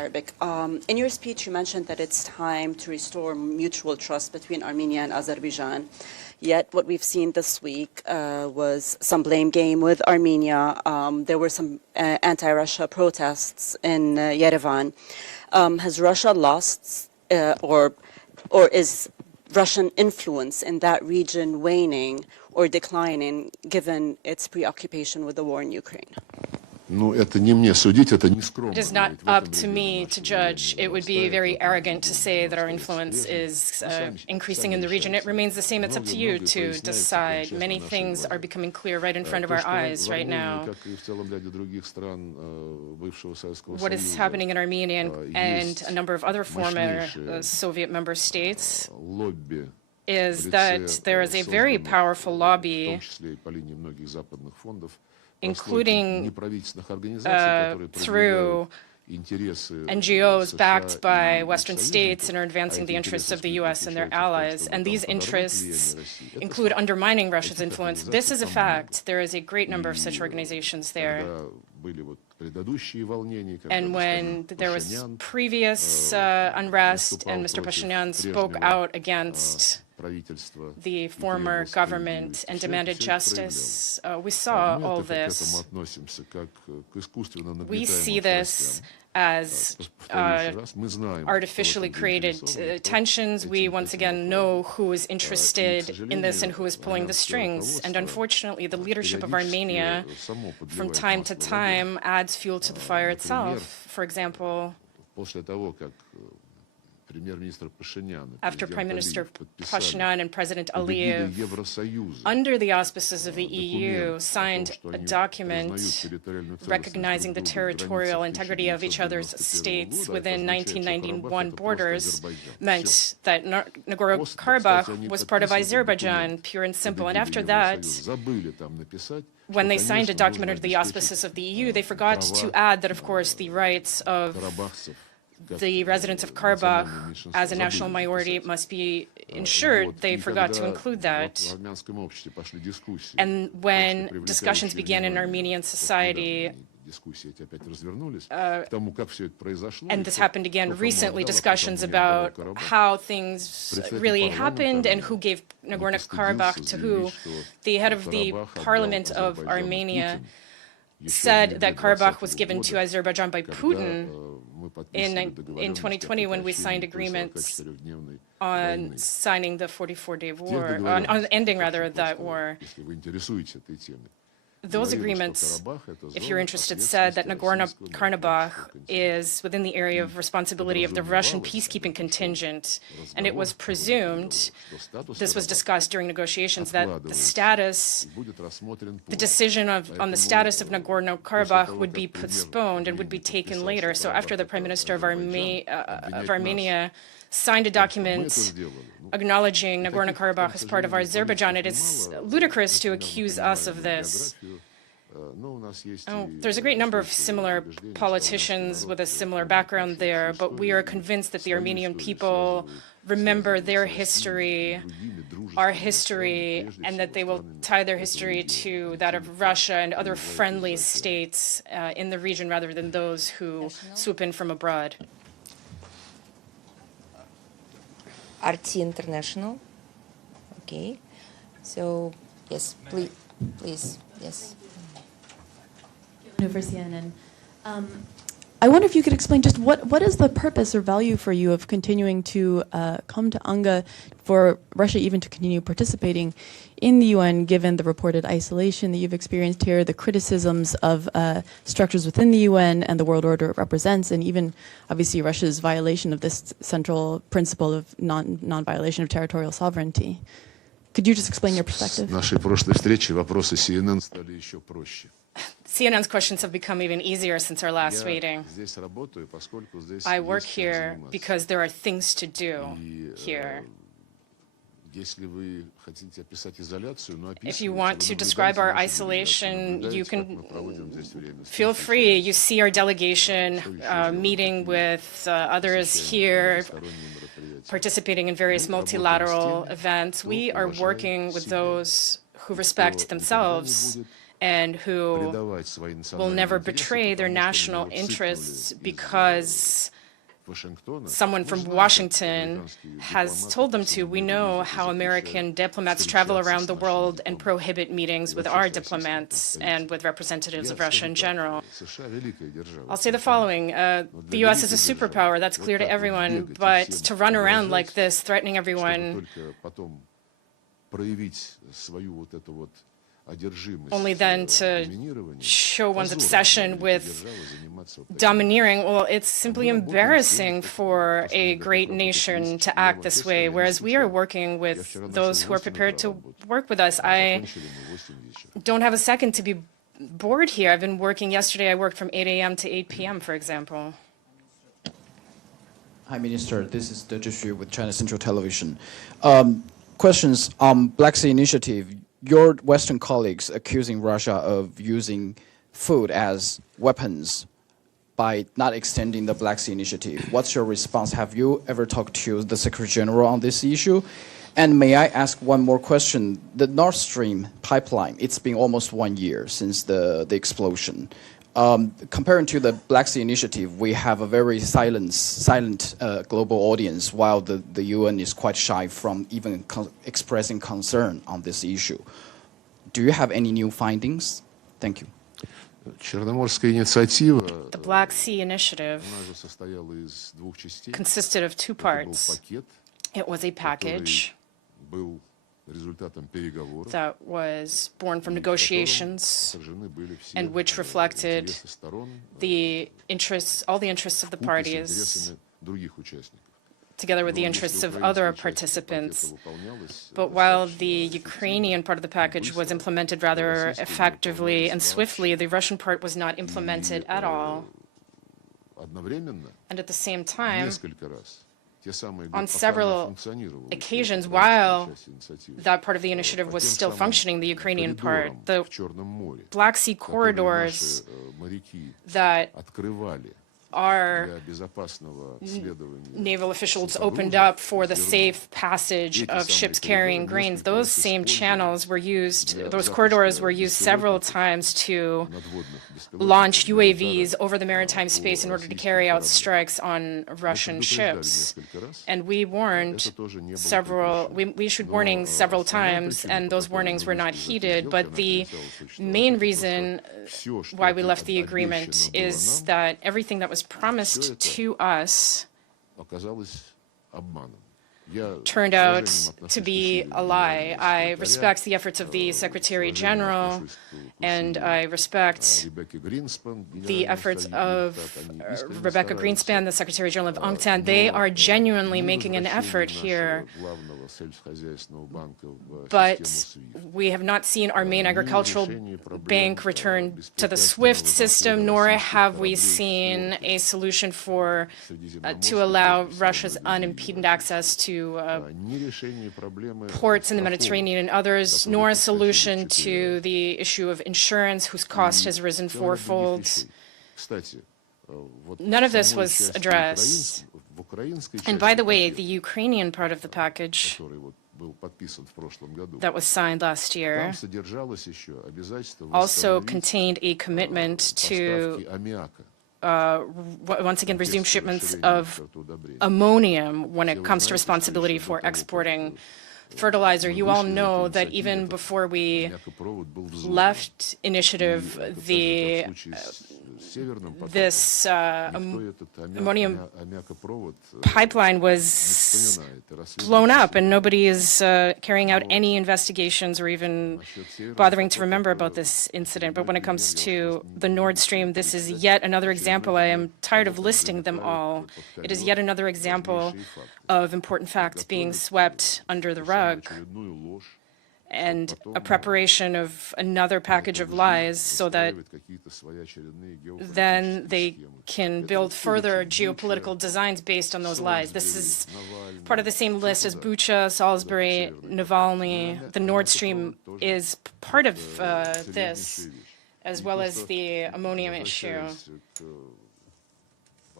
Arabic. In your speech, you mentioned that it's time to restore mutual trust between Armenia and Azerbaijan. Yet what we've seen this week was some blame game with Armenia. There were some anti-Russia protests in Yerevan. Has Russia lost or is Russian influence in that region waning or declining given its preoccupation with the war in Ukraine? It is not up to me to judge. It would be very arrogant to say that our influence is increasing in the region. It remains the same. It's up to you to decide. Many things are becoming clear right in front of our eyes right now. What is happening in Armenia and a number of other former Soviet member states is that there is a very powerful lobby, including through NGOs backed by Western states and are advancing the interests of the U.S. and their allies. And these interests include undermining Russia's influence. This is a fact. There is a great number of such organizations there. And when there was previous unrest and Mr. Pashinyan spoke out against the former government and demanded justice, we saw all this. We see this as artificially created tensions. We once again know who is interested in this and who is pulling the strings. And unfortunately, the leadership of Armenia from time to time adds fuel to the fire itself. For example, after Prime Minister Pashinyan and President Aliyev, under the auspices of the EU, signed a document recognizing the territorial integrity of each other's states within 1991 borders, meant that Nagorno-Karabakh was part of Azerbaijan, pure and simple. And after that, when they signed a document under the auspices of the EU, they forgot to add that, of course, the rights of the residents of Karabakh as a national minority must be ensured. They forgot to include that. And when discussions began in Armenian society, and this happened again recently, discussions about how things really happened and who gave Nagorno-Karabakh to who. The head of the parliament of Armenia said that Karabakh was given to Azerbaijan by Putin in 2020 when we signed agreements on signing the 44-day war, on ending rather that war. Those agreements, if you're interested, said that Nagorno-Karabakh is within the area of responsibility of the Russian peacekeeping contingent, and it was presumed, this was discussed during negotiations, that the status, the decision on the status of Nagorno-Karabakh would be postponed and would be taken later. So after the Prime Minister of Armenia signed a document acknowledging Nagorno-Karabakh as part of Azerbaijan, it is ludicrous to accuse us of this. There's a great number of similar politicians with a similar background there, but we are convinced that the Armenian people remember their history, our history, and that they will tie their history to that of Russia and other friendly states in the region rather than those who swoop in from abroad. RT International. Okay. So, yes, please, yes. For CNN. I wonder if you could explain just what is the purpose or value for you of continuing to come to UNGA, for Russia even to continue participating in the UN, given the reported isolation that you've experienced here, the criticisms of structures within the UN and the world order it represents, and even obviously Russia's violation of this central principle of non-violation of territorial sovereignty. Could you just explain your perspective? CNN's questions have become even easier since our last meeting. I work here because there are things to do here. If you want to describe our isolation, you can feel free. You see our delegation meeting with others here, participating in various multilateral events. We are working with those who respect themselves and who will never betray their national interests because someone from Washington has told them to. We know how American diplomats travel around the world and prohibit meetings with our diplomats and with representatives of Russia in general. I'll say the following. The U.S. is a superpower, that's clear to everyone, but to run around like this, threatening everyone, only then to show one's obsession with domineering, well, it's simply embarrassing for a great nation to act this way, whereas we are working with those who are prepared to work with us. I don't have a second to be bored here. I've been working yesterday. I worked from 8 a.m. to 8 p.m., for example. Hi, Minister. This is Deji Xu with China Central Television. Questions on Black Sea Initiative. Your Western colleagues accusing Russia of using food as weapons by not extending the Black Sea Initiative. What's your response? Have you ever talked to the Secretary General on this issue? And may I ask one more question? The Nord Stream pipeline, it's been almost 1 year since the explosion. Comparing to the Black Sea Initiative, we have a very silent global audience, while the UN is quite shy from even expressing concern on this issue. Do you have any new findings? Thank you. The Black Sea Initiative consisted of two parts. It was a package that was born from negotiations and which reflected the interests, all the interests of the parties, together with the interests of other participants. But while the Ukrainian part of the package was implemented rather effectively and swiftly, the Russian part was not implemented at all. And at the same time, on several occasions, while that part of the initiative was still functioning, the Ukrainian part, the Black Sea corridors that our naval officials opened up for the safe passage of ships carrying grains, those same channels were used, those corridors were used several times to launch UAVs over the maritime space in order to carry out strikes on Russian ships. And we warned we issued warnings several times, and those warnings were not heeded. But the main reason why we left the agreement is that everything that was promised to us turned out to be a lie. I respect the efforts of the Secretary General, and I respect the efforts of Rebecca Greenspan, the Secretary General of UNCTAD. They are genuinely making an effort here. But we have not seen our main agricultural bank return to the SWIFT system, nor have we seen a solution to allow Russia's unimpeded access to ports in the Mediterranean and others, nor a solution to the issue of insurance, whose cost has risen fourfold. None of this was addressed. And by the way, the Ukrainian part of the package that was signed last year also contained a commitment to once again resume shipments of ammonium when it comes to responsibility for exporting fertilizer. You all know that even before we left initiative, this ammonium pipeline was blown up, and nobody is carrying out any investigations or even bothering to remember about this incident. But when it comes to the Nord Stream, this is yet another example. I am tired of listing them all. It is yet another example of important facts being swept under the rug, and a preparation of another package of lies so that then they can build further geopolitical designs based on those lies. This is part of the same list as Bucha, Salisbury, Navalny. The Nord Stream is part of this, as well as the ammonium issue.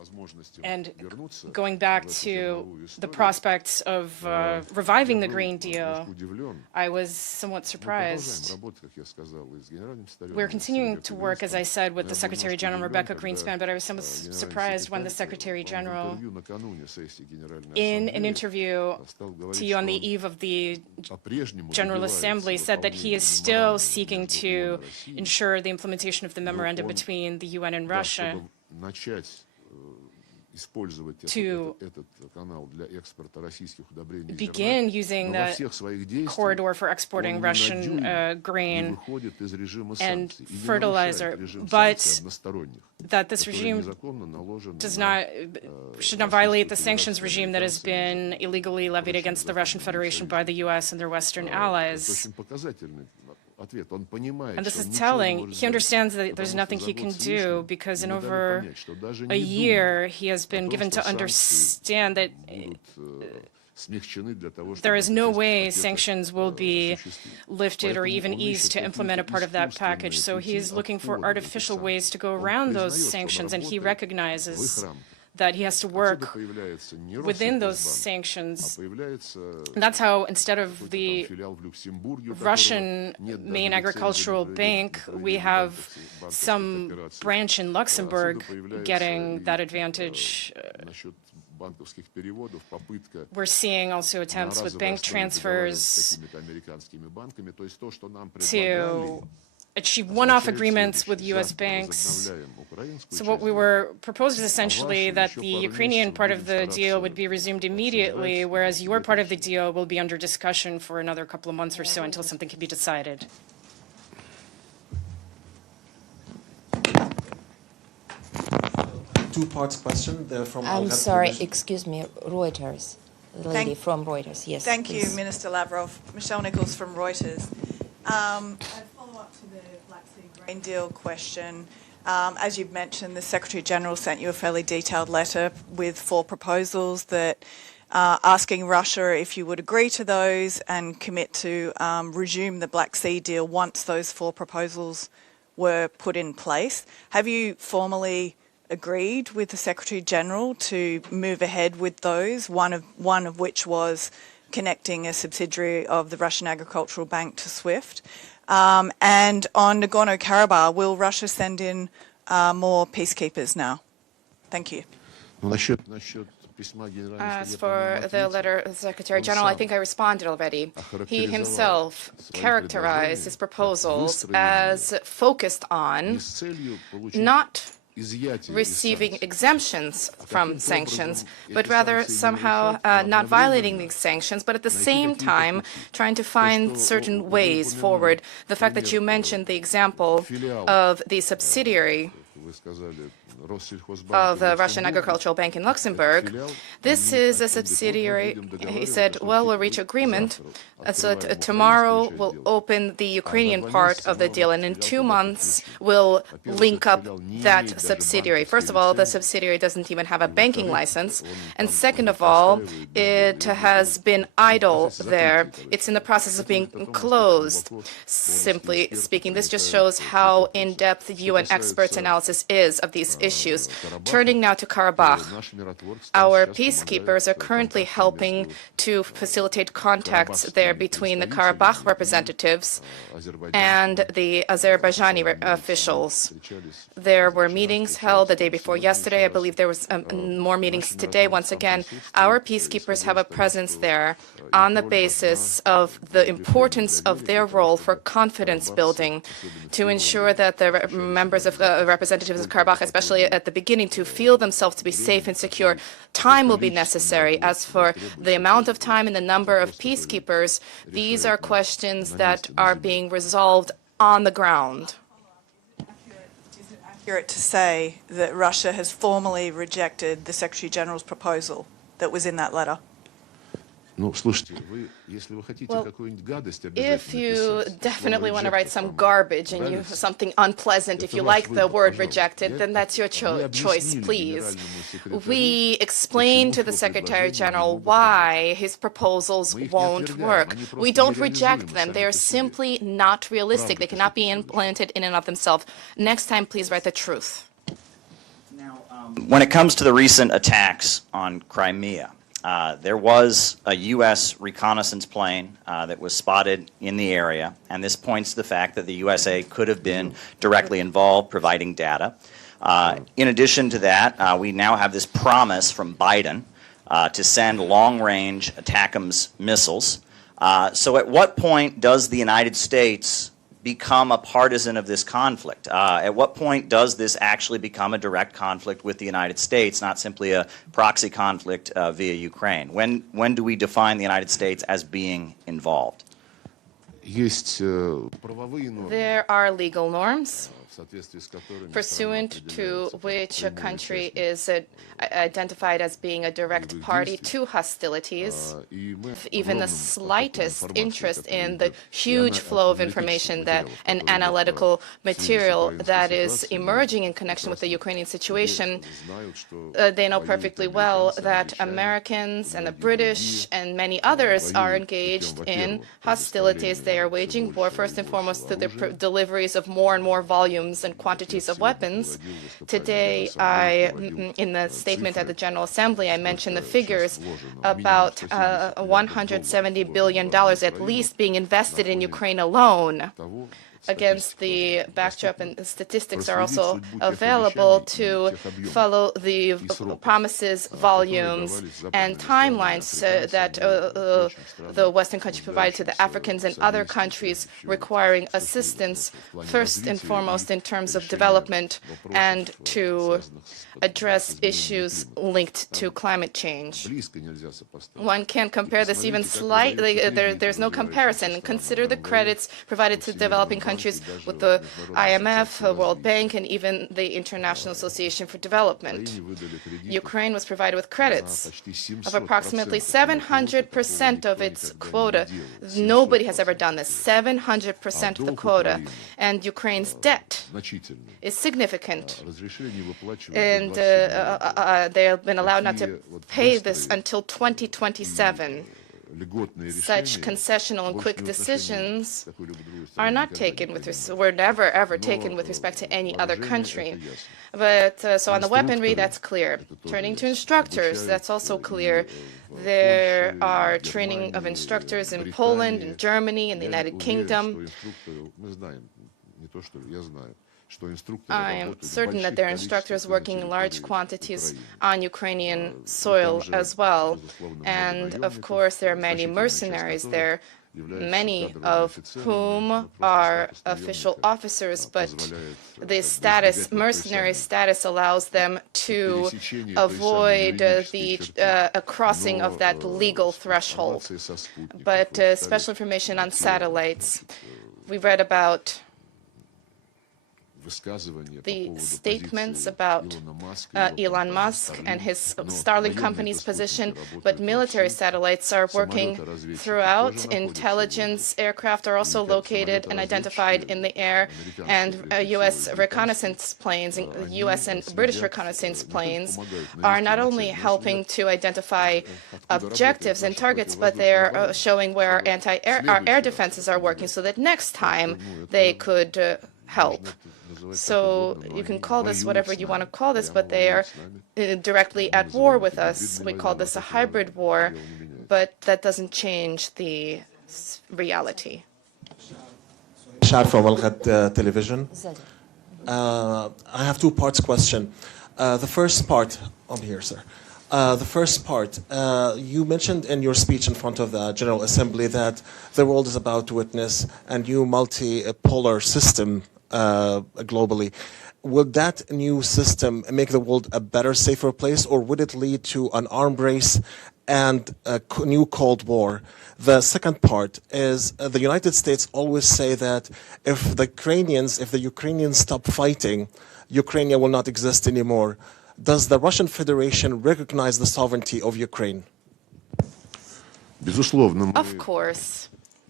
And going back to the prospects of reviving the Green Deal, I was somewhat surprised. We're continuing to work, as I said, with the Secretary General, Rebecca Greenspan, but I was somewhat surprised when the Secretary General, in an interview to you on the eve of the General Assembly, said that he is still seeking to ensure the implementation of the memorandum between the UN and Russia, to begin using the corridor for exporting Russian grain and fertilizer, but that this regime should not violate the sanctions regime that has been illegally levied against the Russian Federation by the US and their Western allies. And this is telling. He understands that there's nothing he can do because in over a year he has been given to understand that there is no way sanctions will be lifted or even eased to implement a part of that package. So he is looking for artificial ways to go around those sanctions, and he recognizes that he has to work within those sanctions. And that's how, instead of the Russian main agricultural bank, we have some branch in Luxembourg getting that advantage. We're seeing also attempts with bank transfers to achieve one-off agreements with U.S. banks. So what we were proposed is essentially that the Ukrainian part of the deal would be resumed immediately, whereas your part of the deal will be under discussion for another couple of months or so until something can be decided. Two-part question there from I'm sorry, excuse me, Reuters. The lady from Reuters, yes. Thank please. you, Minister Lavrov. Michelle Nichols from Reuters. A follow-up to the Black Sea grain deal question. As you've mentioned, the Secretary General sent you a fairly detailed letter with 4 proposals that asking Russia if you would agree to those and commit to resume the Black Sea deal once those 4 proposals were put in place. Have you formally agreed with the Secretary General to move ahead with those, one of which was connecting a subsidiary of the Russian Agricultural Bank to SWIFT? And on Nagorno-Karabakh, will Russia send in more peacekeepers now? Thank you. As for the letter of the Secretary General, I think I responded already. He himself characterized his proposals as focused on not receiving exemptions from sanctions, but rather somehow not violating these sanctions, but at the same time trying to find certain ways forward. The fact that you mentioned the example of the subsidiary of the Russian Agricultural Bank in Luxembourg. This is a subsidiary. He said, well, we'll reach agreement. So tomorrow we'll open the Ukrainian part of the deal, and in 2 months we'll link up that subsidiary. First of all, the subsidiary doesn't even have a banking license. And second of all, it has been idle there. It's in the process of being closed. Simply speaking, this just shows how in-depth UN experts' analysis is of these issues. Turning now to Karabakh, our peacekeepers are currently helping to facilitate contacts there between the Karabakh representatives and the Azerbaijani officials. There were meetings held the day before yesterday. I believe there was more meetings today. Once again, our peacekeepers have a presence there on the basis of the importance of their role for confidence building, to ensure that the members of representatives of Karabakh, especially at the beginning, to feel themselves to be safe and secure. Time will be necessary. As for the amount of time and the number of peacekeepers, these are questions that are being resolved on the ground. Is it accurate to say that Russia has formally rejected the Secretary General's proposal that was in that letter? Well, if you definitely want to write some garbage and you something unpleasant, if you like the word rejected, then that's your choice, please. We explained to the Secretary General why his proposals won't work. We don't reject them. They are simply not realistic. They cannot be implemented in and of themselves. Next time, please write the truth. Now, When it comes to the recent attacks on Crimea, there was a U.S. reconnaissance plane that was spotted in the area, and this points to the fact that the USA could have been directly involved providing data. In addition to that, we now have this promise from Biden to send long-range ATACMS missiles. So at what point does the United States become a partisan of this conflict? At what point does this actually become a direct conflict with the United States, not simply a proxy conflict via Ukraine? When do we define the United States as being involved? There are legal norms pursuant to which a country is identified as being a direct party to hostilities. Even the slightest interest in the huge flow of information and analytical material that is emerging in connection with the Ukrainian situation, they know perfectly well that Americans and the British and many others are engaged in hostilities. They are waging war first and foremost through the deliveries of more and more volumes and quantities of weapons. Today, in the statement at the General Assembly, I mentioned the figures about $170 billion at least being invested in Ukraine alone. Against the backdrop, and the statistics are also available to follow the promises, volumes, and timelines that the Western countries provided to the Africans and other countries requiring assistance, first and foremost in terms of development and to address issues linked to climate change. One can't compare this even slightly. There's no comparison. Consider the credits provided to developing countries with the IMF, the World Bank, and even the International Association for Development. Ukraine was provided with credits of approximately 700% of its quota. Nobody has ever done this, 700% of the quota. And Ukraine's debt is significant. And they have been allowed not to pay this until 2027. Such concessional and quick decisions are not taken were never ever taken with respect to any other country. But so on the weaponry, that's clear. Turning to instructors, that's also clear. There are training of instructors in Poland, in Germany, in the United Kingdom. I am certain that there are instructors working in large quantities on Ukrainian soil as well. And of course, there are many mercenaries there, many of whom are official officers, but this status, mercenary status, allows them to avoid a crossing of that legal threshold. But special information on satellites. We read about the statements about Elon Musk and his Starlink company's position, but military satellites are working throughout. Intelligence aircraft are also located and identified in the air, and U.S. reconnaissance planes, U.S. and British reconnaissance planes, are not only helping to identify objectives and targets, but they are showing where our air defenses are working, so that next time they could help. So you can call this whatever you want to call this, but they are directly at war with us. We call this a hybrid war, but that doesn't change the reality. Shah from Al-Ghad Television. I have two parts question. The first part, I'm here, sir. The first part, you mentioned in your speech in front of the General Assembly that the world is about to witness a new multipolar system globally. Would that new system make the world a better, safer place, or would it lead to an arms race and a new Cold War? The second part is the United States always say that if the Ukrainians stop fighting, Ukraine will not exist anymore. Does the Russian Federation recognize the sovereignty of Ukraine? Of course.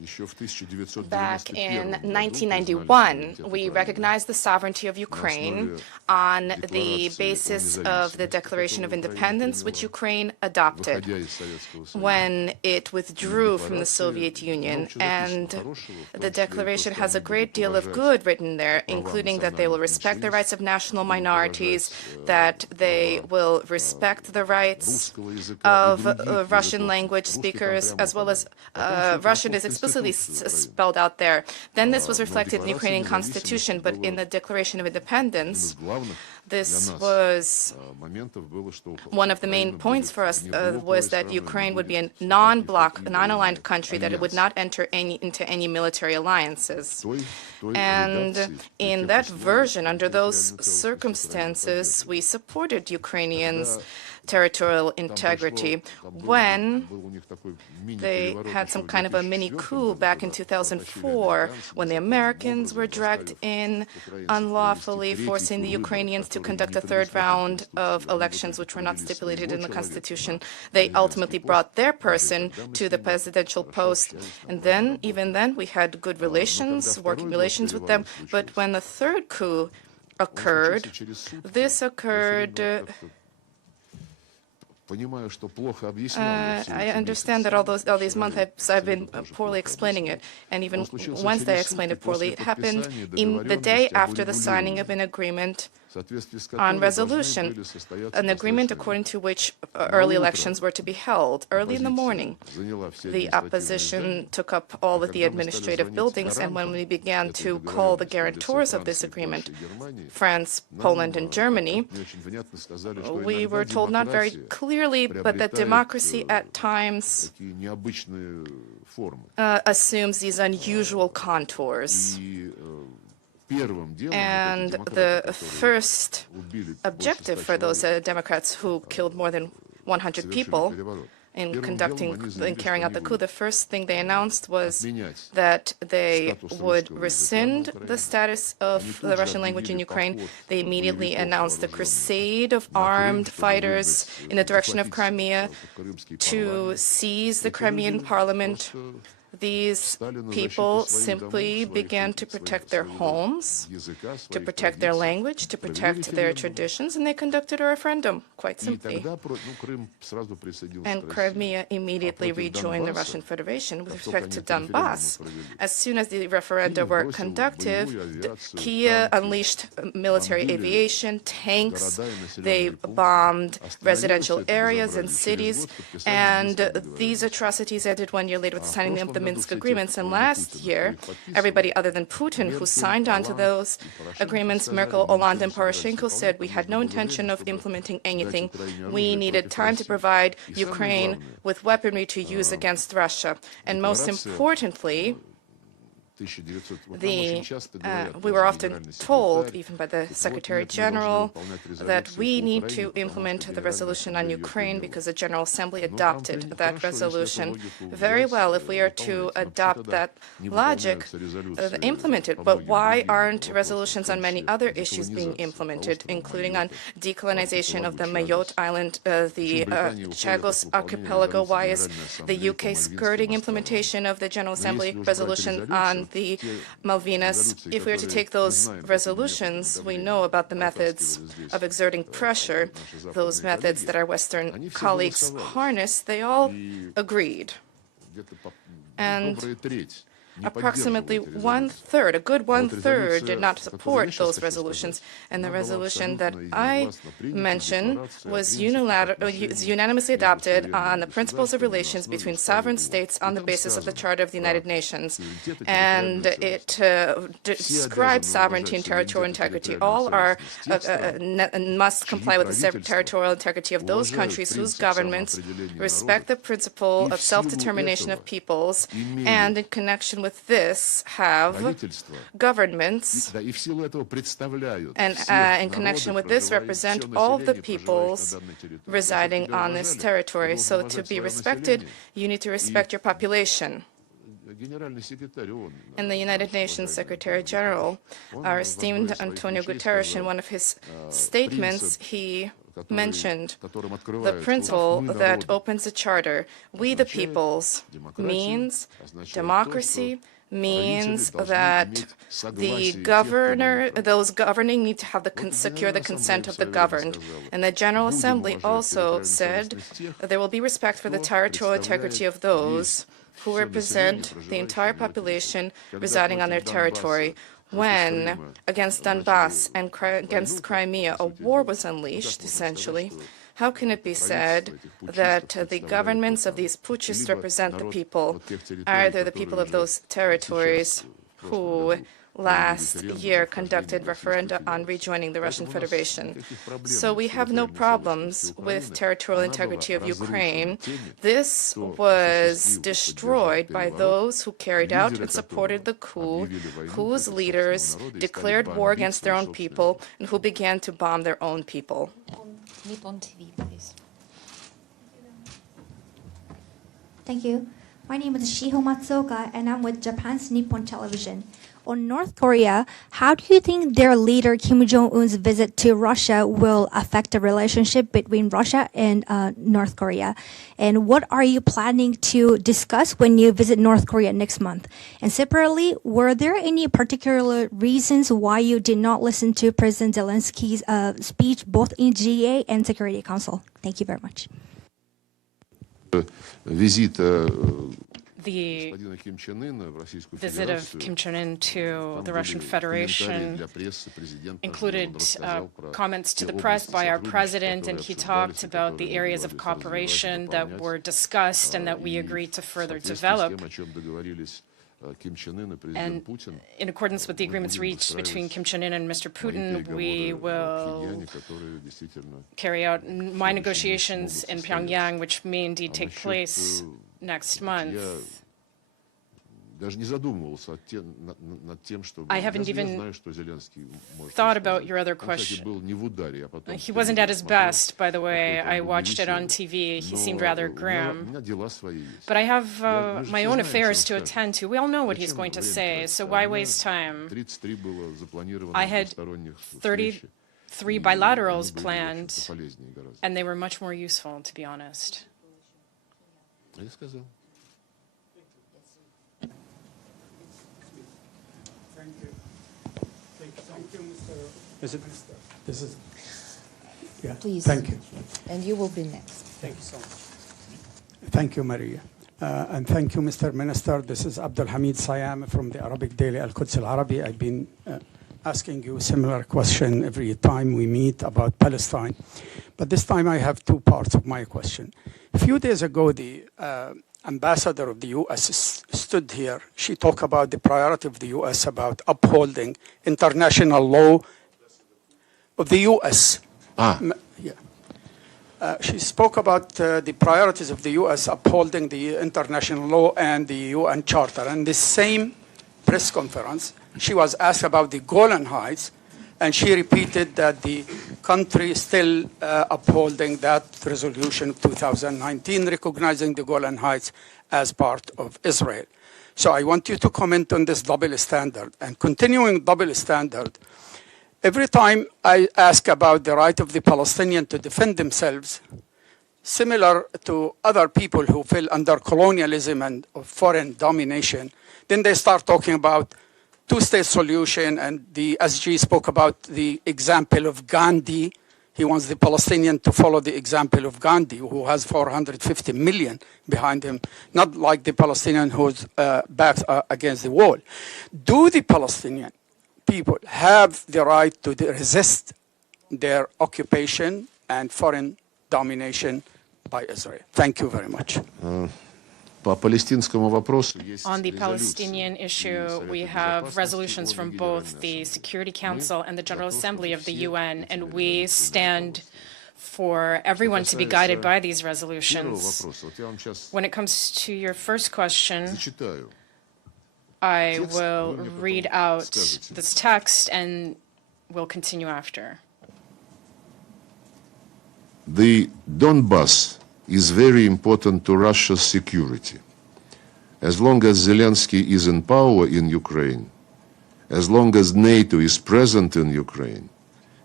Back in 1991, we recognized the sovereignty of Ukraine on the basis of the Declaration of Independence, which Ukraine adopted when it withdrew from the Soviet Union. And the declaration has a great deal of good written there, including that they will respect the rights of national minorities, that they will respect the rights of Russian language speakers, as well as Russian is explicitly spelled out there. Then this was reflected in the Ukrainian constitution, but in the Declaration of Independence, this was one of the main points for us was that Ukraine would be a non-bloc, non-aligned country, that it would not enter into any military alliances. And in that version, under those circumstances, we supported Ukrainians' territorial integrity when they had some kind of a mini coup back in 2004, when the Americans were dragged in unlawfully, forcing the Ukrainians to conduct a third round of elections which were not stipulated in the constitution. They ultimately brought their person to the presidential post, and then, even then, we had good relations, working relations with them. But when the third coup occurred, this occurred I understand that all these months I've been poorly explaining it, and even Wednesday I explained it poorly. It happened in the day after the signing of an agreement on resolution, an agreement according to which early elections were to be held early in the morning. The opposition took up all of the administrative buildings, and when we began to call the guarantors of this agreement, France, Poland, and Germany, we were told not very clearly, but that democracy at times assumes these unusual contours. And the first objective for those Democrats who killed more than 100 people in carrying out the coup, the first thing they announced was that they would rescind the status of the Russian language in Ukraine. They immediately announced a crusade of armed fighters in the direction of Crimea to seize the Crimean parliament. These people simply began to protect their homes, to protect their language, to protect their traditions, and they conducted a referendum, quite simply. And Crimea immediately rejoined the Russian Federation. With respect to Donbass, as soon as the referenda were conducted, Kiev unleashed military aviation, tanks, they bombed residential areas and cities, and these atrocities ended 1 year later with the signing of the Minsk agreements. And last year, everybody other than Putin who signed onto those agreements, Merkel, Hollande, and Poroshenko, said we had no intention of implementing anything. We needed time to provide Ukraine with weaponry to use against Russia. And most importantly, we were often told, even by the Secretary General, that we need to implement the resolution on Ukraine because the General Assembly adopted that resolution. Very well, if we are to adopt that logic, implement it. But why aren't resolutions on many other issues being implemented, including on decolonization of the Mayotte Island, the Chagos Archipelago? Why is the UK skirting implementation of the General Assembly resolution on the Malvinas? If we were to take those resolutions, we know about the methods of exerting pressure, those methods that our Western colleagues harnessed. They all agreed. And approximately one-third, a good one-third, did not support those resolutions. And the resolution that I mentioned was unanimously adopted on the principles of relations between sovereign states on the basis of the Charter of the United Nations. And it describes sovereignty and territorial integrity. All must comply with the territorial integrity of those countries whose governments respect the principle of self-determination of peoples, and in connection with this have governments, and in connection with this represent all the peoples residing on this territory. So to be respected, you need to respect your population. And the United Nations Secretary General, our esteemed Antonio Guterres, in one of his statements, he mentioned the principle that opens the charter. We the peoples means democracy, means that those governing need to have secure the consent of the governed. And the General Assembly also said that there will be respect for the territorial integrity of those who represent the entire population residing on their territory. When, against Donbass and against Crimea, a war was unleashed, essentially, how can it be said that the governments of these putschists represent the people, either the people of those territories who last year conducted referenda on rejoining the Russian Federation? So we have no problems with territorial integrity of Ukraine. This was destroyed by those who carried out and supported the coup, whose leaders declared war against their own people, and who began to bomb their own people. Nippon TV, please. Thank you. My name is Shiho Matsuoka, and I'm with Japan's Nippon Television. On North Korea, how do you think their leader Kim Jong-un's visit to Russia will affect the relationship between Russia and North Korea? And what are you planning to discuss when you visit North Korea next month? And separately, were there any particular reasons why you did not listen to President Zelensky's speech both in GA and Security Council? Thank you very much. The visit of Kim Jong-un to the Russian Federation included comments to the press by our president, and he talked about the areas of cooperation that were discussed and that we agreed to further develop. And in accordance with the agreements reached between Kim Jong-un and Mr. Putin, we will carry out my negotiations in Pyongyang, which may indeed take place next month. I haven't even thought about your other question. He wasn't at his best, by the way. I watched it on TV. He seemed rather grim. But I have my own affairs to attend to. We all know what he's going to say, so why waste time? I had 33 bilaterals planned, and they were much more useful, to be honest. Is it? This is. Yeah. Please. Thank you. And you will be next. Thank you so much. Thank you, Maria. And thank you, Mr. Minister. This is Abdul Hamid Sayam from the Arabic daily Al-Quds Al-Arabi. I've been asking you a similar question every time we meet about Palestine. But this time I have two parts of my question. A few days ago, the ambassador of the U.S. stood here. She talked about the priority of the U.S. about upholding international law of the U.S. She spoke about the priorities of the U.S. upholding the international law and the UN Charter. And the same press conference, she was asked about the Golan Heights, and she repeated that the country is still upholding that resolution of 2019, recognizing the Golan Heights as part of Israel. So I want you to comment on this double standard. And continuing double standard, every time I ask about the right of the Palestinians to defend themselves, similar to other people who fell under colonialism and foreign domination, then they start talking about two-state solution, and the SG spoke about the example of Gandhi. He wants the Palestinian to follow the example of Gandhi, who has 450 million behind him, not like the Palestinian whose backs are against the wall. Do the Palestinian people have the right to resist their occupation and foreign domination by Israel? Thank you very much. On the Palestinian issue, we have resolutions from both the Security Council and the General Assembly of the UN, and we stand for everyone to be guided by these resolutions. When it comes to your first question, I will read out this text and we'll continue after. The Donbass is very important to Russia's security. As long as Zelensky is in power in Ukraine, as long as NATO is present in Ukraine,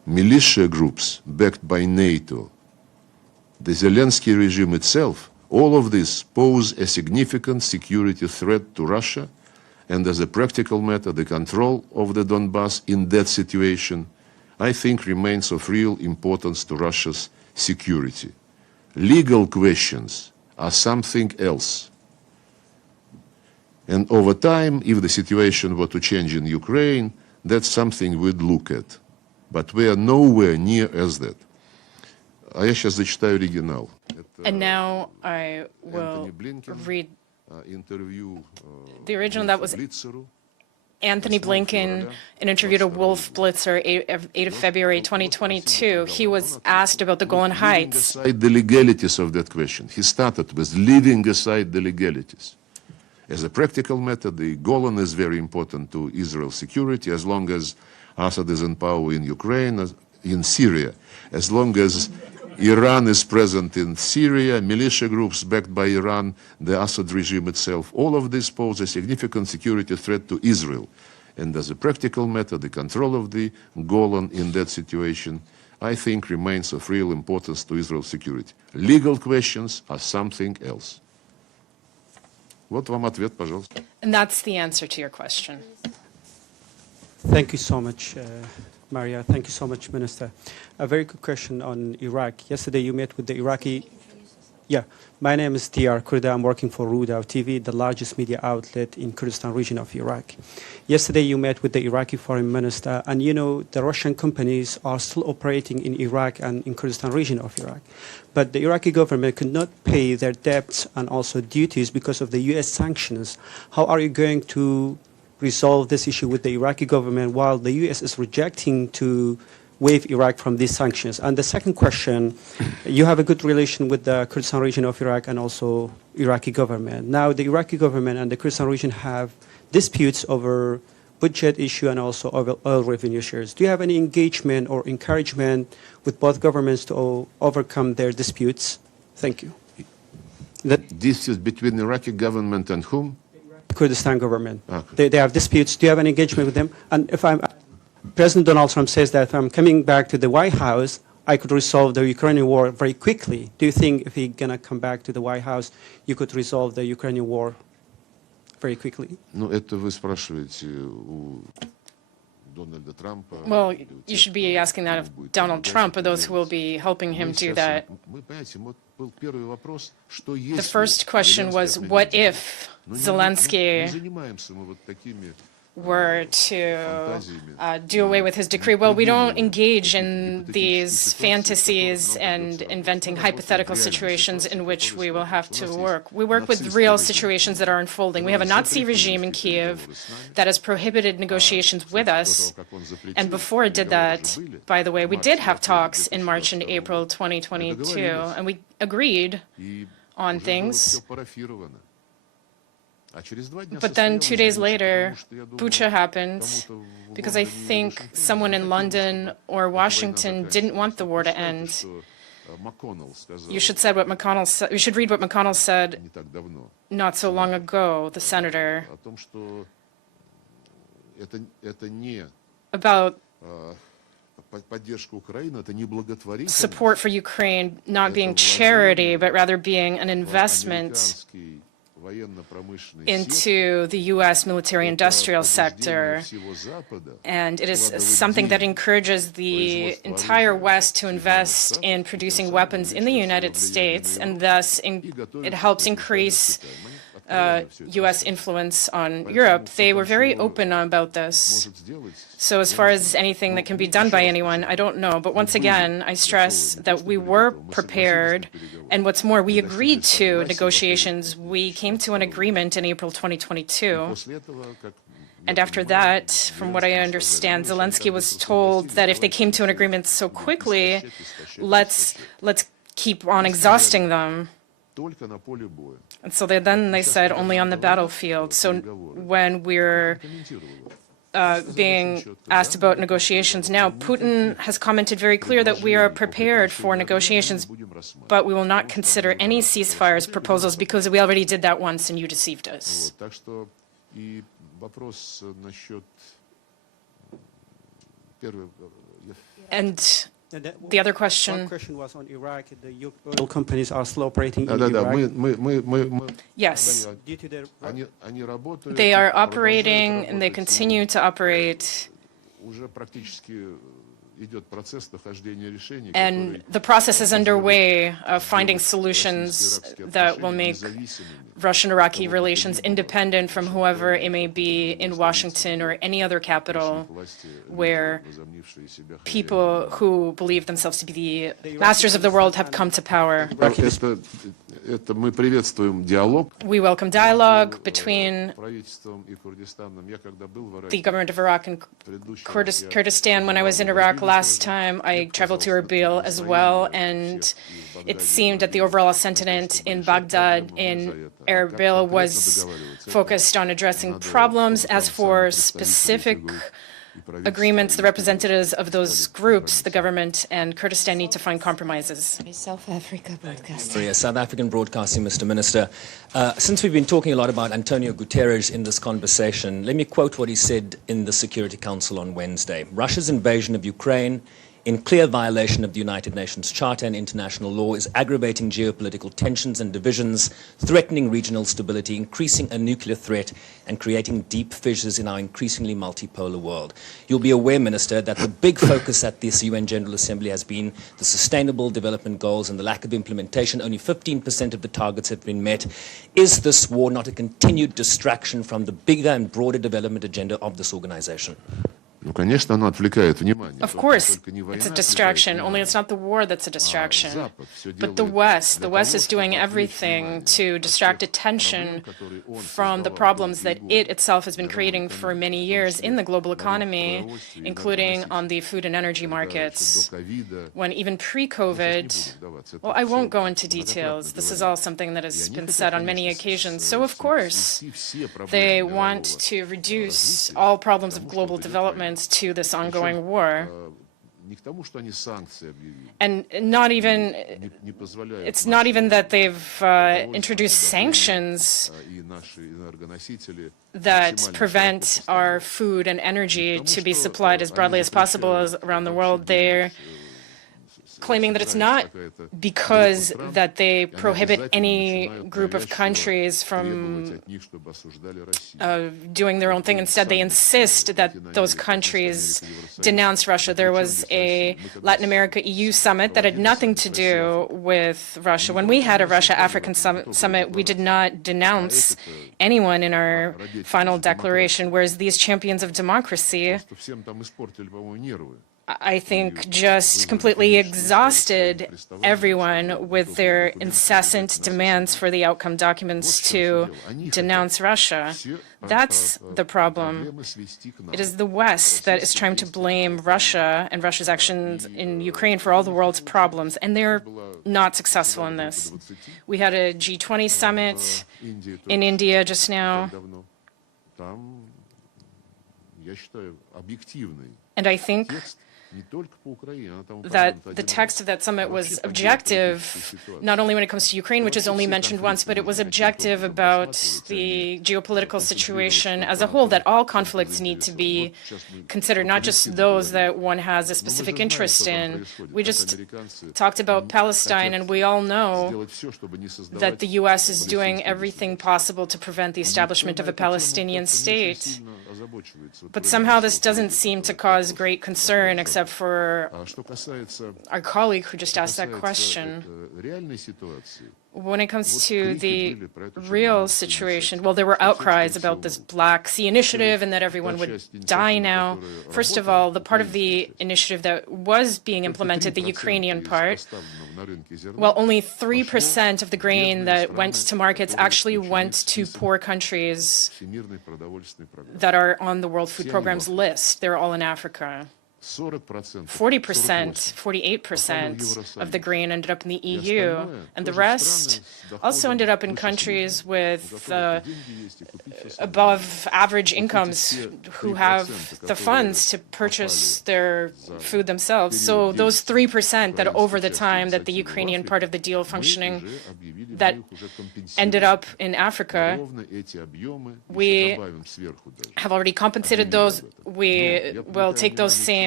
militia groups backed by NATO, the Zelensky regime itself, all of this pose a significant security threat to Russia, and as a practical matter, the control of the Donbass in that situation, I think, remains of real importance to Russia's security. Legal questions are something else. And over time, if the situation were to change in Ukraine, that's something we'd look at. But we are nowhere near as that. А я сейчас зачитаю оригинал. And now I will read the original. That was Anthony Blinken, an interview to Wolf Blitzer, 8 of February 2022. He was asked about the Golan Heights. The legalities of that question. He started with leaving aside the legalities. As a practical matter, the Golan is very important to Israel's security as long as Assad is in power in Ukraine, in Syria. As long as Iran is present in Syria, militia groups backed by Iran, the Assad regime itself, all of this pose a significant security threat to Israel. And as a practical matter, the control of the Golan in that situation, I think, remains of real importance to Israel's security. Legal questions are something else. Вот вам ответ, пожалуйста. And that's the answer to your question. Thank you so much, Maria. Thank you so much, Minister. A very quick question on Iraq. Yesterday you met with the Iraqi... Yeah, my name is Diyar Kurda. I'm working for Rudaw TV, the largest media outlet in Kurdistan region of Iraq. Yesterday you met with the Iraqi foreign minister, and you know the Russian companies are still operating in Iraq and in Kurdistan region of Iraq. But the Iraqi government could not pay their debts and also duties because of the U.S. sanctions. How are you going to resolve this issue with the Iraqi government while the U.S. is rejecting to waive Iraq from these sanctions? And the second question, you have a good relation with the Kurdistan region of Iraq and also Iraqi government. Now the Iraqi government and the Kurdistan region have disputes over budget issue and also over oil revenue shares. Do you have any engagement or encouragement with both governments to overcome their disputes? Thank you. This is between the Iraqi government and whom? Kurdistan government. Okay. They have disputes. Do you have an engagement with them? And if President Donald Trump says that if I'm coming back to the White House, I could resolve the Ukrainian war very quickly. Do you think if he's going to come back to the White House, you could resolve the Ukrainian war very quickly? Ну, это вы спрашиваете у Дональда Трампа. Well, you should be asking that of Donald Trump or those who will be helping him do that. The first question was, what if Zelensky were to do away with his decree? Well, we don't engage in these fantasies and inventing hypothetical situations in which we will have to work. We work with real situations that are unfolding. We have a Nazi regime in Kiev that has prohibited negotiations with us. And before it did that, by the way, we did have talks in March and April 2022, and we agreed on things. But then 2 days later, Bucha happened, because I think someone in London or Washington didn't want the war to end. You should read what McConnell said not so long ago, the senator, about support for Ukraine not being charity, but rather being an investment into the U.S. military-industrial sector, and it is something that encourages the entire West to invest in producing weapons in the United States, and thus it helps increase U.S. influence on Europe. They were very open about this. So as far as anything that can be done by anyone, I don't know. But once again, I stress that we were prepared. And what's more, we agreed to negotiations. We came to an agreement in April 2022. And after that, from what I understand, Zelensky was told that if they came to an agreement so quickly, let's keep on exhausting them. And so then they said only on the battlefield. So when we're being asked about negotiations now, Putin has commented very clear that we are prepared for negotiations, but we will not consider any ceasefires proposals because we already did that once and you deceived us. And the other question. One question was on Iraq. The oil companies are still operating in Да, Iraq. Yes. Due to their они работают. They are operating and they continue to operate. Уже практически идет процесс нахождения решений. And the process is underway of finding solutions that will make Russian-Iraqi relations independent from whoever it may be in Washington or any other capital where people who believe themselves to be the masters of the world have come to power. Это мы приветствуем диалог. We welcome dialogue between Правительством и Курдистаном. Я когда был в the Ираке, government of Iraq and Kurdistan. When I was in Iraq last time, I traveled to Erbil as well, and it seemed that the overall sentiment in Baghdad, in Erbil, was focused on addressing problems. As for specific agreements, the representatives of those groups, the government and Kurdistan, need to find compromises. South Africa Broadcasting. South African Broadcasting, Mr. Minister. Since we've been talking a lot about Antonio Guterres in this conversation, let me quote what he said in the Security Council on Wednesday. Russia's invasion of Ukraine, in clear violation of the United Nations Charter and international law, is aggravating geopolitical tensions and divisions, threatening regional stability, increasing a nuclear threat, and creating deep fissures in our increasingly multipolar world. You'll be aware, Minister, that the big focus at this UN General Assembly has been the Sustainable Development Goals and the lack of implementation. Only 15% of the targets have been met. Is this war not a continued distraction from the bigger and broader development agenda of this organization? ну, конечно, оно отвлекает внимание. Of course, it's a distraction, only it's not the war that's a distraction. But the West is doing everything to distract attention from the problems that it itself has been creating for many years in the global economy, including on the food and energy markets. When even pre-COVID, well, I won't go into details. This is all something that has been said on many occasions. So, of course, they want to reduce all problems of global development to this ongoing war. And it's not even that they've introduced sanctions that prevent our food and energy to be supplied as broadly as possible around the world. They're claiming that it's not because that they prohibit any group of countries from doing their own thing. Instead, they insist that those countries denounce Russia. There was a Latin America-EU summit that had nothing to do with Russia. When we had a Russia-African summit, we did not denounce anyone in our final declaration, whereas these champions of democracy, I think, just completely exhausted everyone with their incessant demands for the outcome documents to denounce Russia. That's the problem. It is the West that is trying to blame Russia and Russia's actions in Ukraine for all the world's problems, and they're not successful in this. We had a G20 summit in India just now, and I think that the text of that summit was objective, not only when it comes to Ukraine, which is only mentioned once, but it was objective about the geopolitical situation as a whole, that all conflicts need to be considered, not just those that one has a specific interest in. We just talked about Palestine, and we all know that the U.S. is doing everything possible to prevent the establishment of a Palestinian state. But somehow this doesn't seem to cause great concern, except for our colleague who just asked that question. When it comes to the real situation, well, there were outcries about this Black Sea initiative and that everyone would die now. First of all, the part of the initiative that was being implemented, the Ukrainian part, well, only 3% of the grain that went to markets actually went to poor countries that are on the World Food Program's list. They're all in Africa. 40%, 48% of the grain ended up in the EU, and the rest also ended up in countries with above average incomes who have the funds to purchase their food themselves. So those 3% that over the time that the Ukrainian part of the deal functioning that ended up in Africa, we have already compensated those. We will take those same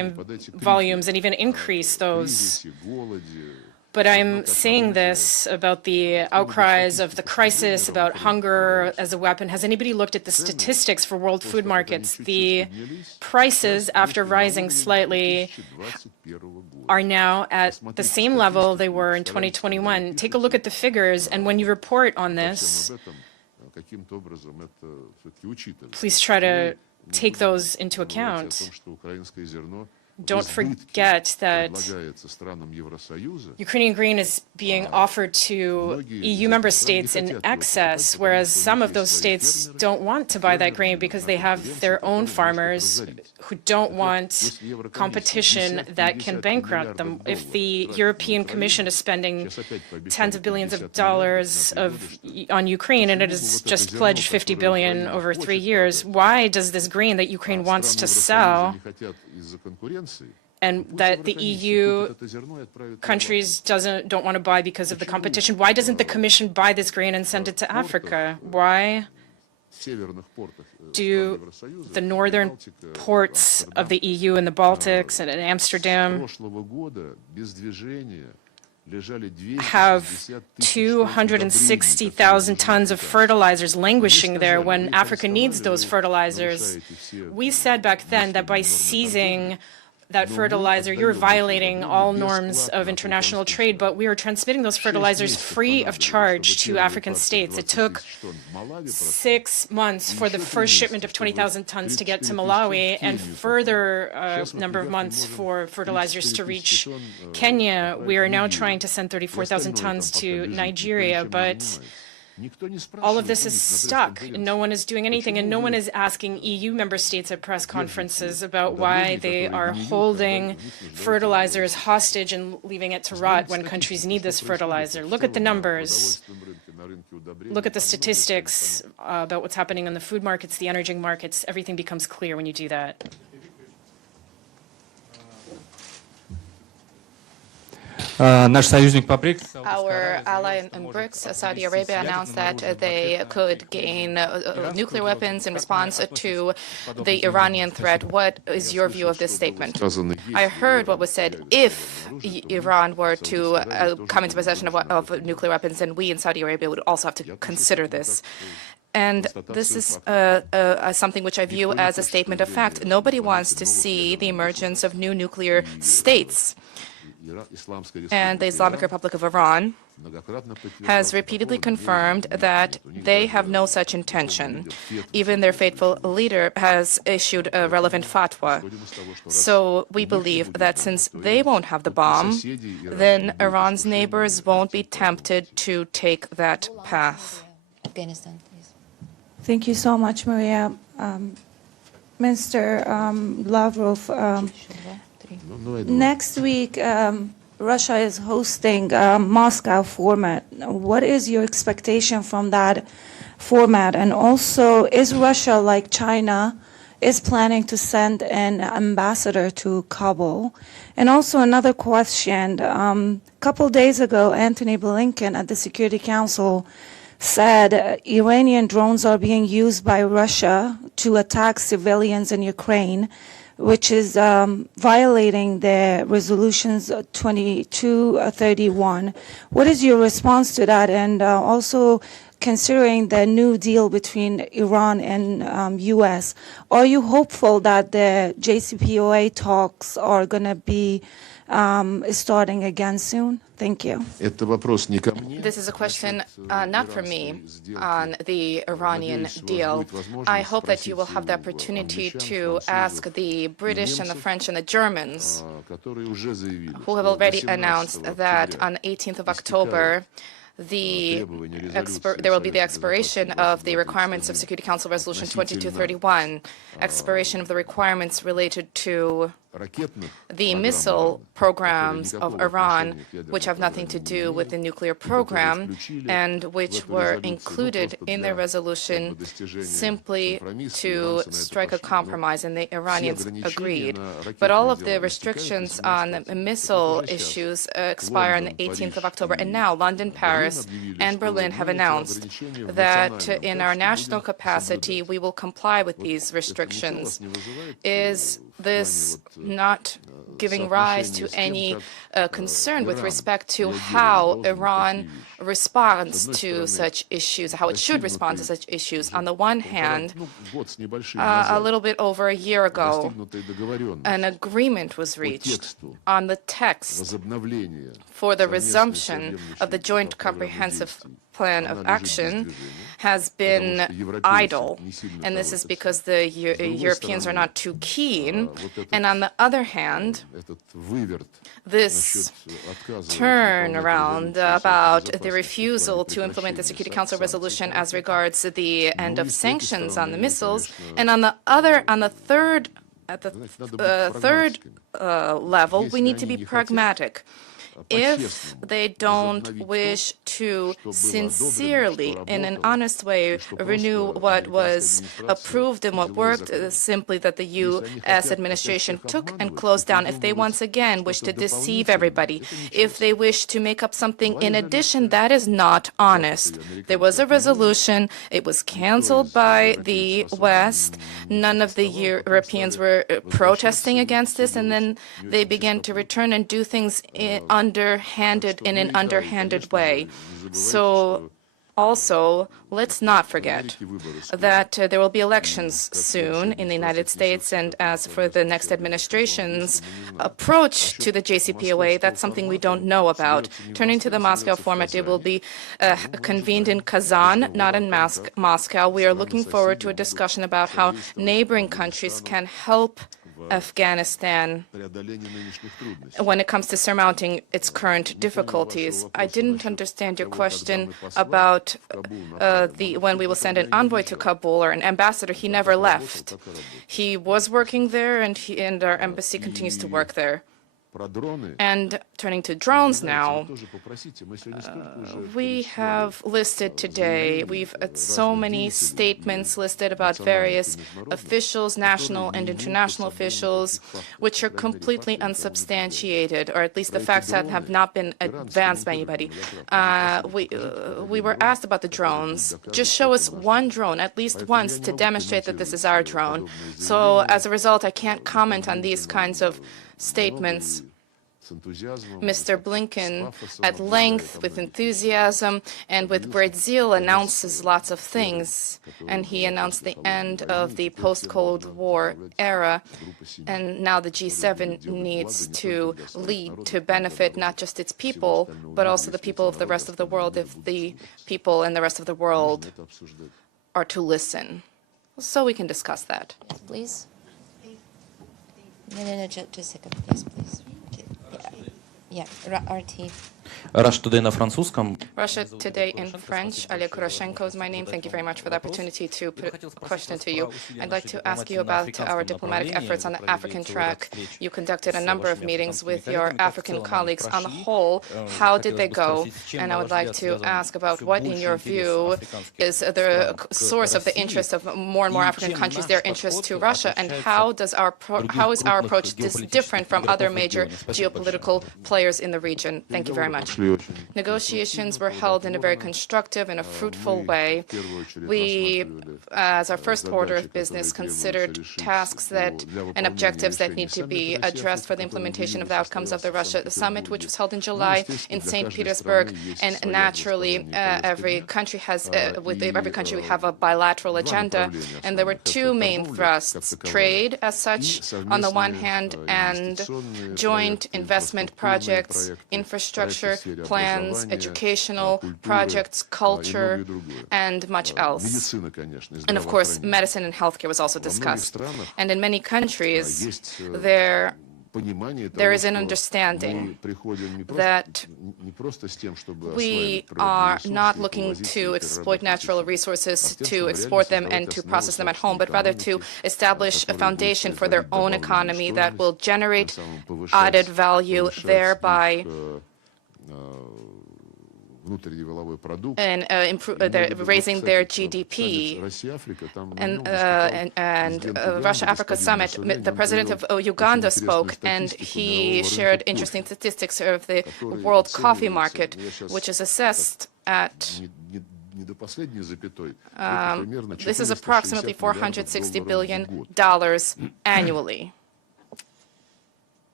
volumes and even increase those. But I'm saying this about the outcries of the crisis, about hunger as a weapon. Has anybody looked at the statistics for world food markets? The prices, after rising slightly, are now at the same level they were in 2021. Take a look at the figures, and when you report on this, please try to take those into account. Don't forget that Ukrainian grain is being offered to EU member states in excess, whereas some of those states don't want to buy that grain because they have their own farmers who don't want competition that can bankrupt them. If the European Commission is spending tens of billions of dollars on Ukraine and it has just pledged 50 billion over 3 years, why does this grain that Ukraine wants to sell and that the EU countries don't want to buy because of the competition, why doesn't the Commission buy this grain and send it to Africa? Why do the northern ports of the EU and the Baltics and in Amsterdam have 260,000 tons of fertilizers languishing there when Africa needs those fertilizers? We said back then that by seizing that fertilizer, you're violating all norms of international trade, but we are transmitting those fertilizers free of charge to African states. It took 6 months for the first shipment of 20,000 tons to get to Malawi and further number of months for fertilizers to reach Kenya. We are now trying to send 34,000 tons to Nigeria, but all of this is stuck. No one is doing anything, and no one is asking EU member states at press conferences about why they are holding fertilizers hostage and leaving it to rot when countries need this fertilizer. Look at the numbers. Look at the statistics about what's happening on the food markets, the energy markets. Everything becomes clear when you do that. Our ally in BRICS, Saudi Arabia, announced that they could gain nuclear weapons in response to the Iranian threat. What is your view of this statement? I heard what was said. If Iran were to come into possession of nuclear weapons, then we in Saudi Arabia would also have to consider this. And this is something which I view as a statement of fact. Nobody wants to see the emergence of new nuclear states. And the Islamic Republic of Iran has repeatedly confirmed that they have no such intention. Even their faithful leader has issued a relevant fatwa. So we believe that since they won't have the bomb, then Iran's neighbors won't be tempted to take that path. Afghanistan, please. Thank you so much, Maria. Mr. Lavrov, next week, Russia is hosting a Moscow format. What is your expectation from that format? And also, is Russia, like China, is planning to send an ambassador to Kabul? And also another question. A couple days ago, Antony Blinken at the Security Council said Iranian drones are being used by Russia to attack civilians in Ukraine, which is violating the resolutions 2231. What is your response to that? And also, considering the new deal between Iran and U.S., are you hopeful that the JCPOA talks are going to be starting again soon? Thank you. This is a question not for me on the Iranian deal. I hope that you will have the opportunity to ask the British and the French and the Germans, who have already announced that on 18th of October, there will be the expiration of the requirements of Security Council Resolution 2231, expiration of the requirements related to the missile programs of Iran, which have nothing to do with the nuclear program, and which were included in the resolution simply to strike a compromise, and the Iranians agreed. But all of the restrictions on missile issues expire on the 18th of October, and now London, Paris, and Berlin have announced that in our national capacity, we will comply with these restrictions. Is this not giving rise to any concern with respect to how Iran responds to such issues, how it should respond to such issues. On the one hand, a little bit over a year ago, an agreement was reached on the text for the resumption of the Joint Comprehensive Plan of Action has been idle, and this is because the Europeans are not too keen. And on the other hand, this turnaround about the refusal to implement the Security Council resolution as regards the end of sanctions on the missiles, and on the third level, we need to be pragmatic. If they don't wish to sincerely, in an honest way, renew what was approved and what worked, simply that the U.S. administration took and closed down, if they once again wish to deceive everybody, if they wish to make up something in addition, that is not honest. There was a resolution, it was canceled by the West, none of the Europeans were protesting against this, and then they began to return and do things in an underhanded way. So also, let's not forget that there will be elections soon in the United States, and as for the next administration's approach to the JCPOA, that's something we don't know about. Turning to the Moscow format, it will be convened in Kazan, not in Moscow. We are looking forward to a discussion about how neighboring countries can help Afghanistan when it comes to surmounting its current difficulties. I didn't understand your question about when we will send an envoy to Kabul or an ambassador. He never left. He was working there, and our embassy continues to work there. And turning to drones now, we have listed today, we've had so many statements listed about various officials, national and international officials, which are completely unsubstantiated, or at least the facts have not been advanced by anybody. We were asked about the drones. Just show us one drone, at least once, to demonstrate that this is our drone. So as a result, I can't comment on these kinds of statements. Mr. Blinken, at length, with enthusiasm and with great zeal, announces lots of things. And he announced the end of the post-Cold War era. And now the G7 needs to lead to benefit not just its people, but also the people of the rest of the world, if the people in the rest of the world are to listen. So we can discuss that. Please. No, just a second, please. Yeah, RT. Russia Today на французском. Russia Today in French. Oleg Kuroshenko is my name. Thank you very much for the opportunity to put a question to you. I'd like to ask you about our diplomatic efforts on the African track. You conducted a number of meetings with your African colleagues. On the whole, how did they go? And I would like to ask about what, in your view, is the source of the interest of more and more African countries, their interest to Russia, and how is our approach different from other major geopolitical players in the region? Thank you very much. Negotiations were held in a very constructive and a fruitful way. We, as our first order of business, considered tasks and objectives that need to be addressed for the implementation of the outcomes of the Russia summit, which was held in July in St. Petersburg. And naturally, every country with every country we have a bilateral agenda. And there were two main thrusts: trade, as such, on the one hand, and joint investment projects, infrastructure plans, educational projects, culture, and much else. And of course, medicine and healthcare was also discussed. And in many countries, there is an understanding that we are not looking to exploit natural resources to export them and to process them at home, but rather to establish a foundation for their own economy that will generate added value, thereby and raising their GDP. And Russia-Africa Summit, the president of Uganda spoke, and he shared interesting statistics of the world coffee market, which is assessed at this is approximately $460 billion annually.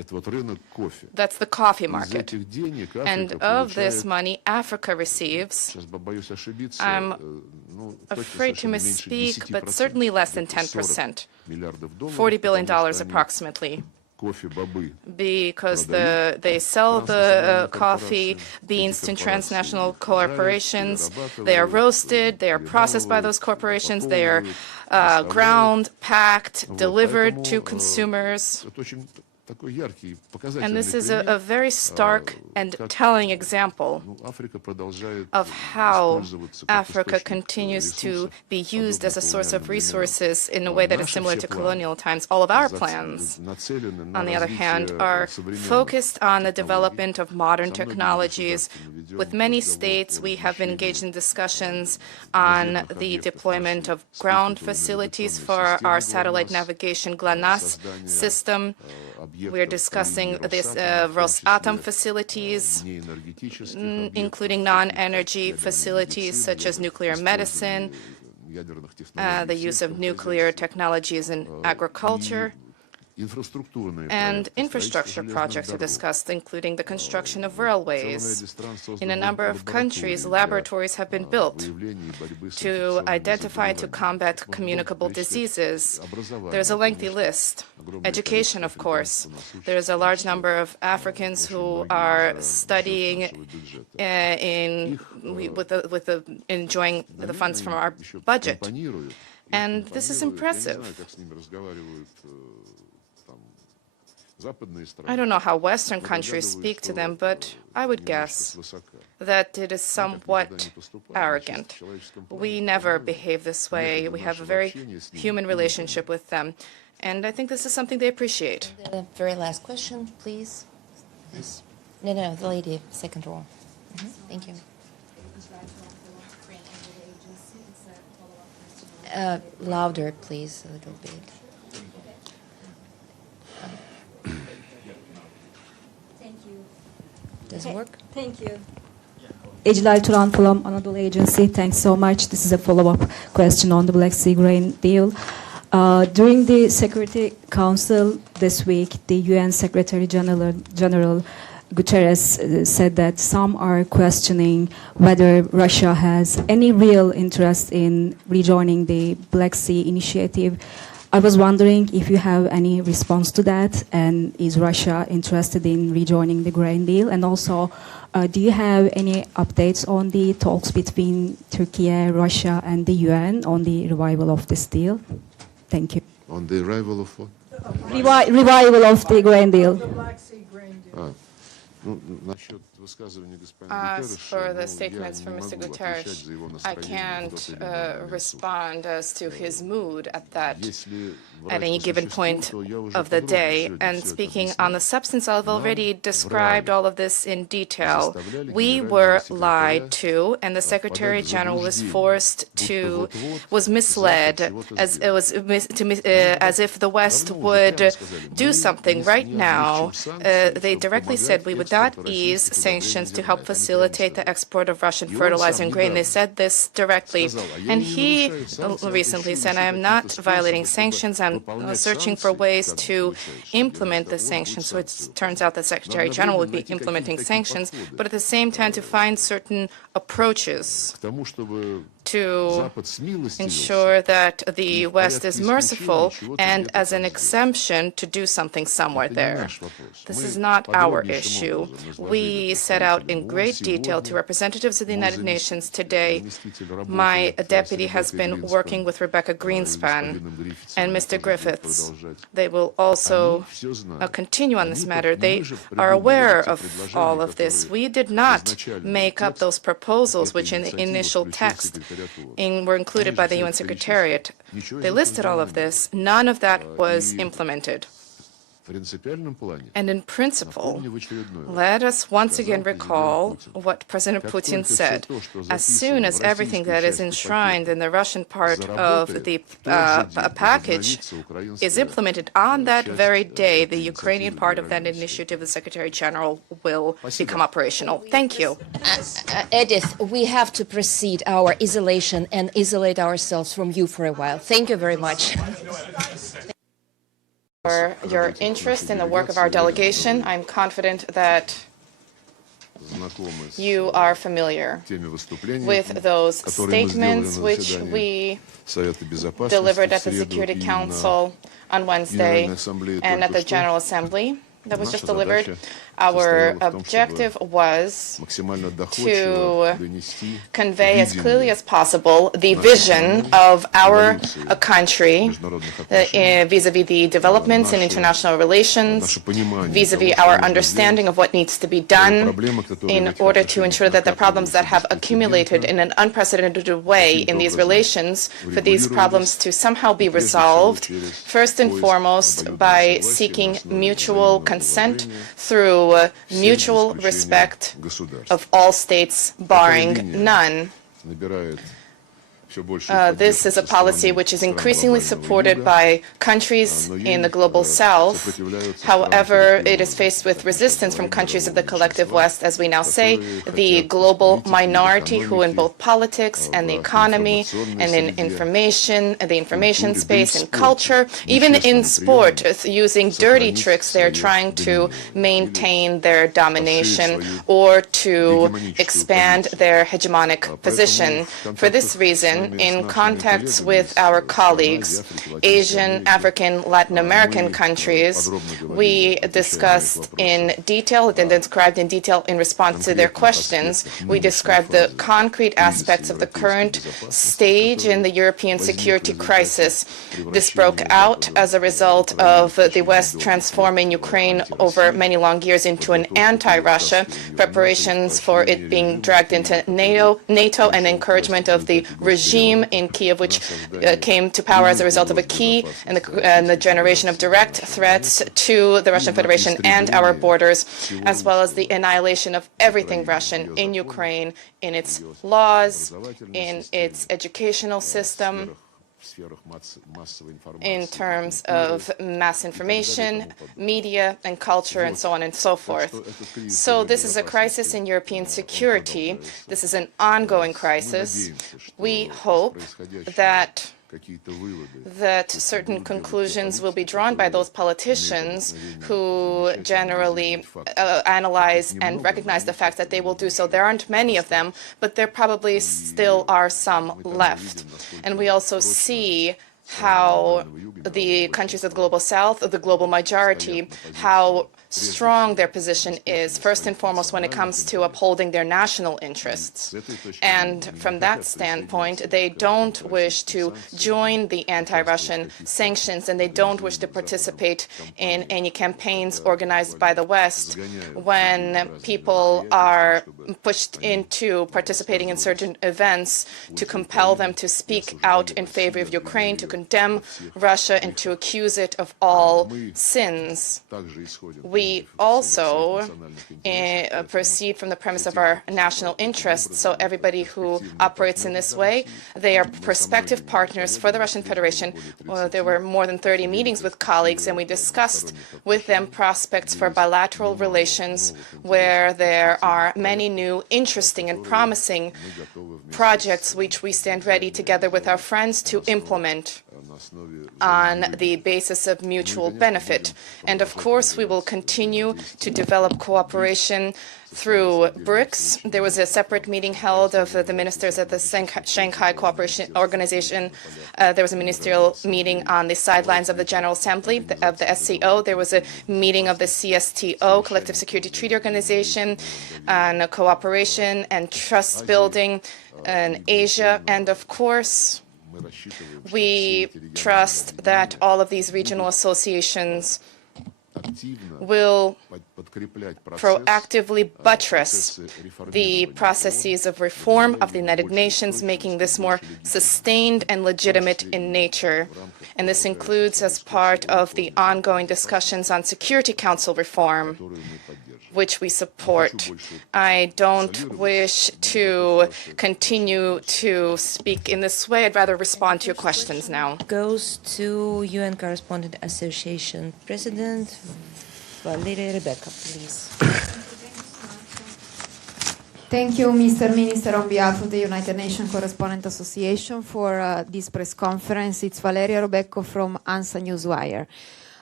That's the coffee market. And of this money, Africa receives, I'm afraid to misspeak, but certainly less than 10%, $40 billion approximately, because they sell the coffee beans to transnational corporations. They are roasted, they are processed by those corporations, they are ground, packed, delivered to consumers. And this is a very stark and telling example of how Africa continues to be used as a source of resources in a way that is similar to colonial times. All of our plans, on the other hand, are focused on the development of modern technologies. With many states, we have been engaged in discussions on the deployment of ground facilities for our satellite navigation GLONASS system. We're discussing this Rosatom facilities, including non-energy facilities such as nuclear medicine, the use of nuclear technologies in agriculture, and infrastructure projects are discussed, including the construction of railways. In a number of countries, laboratories have been built to identify and to combat communicable diseases. There's a lengthy list. Education, of course. There's a large number of Africans who are studying enjoying the funds from our budget. And this is impressive. I don't know how Western countries speak to them, but I would guess that it is somewhat arrogant. We never behave this way. We have a very human relationship with them. And I think this is something they appreciate. The very last question, please. Yes. No, the lady, second row. Thank you. Louder, please, a little bit. Does it work? Thank you. Ejlal Turan from Anadolu Agency. Thanks so much. This is a follow-up question on the Black Sea grain deal. During the Security Council this week, the UN Secretary General Guterres said that some are questioning whether Russia has any real interest in rejoining the Black Sea initiative. I was wondering if you have any response to that, and is Russia interested in rejoining the grain deal? And also, do you have any updates on the talks between Turkey, Russia, and the UN on the revival of this deal? Thank you. On the arrival of what? Revival of the grain deal. As for the statements from Mr. Guterres, I can't respond as to his mood at any given point of the day. And speaking on the substance, I've already described all of this in detail. We were lied to, and the Secretary General was misled, as if the West would do something. Right now, they directly said we would not ease sanctions to help facilitate the export of Russian fertilizer and grain. They said this directly. And he recently said, I am not violating sanctions. I'm searching for ways to implement the sanctions. So it turns out the Secretary General would be implementing sanctions, but at the same time to find certain approaches to ensure that the West is merciful and as an exemption to do something somewhere there. This is not our issue. We set out in great detail to representatives of the United Nations today. My deputy has been working with Rebecca Greenspan and Mr. Griffiths. They will also continue on this matter. They are aware of all of this. We did not make up those proposals which in the initial text were included by the UN Secretariat. They listed all of this. None of that was implemented. And in principle, let us once again recall what President Putin said. As soon as everything that is enshrined in the Russian part of the package is implemented, on that very day, the Ukrainian part of that initiative, the Secretary General, will become operational. Thank you. Edith, we have to proceed our isolation and isolate ourselves from you for a while. Thank you very much. for your interest in the work of our delegation. I'm confident that you are familiar with those statements which we delivered at the Security Council on Wednesday and at the General Assembly that was just delivered. Our objective was to convey as clearly as possible the vision of our country vis-à-vis the developments in international relations, vis-à-vis our understanding of what needs to be done in order to ensure that the problems that have accumulated in an unprecedented way in these relations, for these problems to somehow be resolved, first and foremost by seeking mutual consent through mutual respect of all states, barring none. This is a policy which is increasingly supported by countries in the global south. However, it is faced with resistance from countries of the collective West, as we now say, the global minority who in both politics and the economy and in information, the information space and culture, even in sport, using dirty tricks, they're trying to maintain their domination or to expand their hegemonic position. For this reason, in contacts with our colleagues, Asian, African, Latin American countries, we discussed in detail and described in detail in response to their questions. We described the concrete aspects of the current stage in the European security crisis. This broke out as a result of the West transforming Ukraine over many long years into an anti-Russia, preparations for it being dragged into NATO and encouragement of the regime in Kiev, which came to power as a result of a key and the generation of direct threats to the Russian Federation and our borders, as well as the annihilation of everything Russian in Ukraine, in its laws, in its educational system, in terms of mass information, media, and culture, and so on and so forth. So this is a crisis in European security. This is an ongoing crisis. We hope that certain conclusions will be drawn by those politicians who generally analyze and recognize the fact that they will do so. There aren't many of them, but there probably still are some left. And we also see how the countries of the global south, the global majority, how strong their position is, first and foremost when it comes to upholding their national interests. And from that standpoint, they don't wish to join the anti-Russian sanctions, and they don't wish to participate in any campaigns organized by the West when people are pushed into participating in certain events to compel them to speak out in favor of Ukraine, to condemn Russia, and to accuse it of all sins. We also proceed from the premise of our national interests. So everybody who operates in this way, they are prospective partners for the Russian Federation. There were more than 30 meetings with colleagues, and we discussed with them prospects for bilateral relations where there are many new, interesting, and promising projects which we stand ready together with our friends to implement on the basis of mutual benefit. And of course, we will continue to develop cooperation through BRICS. There was a separate meeting held of the ministers at the Shanghai Cooperation Organization. There was a ministerial meeting on the sidelines of the General Assembly of the SCO. There was a meeting of the CSTO, Collective Security Treaty Organization, on cooperation and trust building in Asia. And of course, we trust that all of these regional associations will proactively buttress the processes of reform of the United Nations, making this more sustained and legitimate in nature. And this includes as part of the ongoing discussions on Security Council reform, which we support. I don't wish to continue to speak in this way. I'd rather respond to your questions now. Goes to UN Correspondent Association President Valeria Rebecca, please. Thank you, Mr. Minister, on behalf of the United Nations Correspondent Association for this press conference. It's Valeria Rebecca from ANSA Newswire.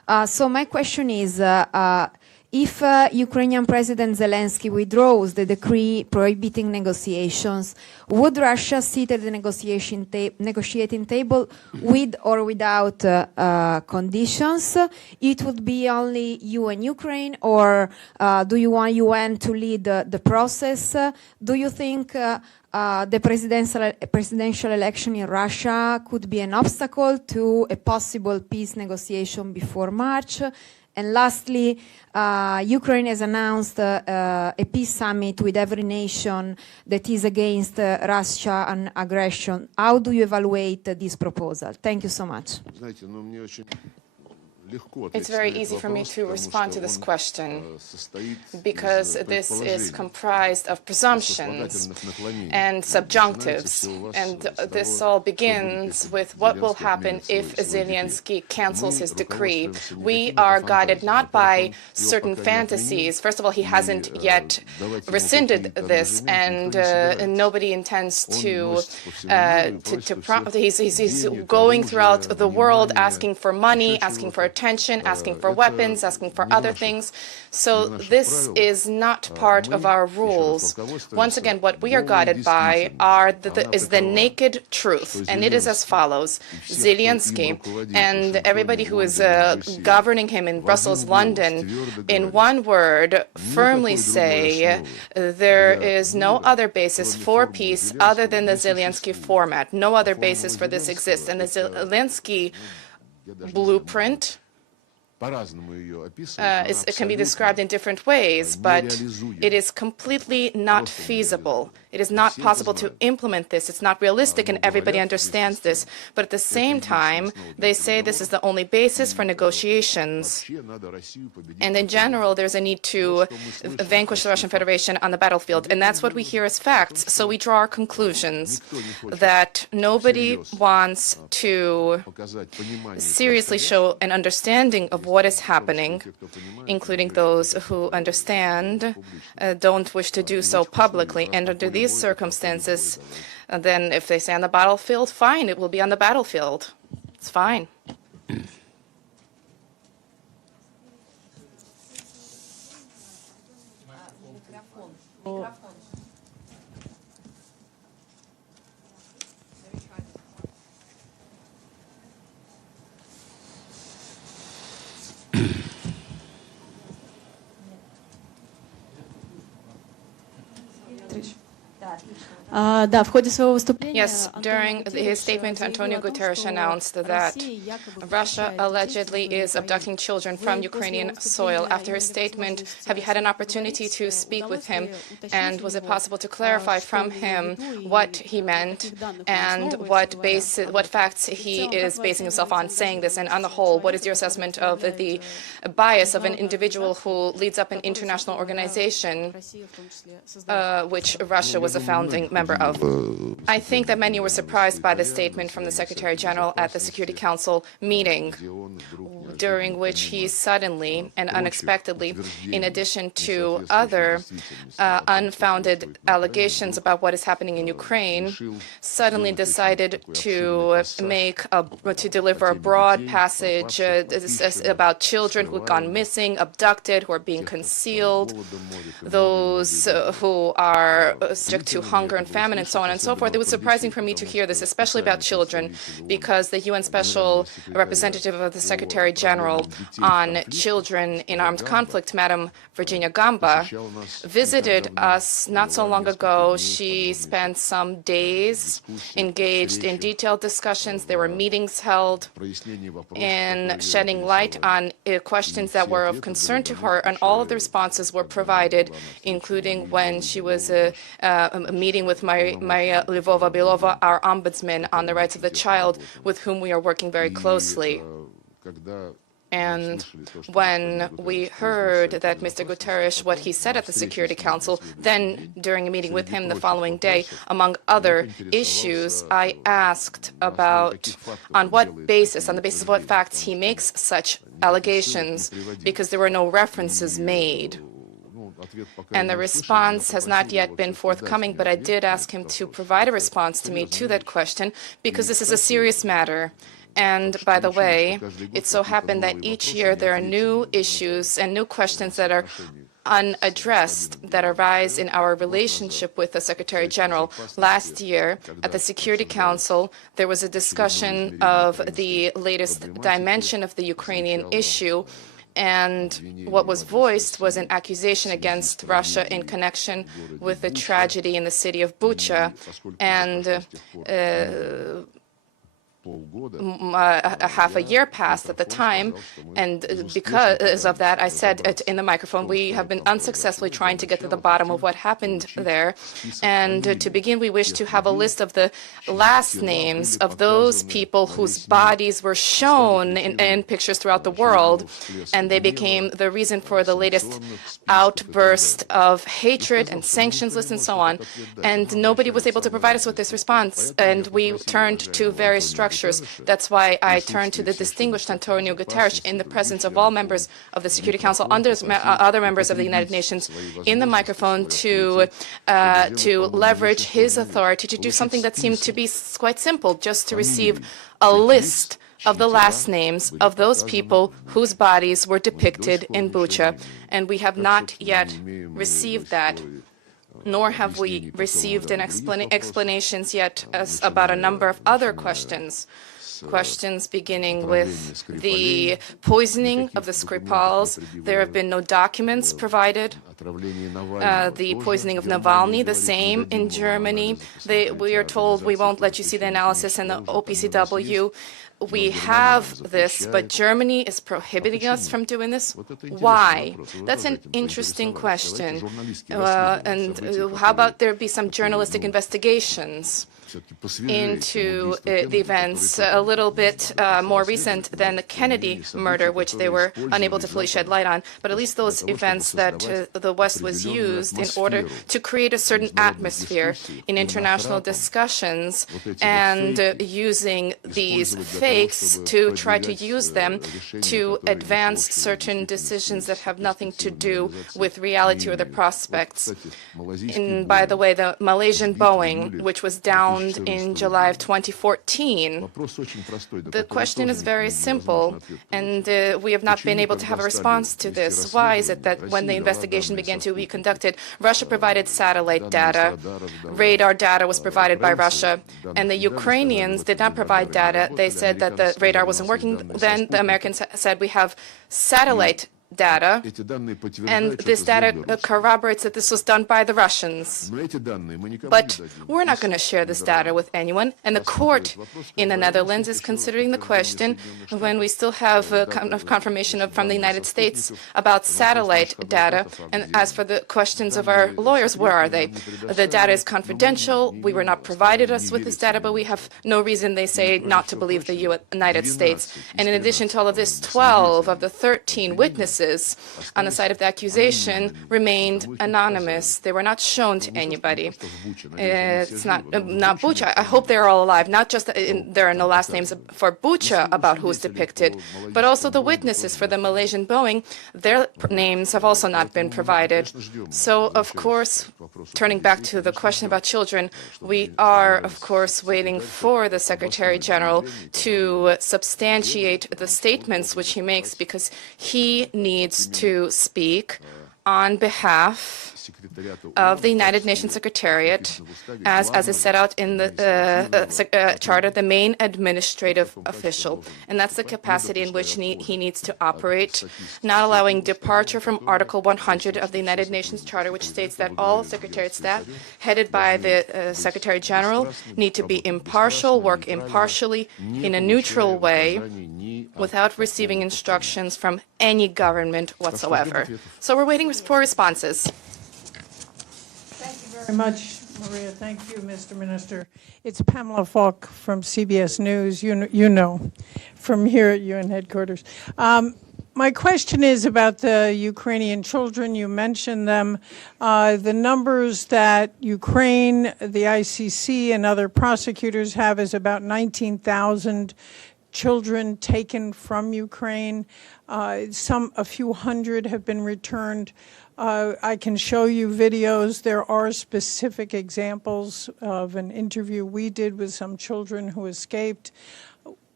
So my question is, if Ukrainian President Zelensky withdraws the decree prohibiting negotiations, would Russia sit at the negotiating table with or without conditions? It would be only you and Ukraine, or do you want UN to lead the process? Do you think the presidential election in Russia could be an obstacle to a possible peace negotiation before March? And lastly, Ukraine has announced a peace summit with every nation that is against Russian aggression. How do you evaluate this proposal? Thank you so much. It's very easy for me to respond to this question because this is comprised of presumptions and subjunctives, and this all begins with what will happen if Zelensky cancels his decree. We are guided not by certain fantasies. First of all, he hasn't yet rescinded this, and nobody intends to he's going throughout the world asking for money, asking for attention, asking for weapons, asking for other things. So this is not part of our rules. Once again, what we are guided by is the naked truth, and it is as follows. Zelensky and everybody who is governing him in Brussels, London, in one word, firmly say there is no other basis for peace other than the Zelensky format. No other basis for this exists. And the Zelensky blueprint it can be described in different ways, but it is completely not feasible. It is not possible to implement this. It's not realistic, and everybody understands this. But at the same time, they say this is the only basis for negotiations. And in general, there's a need to vanquish the Russian Federation on the battlefield. And that's what we hear as facts. So we draw our conclusions that nobody wants to seriously show an understanding of what is happening, including those who understand, don't wish to do so publicly. And under these circumstances, then if they say on the battlefield, fine, it will be on the battlefield. It's fine. Yes, during his statement, Antonio Guterres announced that Russia allegedly is abducting children from Ukrainian soil. After his statement, have you had an opportunity to speak with him, and was it possible to clarify from him what he meant and what facts he is basing himself on saying this? And on the whole, what is your assessment of the bias of an individual who leads up an international organization, which Russia was a founding member of? I think that many were surprised by the statement from the Secretary General at the Security Council meeting, during which he suddenly and unexpectedly, in addition to other unfounded allegations about what is happening in Ukraine, suddenly decided to deliver a broad passage about children who have gone missing, abducted, who are being concealed, those who are subject to hunger and famine, and so on and so forth. It was surprising for me to hear this, especially about children, because the UN Special Representative of the Secretary General on Children in Armed Conflict, Madam Virginia Gamba, visited us not so long ago. She spent some days engaged in detailed discussions. There were meetings held in shedding light on questions that were of concern to her, and all of the responses were provided, including when she was meeting with Maria Lvova-Belova, our ombudsman on the rights of the child, with whom we are working very closely. And when we heard that Mr. Guterres, what he said at the Security Council, then during a meeting with him the following day, among other issues, I asked about on what basis, on the basis of what facts he makes such allegations, because there were no references made. And the response has not yet been forthcoming, but I did ask him to provide a response to me to that question, because this is a serious matter. And by the way, it so happened that each year there are new issues and new questions that are unaddressed that arise in our relationship with the Secretary General. Last year, at the Security Council, there was a discussion of the latest dimension of the Ukrainian issue, and what was voiced was an accusation against Russia in connection with the tragedy in the city of Bucha, and a half a year passed at the time, and because of that, I said in the microphone, we have been unsuccessfully trying to get to the bottom of what happened there. And to begin, we wish to have a list of the last names of those people whose bodies were shown in pictures throughout the world, and they became the reason for the latest outburst of hatred and sanctions lists and so on. And nobody was able to provide us with this response, and we turned to various structures. That's why I turned to the distinguished Antonio Guterres in the presence of all members of the Security Council, other members of the United Nations, in the microphone to leverage his authority to do something that seemed to be quite simple, just to receive a list of the last names of those people whose bodies were depicted in Bucha. And we have not yet received that, nor have we received an explanations yet about a number of other questions. Questions beginning with the poisoning of the Skripals. There have been no documents provided. The poisoning of Navalny, the same in Germany. We are told we won't let you see the analysis in the OPCW. We have this, but Germany is prohibiting us from doing this. Why? That's an interesting question. And how about there be some journalistic investigations into the events a little bit more recent than the Kennedy murder, which they were unable to fully shed light on, but at least those events that the West was used in order to create a certain atmosphere in international discussions, and using these fakes to try to use them to advance certain decisions that have nothing to do with reality or the prospects. And by the way, the Malaysian Boeing, which was downed in July of 2014. The question is very simple, and we have not been able to have a response to this. Why is it that when the investigation began to be conducted, Russia provided satellite data, radar data was provided by Russia, and the Ukrainians did not provide data. They said that the radar wasn't working. Then the Americans said we have satellite data, and this data corroborates that this was done by the Russians. But we're not going to share this data with anyone, and the court in the Netherlands is considering the question when we still have confirmation from the United States about satellite data. And as for the questions of our lawyers, where are they? The data is confidential. We were not provided us with this data, but we have no reason, they say, not to believe the United States. And in addition to all of this, 12 of the 13 witnesses on the side of the accusation remained anonymous. They were not shown to anybody. It's not Bucha. I hope they're all alive. Not just there are no last names for Bucha about who's depicted, but also the witnesses for the Malaysian Boeing. Their names have also not been provided. So, of course, turning back to the question about children, we are, of course, waiting for the Secretary General to substantiate the statements which he makes, because he needs to speak on behalf of the United Nations Secretariat, as is set out in the Charter, the main administrative official. And that's the capacity in which he needs to operate, not allowing departure from Article 100 of the United Nations Charter, which states that all Secretariat staff headed by the Secretary General need to be impartial, work impartially in a neutral way, without receiving instructions from any government whatsoever. So we're waiting for responses. Thank you very much, Maria. Thank you, Mr. Minister. It's Pamela Falk from CBS News, you know, from here at UN headquarters. My question is about the Ukrainian children. You mentioned them. The numbers that Ukraine, the ICC, and other prosecutors have is about 19,000 children taken from Ukraine. A few hundred have been returned. I can show you videos. There are specific examples of an interview we did with some children who escaped.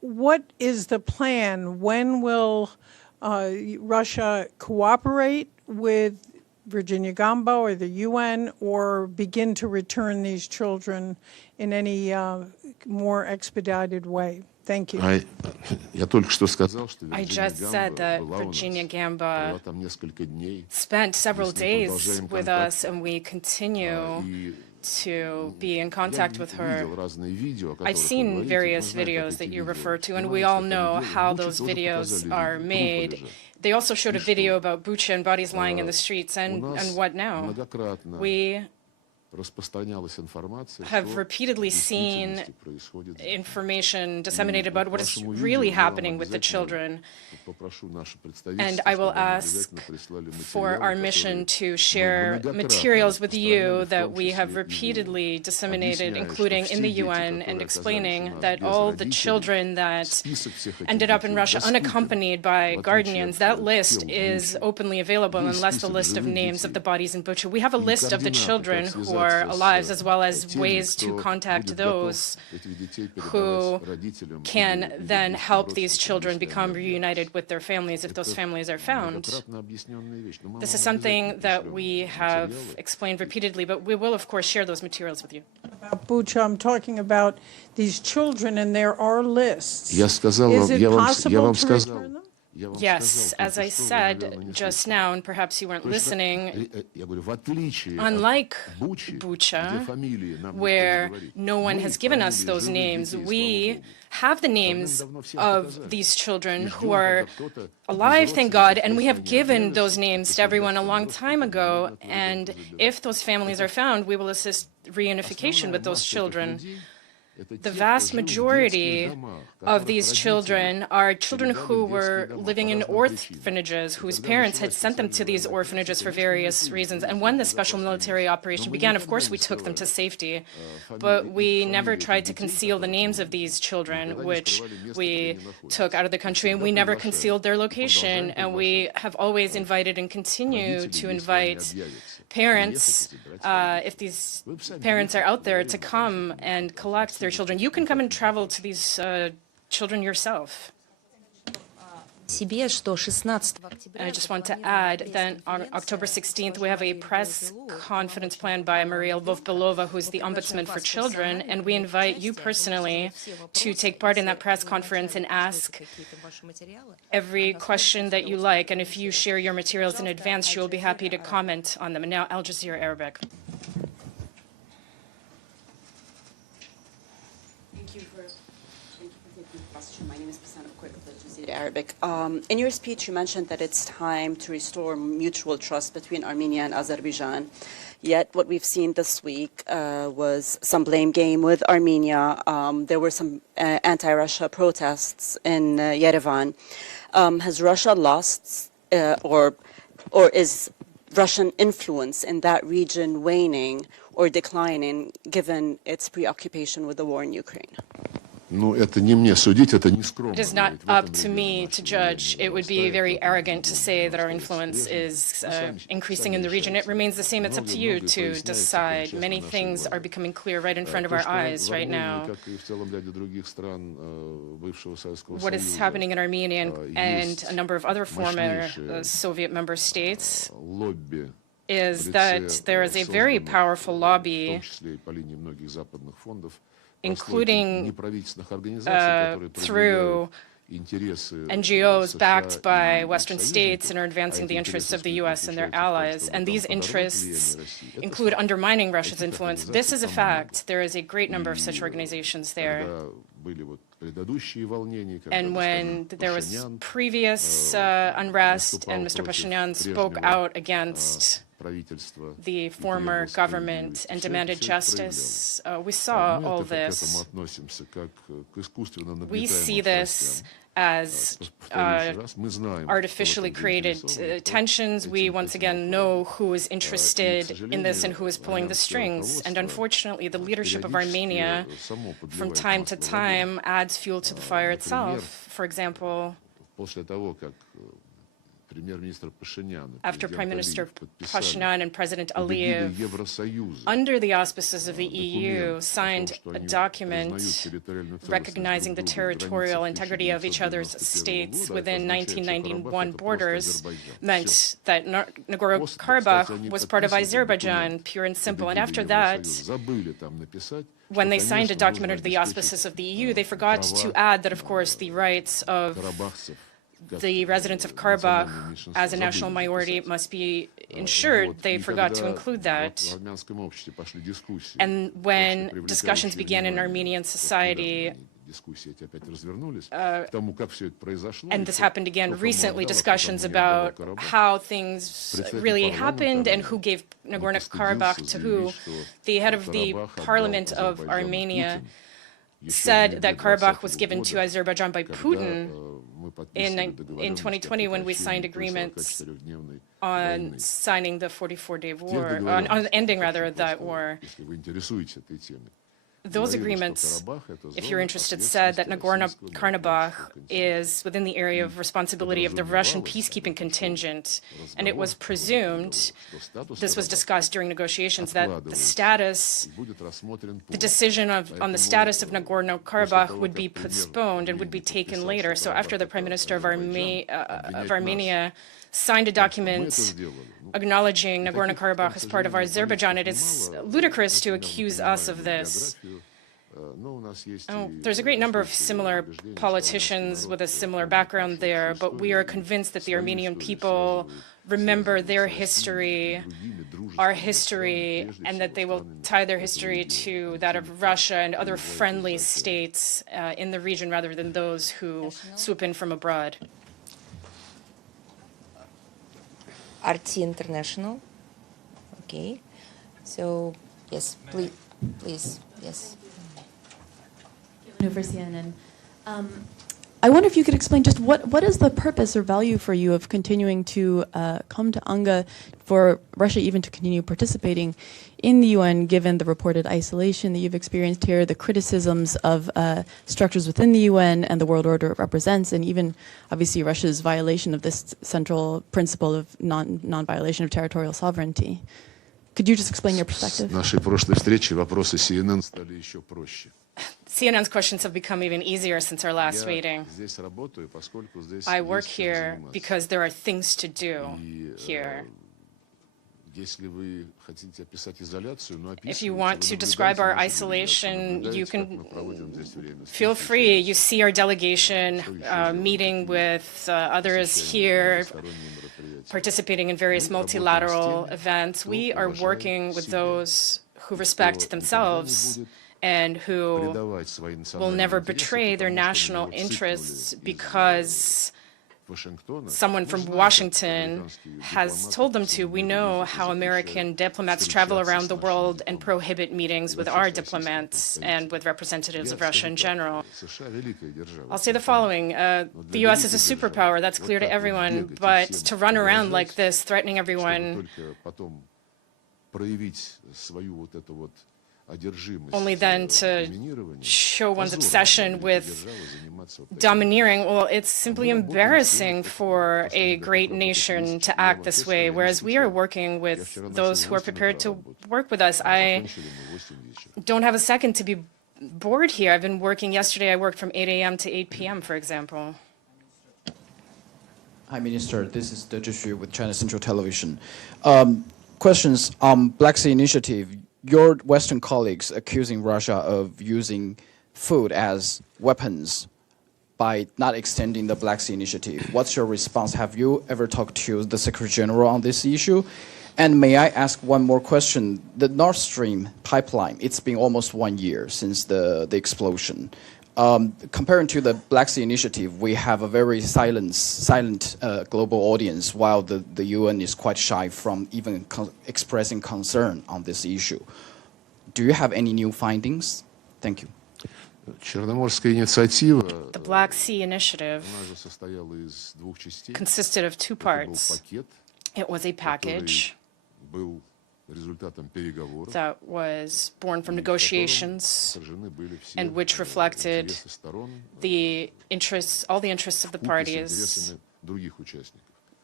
what is the plan? When will Russia cooperate with Virginia Gamba or the UN, or begin to return these children in any more expedited way? Thank you. I just said that Virginia Gamba spent several days with us, and we continue to be in contact with her. I've seen various videos that you refer to, and we all know how those videos are made. They also showed a video about Bucha and bodies lying in the streets, and what now? We have repeatedly seen information disseminated about what is really happening with the children. And I will ask for our mission to share materials with you that we have repeatedly disseminated, including in the UN, and explaining that all the children that ended up in Russia unaccompanied by guardians, that list is openly available, unless the list of names of the bodies in Bucha. We have a list of the children who are alive, as well as ways to contact those who can then help these children become reunited with their families if those families are found. This is something that we have explained repeatedly, but we will, of course, share those materials with you. About Bucha, I'm talking about these children, and there are lists. Is it possible to return them? Yes, as I said just now, and perhaps you weren't listening, unlike Bucha, where no one has given us those names, we have the names of these children who are alive, thank God, and we have given those names to everyone a long time ago, and if those families are found, we will assist reunification with those children. The vast majority of these children are children who were living in orphanages, whose parents had sent them to these orphanages for various reasons. And when the special military operation began, of course, we took them to safety. But we never tried to conceal the names of these children, which we took out of the country, and we never concealed their location. And we have always invited and continue to invite parents, if these parents are out there, to come and collect their children. You can come and travel to these children yourself. I just want to add that on October 16th, we have a press conference planned by Maria Lvov-Belova, who is the Ombudsman for Children, and we invite you personally to take part in that press conference and ask every question that you like. And if you share your materials in advance, she will be happy to comment on them. And now, Al Jazeera Arabic. My name is Arabic. In your speech, you mentioned that it's time to restore mutual trust between Armenia and Azerbaijan. Yet what we've seen this week was some blame game with Armenia. There were some anti-Russia protests in Yerevan. Has Russia lost, or is Russian influence in that region waning or declining, given its preoccupation with the war in Ukraine? It is not up to me to judge. It would be very arrogant to say that our influence is increasing in the region. It remains the same. It's up to you to decide. Many things are becoming clear right in front of our eyes right now. What is happening in Armenia and a number of other former Soviet member states is that there is a very powerful lobby, including through NGOs backed by Western states and are advancing the interests of the U.S. and their allies. And these interests include undermining Russia's influence. This is a fact. There is a great number of such organizations there. And when there was previous unrest and Mr. Pashinyan spoke out against the former government and demanded justice, we saw all this. We see this as artificially created tensions. We once again know who is interested in this and who is pulling the strings. And unfortunately, the leadership of Armenia, from time to time, adds fuel to the fire itself. For example, after Prime Minister Pashinyan and President Aliyev, under the auspices of the EU, signed a document recognizing the territorial integrity of each other's states within 1991 borders, meant that Nagorno-Karabakh was part of Azerbaijan, pure and simple. And after that, when they signed a document under the auspices of the EU, they forgot to add that, of course, the rights of the residents of Karabakh as a national minority must be ensured. They forgot to include that. And when discussions began in Armenian society, and this happened again recently, discussions about how things really happened and who gave Nagorno-Karabakh to who. The head of the parliament of Armenia said that Karabakh was given to Azerbaijan by Putin in 2020 when we signed agreements on signing the 44-day war, on ending rather that war. Those agreements, if you're interested, said that Nagorno-Karabakh is within the area of responsibility of the Russian peacekeeping contingent, and it was presumed, this was discussed during negotiations, that the status, the decision on the status of Nagorno-Karabakh would be postponed and would be taken later. So after the Prime Minister of Armenia signed a document acknowledging Nagorno-Karabakh as part of Azerbaijan, it is ludicrous to accuse us of this. There's a great number of similar politicians with a similar background there, but we are convinced that the Armenian people remember their history, our history, and that they will tie their history to that of Russia and other friendly states in the region rather than those who swoop in from abroad. RT International. Okay. So, yes, please, yes. For CNN. I wonder if you could explain just what is the purpose or value for you of continuing to come to UNGA, for Russia even to continue participating in the UN, given the reported isolation that you've experienced here, the criticisms of structures within the UN and the world order it represents, and even obviously Russia's violation of this central principle of non-violation of territorial sovereignty. Could you just explain your perspective? CNN's questions have become even easier since our last meeting. I work here because there are things to do here. If you want to describe our isolation, you can feel free. You see our delegation meeting with others here, participating in various multilateral events. We are working with those who respect themselves and who will never betray their national interests because someone from Washington has told them to. We know how American diplomats travel around the world and prohibit meetings with our diplomats and with representatives of Russia in general. I'll say the following. The U.S. is a superpower, that's clear to everyone, but to run around like this, threatening everyone, only then to show one's obsession with domineering, well, it's simply embarrassing for a great nation to act this way, whereas we are working with those who are prepared to work with us. I don't have a second to be bored here. I've been working yesterday. I worked from 8 a.m. to 8 p.m., for example. Hi, Minister. This is De Zhishu with China Central Television. Questions on Black Sea Initiative. Your Western colleagues accusing Russia of using food as weapons by not extending the Black Sea Initiative. What's your response? Have you ever talked to the Secretary General on this issue? And may I ask one more question? The Nord Stream pipeline, it's been almost 1 year since the explosion. Comparing to the Black Sea Initiative, we have a very silent global audience, while the UN is quite shy from even expressing concern on this issue. Do you have any new findings? Thank you. The Black Sea Initiative consisted of two parts. It was a package that was born from negotiations and which reflected the interests, all the interests of the parties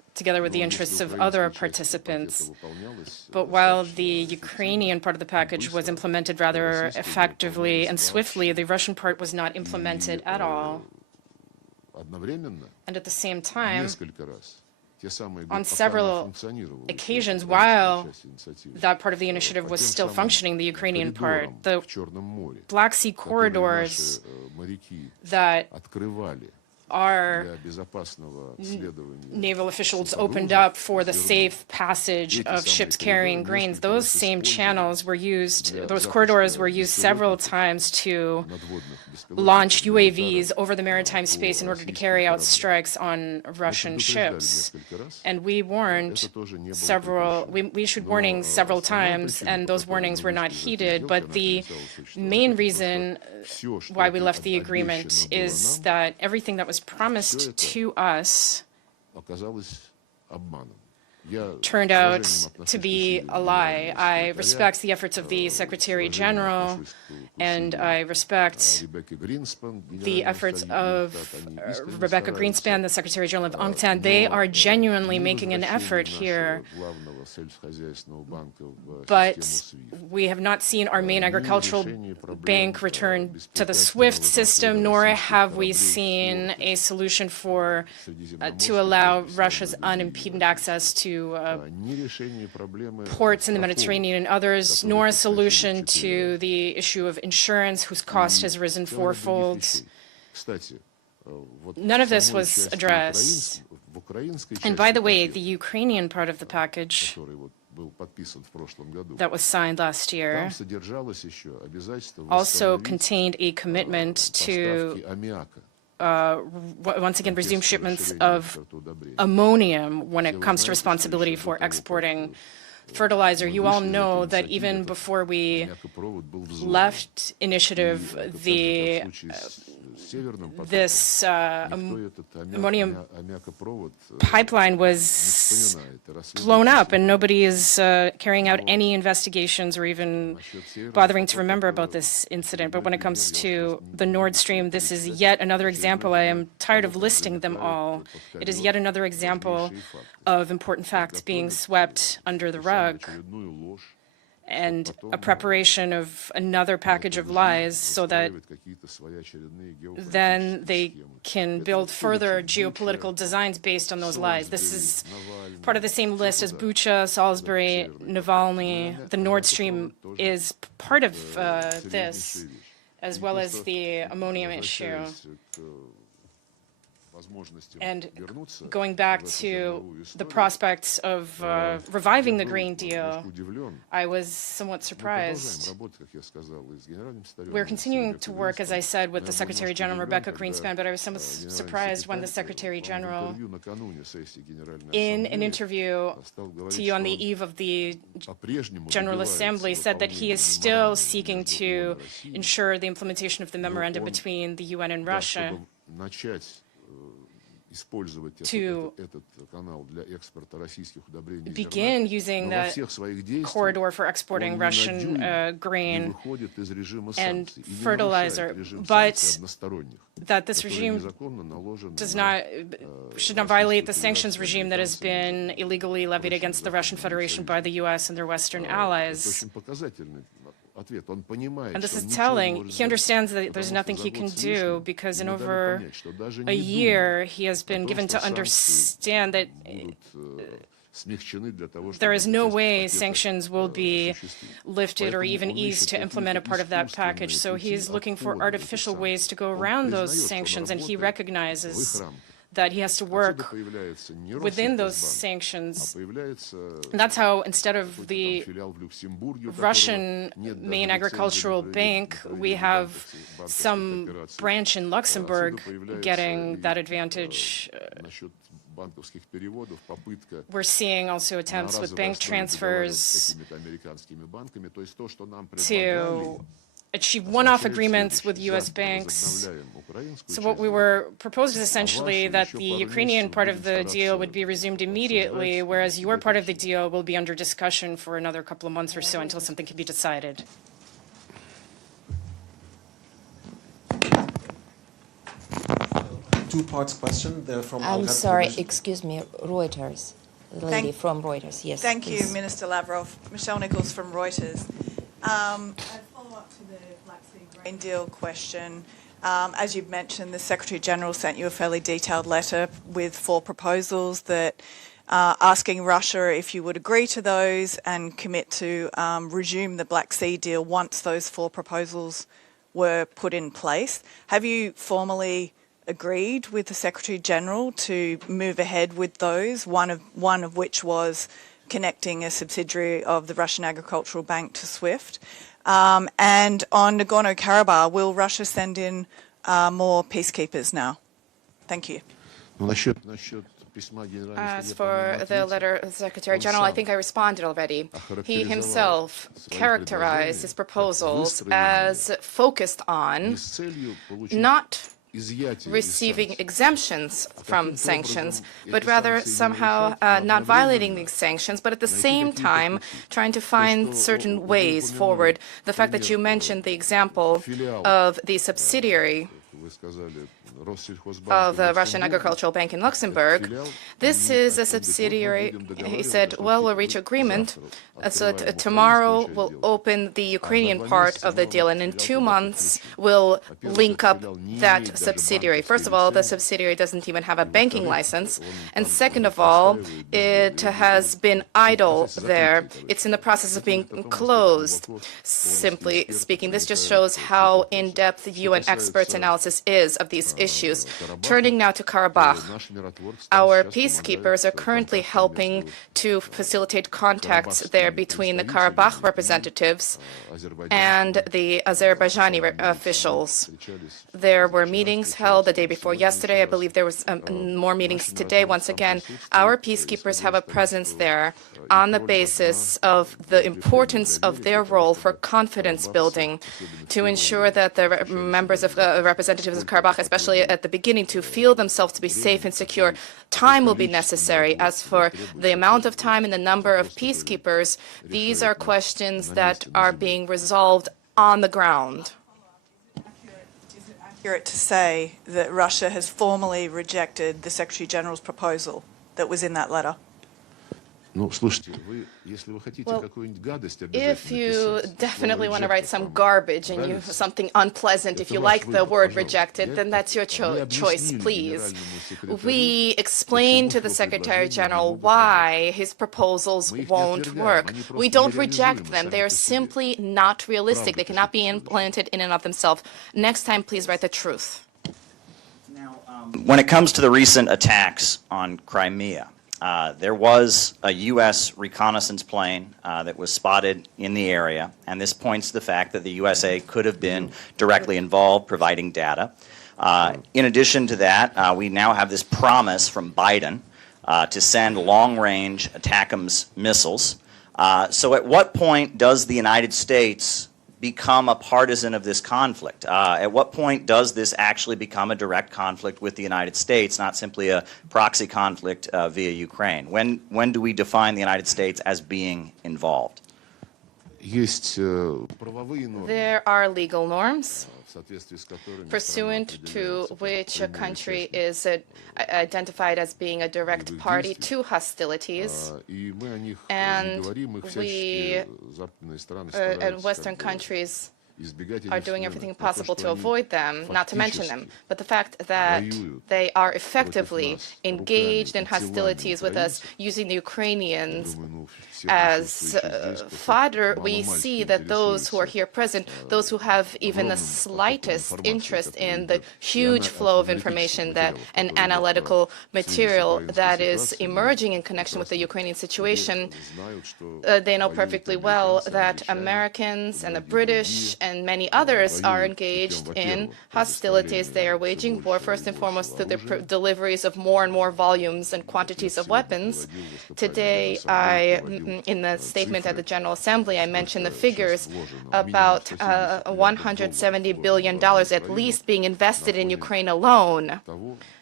together with the interests of other participants. But while the Ukrainian part of the package was implemented rather effectively and swiftly, the Russian part was not implemented at all. And at the same time, on several occasions, while that part of the initiative was still functioning, the Ukrainian part, the Black Sea corridors that our naval officials opened up for the safe passage of ships carrying grains, those same channels were used, those corridors were used several times to launch UAVs over the maritime space in order to carry out strikes on Russian ships. And we warned we issued warnings several times, and those warnings were not heeded. But the main reason why we left the agreement is that everything that was promised to us turned out to be a lie. I respect the efforts of the Secretary General, and I respect the efforts of Rebecca Greenspan, the Secretary General of UNCTAD. They are genuinely making an effort here. But we have not seen our main agricultural bank return to the SWIFT system, nor have we seen a solution to allow Russia's unimpeded access to ports in the Mediterranean and others, nor a solution to the issue of insurance, whose cost has risen fourfold. None of this was addressed. And by the way, the Ukrainian part of the package that was signed last year also contained a commitment to once again resume shipments of ammonium when it comes to responsibility for exporting fertilizer. You all know that even before we left initiative, this ammonium pipeline was blown up, and nobody is carrying out any investigations or even bothering to remember about this incident. But when it comes to the Nord Stream, this is yet another example. I am tired of listing them all. It is yet another example of important facts being swept under the rug, and a preparation of another package of lies so that then they can build further geopolitical designs based on those lies. This is part of the same list as Bucha, Salisbury, Navalny. The Nord Stream is part of this, as well as the ammonium issue. And going back to the prospects of reviving the Green Deal, I was somewhat surprised. We're continuing to work, as I said, with the Secretary General, Rebecca Greenspan, but I was somewhat surprised when the Secretary General, in an interview to you on the eve of the General Assembly, said that he is still seeking to ensure the implementation of the memorandum between the UN and Russia to begin using that corridor for exporting Russian grain and fertilizer, but that this regime should not violate the sanctions regime that has been illegally levied against the Russian Federation by the U.S. and their Western allies. And this is telling. He understands that there's nothing he can do because in over a year he has been given to understand that there is no way sanctions will be lifted or even eased to implement a part of that package. So he is looking for artificial ways to go around those sanctions, and he recognizes that he has to work within those sanctions. And that's how, instead of the Russian main agricultural bank, we have some branch in Luxembourg getting that advantage. We're seeing also attempts with bank transfers to achieve one-off agreements with U.S. banks. So what we were proposed is essentially that the Ukrainian part of the deal would be resumed immediately, whereas your part of the deal will be under discussion for another couple of months or so until something can be decided. two-part question. They're from I'm Al-Ghad sorry, television. excuse me, Reuters. The lady from Reuters, yes. Thank please. you, Minister Lavrov. Michelle Nichols from Reuters. A follow-up to the Black Sea grain deal question. As you've mentioned, the Secretary-General sent you a fairly detailed letter with 4 proposals that asking Russia if you would agree to those and commit to resume the Black Sea deal once those 4 proposals were put in place. Have you formally agreed with the Secretary-General to move ahead with those, one of which was connecting a subsidiary of the Russian Agricultural Bank to SWIFT? And on Nagorno-Karabakh, will Russia send in more peacekeepers now? Thank you. As for the letter of the Secretary General, I think I responded already. He himself characterized his proposals as focused on not receiving exemptions from sanctions, but rather somehow not violating these sanctions, but at the same time trying to find certain ways forward. The fact that you mentioned the example of the subsidiary of the Russian Agricultural Bank in Luxembourg. This is a subsidiary. He said, well, we'll reach agreement so that tomorrow we'll open the Ukrainian part of the deal, and in 2 months we'll link up that subsidiary. First of all, the subsidiary doesn't even have a banking license, and second of all, it has been idle there. It's in the process of being closed. Simply speaking, this just shows how in-depth the UN experts' analysis is of these issues. Turning now to Karabakh, our peacekeepers are currently helping to facilitate contacts there between the Karabakh representatives and the Azerbaijani officials. There were meetings held the day before yesterday. I believe there was more meetings today. Once again, our peacekeepers have a presence there on the basis of the importance of their role for confidence building, to ensure that the members of representatives of Karabakh, especially at the beginning, to feel themselves to be safe and secure. Time will be necessary. As for the amount of time and the number of peacekeepers, these are questions that are being resolved on the ground. Is it accurate to say that Russia has formally rejected the Secretary-General's proposal that was in that letter? Well, if you definitely want to write some garbage and you something unpleasant, if you like the word rejected, then that's your choice, please. We explain to the Secretary General why his proposals won't work. We don't reject them. They are simply not realistic. They cannot be implemented in and of themselves. Next time, please write the truth. When it comes to the recent attacks on Crimea, there was a U.S. reconnaissance plane that was spotted in the area, and this points to the fact that the USA could have been directly involved providing data. In addition to that, we now have this promise from Biden to send long-range ATACMS missiles. So at what point does the United States become a partisan of this conflict? At what point does this actually become a direct conflict with the United States, not simply a proxy conflict via Ukraine? When do we define the United States as being involved? There are legal norms pursuant to which a country is identified as being a direct party to hostilities, and we and Western countries are doing everything possible to avoid them, not to mention them. But the fact that they are effectively engaged in hostilities with us, using the Ukrainians as fodder, we see that those who are here present, those who have even the slightest interest in the huge flow of information that and analytical material that is emerging in connection with the Ukrainian situation, they know perfectly well that Americans and the British and many others are engaged in hostilities. They are waging war first and foremost through the deliveries of more and more volumes and quantities of weapons. Today, in the statement at the General Assembly, I mentioned the figures about $170 billion at least being invested in Ukraine alone.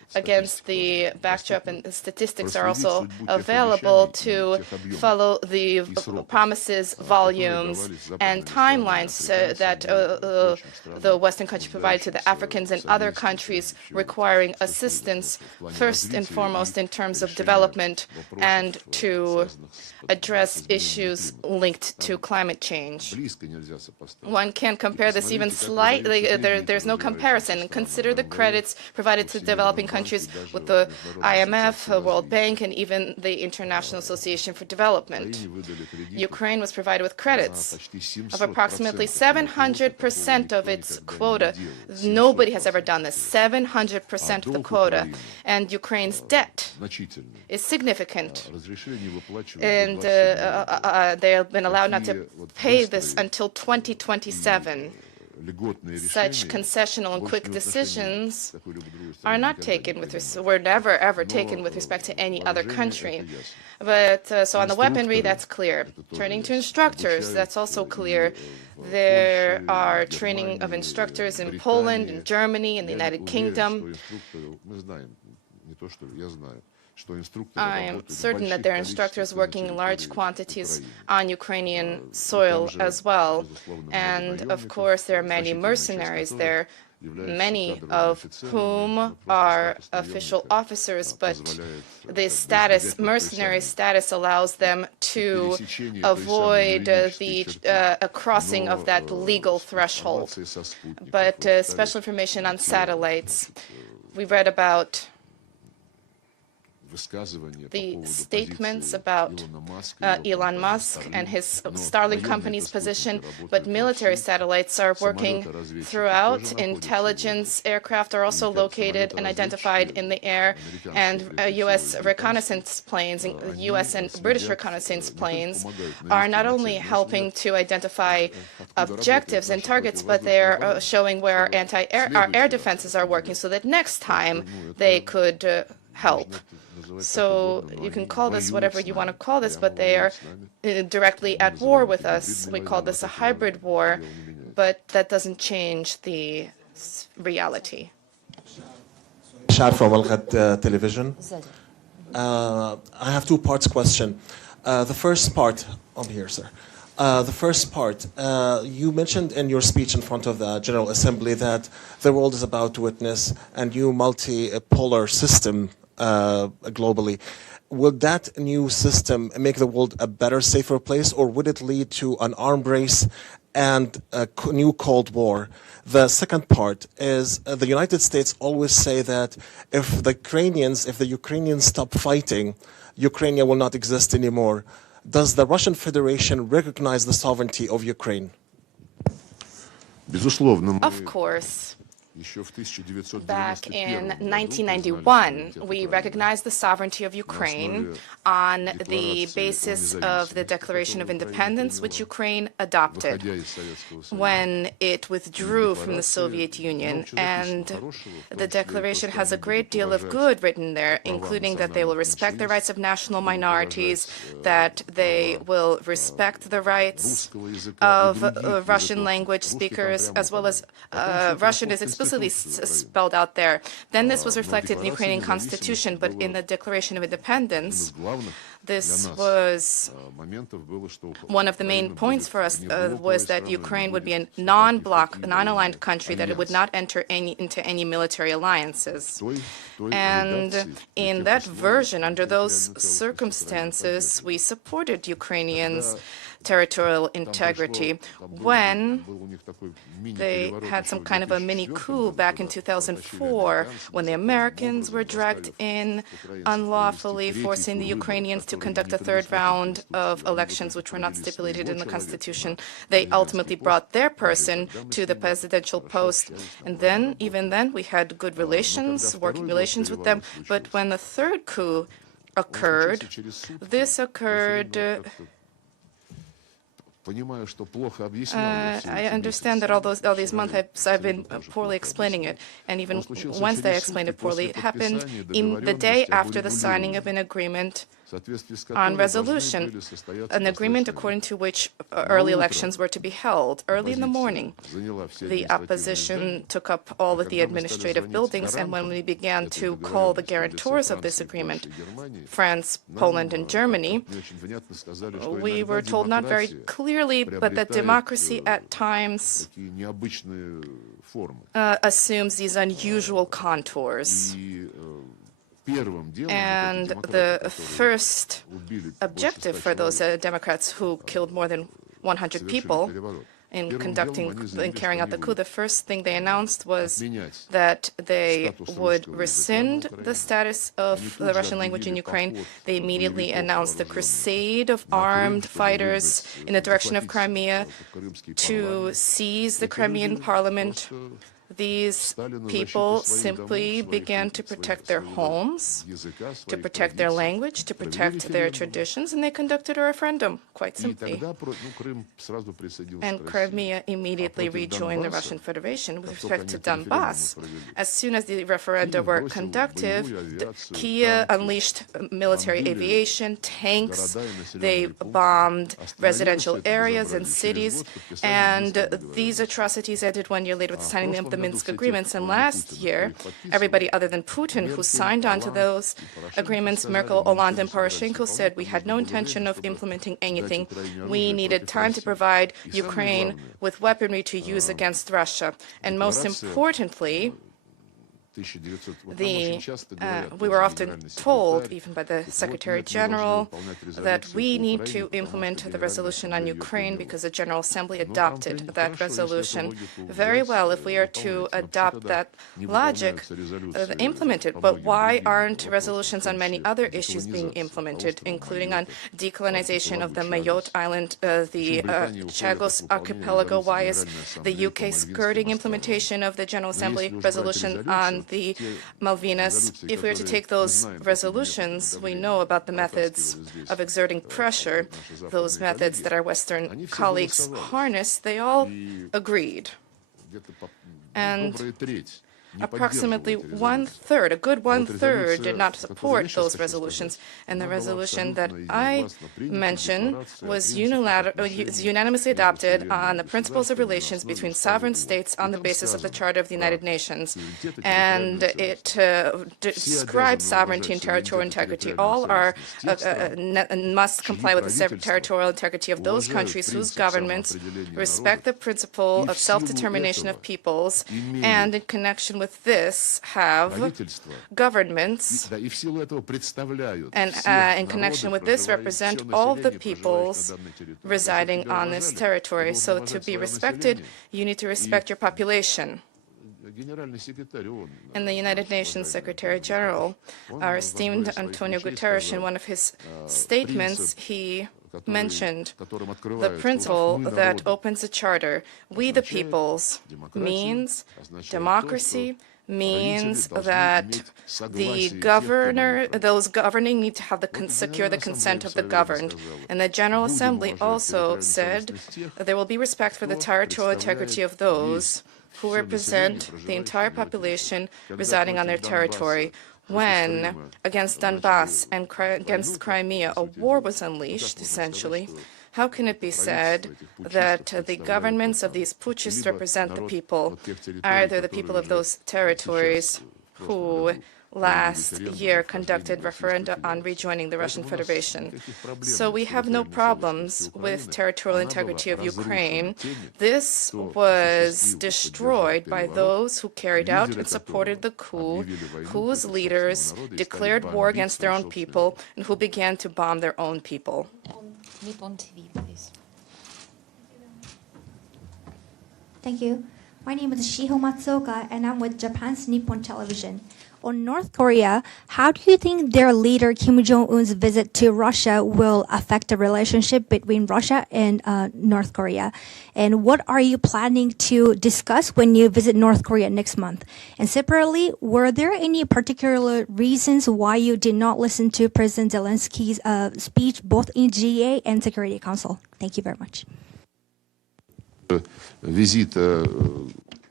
against the backdrop, and the statistics are also available to follow the promises, volumes, and timelines that the Western countries provided to the Africans and other countries requiring assistance, first and foremost in terms of development and to address issues linked to climate change. One can compare this even slightly. There's no comparison. Consider the credits provided to developing countries with the IMF, the World Bank, and even the International Association for Development. Ukraine was provided with credits of approximately 700% of its quota. Nobody has ever done this. 700% of the quota. And Ukraine's debt is significant. And they have been allowed not to pay this until 2027. Such concessional and quick decisions are not taken were never ever taken with respect to any other country. But so on the weaponry, that's clear. Turning to instructors, that's also clear. There are training of instructors in Poland, in Germany, in the United Kingdom. I am certain that there are instructors working in large quantities on Ukrainian soil as well. And of course, there are many mercenaries there, many of whom are official officers, but this status, mercenary status, allows them to avoid the crossing of that legal threshold. But special information on satellites. We read about the statements about Elon Musk and his Starlink company's position, but military satellites are working throughout. Intelligence aircraft are also located and identified in the air, and U.S. reconnaissance planes, U.S. and British reconnaissance planes, are not only helping to identify objectives and targets, but they are showing where our air defenses are working, so that next time they could help. So you can call this whatever you want to call this, but they are directly at war with us. We call this a hybrid war, but that doesn't change the reality. Shad from Al Television. I have two parts question. The first part, I'm here, sir. The first part, you mentioned in your speech in front of the General Assembly that the world is about to witness a new multipolar system globally. Would that new system make the world a better, safer place, or would it lead to an arms race and a new Cold War? The second part is the United States always say that if the Ukrainians stop fighting, Ukraine will not exist anymore. Does the Russian Federation recognize the sovereignty of Ukraine? Of course. Back in 1991, we recognized the sovereignty of Ukraine on the basis of the Declaration of Independence, which Ukraine adopted when it withdrew from the Soviet Union. And the declaration has a great deal of good written there, including that they will respect the rights of national minorities, that they will respect the rights of Russian language speakers, as well as Russian is explicitly spelled out there. Then this was reflected in the Ukrainian constitution, but in the Declaration of Independence, this was one of the main points for us was that Ukraine would be a non-bloc, non-aligned country, that it would not enter into any military alliances. And in that version, under those circumstances, we supported Ukrainians' territorial integrity when they had some kind of a mini coup back in 2004, when the Americans were dragged in unlawfully, forcing the Ukrainians to conduct a third round of elections which were not stipulated in the constitution. They ultimately brought their person to the presidential post, and then, even then, we had good relations, working relations with them. But when the third coup occurred, this occurred I understand that all these months I've been poorly explaining it, and even Wednesday I explained it poorly. It happened in the day after the signing of an agreement on resolution, an agreement according to which early elections were to be held. Early in the morning, the opposition took up all of the administrative buildings, and when we began to call the guarantors of this agreement, France, Poland, and Germany, we were told not very clearly, but that democracy at times assumes these unusual contours. And the first objective for those Democrats who killed more than 100 people in carrying out the coup, the first thing they announced was that they would rescind the status of the Russian language in Ukraine. They immediately announced a crusade of armed fighters in the direction of Crimea to seize the Crimean parliament. These people simply began to protect their homes, to protect their language, to protect their traditions, and they conducted a referendum, quite simply. And Crimea immediately rejoined the Russian Federation. With respect to Donbass, as soon as the referenda were conducted, Kiev unleashed military aviation, tanks, they bombed residential areas and cities, and these atrocities ended 1 year later with the signing of the Minsk agreements. And last year, everybody other than Putin who signed onto those agreements, Merkel, Hollande, and Poroshenko, said we had no intention of implementing anything. We needed time to provide Ukraine with weaponry to use against Russia. And most importantly, we were often told, even by the Secretary General, that we need to implement the resolution on Ukraine because the General Assembly adopted that resolution. Very well, if we are to adopt that logic, implement it. But why aren't resolutions on many other issues being implemented, including on decolonization of the Mayotte Island, the Chagos Archipelago? Why is the UK skirting implementation of the General Assembly resolution on the Malvinas? If we were to take those resolutions, we know about the methods of exerting pressure, those methods that our Western colleagues harnessed. They all agreed. And approximately one-third, a good one-third, did not support those resolutions. And the resolution that I mentioned was unanimously adopted on the principles of relations between sovereign states on the basis of the Charter of the United Nations. And it describes sovereignty and territorial integrity. All must comply with the territorial integrity of those countries whose governments respect the principle of self-determination of peoples, and in connection with this have governments, and in connection with this represent all the peoples residing on this territory. So to be respected, you need to respect your population. And the United Nations Secretary General, our esteemed Antonio Guterres, in one of his statements, he mentioned the principle that opens the Charter. We the peoples means democracy, means that those governing need to have secure the consent of the governed. And the General Assembly also said that there will be respect for the territorial integrity of those who represent the entire population residing on their territory. When, against Donbass and against Crimea, a war was unleashed, essentially, how can it be said that the governments of these putschists represent the people? Either the people of those territories who last year conducted referenda on rejoining the Russian Federation. So we have no problems with territorial integrity of Ukraine. This was destroyed by those who carried out and supported the coup, whose leaders declared war against their own people, and who began to bomb their own people. Nippon TV, please. Thank you. My name is Shiho Matsuoka, and I'm with Japan's Nippon Television. On North Korea, how do you think their leader Kim Jong-un's visit to Russia will affect the relationship between Russia and North Korea? And what are you planning to discuss when you visit North Korea next month? And separately, were there any particular reasons why you did not listen to President Zelensky's speech both in GA and Security Council? Thank you very much.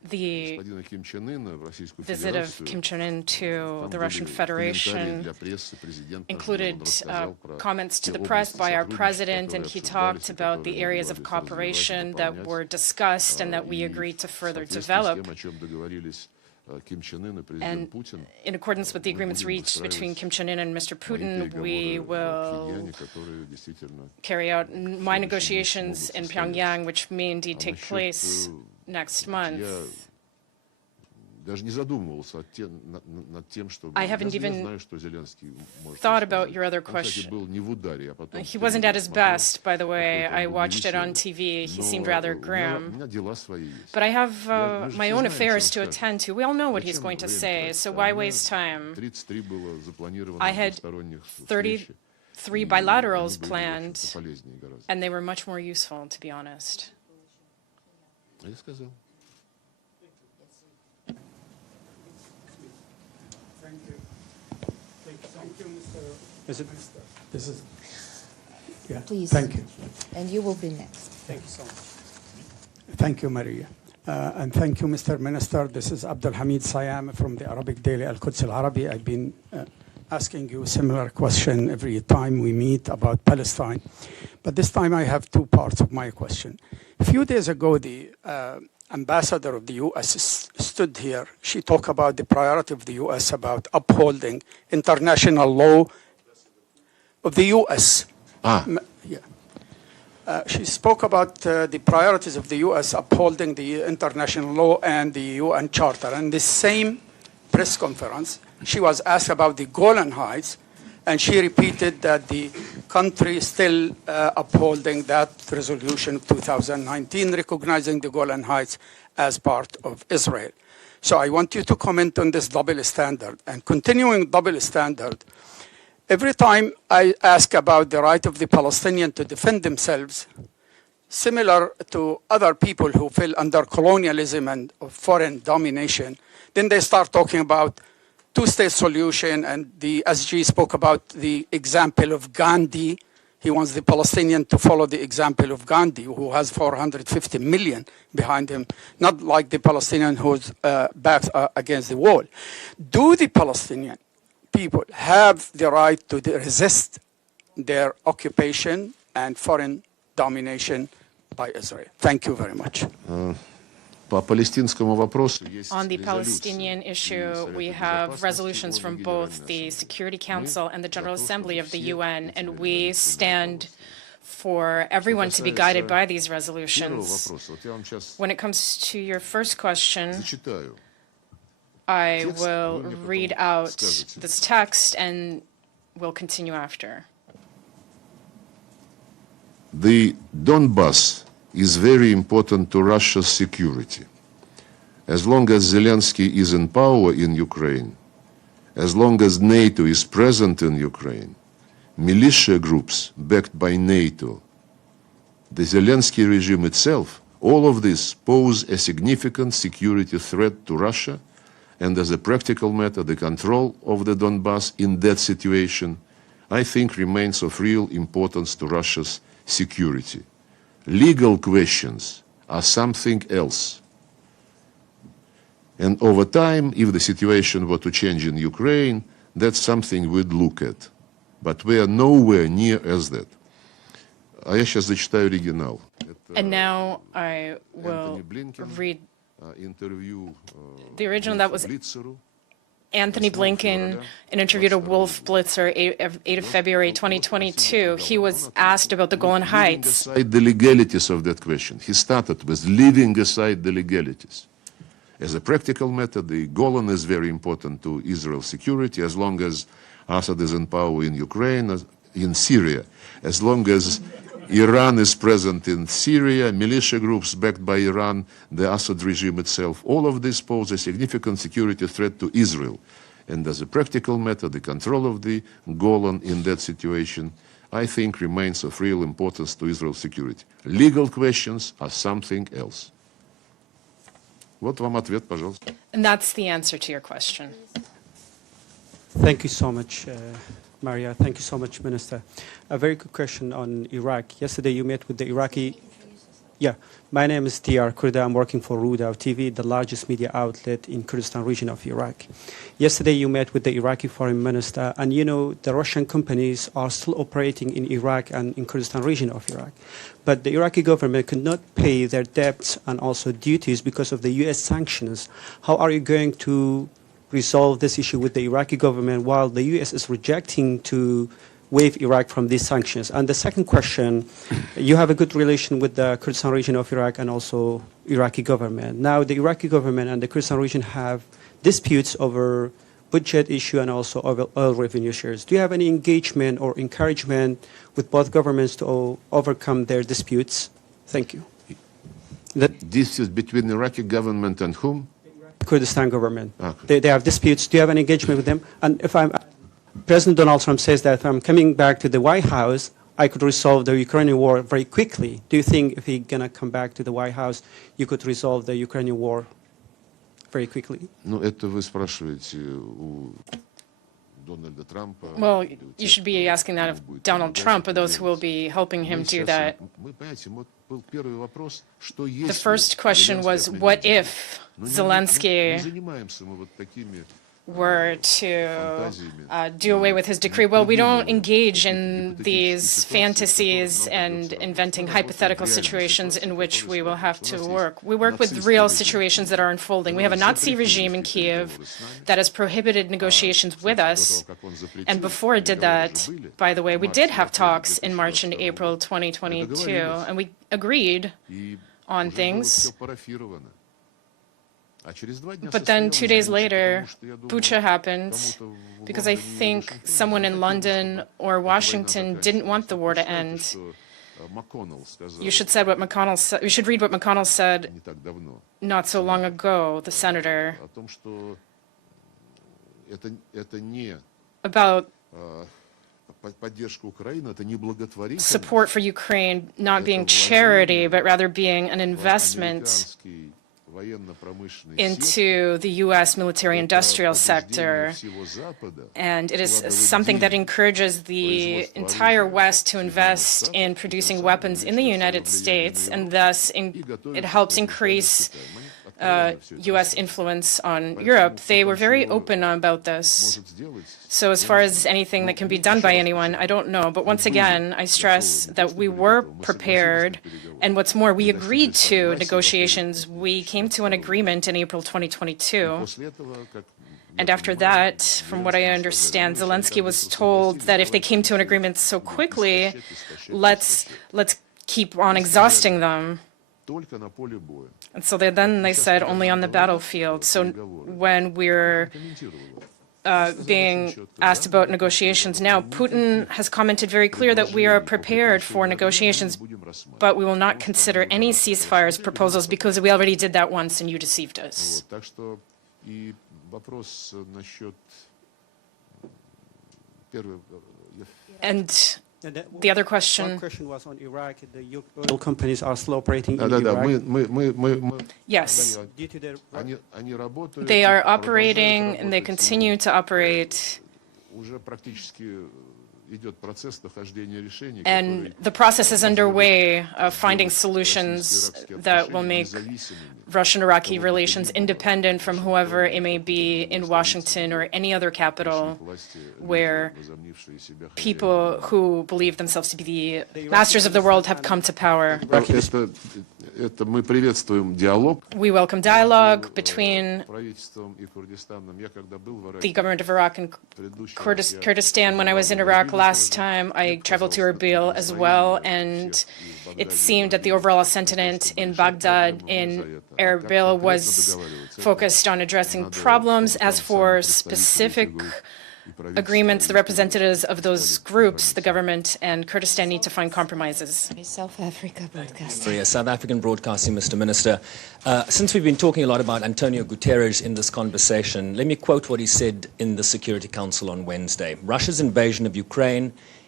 the visit of Kim Jong-un to the Russian Federation included comments to the press by our president, and he talked about the areas of cooperation that were discussed and that we agreed to further develop. And in accordance with the agreements reached between Kim Jong-un and Mr. Putin, we will carry out my negotiations in Pyongyang, which may indeed take place next month. I haven't even thought about your other question. He wasn't at his best, by the way. I watched it on TV. He seemed rather grim. But I have my own affairs to attend to. We all know what he's going to say, so why waste time? I had 33 bilaterals planned, and they were much more useful, to be honest. Is it? This is. Yeah. Please. Thank you. And you will be next. Thank you so much. Thank you, Maria. And thank you, Mr. Minister. This is Abdul Hamid Sayam from the Arabic daily Al-Quds Al-Arabi. I've been asking you a similar question every time we meet about Palestine. But this time I have two parts of my question. A few days ago, the ambassador of the U.S. stood here. She talked about the priority of the U.S. about upholding international law of the U.S. She spoke about the priorities of the U.S. upholding the international law and the UN Charter. And the same press conference, she was asked about the Golan Heights, and she repeated that the country is still upholding that resolution of 2019, recognizing the Golan Heights as part of Israel. So I want you to comment on this double standard. And continuing double standard, every time I ask about the right of the Palestinians to defend themselves, similar to other people who fell under colonialism and foreign domination, then they start talking about two-state solution, and the SG spoke about the example of Gandhi. He wants the Palestinian to follow the example of Gandhi, who has 450 million behind him, not like the Palestinian whose backs are against the wall. Do the Palestinian people have the right to resist their occupation and foreign domination by Israel? Thank you very much. On the Palestinian issue, we have resolutions from both the Security Council and the General Assembly of the UN, and we stand for everyone to be guided by these resolutions. When it comes to your first question, I will read out this text and we'll continue after. The Donbass is very important to Russia's security. As long as Zelensky is in power in Ukraine, as long as NATO is present in Ukraine, militia groups backed by NATO, the Zelensky regime itself, all of this pose a significant security threat to Russia, and as a practical matter, the control of the Donbass in that situation, I think, remains of real importance to Russia's security. Legal questions are something else. And over time, if the situation were to change in Ukraine, that's something we'd look at. But we are nowhere near as that. А я сейчас зачитаю оригинал. And now I will read the original. That was Anthony Blinken, an interview to Wolf Blitzer, 8 of February 2022. He was asked about the Golan Heights. The legalities of that question. He started with leaving aside the legalities. As a practical matter, the Golan is very important to Israel's security as long as Assad is in power in Ukraine, in Syria. As long as Iran is present in Syria, militia groups backed by Iran, the Assad regime itself, all of this pose a significant security threat to Israel. And as a practical matter, the control of the Golan in that situation, I think, remains of real importance to Israel's security. Legal questions are something else. Вот вам ответ, пожалуйста. And that's the answer to your question. Thank you so much, Maria. Thank you so much, Minister. A very quick question on Iraq. Yesterday you met with the Iraqi... Yeah, my name is Diyar Kurda. I'm working for Rudaw TV, the largest media outlet in Kurdistan region of Iraq. Yesterday you met with the Iraqi foreign minister, and you know the Russian companies are still operating in Iraq and in Kurdistan region of Iraq. But the Iraqi government could not pay their debts and also duties because of the US sanctions. How are you going to resolve this issue with the Iraqi government while the US is rejecting to waive Iraq from these sanctions? And the second question, you have a good relation with the Kurdistan region of Iraq and also Iraqi government. Now the Iraqi government and the Kurdistan region have disputes over budget issue and also over oil revenue shares. Do you have any engagement or encouragement with both governments to overcome their disputes? Thank you. This is between the Iraqi government and whom? Kurdistan government. Okay. They have disputes. Do you have any engagement with them? And if President Donald Trump says that if I'm coming back to the White House, I could resolve the Ukrainian war very quickly. Do you think if he's going to come back to the White House, you could resolve the Ukrainian war very quickly? Ну, это вы спрашиваете у Дональда Трампа. Well, you should be asking that of Donald Trump or those who will be helping him do that. The first question was, what if Zelensky were to do away with his decree? Well, we don't engage in these fantasies and inventing hypothetical situations in which we will have to work. We work with real situations that are unfolding. We have a Nazi regime in Kiev that has prohibited negotiations with us. And before it did that, by the way, we did have talks in March and April 2022, and we agreed on things. But then 2 days later, Bucha happened, because I think someone in London or Washington didn't want the war to end. You should read what McConnell said not so long ago, the senator, about support for Ukraine not being charity, but rather being an investment into the U.S. military-industrial sector, and it is something that encourages the entire West to invest in producing weapons in the United States, and thus it helps increase U.S. influence on Europe. They were very open about this. So as far as anything that can be done by anyone, I don't know. But once again, I stress that we were prepared, and what's more, we agreed to negotiations. We came to an agreement in April 2022. And after that, from what I understand, Zelensky was told that if they came to an agreement so quickly, let's keep on exhausting them. And so then they said only on the battlefield. So when we're being asked about negotiations now, Putin has commented very clear that we are prepared for negotiations, but we will not consider any ceasefires proposals because we already did that once and you deceived us. And the other question. One question was on Iraq. The oil companies are still operating in Iraq. Yes. They are operating and they continue to operate. And the process is underway of finding solutions that will make Russian-Iraqi relations independent from whoever it may be in Washington or any other capital where people who believe themselves to be the masters of the world have come to power. We welcome dialogue between the government of Iraq and Kurdistan. When I was in Iraq last time, I traveled to Erbil as well, and it seemed that the overall sentiment in Baghdad, in Erbil, was focused on addressing problems. As for specific agreements, the representatives of those groups, the government and Kurdistan, need to find compromises. South Africa Broadcasting. South African Broadcasting, Mr. Minister. Since we've been talking a lot about Antonio Guterres in this conversation, let me quote what he said in the Security Council on Wednesday. Russia's invasion of Ukraine,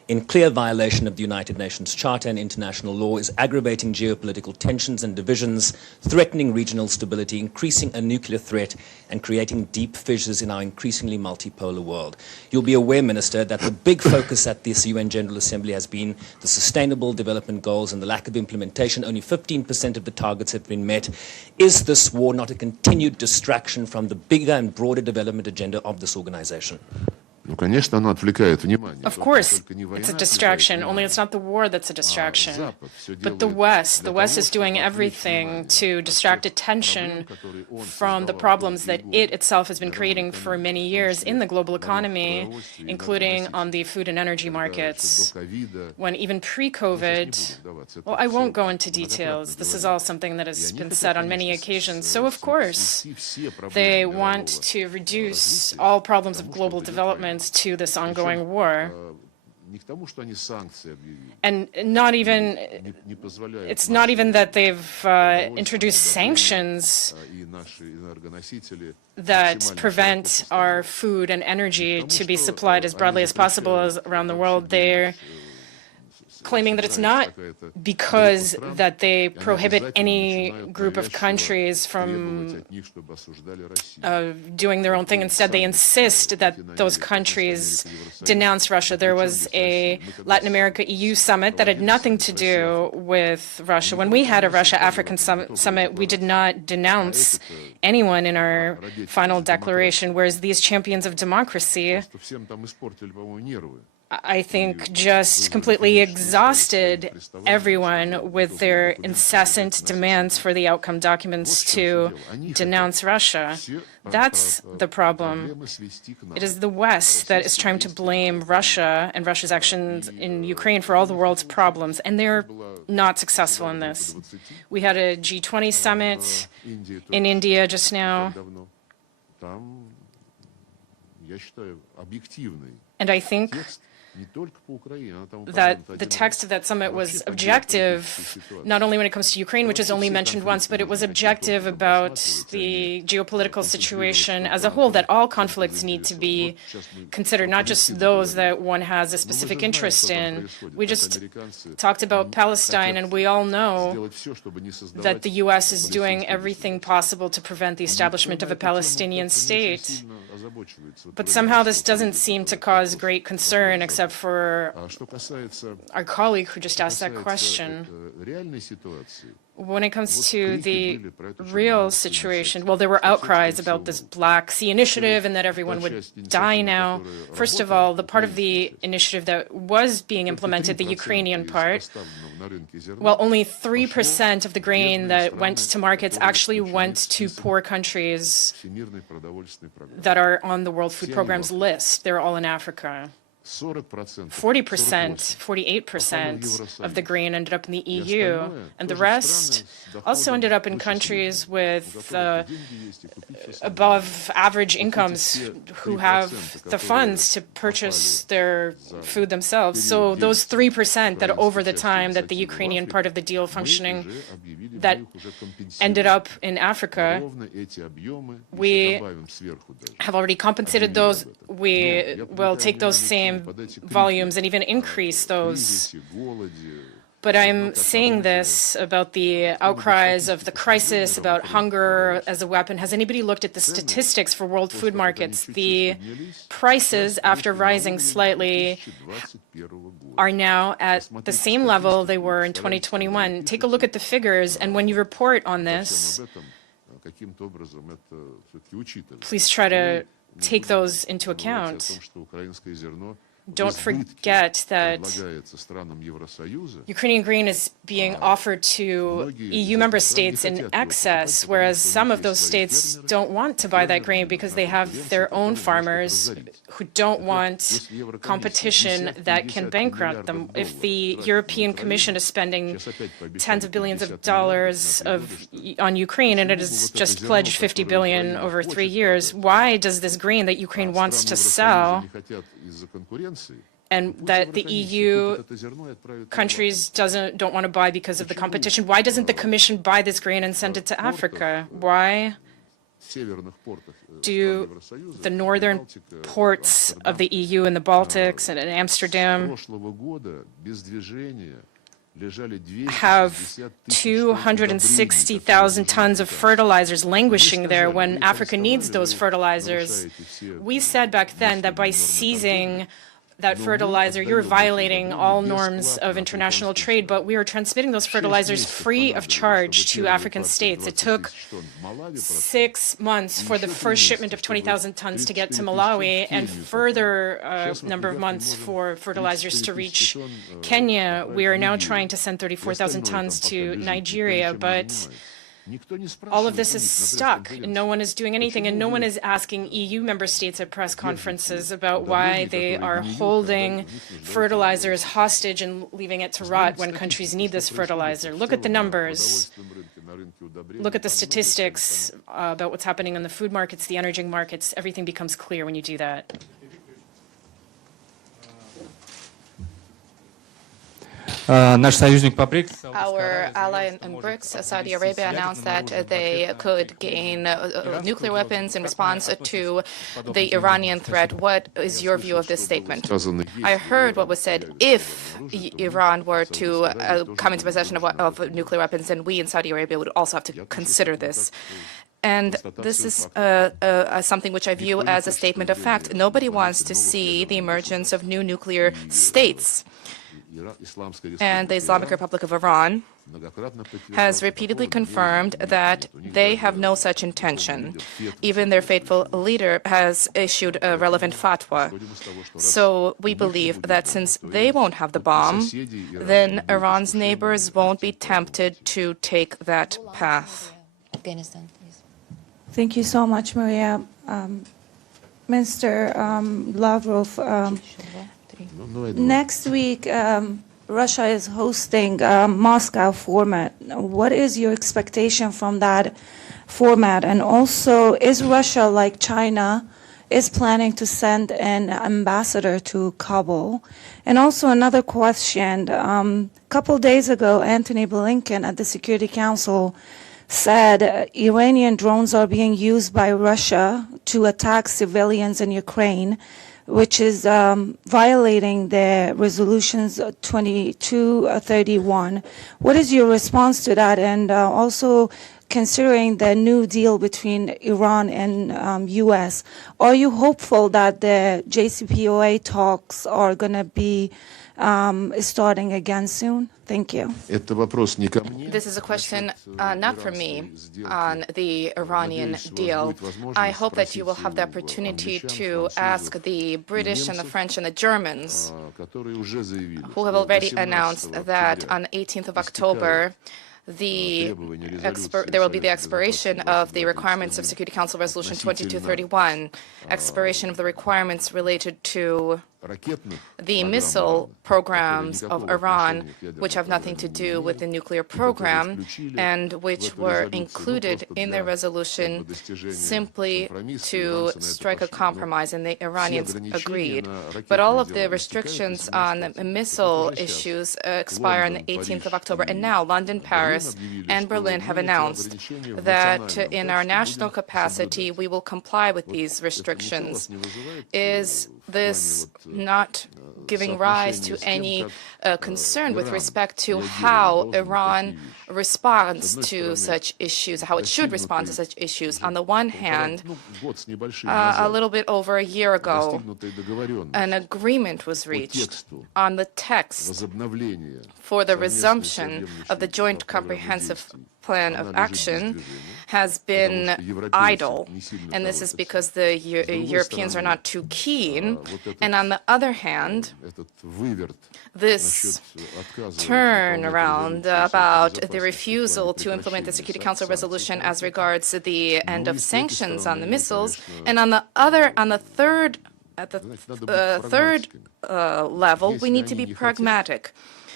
in clear violation of the United Nations Charter and international law, is aggravating geopolitical tensions and divisions, threatening regional stability, increasing a nuclear threat, and creating deep fissures in our increasingly multipolar world. You'll be aware, Minister, that the big focus at this UN General Assembly has been the Sustainable Development Goals and the lack of implementation. Only 15% of the targets have been met. Is this war not a continued distraction from the bigger and broader development agenda of this organization? Of course, it's a distraction, only it's not the war that's a distraction, but the West. The West is doing everything to distract attention from the problems that it itself has been creating for many years in the global economy, including on the food and energy markets. When even pre-COVID, well, I won't go into details. This is all something that has been said on many occasions. So, of course, they want to reduce all problems of global development to this ongoing war. And it's not even that they've introduced sanctions that prevent our food and energy to be supplied as broadly as possible around the world. They're claiming that it's not because that they prohibit any group of countries from doing their own thing. Instead, they insist that those countries denounce Russia. There was a Latin America-EU summit that had nothing to do with Russia. When we had a Russia-African summit, we did not denounce anyone in our final declaration, whereas these champions of democracy, I think, just completely exhausted everyone with their incessant demands for the outcome documents to denounce Russia. That's the problem. It is the West that is trying to blame Russia and Russia's actions in Ukraine for all the world's problems, and they're not successful in this. We had a G20 summit in India just now, and I think that the text of that summit was objective, not only when it comes to Ukraine, which is only mentioned once, but it was objective about the geopolitical situation as a whole, that all conflicts need to be considered, not just those that one has a specific interest in. We just talked about Palestine, and we all know that the U.S. is doing everything possible to prevent the establishment of a Palestinian state. But somehow this doesn't seem to cause great concern, except for our colleague who just asked that question. When it comes to the real situation, well, there were outcries about this Black Sea initiative and that everyone would die now. First of all, the part of the initiative that was being implemented, the Ukrainian part, well, only 3% of the grain that went to markets actually went to poor countries that are on the World Food Program's list. They're all in Africa. 40%, 48% of the grain ended up in the EU, and the rest also ended up in countries with above average incomes who have the funds to purchase their food themselves. So those 3% that over the time that the Ukrainian part of the deal functioning that ended up in Africa, we have already compensated those. We will take those same volumes and even increase those. But I'm saying this about the outcries of the crisis, about hunger as a weapon. Has anybody looked at the statistics for world food markets? The prices, after rising slightly, are now at the same level they were in 2021. Take a look at the figures, and when you report on this, please try to take those into account. Don't forget that Ukrainian grain is being offered to EU member states in excess, whereas some of those states don't want to buy that grain because they have their own farmers who don't want competition that can bankrupt them. If the European Commission is spending tens of billions of dollars on Ukraine and it has just pledged 50 billion over 3 years, why does this grain that Ukraine wants to sell and that the EU countries don't want to buy because of the competition, why doesn't the Commission buy this grain and send it to Africa? Why do the northern ports of the EU and the Baltics and in Amsterdam have 260,000 tons of fertilizers languishing there when Africa needs those fertilizers. We said back then that by seizing that fertilizer, you're violating all norms of international trade, but we are transmitting those fertilizers free of charge to African states. It took 6 months for the first shipment of 20,000 tons to get to Malawi, and further number of months for fertilizers to reach Kenya. We are now trying to send 34,000 tons to Nigeria, but all of this is stuck. No one is doing anything, and no one is asking EU member states at press conferences about why they are holding fertilizers hostage and leaving it to rot when countries need this fertilizer. Look at the numbers. Look at the statistics about what's happening on the food markets, the energy markets. Everything becomes clear when you do that. Our ally in BRICS, Saudi Arabia, announced that they could gain nuclear weapons in response to the Iranian threat. What is your view of this statement? I heard what was said. If Iran were to come into possession of nuclear weapons, then we in Saudi Arabia would also have to consider this. And this is something which I view as a statement of fact. Nobody wants to see the emergence of new nuclear states. And the Islamic Republic of Iran has repeatedly confirmed that they have no such intention. Even their faithful leader has issued a relevant fatwa. So we believe that since they won't have the bomb, then Iran's neighbors won't be tempted to take that path. Afghanistan, please. Thank you so much, Maria. Mr. Lavrov, next week, Russia is hosting a Moscow format. What is your expectation from that format? And also, is Russia, like China, is planning to send an ambassador to Kabul? And also another question. A couple days ago, Antony Blinken at the Security Council said Iranian drones are being used by Russia to attack civilians in Ukraine, which is violating the resolutions 2231. What is your response to that? And also, considering the new deal between Iran and U.S., are you hopeful that the JCPOA talks are going to be starting again soon? Thank you. This is a question not for me on the Iranian deal. I hope that you will have the opportunity to ask the British and the French and the Germans, who have already announced that on the 18th of October, there will be the expiration of the requirements of Security Council Resolution 2231, expiration of the requirements related to the missile programs of Iran, which have nothing to do with the nuclear program, and which were included in the resolution simply to strike a compromise, and the Iranians agreed. But all of the restrictions on missile issues expire on the 18th of October, and now London, Paris, and Berlin have announced that in our national capacity, we will comply with these restrictions. Is this not giving rise to any concern with respect to how Iran responds to such issues, how it should respond to such issues? On the one hand, a little bit over a year ago, an agreement was reached on the text for the resumption of the Joint Comprehensive Plan of Action has been idle, and this is because the Europeans are not too keen. And on the other hand, this turnaround about the refusal to implement the Security Council resolution as regards the end of sanctions on the missiles, and on the third level, we need to be pragmatic.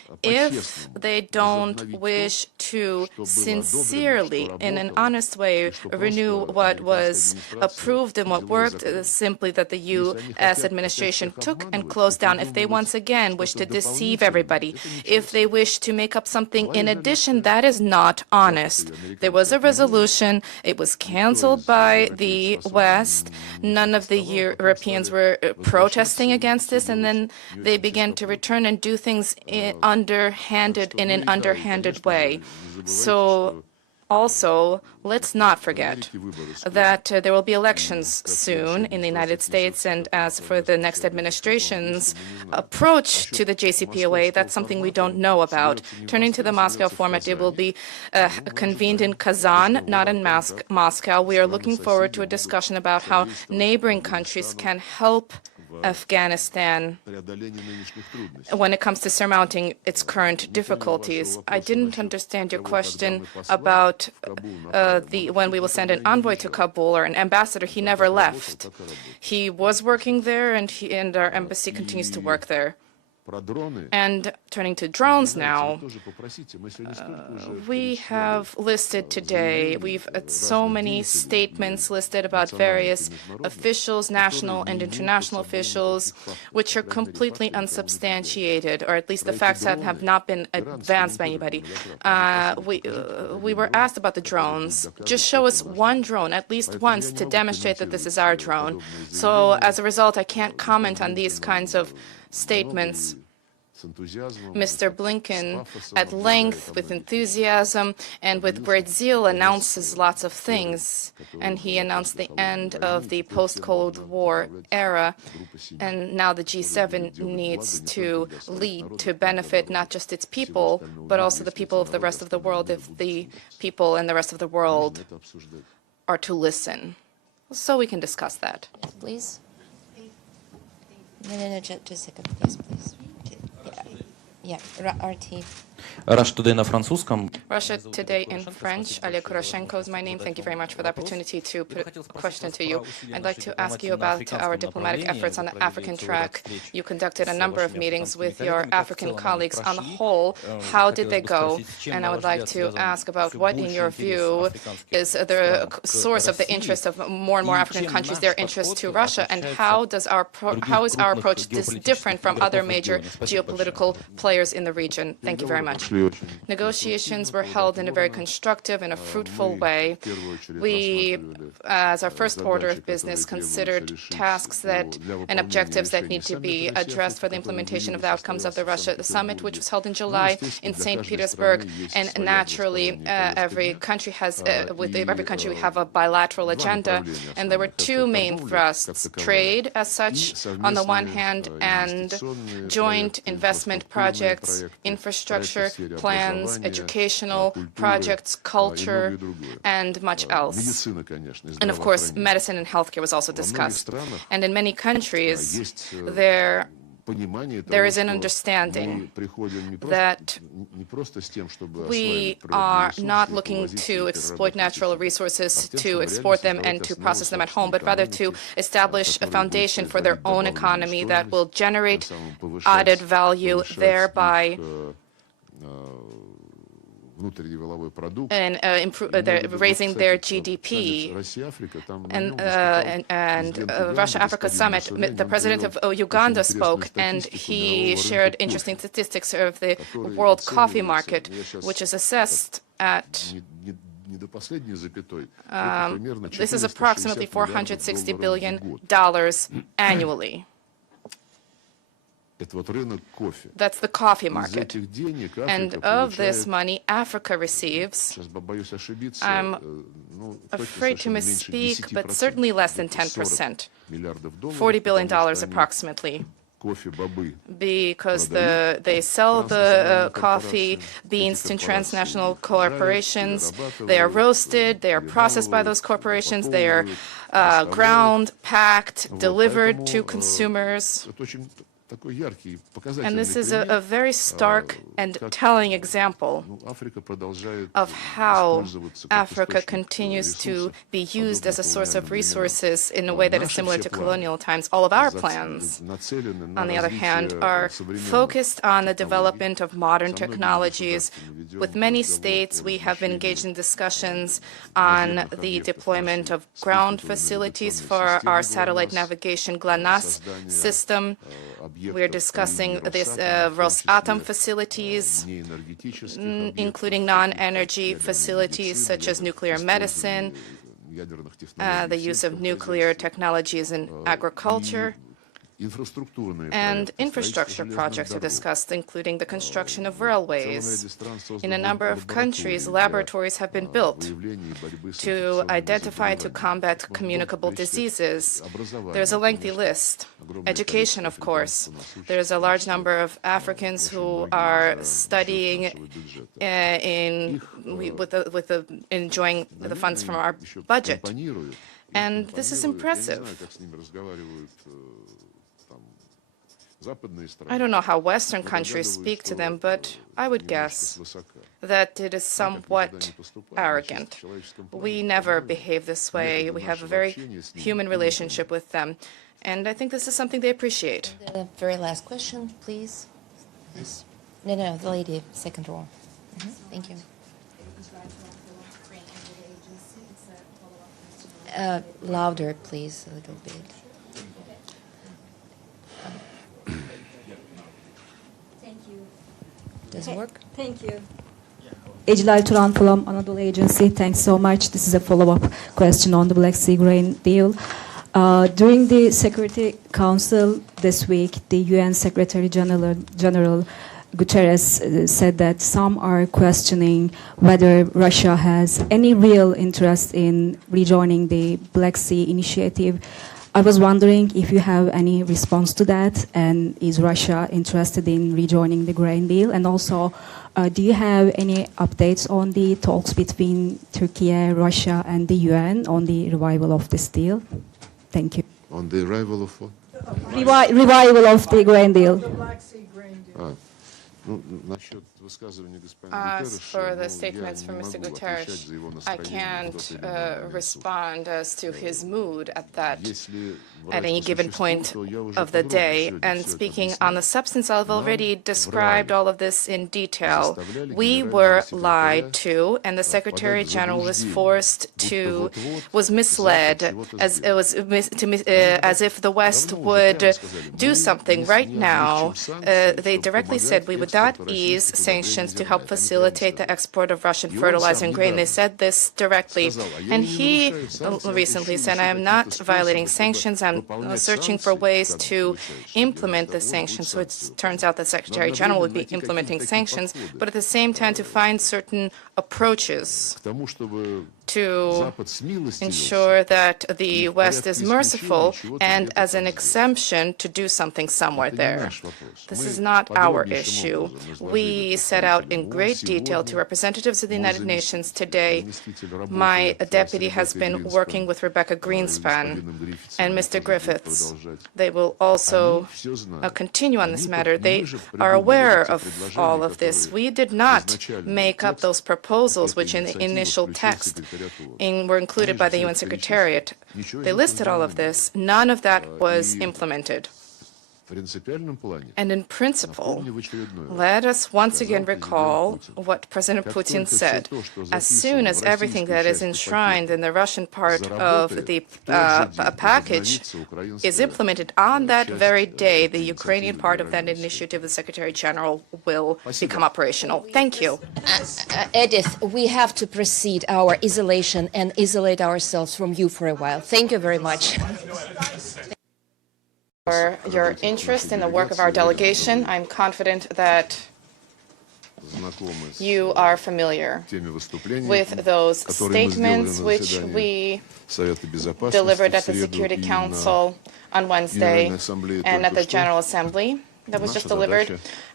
if they don't wish to sincerely, in an honest way, renew what was approved and what worked, simply that the U.S. administration took and closed down, if they once again wish to deceive everybody, if they wish to make up something in addition, that is not honest. There was a resolution. It was canceled by the West. None of the Europeans were protesting against this, and then they began to return and do things in an underhanded way. So also, let's not forget that there will be elections soon in the United States, and as for the next administration's approach to the JCPOA, that's something we don't know about. Turning to the Moscow format, it will be convened in Kazan, not in Moscow. We are looking forward to a discussion about how neighboring countries can help Afghanistan when it comes to surmounting its current difficulties. I didn't understand your question about when we will send an envoy to Kabul or an ambassador. He never left. He was working there, and our embassy continues to work there. And turning to drones now, we have listed today, we've had so many statements listed about various officials, national and international officials, which are completely unsubstantiated, or at least the facts have not been advanced by anybody. We were asked about the drones. Just show us one drone, at least once, to demonstrate that this is our drone. So as a result, I can't comment on these kinds of statements. Mr. Blinken, at length, with enthusiasm and with great zeal, announces lots of things. And he announced the end of the post-Cold War era. And now the G7 needs to lead to benefit not just its people, but also the people of the rest of the world, if the people in the rest of the world are to listen. So we can discuss that. Please. No, just a second, please. Yeah, RT. Russia Today на французском. Russia Today in French. Oleg Kuroshenko is my name. Thank you very much for the opportunity to put a question to you. I'd like to ask you about our diplomatic efforts on the African track. You conducted a number of meetings with your African colleagues. On the whole, how did they go? And I would like to ask about what, in your view, is the source of the interest of more and more African countries, their interest to Russia, and how is our approach different from other major geopolitical players in the region? Thank you very much. Negotiations were held in a very constructive and a fruitful way. We, as our first order of business, considered tasks and objectives that need to be addressed for the implementation of the outcomes of the Russia summit, which was held in July in St. Petersburg. And naturally, every country with every country we have a bilateral agenda. And there were two main thrusts: trade, as such, on the one hand, and joint investment projects, infrastructure plans, educational projects, culture, and much else. And of course, medicine and healthcare was also discussed. And in many countries, there is an understanding that we are not looking to exploit natural resources to export them and to process them at home, but rather to establish a foundation for their own economy that will generate added value, thereby and raising their GDP. And Russia-Africa Summit, the president of Uganda spoke, and he shared interesting statistics of the world coffee market, which is assessed at this is approximately $460 billion annually. That's the coffee market. And of this money, Africa receives, I'm afraid to misspeak, but certainly less than 10%, $40 billion approximately. Because they sell the coffee beans to transnational corporations. They are roasted, they are processed by those corporations, they are ground, packed, delivered to consumers. And this is a very stark and telling example of how Africa continues to be used as a source of resources in a way that is similar to colonial times. All of our plans, on the other hand, are focused on the development of modern technologies. With many states, we have been engaged in discussions on the deployment of ground facilities for our satellite navigation GLONASS system. We're discussing this Rosatom facilities, including non-energy facilities such as nuclear medicine, the use of nuclear technologies in agriculture, and infrastructure projects are discussed, including the construction of railways. In a number of countries, laboratories have been built to identify and to combat communicable diseases. There's a lengthy list. Education, of course. There's a large number of Africans who are studying enjoying the funds from our budget. And this is impressive. I don't know how Western countries speak to them, but I would guess that it is somewhat arrogant. We never behave this way. We have a very human relationship with them. And I think this is something they appreciate. The very last question, please. Yes. No, the lady, second row. Thank you. Louder, please, a little bit. Does it work? Thank you. Ejlal Turan from Anadolu Agency. Thanks so much. This is a follow-up question on the Black Sea grain deal. During the Security Council this week, the UN Secretary General Guterres said that some are questioning whether Russia has any real interest in rejoining the Black Sea initiative. I was wondering if you have any response to that, and is Russia interested in rejoining the grain deal? And also, do you have any updates on the talks between Turkey, Russia, and the UN on the revival of this deal? Thank you. On the arrival of what? Revival of the grain deal. As for the statements from Mr. Guterres, I can't respond as to his mood at any given point of the day. And speaking on the substance, I've already described all of this in detail. We were lied to, and the Secretary General was was misled, as if the West would do something. Right now, they directly said we would not ease sanctions to help facilitate the export of Russian fertilizer and grain. They said this directly. And he recently said, I am not violating sanctions. I'm searching for ways to implement the sanctions. So it turns out the Secretary General would be implementing sanctions, but at the same time to find certain approaches to ensure that the West is merciful and as an exemption to do something somewhere there. This is not our issue. We set out in great detail to representatives of the United Nations today. My deputy has been working with Rebecca Greenspan and Mr. Griffiths. They will also continue on this matter. They are aware of all of this. We did not make up those proposals which in the initial text were included by the UN Secretariat. They listed all of this. None of that was implemented. And in principle, let us once again recall what President Putin said. As soon as everything that is enshrined in the Russian part of the package is implemented, on that very day, the Ukrainian part of that initiative, the Secretary General, will become operational. Thank you. Edith, we have to proceed our isolation and isolate ourselves from you for a while. Thank you very much. For your interest in the work of our delegation. I'm confident that you are familiar with those statements which we delivered at the Security Council on Wednesday and at the General Assembly that was just delivered.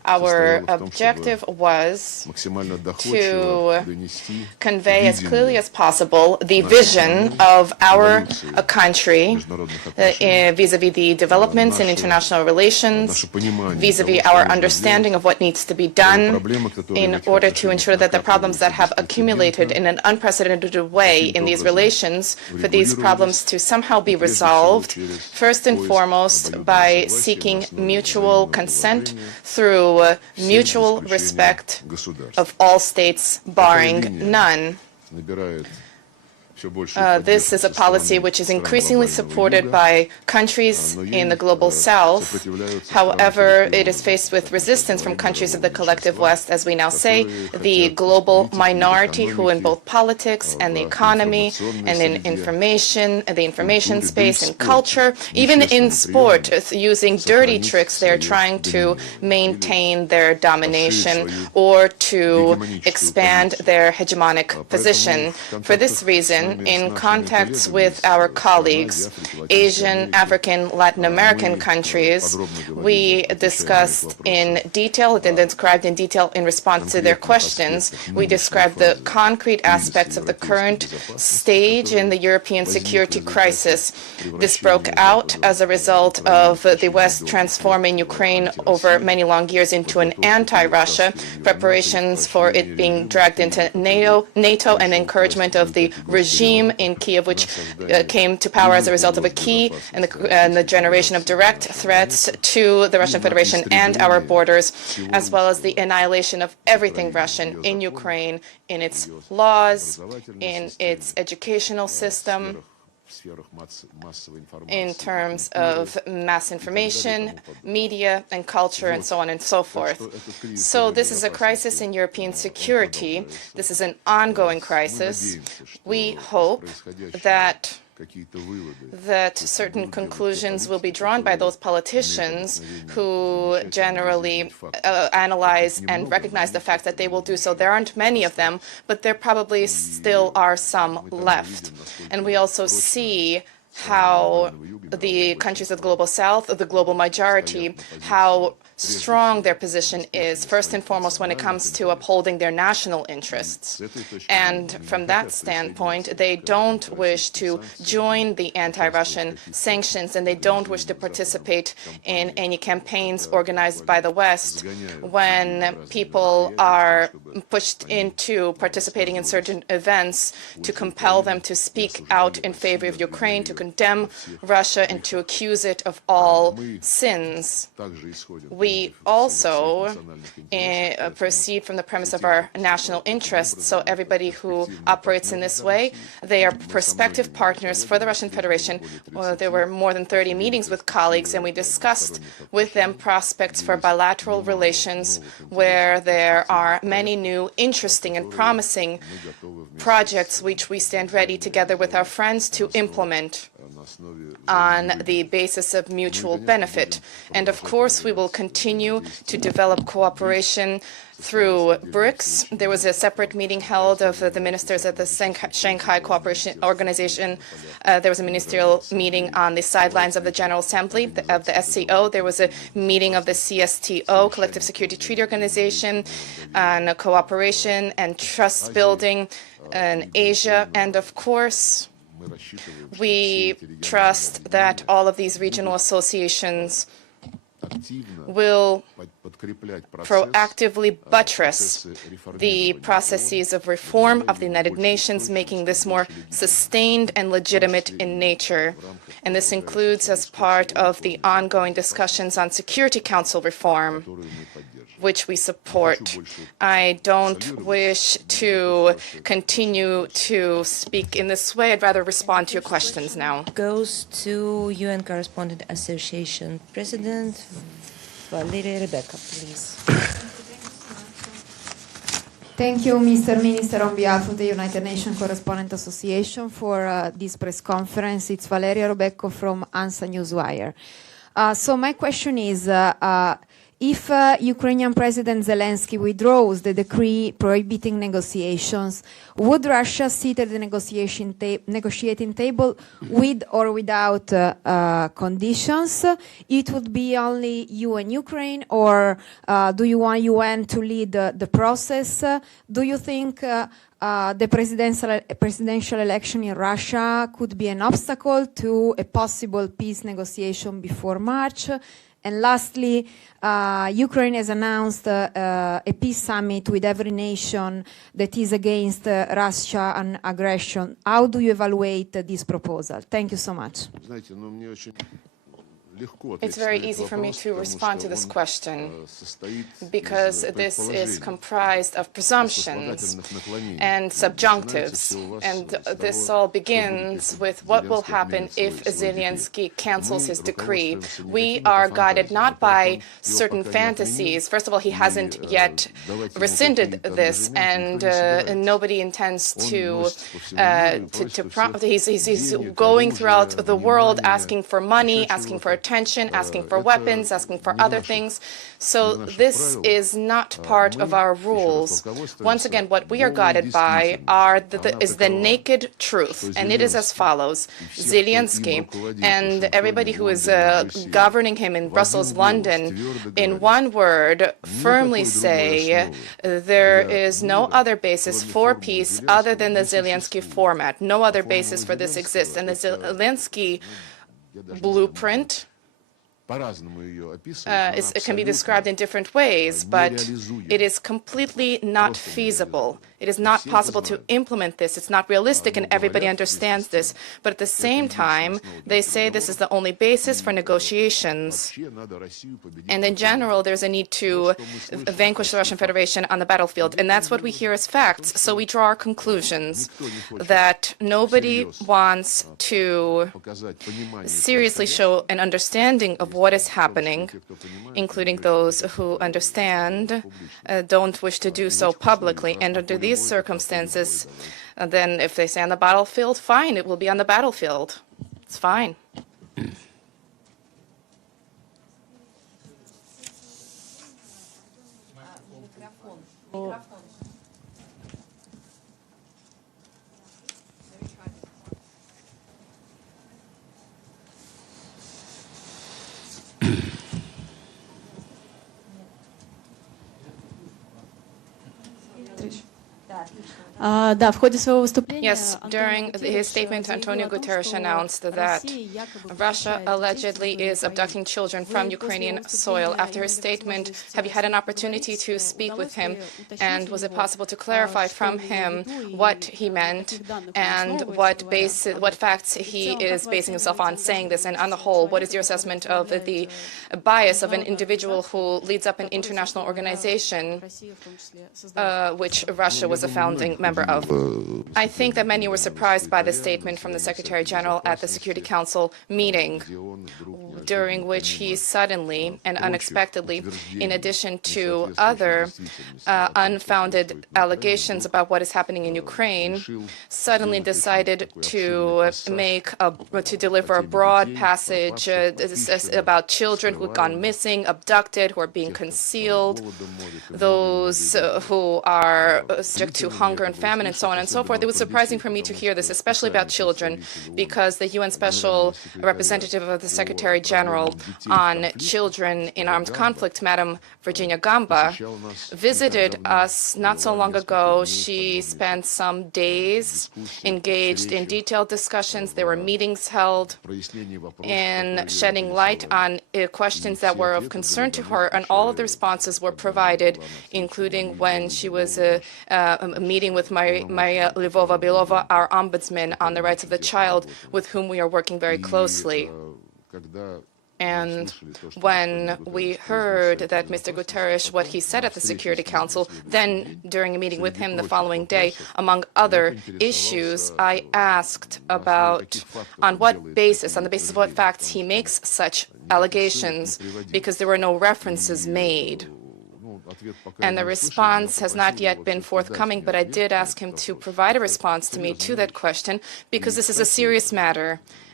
Our objective was to convey as clearly as possible the vision of our country vis-à-vis the developments in international relations, vis-à-vis our understanding of what needs to be done in order to ensure that the problems that have accumulated in an unprecedented way in these relations, for these problems to somehow be resolved, first and foremost by seeking mutual consent through mutual respect of all states, barring none. This is a policy which is increasingly supported by countries in the global south. However, it is faced with resistance from countries of the collective West, as we now say, the global minority who in both politics and the economy and in information, the information space and culture, even in sport, using dirty tricks, they're trying to maintain their domination or to expand their hegemonic position. For this reason, in contacts with our colleagues, Asian, African, Latin American countries, we discussed in detail and described in detail in response to their questions. We described the concrete aspects of the current stage in the European security crisis. This broke out as a result of the West transforming Ukraine over many long years into an anti-Russia, preparations for it being dragged into NATO and encouragement of the regime in Kiev, which came to power as a result of a key and the generation of direct threats to the Russian Federation and our borders, as well as the annihilation of everything Russian in Ukraine, in its laws, in its educational system, in terms of mass information, media, and culture, and so on and so forth. So this is a crisis in European security. This is an ongoing crisis. We hope that certain conclusions will be drawn by those politicians who generally analyze and recognize the fact that they will do so. There aren't many of them, but there probably still are some left. And we also see how the countries of the global south, the global majority, how strong their position is, first and foremost when it comes to upholding their national interests. And from that standpoint, they don't wish to join the anti-Russian sanctions, and they don't wish to participate in any campaigns organized by the West when people are pushed into participating in certain events to compel them to speak out in favor of Ukraine, to condemn Russia, and to accuse it of all sins. We also proceed from the premise of our national interests. So everybody who operates in this way, they are prospective partners for the Russian Federation. There were more than 30 meetings with colleagues, and we discussed with them prospects for bilateral relations where there are many new, interesting, and promising projects which we stand ready together with our friends to implement on the basis of mutual benefit. And of course, we will continue to develop cooperation through BRICS. There was a separate meeting held of the ministers at the Shanghai Cooperation Organization. There was a ministerial meeting on the sidelines of the General Assembly of the SCO. There was a meeting of the CSTO, Collective Security Treaty Organization, on cooperation and trust building in Asia. And of course, we trust that all of these regional associations will proactively buttress the processes of reform of the United Nations, making this more sustained and legitimate in nature. And this includes as part of the ongoing discussions on Security Council reform, which we support. I don't wish to continue to speak in this way. I'd rather respond to your questions now. Goes to UN Correspondent Association President Valeria Rebecca, please. Thank you, Mr. Minister, on behalf of the United Nations Correspondent Association for this press conference. It's Valeria Rebecca from ANSA Newswire. So my question is, if Ukrainian President Zelensky withdraws the decree prohibiting negotiations, would Russia sit at the negotiating table with or without conditions? It would be only you and Ukraine, or do you want UN to lead the process? Do you think the presidential election in Russia could be an obstacle to a possible peace negotiation before March? And lastly, Ukraine has announced a peace summit with every nation that is against Russian aggression. How do you evaluate this proposal? Thank you so much. It's very easy for me to respond to this question because this is comprised of presumptions and subjunctives, and this all begins with what will happen if Zelensky cancels his decree. We are guided not by certain fantasies. First of all, he hasn't yet rescinded this, and nobody intends to he's going throughout the world asking for money, asking for attention, asking for weapons, asking for other things. So this is not part of our rules. Once again, what we are guided by is the naked truth, and it is as follows. Zelensky and everybody who is governing him in Brussels, London, in one word, firmly say there is no other basis for peace other than the Zelensky format. No other basis for this exists. And the Zelensky blueprint it can be described in different ways, but it is completely not feasible. It is not possible to implement this. It's not realistic, and everybody understands this. But at the same time, they say this is the only basis for negotiations. And in general, there's a need to vanquish the Russian Federation on the battlefield. And that's what we hear as facts. So we draw our conclusions that nobody wants to seriously show an understanding of what is happening, including those who understand, don't wish to do so publicly. And under these circumstances, then if they say on the battlefield, fine, it will be on the battlefield. It's fine. Yes, during his statement, Antonio Guterres announced that Russia allegedly is abducting children from Ukrainian soil. After his statement, have you had an opportunity to speak with him? And was it possible to clarify from him what he meant and what facts he is basing himself on saying this? And on the whole, what is your assessment of the bias of an individual who leads up an international organization, which Russia was a founding member of? I think that many were surprised by the statement from the Secretary General at the Security Council meeting, during which he suddenly and unexpectedly, in addition to other unfounded allegations about what is happening in Ukraine, suddenly decided to deliver a broad passage about children who have gone missing, abducted, who are being concealed, those who are subject to hunger and famine, and so on and so forth. It was surprising for me to hear this, especially about children, because the UN Special Representative of the Secretary General on Children in Armed Conflict, Madam Virginia Gamba, visited us not so long ago. She spent some days engaged in detailed discussions. There were meetings held in shedding light on questions that were of concern to her, and all of the responses were provided, including when she was meeting with Maria Lvova-Belova, our ombudsman on the rights of the child, with whom we are working very closely. And when we heard that Mr. Guterres, what he said at the Security Council, then during a meeting with him the following day, among other issues, I asked about on what basis, on the basis of what facts he makes such allegations, because there were no references made. And the response has not yet been forthcoming, but I did ask him to provide a response to me to that question, because this is a serious matter.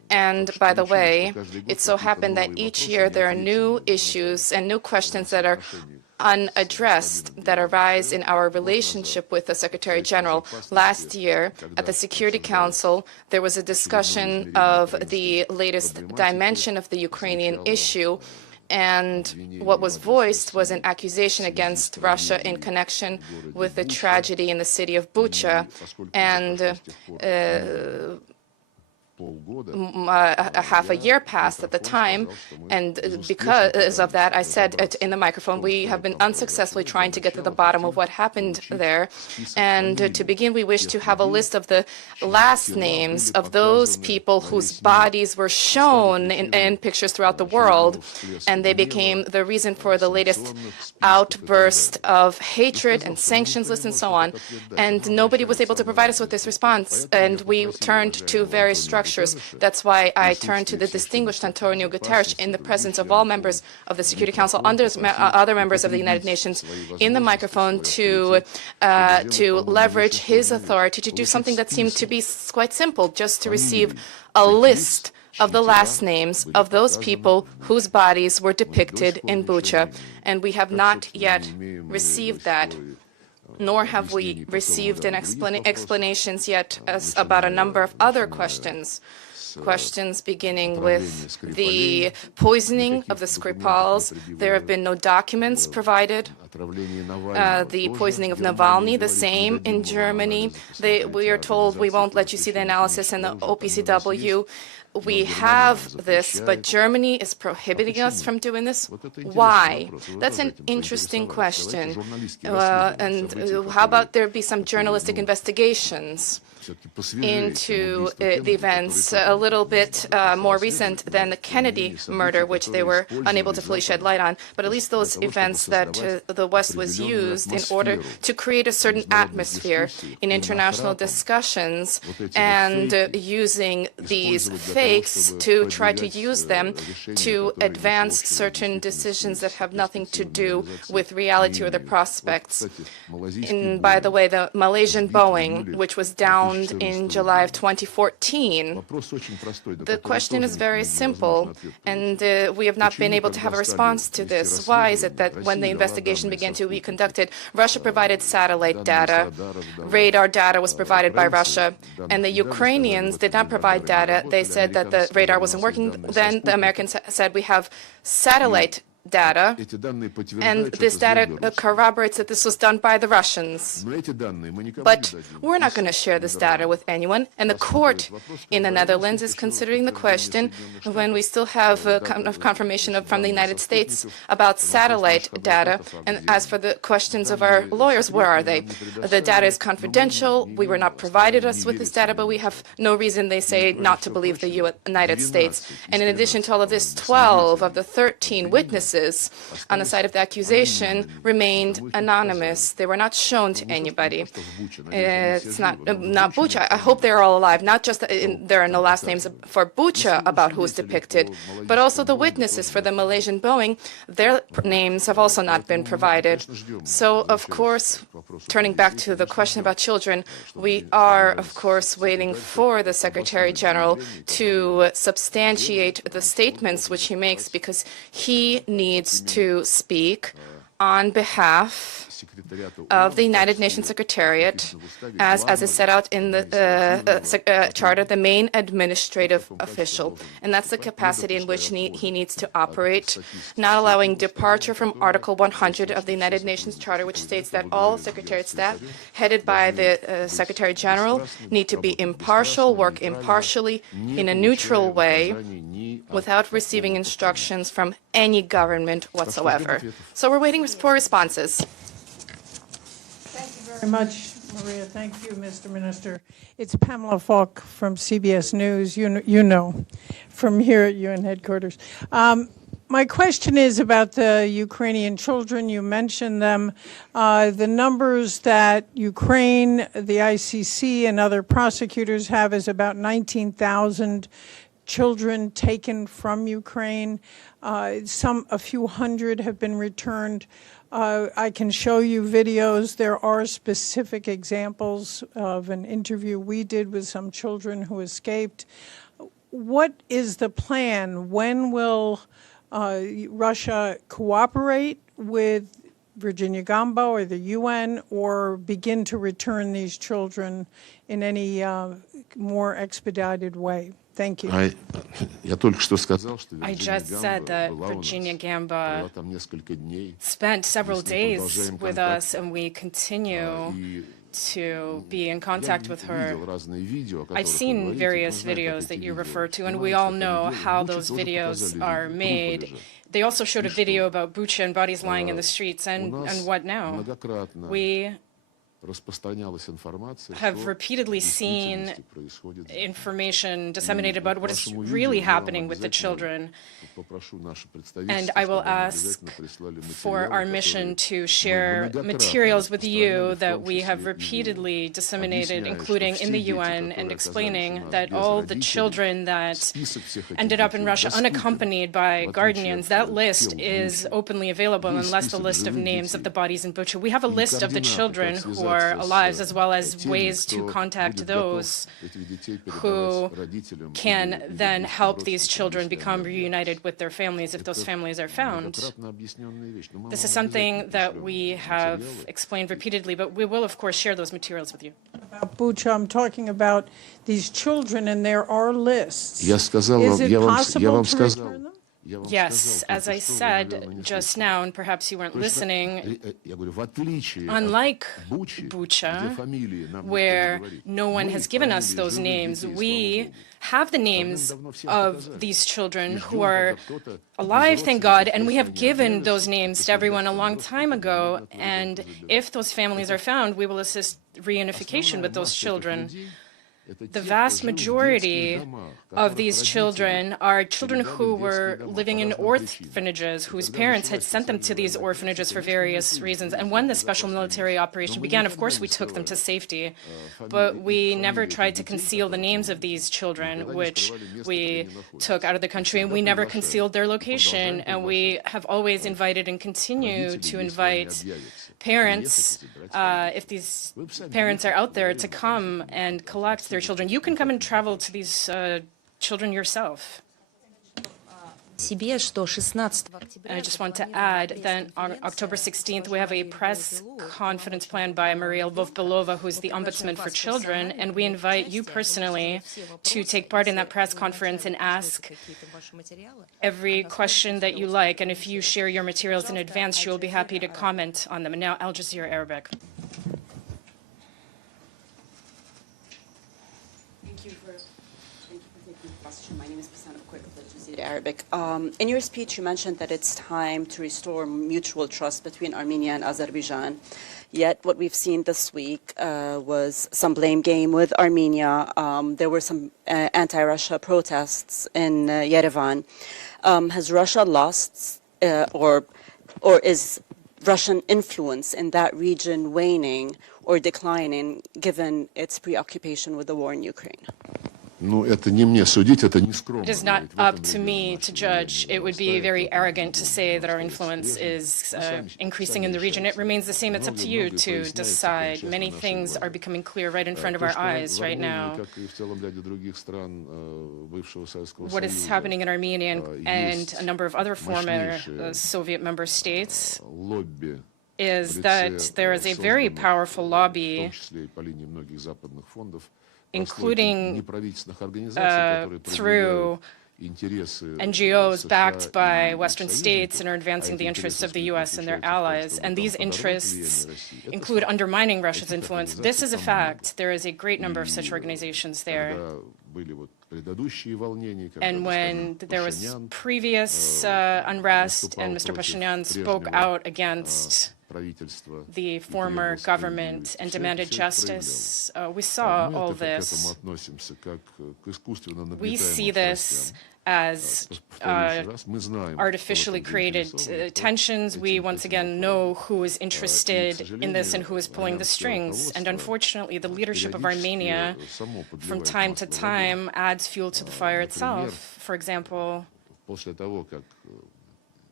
And by the way, it so happened that each year there are new issues and new questions that are unaddressed that arise in our relationship with the Secretary General. Last year, at the Security Council, there was a discussion of the latest dimension of the Ukrainian issue, and what was voiced was an accusation against Russia in connection with the tragedy in the city of Bucha, and a half a year passed at the time, and because of that, I said in the microphone, we have been unsuccessfully trying to get to the bottom of what happened there. And to begin, we wish to have a list of the last names of those people whose bodies were shown in pictures throughout the world, and they became the reason for the latest outburst of hatred and sanctions lists and so on. And nobody was able to provide us with this response, and we turned to various structures. That's why I turned to the distinguished Antonio Guterres in the presence of all members of the Security Council, other members of the United Nations, in the microphone to leverage his authority to do something that seemed to be quite simple, just to receive a list of the last names of those people whose bodies were depicted in Bucha. And we have not yet received that, nor have we received an explanations yet about a number of other questions. Questions beginning with the poisoning of the Skripals. There have been no documents provided. The poisoning of Navalny, the same in Germany. We are told we won't let you see the analysis in the OPCW. We have this, but Germany is prohibiting us from doing this. Why? That's an interesting question. And how about there be some journalistic investigations into the events a little bit more recent than the Kennedy murder, which they were unable to fully shed light on, but at least those events that the West was used in order to create a certain atmosphere in international discussions, and using these fakes to try to use them to advance certain decisions that have nothing to do with reality or the prospects. And by the way, the Malaysian Boeing, which was downed in July of 2014. The question is very simple, and we have not been able to have a response to this. Why is it that when the investigation began to be conducted, Russia provided satellite data, radar data was provided by Russia, and the Ukrainians did not provide data. They said that the radar wasn't working. Then the Americans said we have satellite data, and this data corroborates that this was done by the Russians. But we're not going to share this data with anyone, and the court in the Netherlands is considering the question when we still have confirmation from the United States about satellite data. And as for the questions of our lawyers, where are they? The data is confidential. We were not provided us with this data, but we have no reason, they say, not to believe the United States. And in addition to all of this, 12 of the 13 witnesses on the side of the accusation remained anonymous. They were not shown to anybody. It's not Bucha. I hope they're all alive. Not just there are no last names for Bucha about who is depicted, but also the witnesses for the Malaysian Boeing. Their names have also not been provided. So, of course, turning back to the question about children, we are, of course, waiting for the Secretary General to substantiate the statements which he makes, because he needs to speak on behalf of the United Nations Secretariat, as is set out in the Charter, the main administrative official. And that's the capacity in which he needs to operate, not allowing departure from Article 100 of the United Nations Charter, which states that all Secretariat staff headed by the Secretary General need to be impartial, work impartially in a neutral way, without receiving instructions from any government whatsoever. So we're waiting for responses. Thank you very much, Maria. Thank you, Mr. Minister. It's Pamela Falk from CBS News, you know, from here at UN headquarters. My question is about the Ukrainian children. You mentioned them. The numbers that Ukraine, the ICC, and other prosecutors have is about 19,000 children taken from Ukraine. A few hundred have been returned. I can show you videos. There are specific examples of an interview we did with some children who escaped. what is the plan? When will Russia cooperate with Virginia Gamba or the UN, or begin to return these children in any more expedited way? Thank you. I just said that Virginia Gamba spent several days with us, and we continue to be in contact with her. I've seen various videos that you refer to, and we all know how those videos are made. They also showed a video about Bucha and bodies lying in the streets, and what now? We have repeatedly seen information disseminated about what is really happening with the children. And I will ask for our mission to share materials with you that we have repeatedly disseminated, including in the UN, and explaining that all the children that ended up in Russia unaccompanied by guardians, that list is openly available, unless the list of names of the bodies in Bucha. We have a list of the children who are alive, as well as ways to contact those who can then help these children become reunited with their families if those families are found. This is something that we have explained repeatedly, but we will, of course, share those materials with you. About Bucha, I'm talking about these children, and there are lists. Is it possible to return them? Yes, as I said just now, and perhaps you weren't listening, unlike Bucha, where no one has given us those names, we have the names of these children who are alive, thank God, and we have given those names to everyone a long time ago, and if those families are found, we will assist reunification with those children. The vast majority of these children are children who were living in orphanages, whose parents had sent them to these orphanages for various reasons. And when the special military operation began, of course, we took them to safety. But we never tried to conceal the names of these children, which we took out of the country, and we never concealed their location. And we have always invited and continue to invite parents, if these parents are out there, to come and collect their children. You can come and travel to these children yourself. I just want to add that on October 16th, we have a press conference planned by Maria Lvov-Belova, who is the Ombudsman for Children, and we invite you personally to take part in that press conference and ask every question that you like. And if you share your materials in advance, she will be happy to comment on them. And now, Al Jazeera Arabic. My name is Arabic. In your speech, you mentioned that it's time to restore mutual trust between Armenia and Azerbaijan. Yet what we've seen this week was some blame game with Armenia. There were some anti-Russia protests in Yerevan. Has Russia lost, or is Russian influence in that region waning or declining, given its preoccupation with the war in Ukraine? It is not up to me to judge. It would be very arrogant to say that our influence is increasing in the region. It remains the same. It's up to you to decide. Many things are becoming clear right in front of our eyes right now. What is happening in Armenia and a number of other former Soviet member states is that there is a very powerful lobby, including through NGOs backed by Western states and are advancing the interests of the U.S. and their allies. And these interests include undermining Russia's influence. This is a fact. There is a great number of such organizations there. And when there was previous unrest and Mr. Pashinyan spoke out against the former government and demanded justice, we saw all this. We see this as artificially created tensions. We once again know who is interested in this and who is pulling the strings. And unfortunately, the leadership of Armenia, from time to time, adds fuel to the fire itself. For example,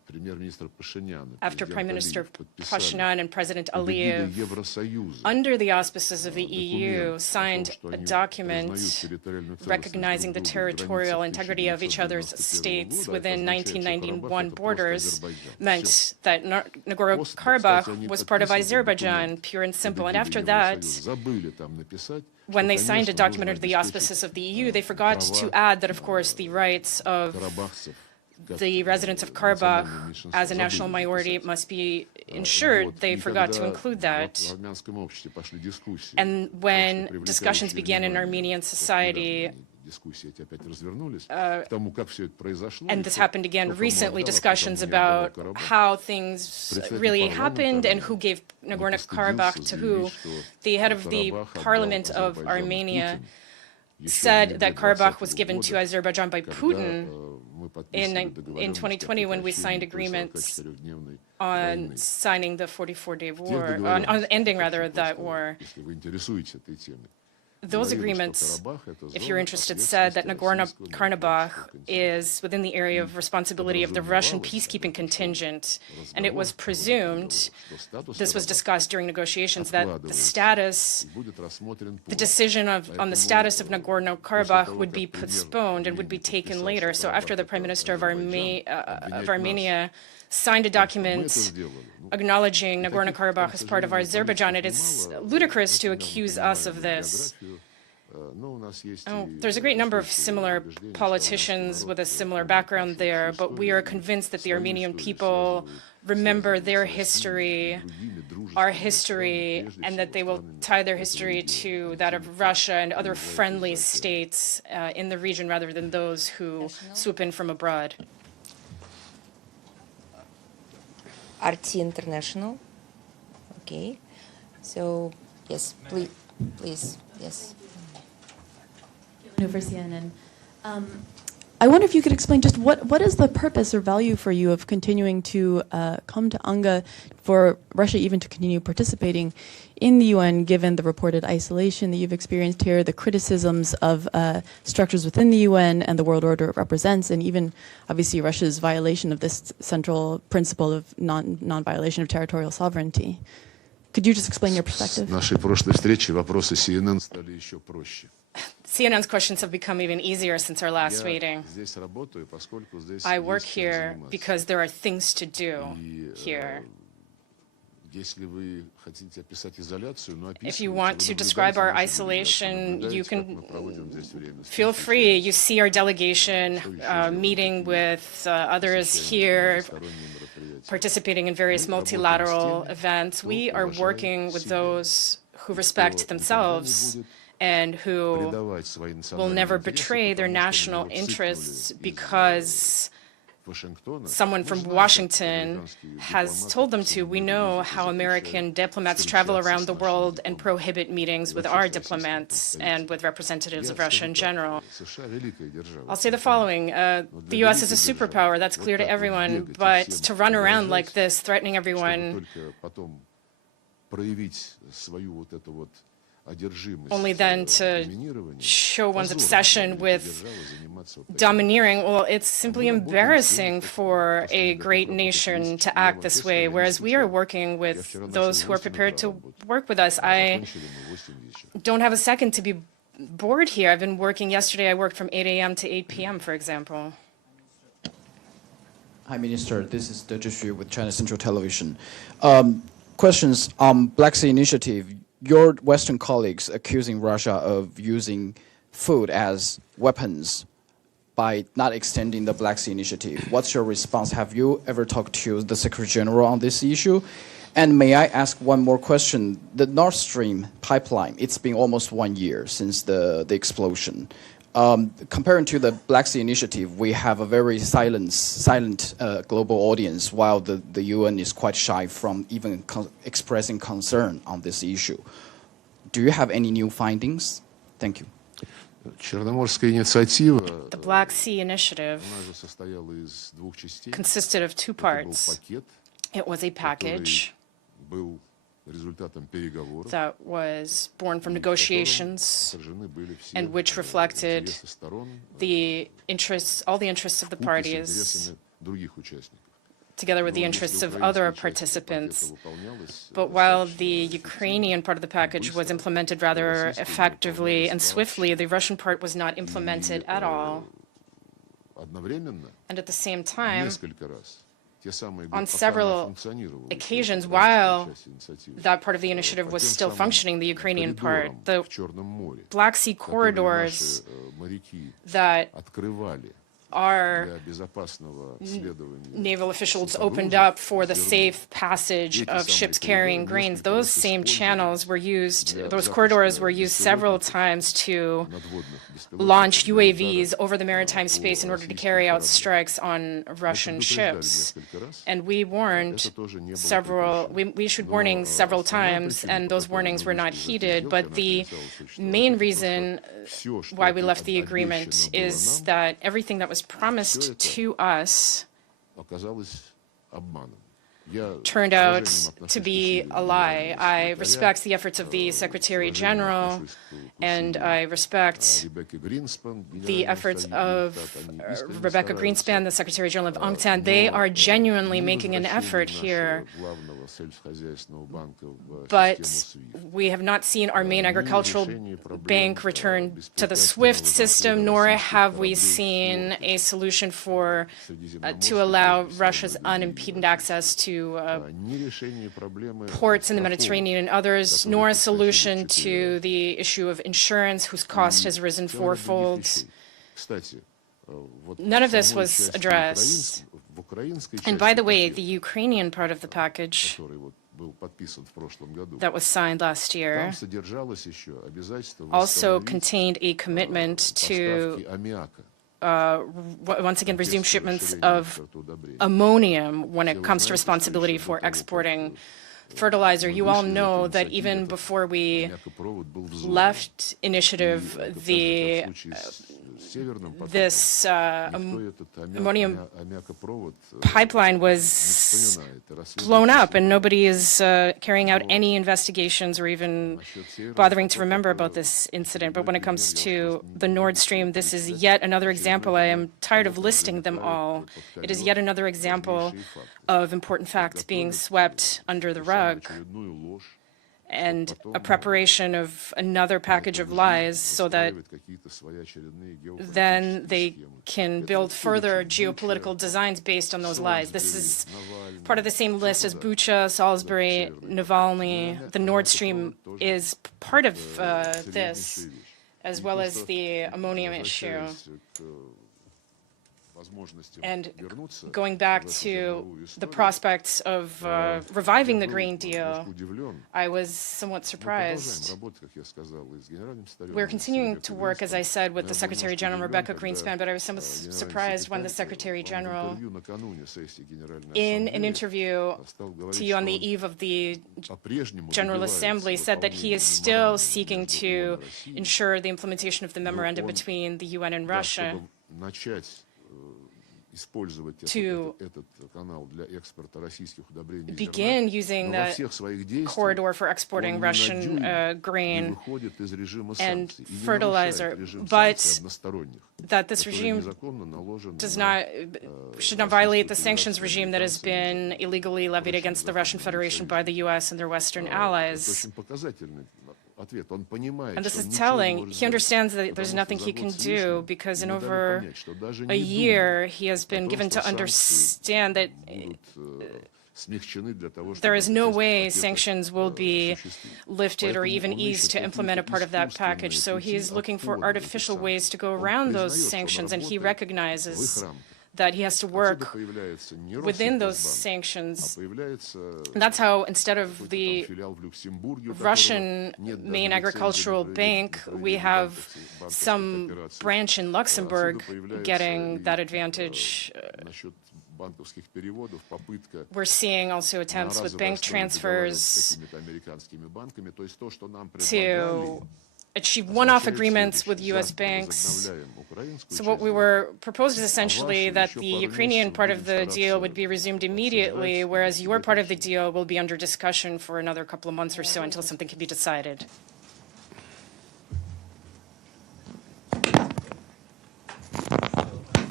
after Prime Minister Pashinyan and President Aliyev, under the auspices of the EU, signed a document recognizing the territorial integrity of each other's states within 1991 borders, meant that Nagorno-Karabakh was part of Azerbaijan, pure and simple. And after that, when they signed a document under the auspices of the EU, they forgot to add that, of course, the rights of the residents of Karabakh as a national minority must be ensured. They forgot to include that. And when discussions began in Armenian society, and this happened again recently, discussions about how things really happened and who gave Nagorno-Karabakh to who. The head of the parliament of Armenia said that Karabakh was given to Azerbaijan by Putin in 2020 when we signed agreements on signing the 44-day war, on ending rather that war. Those agreements, if you're interested, said that Nagorno-Karabakh is within the area of responsibility of the Russian peacekeeping contingent, and it was presumed, this was discussed during negotiations, that the status, the decision on the status of Nagorno-Karabakh would be postponed and would be taken later. So after the Prime Minister of Armenia signed a document acknowledging Nagorno-Karabakh as part of Azerbaijan, it is ludicrous to accuse us of this. There's a great number of similar politicians with a similar background there, but we are convinced that the Armenian people remember their history, our history, and that they will tie their history to that of Russia and other friendly states in the region rather than those who swoop in from abroad. RT International. Okay. So, yes, please, yes. For CNN. I wonder if you could explain just what is the purpose or value for you of continuing to come to UNGA, for Russia even to continue participating in the UN, given the reported isolation that you've experienced here, the criticisms of structures within the UN and the world order it represents, and even obviously Russia's violation of this central principle of non-violation of territorial sovereignty. Could you just explain your perspective? CNN's questions have become even easier since our last meeting. I work here because there are things to do here. If you want to describe our isolation, you can feel free. You see our delegation meeting with others here, participating in various multilateral events. We are working with those who respect themselves and who will never betray their national interests because someone from Washington has told them to. We know how American diplomats travel around the world and prohibit meetings with our diplomats and with representatives of Russia in general. I'll say the following. The U.S. is a superpower, that's clear to everyone, but to run around like this, threatening everyone, only then to show one's obsession with domineering, well, it's simply embarrassing for a great nation to act this way, whereas we are working with those who are prepared to work with us. I don't have a second to be bored here. I've been working yesterday. I worked from 8 a.m. to 8 p.m., for example. Hi, Minister. This is De Zhishu with China Central Television. Questions on Black Sea Initiative. Your Western colleagues accusing Russia of using food as weapons by not extending the Black Sea Initiative. What's your response? Have you ever talked to the Secretary General on this issue? And may I ask one more question? The Nord Stream pipeline, it's been almost 1 year since the explosion. Comparing to the Black Sea Initiative, we have a very silent global audience, while the UN is quite shy from even expressing concern on this issue. Do you have any new findings? Thank you. The Black Sea Initiative consisted of two parts. It was a package that was born from negotiations and which reflected the interests, all the interests of the parties together with the interests of other participants. But while the Ukrainian part of the package was implemented rather effectively and swiftly, the Russian part was not implemented at all. And at the same time, on several occasions, while that part of the initiative was still functioning, the Ukrainian part, the Black Sea corridors that our naval officials opened up for the safe passage of ships carrying grains, those same channels were used, those corridors were used several times to launch UAVs over the maritime space in order to carry out strikes on Russian ships. And we warned we issued warnings several times, and those warnings were not heeded. But the main reason why we left the agreement is that everything that was promised to us turned out to be a lie. I respect the efforts of the Secretary General, and I respect the efforts of Rebecca Greenspan, the Secretary General of UNCTAD. They are genuinely making an effort here. But we have not seen our main agricultural bank return to the SWIFT system, nor have we seen a solution to allow Russia's unimpeded access to ports in the Mediterranean and others, nor a solution to the issue of insurance, whose cost has risen fourfold. None of this was addressed. And by the way, the Ukrainian part of the package that was signed last year also contained a commitment to once again resume shipments of ammonium when it comes to responsibility for exporting fertilizer. You all know that even before we left initiative, this ammonium pipeline was blown up, and nobody is carrying out any investigations or even bothering to remember about this incident. But when it comes to the Nord Stream, this is yet another example. I am tired of listing them all. It is yet another example of important facts being swept under the rug, and a preparation of another package of lies so that then they can build further geopolitical designs based on those lies. This is part of the same list as Bucha, Salisbury, Navalny. The Nord Stream is part of this, as well as the ammonium issue. And going back to the prospects of reviving the Green Deal, I was somewhat surprised. We're continuing to work, as I said, with the Secretary General, Rebecca Greenspan, but I was somewhat surprised when the Secretary General, in an interview to you on the eve of the General Assembly, said that he is still seeking to ensure the implementation of the memorandum between the UN and Russia to begin using that corridor for exporting Russian grain and fertilizer, but that this regime should not violate the sanctions regime that has been illegally levied against the Russian Federation by the U.S. and their Western allies. And this is telling. He understands that there's nothing he can do because in over a year he has been given to understand that there is no way sanctions will be lifted or even eased to implement a part of that package. So he is looking for artificial ways to go around those sanctions, and he recognizes that he has to work within those sanctions. And that's how, instead of the Russian main agricultural bank, we have some branch in Luxembourg getting that advantage. We're seeing also attempts with bank transfers to achieve one-off agreements with U.S. banks. So what we were proposed is essentially that the Ukrainian part of the deal would be resumed immediately, whereas your part of the deal will be under discussion for another couple of months or so until something can be decided.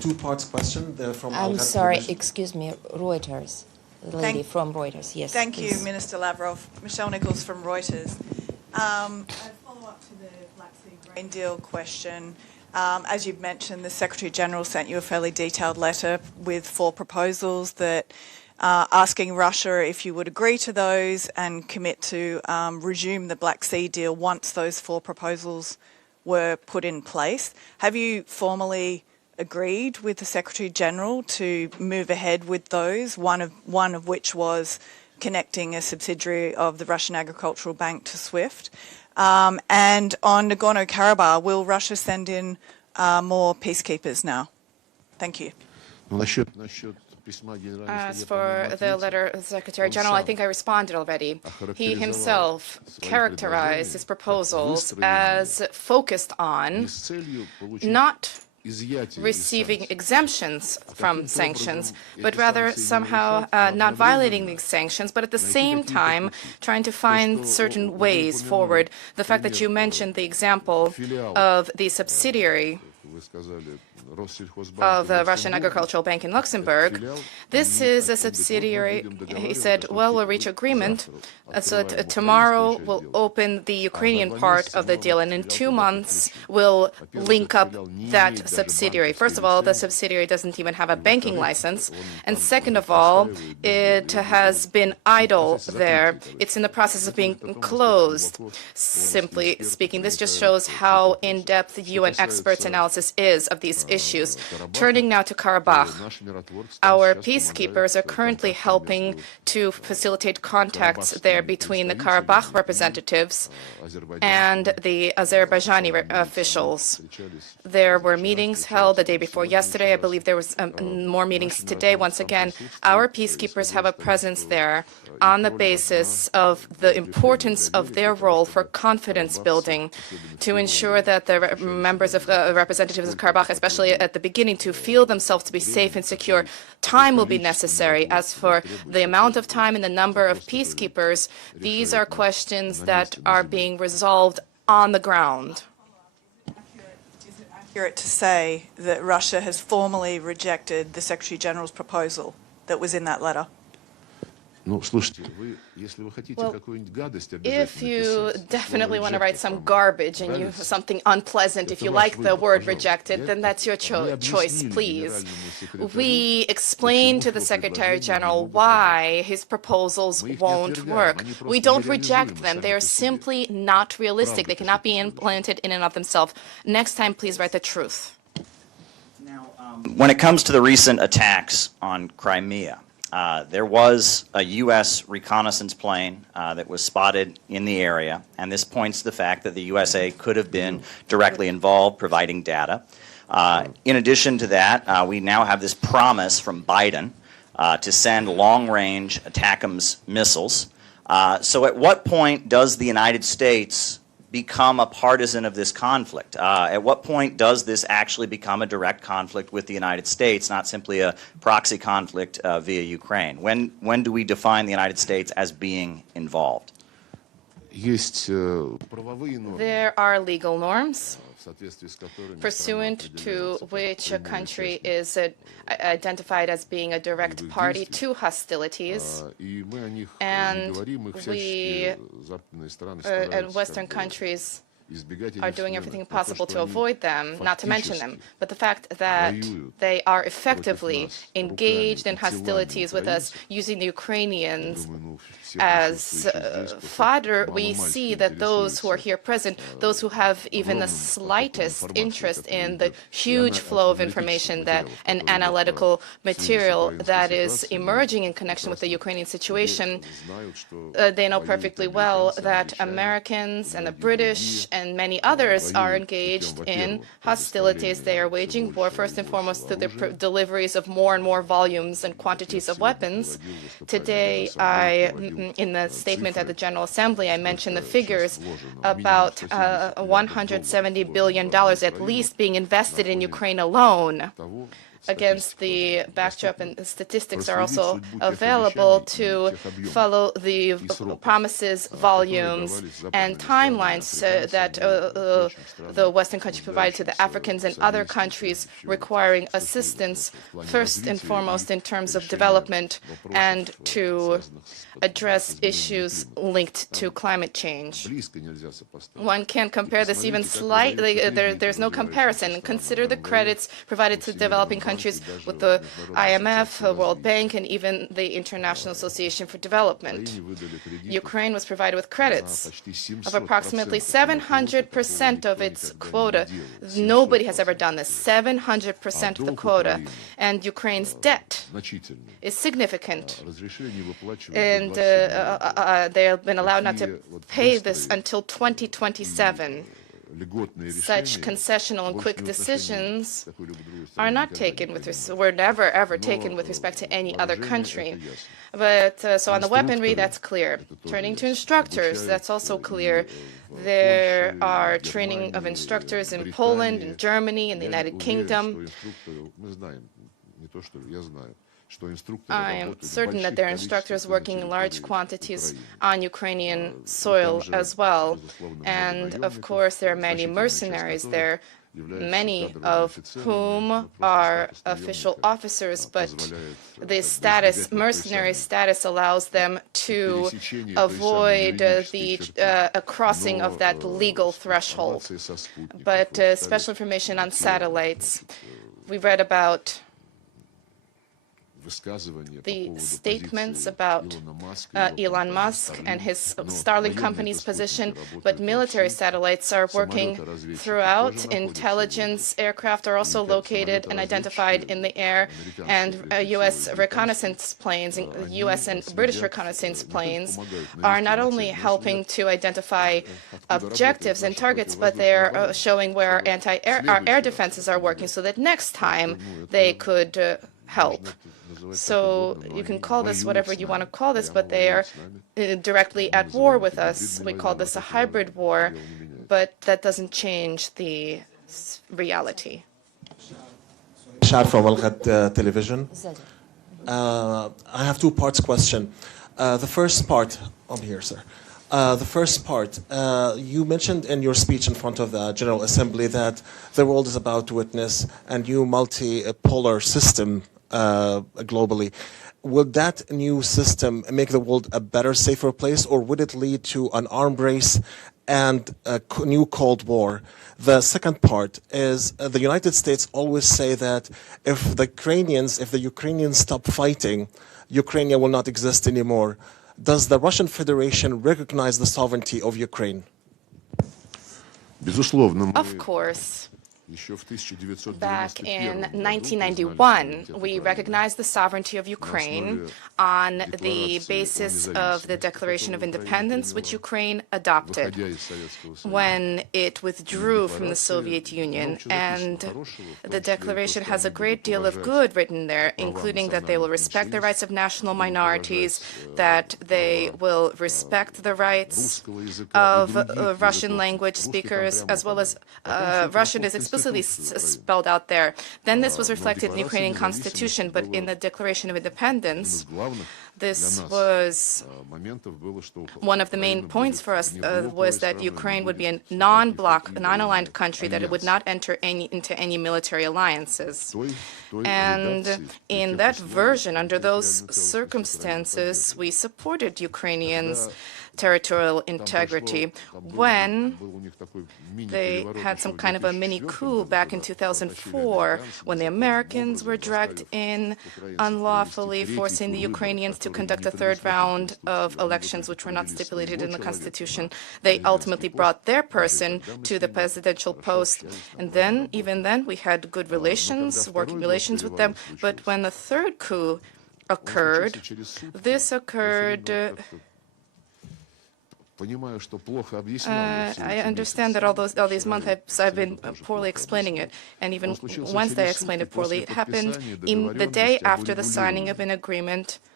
two-part question. They're from I'm Al-Ghad sorry, Television. excuse me, Reuters. The lady from Reuters, yes. Thank please. you, Minister Lavrov. Michelle Nichols from Reuters. A follow-up to the Black Sea grain deal question. As you've mentioned, the Secretary-General sent you a fairly detailed letter with 4 proposals that asking Russia if you would agree to those and commit to resume the Black Sea deal once those 4 proposals were put in place. Have you formally agreed with the Secretary-General to move ahead with those, one of which was connecting a subsidiary of the Russian Agricultural Bank to SWIFT? And on Nagorno-Karabakh, will Russia send in more peacekeepers now? Thank you. As for the letter of the Secretary General, I think I responded already. He himself characterized his proposals as focused on not receiving exemptions from sanctions, but rather somehow not violating these sanctions, but at the same time trying to find certain ways forward. The fact that you mentioned the example of the subsidiary of the Russian Agricultural Bank in Luxembourg. This is a subsidiary. He said, well, we'll reach agreement so that tomorrow we'll open the Ukrainian part of the deal, and in 2 months we'll link up that subsidiary. First of all, the subsidiary doesn't even have a banking license, and second of all, it has been idle there. It's in the process of being closed. Simply speaking, this just shows how in-depth the UN experts' analysis is of these issues. Turning now to Karabakh, our peacekeepers are currently helping to facilitate contacts there between the Karabakh representatives and the Azerbaijani officials. There were meetings held the day before yesterday. I believe there was more meetings today. Once again, our peacekeepers have a presence there on the basis of the importance of their role for confidence building, to ensure that the members of representatives of Karabakh, especially at the beginning, to feel themselves to be safe and secure. Time will be necessary. As for the amount of time and the number of peacekeepers, these are questions that are being resolved on the ground. Is it accurate to say that Russia has formally rejected the Secretary-General's proposal that was in that letter? Well, if you definitely want to write some garbage and you something unpleasant, if you like the word rejected, then that's your choice, please. We explained to the Secretary General why his proposals won't work. We don't reject them. They are simply not realistic. They cannot be implemented in and of themselves. Next time, please write the truth. When it comes to the recent attacks on Crimea, there was a U.S. reconnaissance plane that was spotted in the area, and this points to the fact that the USA could have been directly involved providing data. In addition to that, we now have this promise from Biden to send long-range ATACMS missiles. So at what point does the United States become a partisan of this conflict? At what point does this actually become a direct conflict with the United States, not simply a proxy conflict via Ukraine? When do we define the United States as being involved? There are legal norms pursuant to which a country is identified as being a direct party to hostilities, and we and Western countries are doing everything possible to avoid them, not to mention them. But the fact that they are effectively engaged in hostilities with us, using the Ukrainians as fodder, we see that those who are here present, those who have even the slightest interest in the huge flow of information that and analytical material that is emerging in connection with the Ukrainian situation, they know perfectly well that Americans and the British and many others are engaged in hostilities. They are waging war first and foremost through the deliveries of more and more volumes and quantities of weapons. Today, in the statement at the General Assembly, I mentioned the figures about $170 billion at least being invested in Ukraine alone. against the backdrop, and the statistics are also available to follow the promises, volumes, and timelines that the Western countries provided to the Africans and other countries requiring assistance, first and foremost in terms of development and to address issues linked to climate change. One can't compare this even slightly. There's no comparison. Consider the credits provided to developing countries with the IMF, the World Bank, and even the International Association for Development. Ukraine was provided with credits of approximately 700% of its quota. Nobody has ever done this. 700% of the quota. And Ukraine's debt is significant. And they have been allowed not to pay this until 2027. Such concessional and quick decisions are not taken were never ever taken with respect to any other country. But so on the weaponry, that's clear. Turning to instructors, that's also clear. There are training of instructors in Poland, in Germany, in the United Kingdom. I am certain that there are instructors working in large quantities on Ukrainian soil as well. And of course, there are many mercenaries there, many of whom are official officers, but this status, mercenary status, allows them to avoid the crossing of that legal threshold. But special information on satellites. We read about the statements about Elon Musk and his Starlink company's position, but military satellites are working throughout. Intelligence aircraft are also located and identified in the air, and U.S. reconnaissance planes, U.S. and British reconnaissance planes, are not only helping to identify objectives and targets, but they are showing where our air defenses are working, so that next time they could help. So you can call this whatever you want to call this, but they are directly at war with us. We call this a hybrid war, but that doesn't change the reality. From Al Television. I have two parts question. The first part, I'm here, sir. The first part, you mentioned in your speech in front of the General Assembly that the world is about to witness a new multipolar system globally. Would that new system make the world a better, safer place, or would it lead to an arms race and a new Cold War? The second part is the United States always say that if the Ukrainians stop fighting, Ukraine will not exist anymore. Does the Russian Federation recognize the sovereignty of Ukraine? Of course. Back in 1991, we recognized the sovereignty of Ukraine on the basis of the Declaration of Independence, which Ukraine adopted when it withdrew from the Soviet Union. And the declaration has a great deal of good written there, including that they will respect the rights of national minorities, that they will respect the rights of Russian language speakers, as well as Russian is explicitly spelled out there. Then this was reflected in the Ukrainian constitution, but in the Declaration of Independence, this was one of the main points for us was that Ukraine would be a non-bloc, non-aligned country, that it would not enter into any military alliances. And in that version, under those circumstances, we supported Ukrainians' territorial integrity when they had some kind of a mini coup back in 2004, when the Americans were dragged in unlawfully, forcing the Ukrainians to conduct a third round of elections which were not stipulated in the constitution. They ultimately brought their person to the presidential post, and then, even then, we had good relations, working relations with them. But when the third coup occurred, this occurred I understand that all these months I've been poorly explaining it, and even Wednesday I explained it poorly. It happened in the day after the signing of an agreement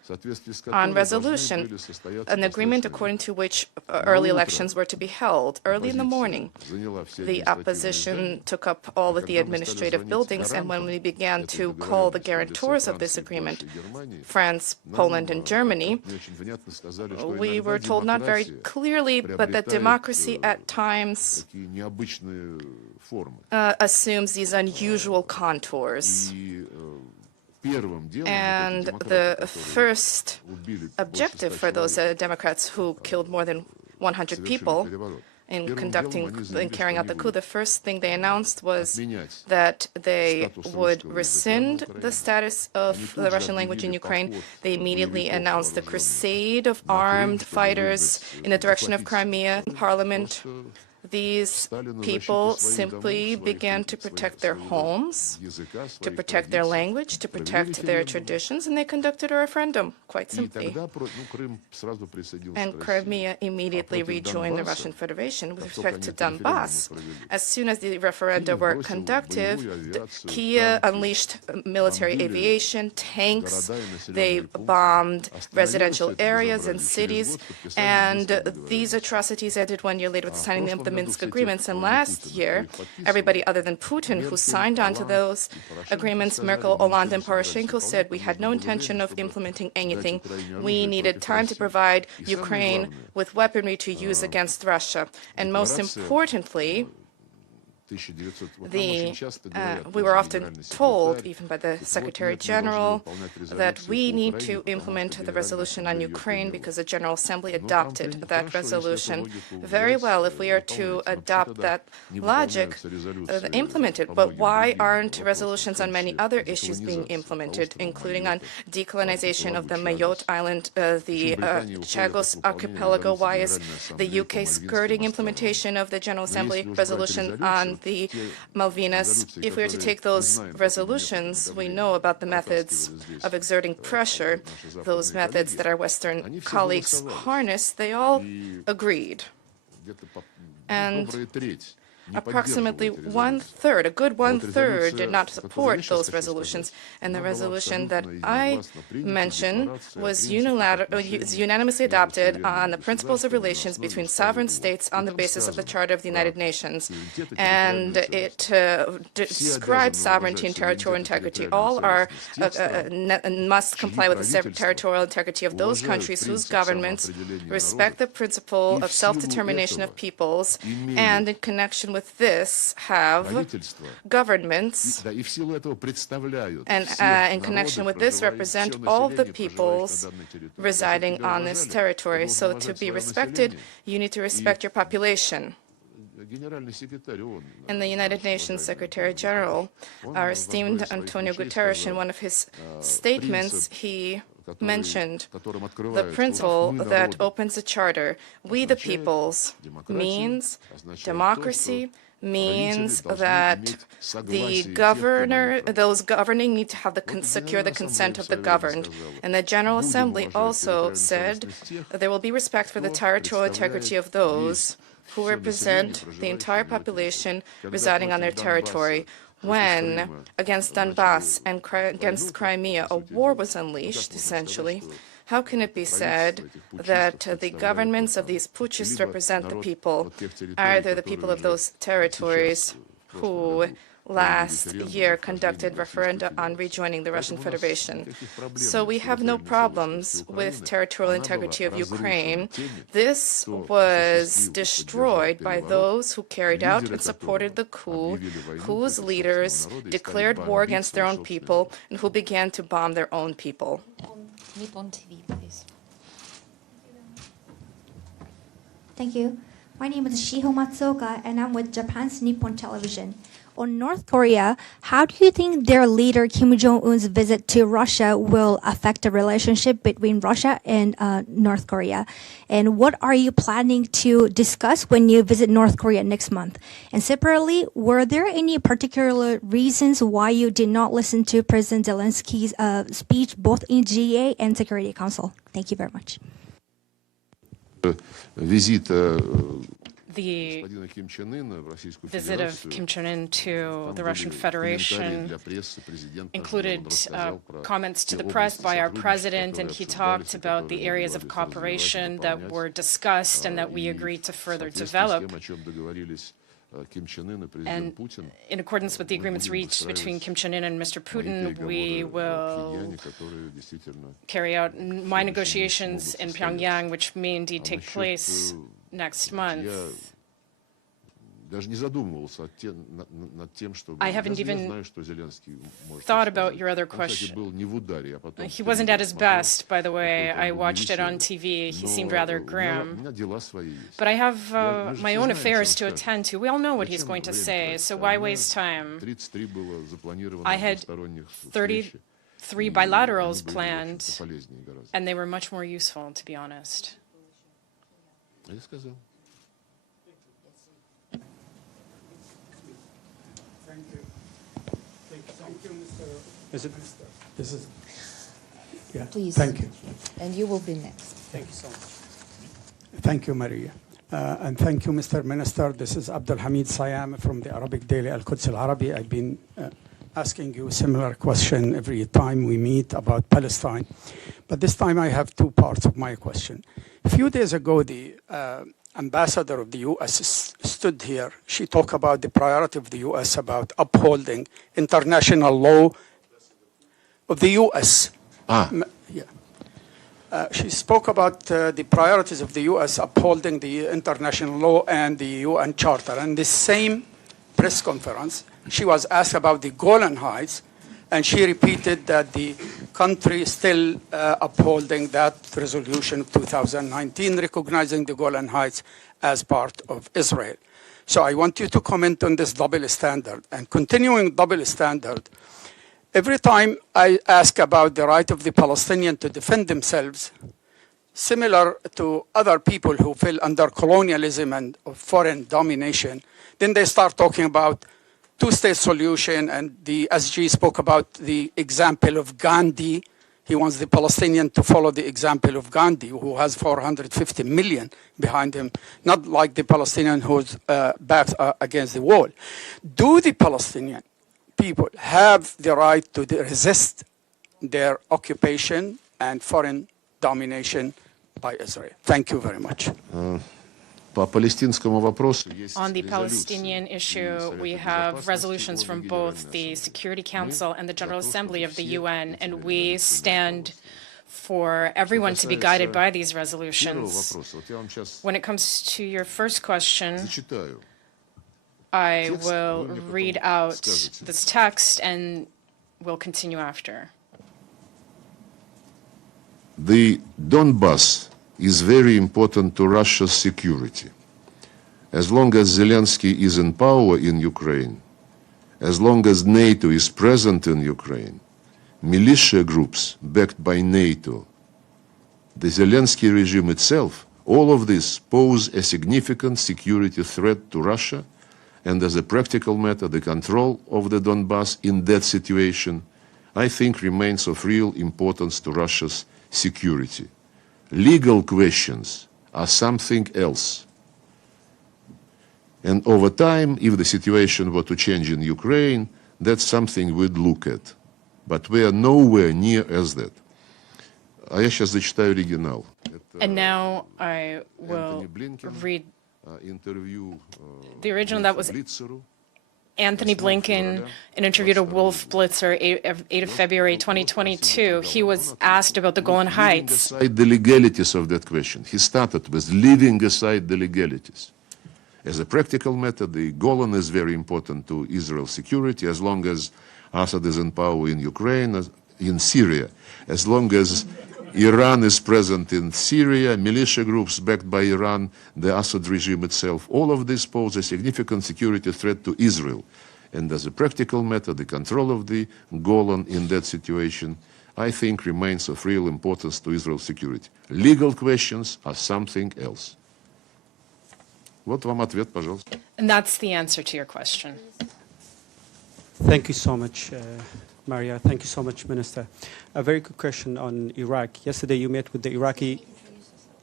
on resolution, an agreement according to which early elections were to be held. Early in the morning, the opposition took up all of the administrative buildings, and when we began to call the guarantors of this agreement, France, Poland, and Germany, we were told not very clearly, but that democracy at times assumes these unusual contours. And the first objective for those Democrats who killed more than 100 people in carrying out the coup, the first thing they announced was that they would rescind the status of the Russian language in Ukraine. They immediately announced the crusade of armed fighters in the direction of Crimea. Parliament, these people simply began to protect their homes, to protect their language, to protect their traditions, and they conducted a referendum, quite simply. And Crimea immediately rejoined the Russian Federation. With respect to Donbass, as soon as the referenda were conducted, Kiev unleashed military aviation, tanks, they bombed residential areas and cities, and these atrocities ended 1 year later with signing of the Minsk agreements. And last year, everybody other than Putin who signed on to those agreements, Merkel, Hollande, and Poroshenko, said we had no intention of implementing anything. We needed time to provide Ukraine with weaponry to use against Russia. And most importantly, we were often told, even by the Secretary General, that we need to implement the resolution on Ukraine because the General Assembly adopted that resolution. Very well, if we are to adopt that logic, implement it. But why aren't resolutions on many other issues being implemented, including on decolonization of the Mayotte Island, the Chagos Archipelago? Why is the UK skirting implementation of the General Assembly resolution on the Malvinas? If we were to take those resolutions, we know about the methods of exerting pressure, those methods that our Western colleagues harness. They all agreed. And approximately one-third, a good one-third, did not support those resolutions. And the resolution that I mentioned was unanimously adopted on the principles of relations between sovereign states on the basis of the Charter of the United Nations. And it describes sovereignty and territorial integrity. All must comply with the territorial integrity of those countries whose governments respect the principle of self-determination of peoples, and in connection with this have governments, and in connection with this represent all the peoples residing on this territory. So to be respected, you need to respect your population. And the United Nations Secretary General, our esteemed Antonio Guterres, in one of his statements, he mentioned the principle that opens the Charter. We the peoples means democracy, means that those governing need to have secure the consent of the governed. And the General Assembly also said that there will be respect for the territorial integrity of those who represent the entire population residing on their territory. When, against Donbass and against Crimea, a war was unleashed, essentially, how can it be said that the governments of these putschists represent the people, either the people of those territories who last year conducted referenda on rejoining the Russian Federation? So we have no problems with territorial integrity of Ukraine. This was destroyed by those who carried out and supported the coup, whose leaders declared war against their own people, and who began to bomb their own people. Nippon TV, please. Thank you. My name is Shiho Matsuoka, and I'm with Japan's Nippon Television. On North Korea, how do you think their leader Kim Jong-un's visit to Russia will affect the relationship between Russia and North Korea? And what are you planning to discuss when you visit North Korea next month? And separately, were there any particular reasons why you did not listen to President Zelensky's speech both in GA and Security Council? Thank you very much. the visit of Kim Jong Un to the Russian Federation included comments to the press by our president, and he talked about the areas of cooperation that were discussed and that we agreed to further develop. And in accordance with the agreements reached between Kim Jong Un and Mr. Putin, we will carry out my negotiations in Pyongyang, which may indeed take place next month. I haven't even thought about your other question. He wasn't at his best, by the way. I watched it on TV. He seemed rather grim. But I have my own affairs to attend to. We all know what he's going to say, so why waste time? I had 33 bilaterals planned, and they were much more useful, to be honest. Yeah. Please. Thank you. And you will be next. Thank you so much. Thank you, Maria. And thank you, Mr. Minister. This is Abdul Hamid Sayam from the Arabic daily Al-Quds Al-Arabi. I've been asking you a similar question every time we meet about Palestine. But this time I have two parts of my question. A few days ago, the ambassador of the U.S. stood here. She talked about the priority of the U.S. about upholding international law of the U.S. She spoke about the priorities of the U.S. upholding the international law and the UN Charter. And the same press conference, she was asked about the Golan Heights, and she repeated that the country is still upholding that resolution of 2019, recognizing the Golan Heights as part of Israel. So I want you to comment on this double standard. And continuing double standard, every time I ask about the right of the Palestinians to defend themselves, similar to other people who fell under colonialism and foreign domination, then they start talking about two-state solution, and the SG spoke about the example of Gandhi. He wants the Palestinian to follow the example of Gandhi, who has 450 million behind him, not like the Palestinian who's back against the wall. Do the Palestinian people have the right to resist their occupation and foreign domination by Israel? Thank you very much. On the Palestinian issue, we have resolutions from both the Security Council and the General Assembly of the UN, and we stand for everyone to be guided by these resolutions. When it comes to your first question, I will read out this text and we'll continue after. The Donbass is very important to Russia's security. As long as Zelensky is in power in Ukraine, as long as NATO is present in Ukraine, militia groups backed by NATO, the Zelensky regime itself, all of this pose a significant security threat to Russia, and as a practical matter, the control of the Donbass in that situation, I think, remains of real importance to Russia's security. Legal questions are something else. And over time, if the situation were to change in Ukraine, that's something we'd look at. But we are nowhere near as that. А я сейчас зачитаю оригинал. And now I will read the original. That was Anthony Blinken, an interview to Wolf Blitzer, 8 of February 2022. He was asked about the Golan Heights. The legalities of that question. He started with leaving aside the legalities. As a practical matter, the Golan is very important to Israel's security as long as Assad is in power in Ukraine, in Syria. As long as Iran is present in Syria, militia groups backed by Iran, the Assad regime itself, all of this pose a significant security threat to Israel. And as a practical matter, the control of the Golan in that situation, I think, remains of real importance to Israel's security. Legal questions are something else. Вот вам ответ, пожалуйста. And that's the answer to your question. Thank you so much, Maria. Thank you so much, Minister. A very quick question on Iraq. Yesterday you met with the Iraqi...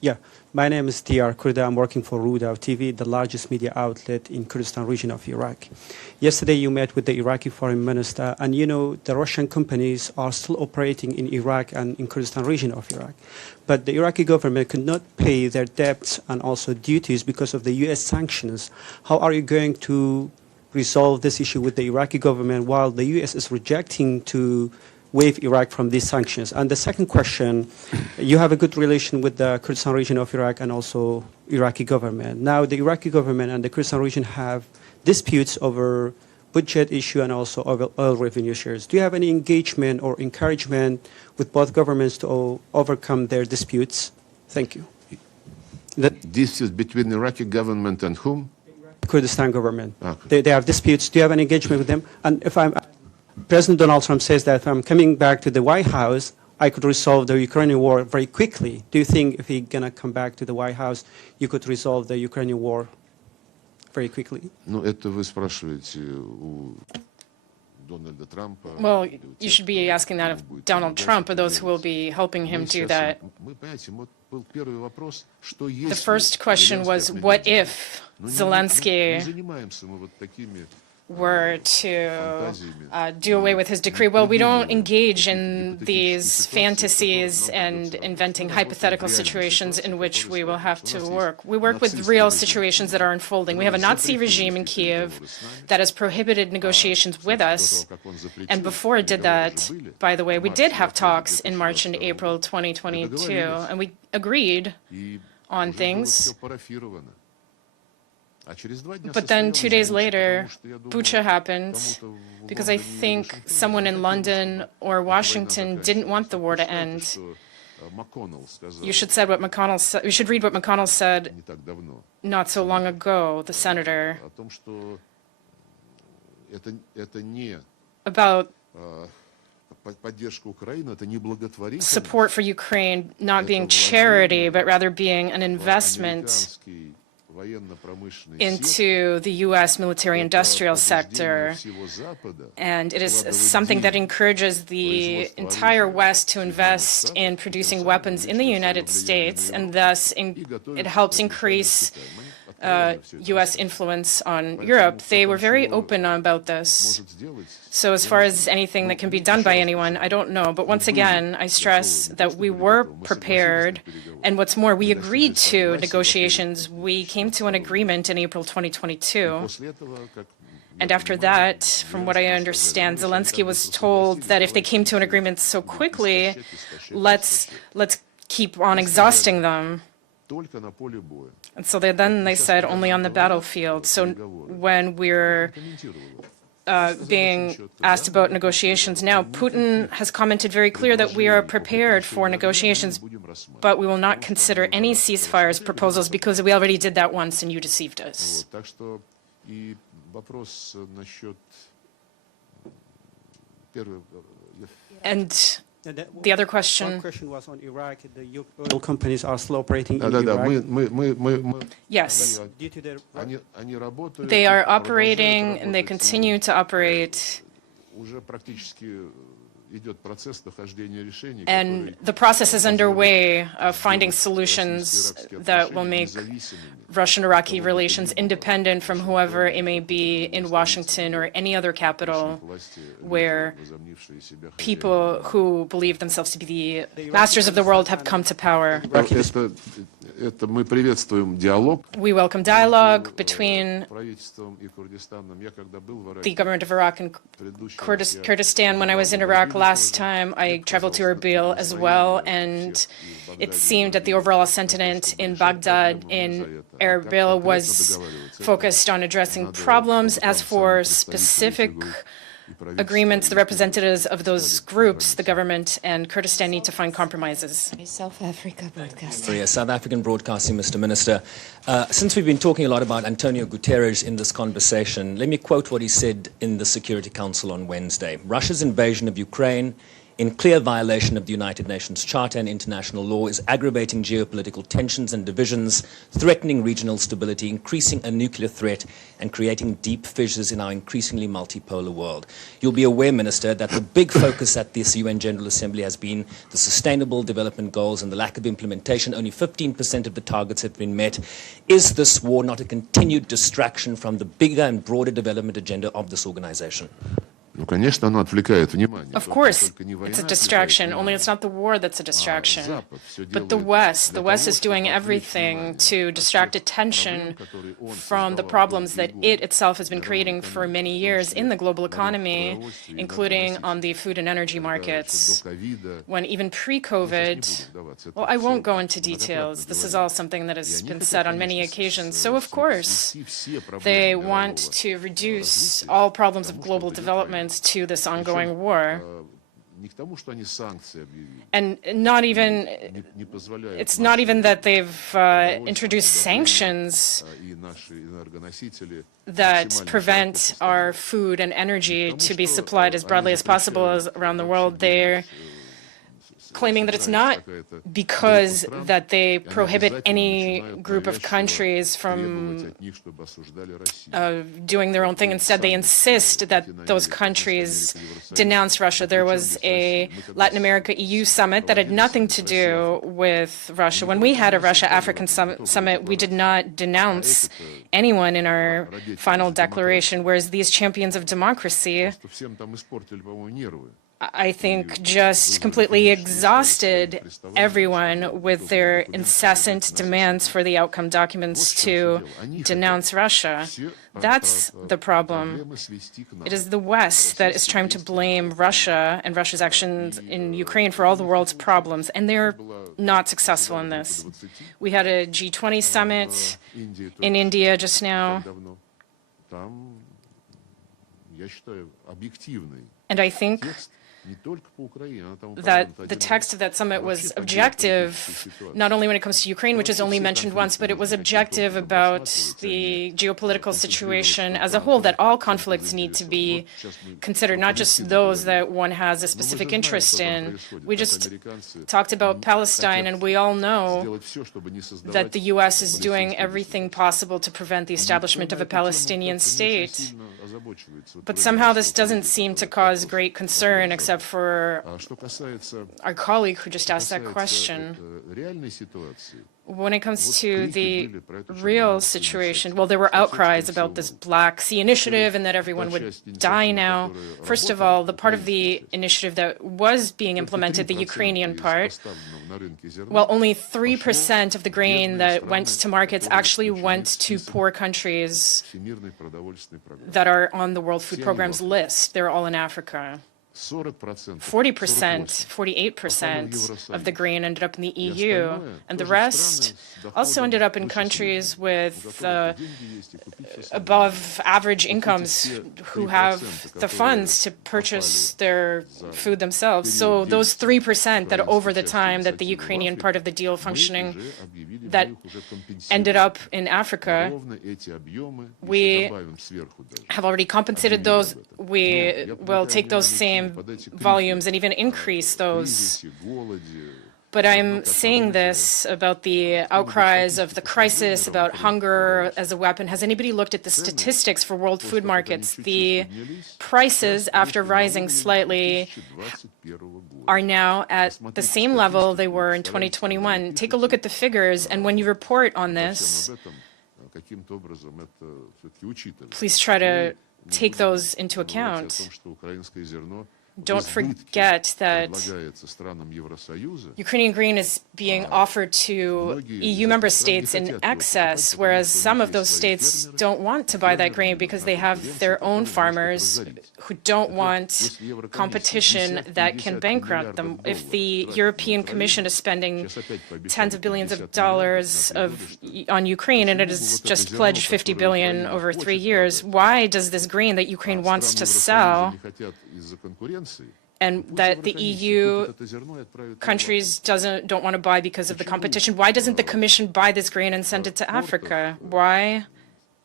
Yeah, my name is Diyar Kurda. I'm working for Rudaw TV, the largest media outlet in Kurdistan region of Iraq. Yesterday you met with the Iraqi foreign minister, and you know the Russian companies are still operating in Iraq and in Kurdistan region of Iraq. But the Iraqi government could not pay their debts and also duties because of the US sanctions. How are you going to resolve this issue with the Iraqi government while the US is rejecting to waive Iraq from these sanctions? And the second question, you have a good relation with the Kurdistan region of Iraq and also Iraqi government. Now the Iraqi government and the Kurdistan region have disputes over budget issue and also over oil revenue shares. Do you have any engagement or encouragement with both governments to overcome their disputes? Thank you. This is between the Iraqi government and whom? Kurdistan government. Okay. They have disputes. Do you have any engagement with them? And if President Donald Trump says that if I'm coming back to the White House, I could resolve the Ukrainian war very quickly. Do you think if he's going to come back to the White House, you could resolve the Ukrainian war very quickly? Ну, это вы спрашиваете у Дональда Трампа. Well, you should be asking that of Donald Trump or those who will be helping him do that. The first question was, what if Zelensky were to do away with his decree? Well, we don't engage in these fantasies and inventing hypothetical situations in which we will have to work. We work with real situations that are unfolding. We have a Nazi regime in Kiev that has prohibited negotiations with us. And before it did that, by the way, we did have talks in March and April 2022, and we agreed on things. But then 2 days later, Bucha happened because I think someone in London or Washington didn't want the war to end. You should read what McConnell said not so long ago, the senator, about support for Ukraine not being charity, but rather being an investment into the U.S. military-industrial sector, and it is something that encourages the entire West to invest in producing weapons in the United States, and thus it helps increase U.S. influence on Europe. They were very open about this. So as far as anything that can be done by anyone, I don't know. But once again, I stress that we were prepared, and what's more, we agreed to negotiations. We came to an agreement in April 2022. And after that, from what I understand, Zelensky was told that if they came to an agreement so quickly, let's keep on exhausting them. And so then they said only on the battlefield. So when we're being asked about negotiations now, Putin has commented very clear that we are prepared for negotiations, but we will not consider any ceasefires proposals because we already did that once and you deceived us. And the other question. One question was on Iraq. The oil companies are still operating in Iraq. Yes. They are operating and they continue to operate. And the process is underway of finding solutions that will make Russian-Iraqi relations independent from whoever it may be in Washington or any other capital where people who believe themselves to be the masters of the world have come to power. We welcome dialogue between the government of Iraq and Kurdistan. When I was in Iraq last time, I traveled to Erbil as well, and it seemed that the overall sentiment in Baghdad, in Erbil, was focused on addressing problems. As for specific agreements, the representatives of those groups, the government and Kurdistan, need to find compromises. South Africa Broadcasting. Yes, South African Broadcasting, Mr. Minister. Since we've been talking a lot about Antonio Guterres in this conversation, let me quote what he said in the Security Council on Wednesday. Russia's invasion of Ukraine in clear violation of the United Nations Charter and international law, is aggravating geopolitical tensions and divisions, threatening regional stability, increasing a nuclear threat, and creating deep fissures in our increasingly multipolar world. You'll be aware, Minister, that the big focus at this UN General Assembly has been the Sustainable Development Goals and the lack of implementation. Only 15% of the targets have been met. Is this war not a continued distraction from the bigger and broader development agenda of this organization? Of course, it's a distraction, only it's not the war that's a distraction, but the West. The West is doing everything to distract attention from the problems that it itself has been creating for many years in the global economy, including on the food and energy markets. When even pre-COVID, well, I won't go into details. This is all something that has been said on many occasions. So, of course, they want to reduce all problems of global development to this ongoing war. And it's not even that they've introduced sanctions that prevent our food and energy to be supplied as broadly as possible around the world. They're claiming that it's not because that they prohibit any group of countries from doing their own thing. Instead, they insist that those countries denounce Russia. There was a Latin America-EU summit that had nothing to do with Russia. When we had a Russia-African summit, we did not denounce anyone in our final declaration, whereas these champions of democracy, I think, just completely exhausted everyone with their incessant demands for the outcome documents to denounce Russia. That's the problem. It is the West that is trying to blame Russia and Russia's actions in Ukraine for all the world's problems, and they're not successful in this. We had a G20 summit in India just now, and I think that the text of that summit was objective, not only when it comes to Ukraine, which is only mentioned once, but it was objective about the geopolitical situation as a whole, that all conflicts need to be considered, not just those that one has a specific interest in. We just talked about Palestine, and we all know that the U.S. is doing everything possible to prevent the establishment of a Palestinian state. But somehow this doesn't seem to cause great concern, except for our colleague who just asked that question. When it comes to the real situation, well, there were outcries about this Black Sea initiative and that everyone would die now. First of all, the part of the initiative that was being implemented, the Ukrainian part, well, only 3% of the grain that went to markets actually went to poor countries that are on the World Food Programme's list. They're all in Africa. 40%, 48% of the grain ended up in the EU, and the rest also ended up in countries with above average incomes who have the funds to purchase their food themselves. So those 3% that over the time that the Ukrainian part of the deal functioning that ended up in Africa, we have already compensated those. We will take those same volumes and even increase those. But I'm saying this about the outcries of the crisis, about hunger as a weapon. Has anybody looked at the statistics for world food markets? The prices, after rising slightly, are now at the same level they were in 2021. Take a look at the figures, and when you report on this, please try to take those into account. Don't forget that Ukrainian grain is being offered to EU member states in excess, whereas some of those states don't want to buy that grain because they have their own farmers who don't want competition that can bankrupt them. If the European Commission is spending tens of billions of dollars on Ukraine and it has just pledged 50 billion over 3 years, why does this grain that Ukraine wants to sell and that the EU countries don't want to buy because of the competition, why doesn't the Commission buy this grain and send it to Africa? Why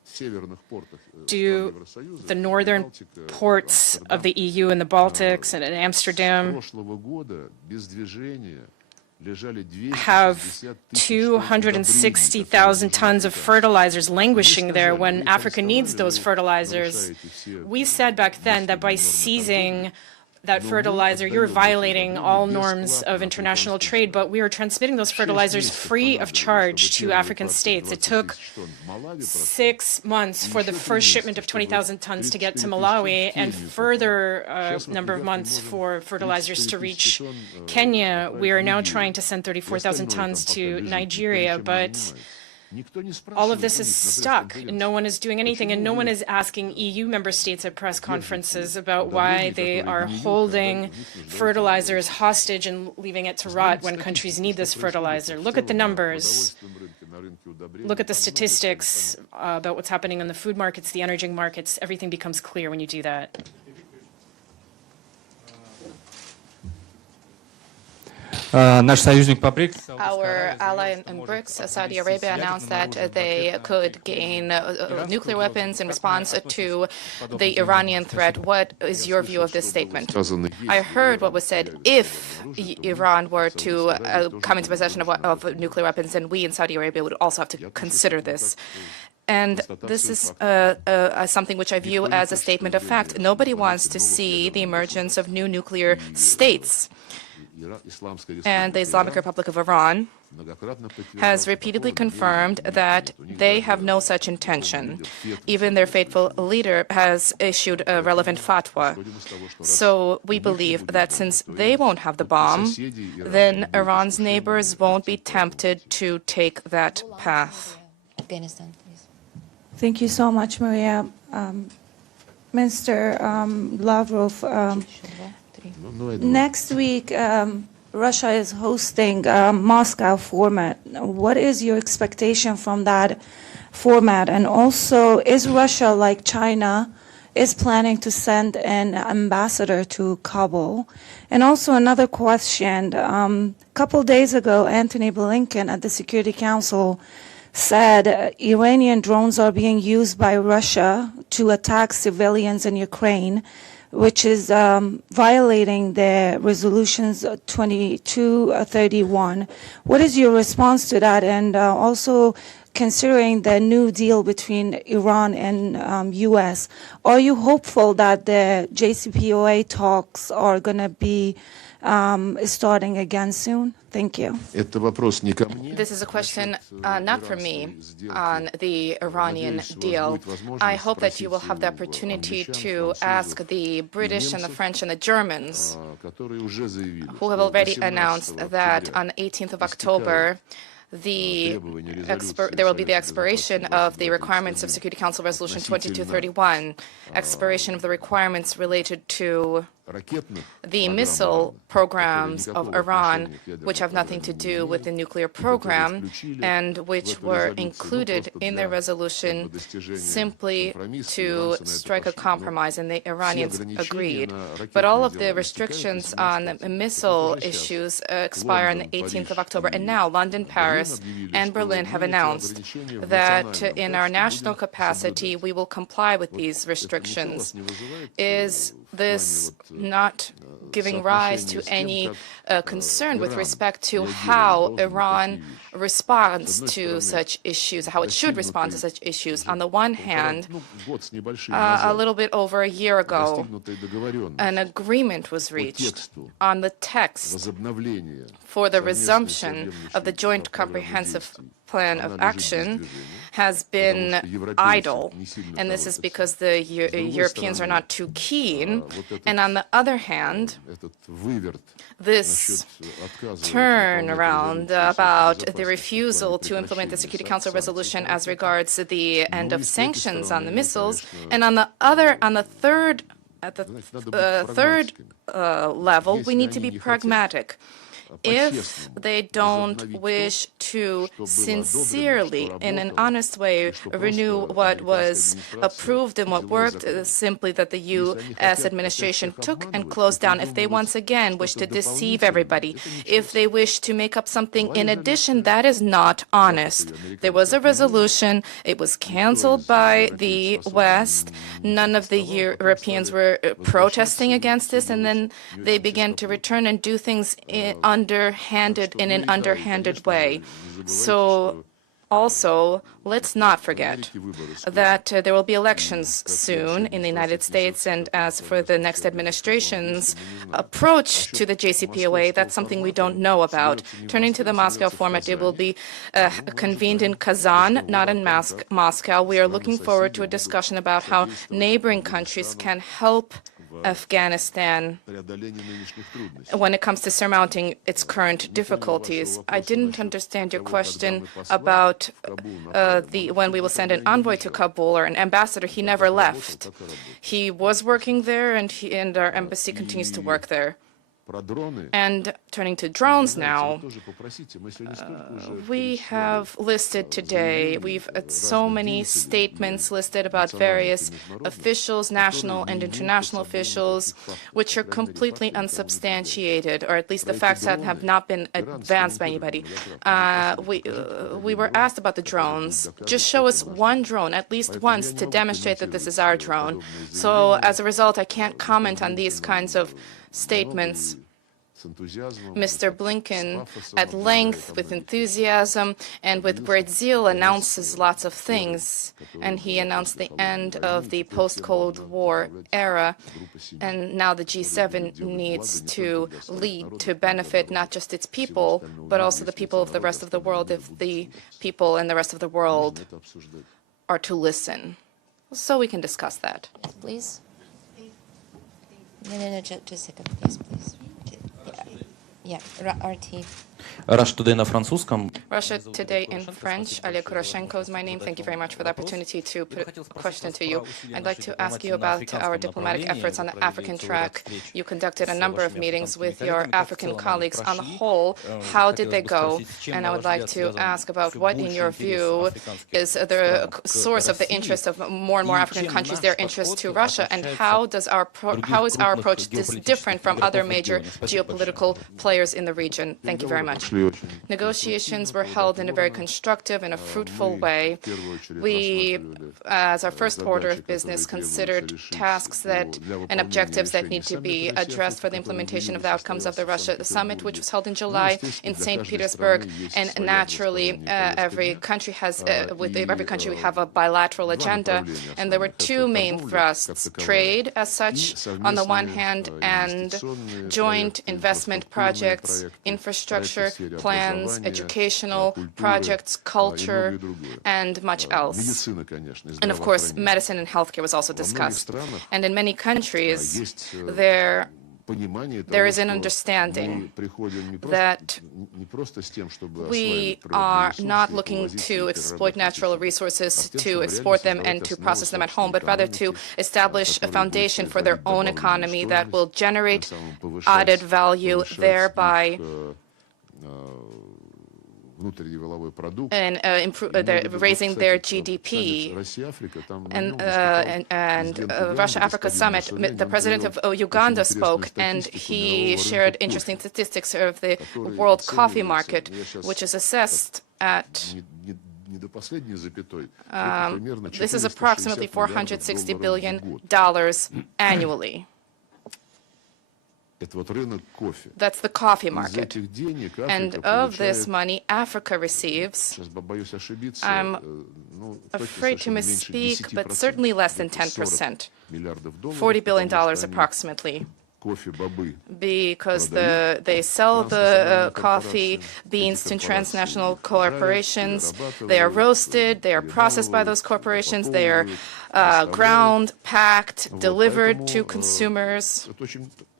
do the northern ports of the EU and the Baltics and in Amsterdam have 260,000 tons of fertilizers languishing there when Africa needs those fertilizers. We said back then that by seizing that fertilizer, you're violating all norms of international trade, but we are transmitting those fertilizers free of charge to African states. It took 6 months for the first shipment of 20,000 tons to get to Malawi, and further number of months for fertilizers to reach Kenya. We are now trying to send 34,000 tons to Nigeria, but all of this is stuck, and no one is doing anything, and no one is asking EU member states at press conferences about why they are holding fertilizers hostage and leaving it to rot when countries need this fertilizer. Look at the numbers. Look at the statistics about what's happening on the food markets, the energy markets. Everything becomes clear when you do that. Our ally in BRICS, Saudi Arabia, announced that they could gain nuclear weapons in response to the Iranian threat. What is your view of this statement? I heard what was said. If Iran were to come into possession of nuclear weapons, then we in Saudi Arabia would also have to consider this. And this is something which I view as a statement of fact. Nobody wants to see the emergence of new nuclear states. And the Islamic Republic of Iran has repeatedly confirmed that they have no such intention. Even their faithful leader has issued a relevant fatwa. So we believe that since they won't have the bomb, then Iran's neighbors won't be tempted to take that path. Afghanistan, please. Thank you so much, Maria. Mr. Lavrov, next week, Russia is hosting a Moscow format. What is your expectation from that format? And also, is Russia, like China, is planning to send an ambassador to Kabul? And also another question. A couple days ago, Antony Blinken at the Security Council said Iranian drones are being used by Russia to attack civilians in Ukraine, which is violating the resolutions 2231. What is your response to that? And also considering the new deal between Iran and U.S., are you hopeful that the JCPOA talks are going to be starting again soon? Thank you. This is a question not for me on the Iranian deal. I hope that you will have the opportunity to ask the British and the French and the Germans, who have already announced that on the 18th of October, there will be the expiration of the requirements of Security Council Resolution 2231, expiration of the requirements related to the missile programs of Iran, which have nothing to do with the nuclear program, and which were included in the resolution simply to strike a compromise, and the Iranians agreed. But all of the restrictions on missile issues expire on the 18th of October, and now London, Paris, and Berlin have announced that in our national capacity, we will comply with these restrictions. Is this not giving rise to any concern with respect to how Iran responds to such issues, how it should respond to such issues? On the one hand, a little bit over a year ago, an agreement was reached on the text for the resumption of the Joint Comprehensive Plan of Action has been idle, and this is because the Europeans are not too keen. And on the other hand, this turnaround about the refusal to implement the Security Council resolution as regards the end of sanctions on the missiles, and on the third level, we need to be pragmatic. if they don't wish to sincerely, in an honest way, renew what was approved and what worked, simply that the U.S. administration took and closed down, if they once again wish to deceive everybody, if they wish to make up something in addition, that is not honest. There was a resolution. It was canceled by the West. None of the Europeans were protesting against this, and then they began to return and do things in an underhanded way. So also, let's not forget that there will be elections soon in the United States, and as for the next administration's approach to the JCPOA, that's something we don't know about. Turning to the Moscow format, it will be convened in Kazan, not in Moscow. We are looking forward to a discussion about how neighboring countries can help Afghanistan when it comes to surmounting its current difficulties. I didn't understand your question about when we will send an envoy to Kabul or an ambassador. He never left. He was working there, and our embassy continues to work there. And turning to drones now, we have listed today, we've so many statements listed about various officials, national and international officials, which are completely unsubstantiated, or at least the facts have not been advanced by anybody. We were asked about the drones. Just show us one drone, at least once, to demonstrate that this is our drone. So as a result, I can't comment on these kinds of statements. Mr. Blinken, at length, with enthusiasm and with great zeal, announces lots of things. And he announced the end of the post-Cold War era. And now the G7 needs to lead to benefit not just its people, but also the people of the rest of the world, if the people in the rest of the world are to listen. So we can discuss that. Yes, please. No, just a second, please. Yeah, RT. Russia Today in French. Oleg Kuroshenko is my name. Thank you very much for the opportunity to put a question to you. I'd like to ask you about our diplomatic efforts on the African track. You conducted a number of meetings with your African colleagues. On the whole, how did they go? And I would like to ask about what, in your view, is the source of the interest of more and more African countries, their interest to Russia, and how is our approach different from other major geopolitical players in the region? Thank you very much. Negotiations were held in a very constructive and a fruitful way. We, as our first order of business, considered tasks and objectives that need to be addressed for the implementation of the outcomes of the Russia summit, which was held in July in St. Petersburg. And naturally, every country with every country we have a bilateral agenda. And there were two main thrusts: trade as such, on the one hand, and joint investment projects, infrastructure plans, educational projects, culture, and much else. And of course, medicine and healthcare was also discussed. And in many countries, there is an understanding that we are not looking to exploit natural resources to export them and to process them at home, but rather to establish a foundation for their own economy that will generate added value, thereby and raising their GDP. And Russia-Africa Summit, the president of Uganda spoke, and he shared interesting statistics of the world coffee market, which is assessed at this is approximately $460 billion annually. That's the coffee market. And of this money, Africa receives, I'm afraid to misspeak, but certainly less than 10%, $40 billion approximately. Because they sell the coffee beans to transnational corporations. They are roasted, they are processed by those corporations, they are ground, packed, delivered to consumers.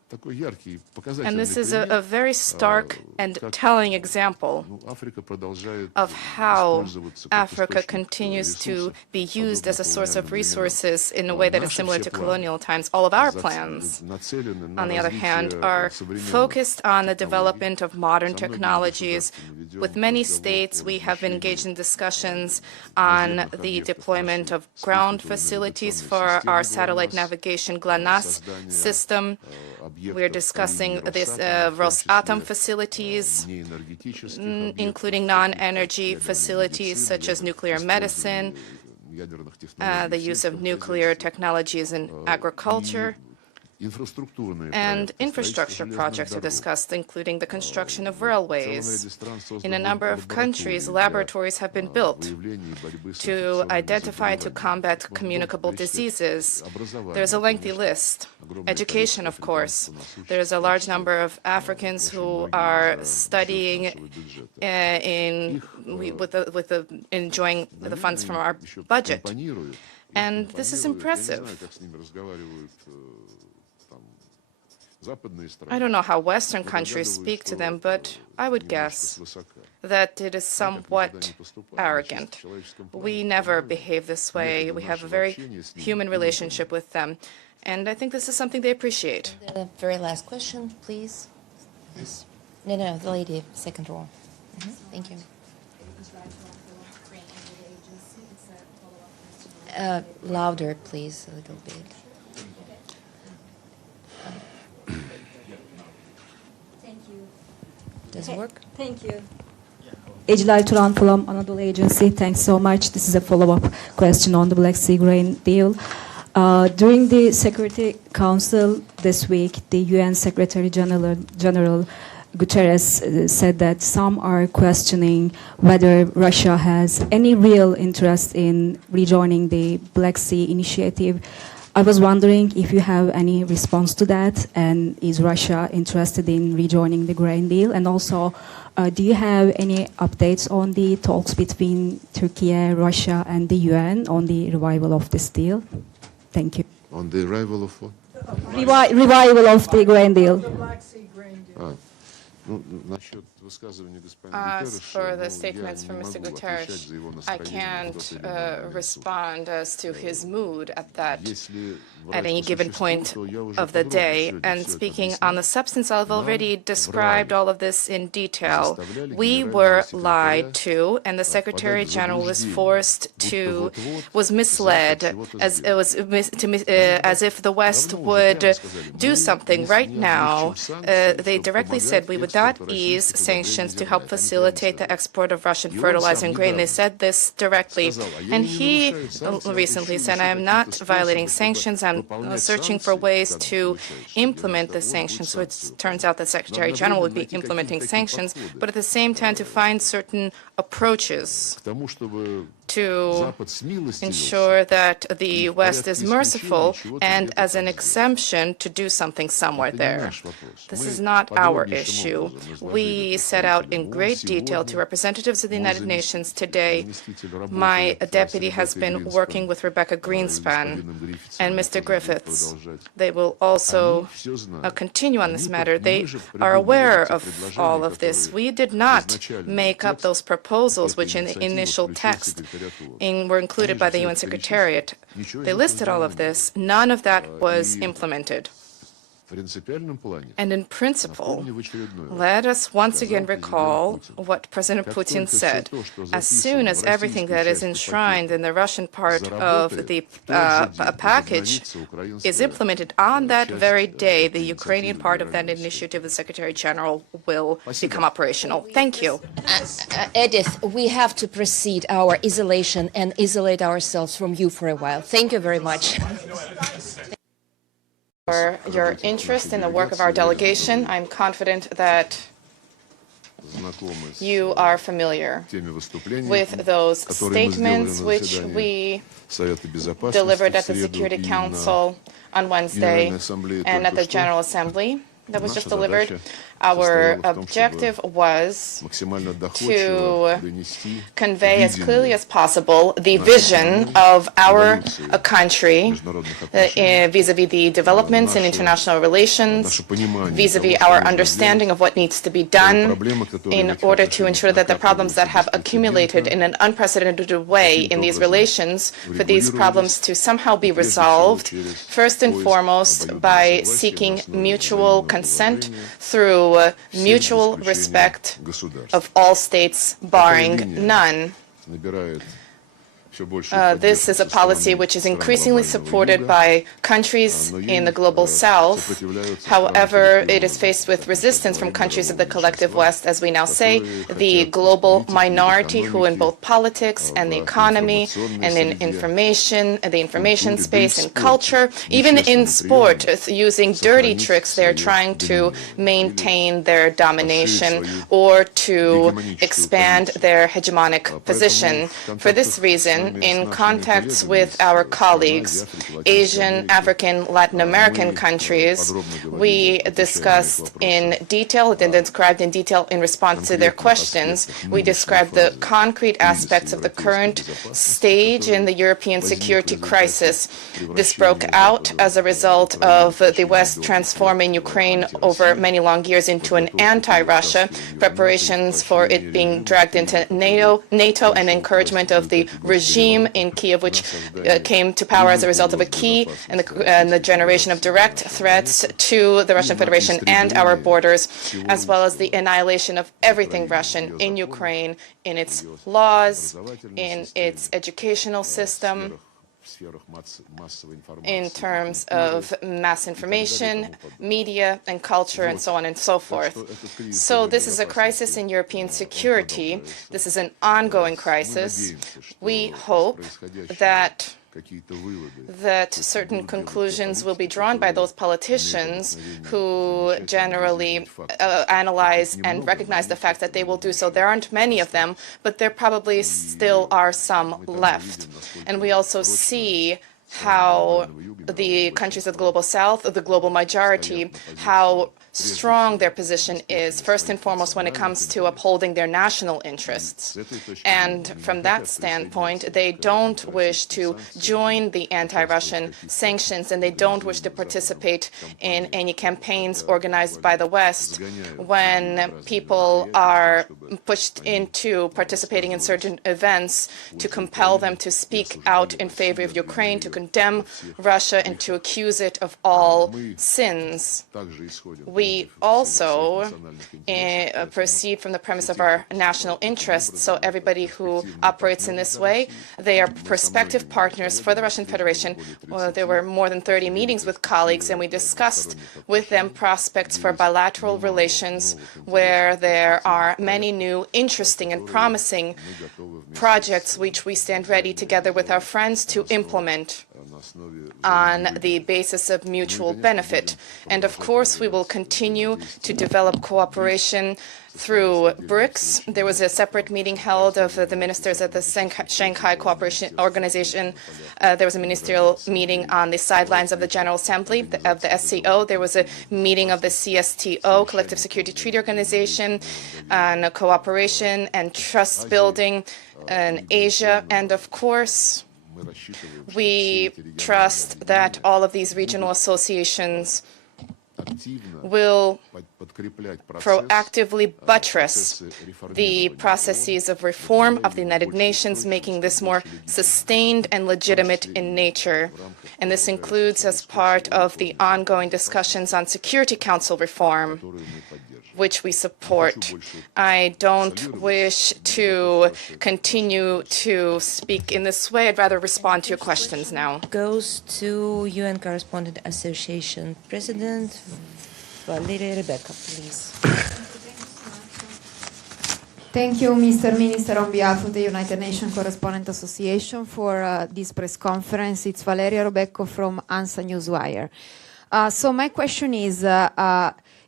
And this is a very stark and telling example of how Africa continues to be used as a source of resources in a way that is similar to colonial times. All of our plans, on the other hand, are focused on the development of modern technologies. With many states, we have been engaged in discussions on the deployment of ground facilities for our satellite navigation GLONASS system. We're discussing this Rosatom facilities, including non-energy facilities such as nuclear medicine, the use of nuclear technologies in agriculture, and infrastructure projects are discussed, including the construction of railways. In a number of countries, laboratories have been built to identify and to combat communicable diseases. There's a lengthy list. Education, of course. There's a large number of Africans who are studying enjoying the funds from our budget. And this is impressive. I don't know how Western countries speak to them, but I would guess that it is somewhat arrogant. We never behave this way. We have a very human relationship with them. And I think this is something they appreciate. The very last question, please. Yes. No, the lady, second row. Thank you. Louder, please, a little bit. Does it work? Thank you. Ejlal Turan from Anadolu Agency. Thanks so much. This is a follow-up question on the Black Sea grain deal. During the Security Council this week, the UN Secretary General Guterres said that some are questioning whether Russia has any real interest in rejoining the Black Sea initiative. I was wondering if you have any response to that, and is Russia interested in rejoining the grain deal? And also, do you have any updates on the talks between Turkey, Russia, and the UN on the revival of this deal? Thank you. On the revival of what? Revival of the grain deal. As for the statements from Mr. Guterres, I can't respond as to his mood at any given point of the day. And speaking on the substance, I've already described all of this in detail. We were lied to, and the Secretary General was misled, as if the West would do something. Right now, they directly said we would not ease sanctions to help facilitate the export of Russian fertilizer and grain. They said this directly. And he recently said, I am not violating sanctions. I'm searching for ways to implement the sanctions. So it turns out that Secretary General would be implementing sanctions, but at the same time to find certain approaches to ensure that the West is merciful and as an exemption to do something somewhere there. This is not our issue. We set out in great detail to representatives of the United Nations today. My deputy has been working with Rebecca Greenspan and Mr. Griffiths. They will also continue on this matter. They are aware of all of this. We did not make up those proposals which in the initial text were included by the UN Secretariat. They listed all of this. None of that was implemented. And in principle, let us once again recall what President Putin said. As soon as everything that is enshrined in the Russian part of the package is implemented, on that very day, the Ukrainian part of that initiative, the Secretary General, will become operational. Thank you. Edith, we have to proceed our isolation and isolate ourselves from you for a while. Thank you very much. For your interest in the work of our delegation. I'm confident that you are familiar with those statements which we delivered at the Security Council on Wednesday and at the General Assembly that was just delivered. Our objective was to convey as clearly as possible the vision of our country vis-à-vis the developments in international relations, vis-à-vis our understanding of what needs to be done in order to ensure that the problems that have accumulated in an unprecedented way in these relations, for these problems to somehow be resolved, first and foremost by seeking mutual consent through mutual respect of all states, barring none. This is a policy which is increasingly supported by countries in the global south. However, it is faced with resistance from countries of the collective West, as we now say, the global minority who in both politics and the economy and in information, the information space and culture, even in sport, using dirty tricks, they're trying to maintain their domination or to expand their hegemonic position. For this reason, in contacts with our colleagues, Asian, African, Latin American countries, we discussed in detail and described in detail in response to their questions. We described the concrete aspects of the current stage in the European security crisis. This broke out as a result of the West transforming Ukraine over many long years into an anti-Russia, preparations for it being dragged into NATO and encouragement of the regime in Kiev, which came to power as a result of a key and the generation of direct threats to the Russian Federation and our borders, as well as the annihilation of everything Russian in Ukraine, in its laws, in its educational system, in terms of mass information, media, and culture, and so on and so forth. So this is a crisis in European security. This is an ongoing crisis. We hope that certain conclusions will be drawn by those politicians who generally analyze and recognize the fact that they will do so. There aren't many of them, but there probably still are some left. And we also see how the countries of the global south, of the global majority, how strong their position is, first and foremost when it comes to upholding their national interests. And from that standpoint, they don't wish to join the anti-Russian sanctions, and they don't wish to participate in any campaigns organized by the West when people are pushed into participating in certain events to compel them to speak out in favor of Ukraine, to condemn Russia, and to accuse it of all sins. We also proceed from the premise of our national interests. So everybody who operates in this way, they are prospective partners for the Russian Federation. There were more than 30 meetings with colleagues, and we discussed with them prospects for bilateral relations where there are many new, interesting, and promising projects which we stand ready together with our friends to implement on the basis of mutual benefit. And of course, we will continue to develop cooperation through BRICS. There was a separate meeting held of the ministers at the Shanghai Cooperation Organization. There was a ministerial meeting on the sidelines of the General Assembly of the SCO. There was a meeting of the CSTO, Collective Security Treaty Organization, on cooperation and trust building in Asia. And of course, we trust that all of these regional associations will proactively buttress the processes of reform of the United Nations, making this more sustained and legitimate in nature. And this includes as part of the ongoing discussions on Security Council reform, which we support. I don't wish to continue to speak in this way. I'd rather respond to your questions now. Goes to UN Correspondent Association President Valeria Rebecca, please. Thank you, Mr. Minister, on behalf of the United Nations Correspondent Association for this press conference. It's Valeria Rebecca from ANSA Newswire. So my question is,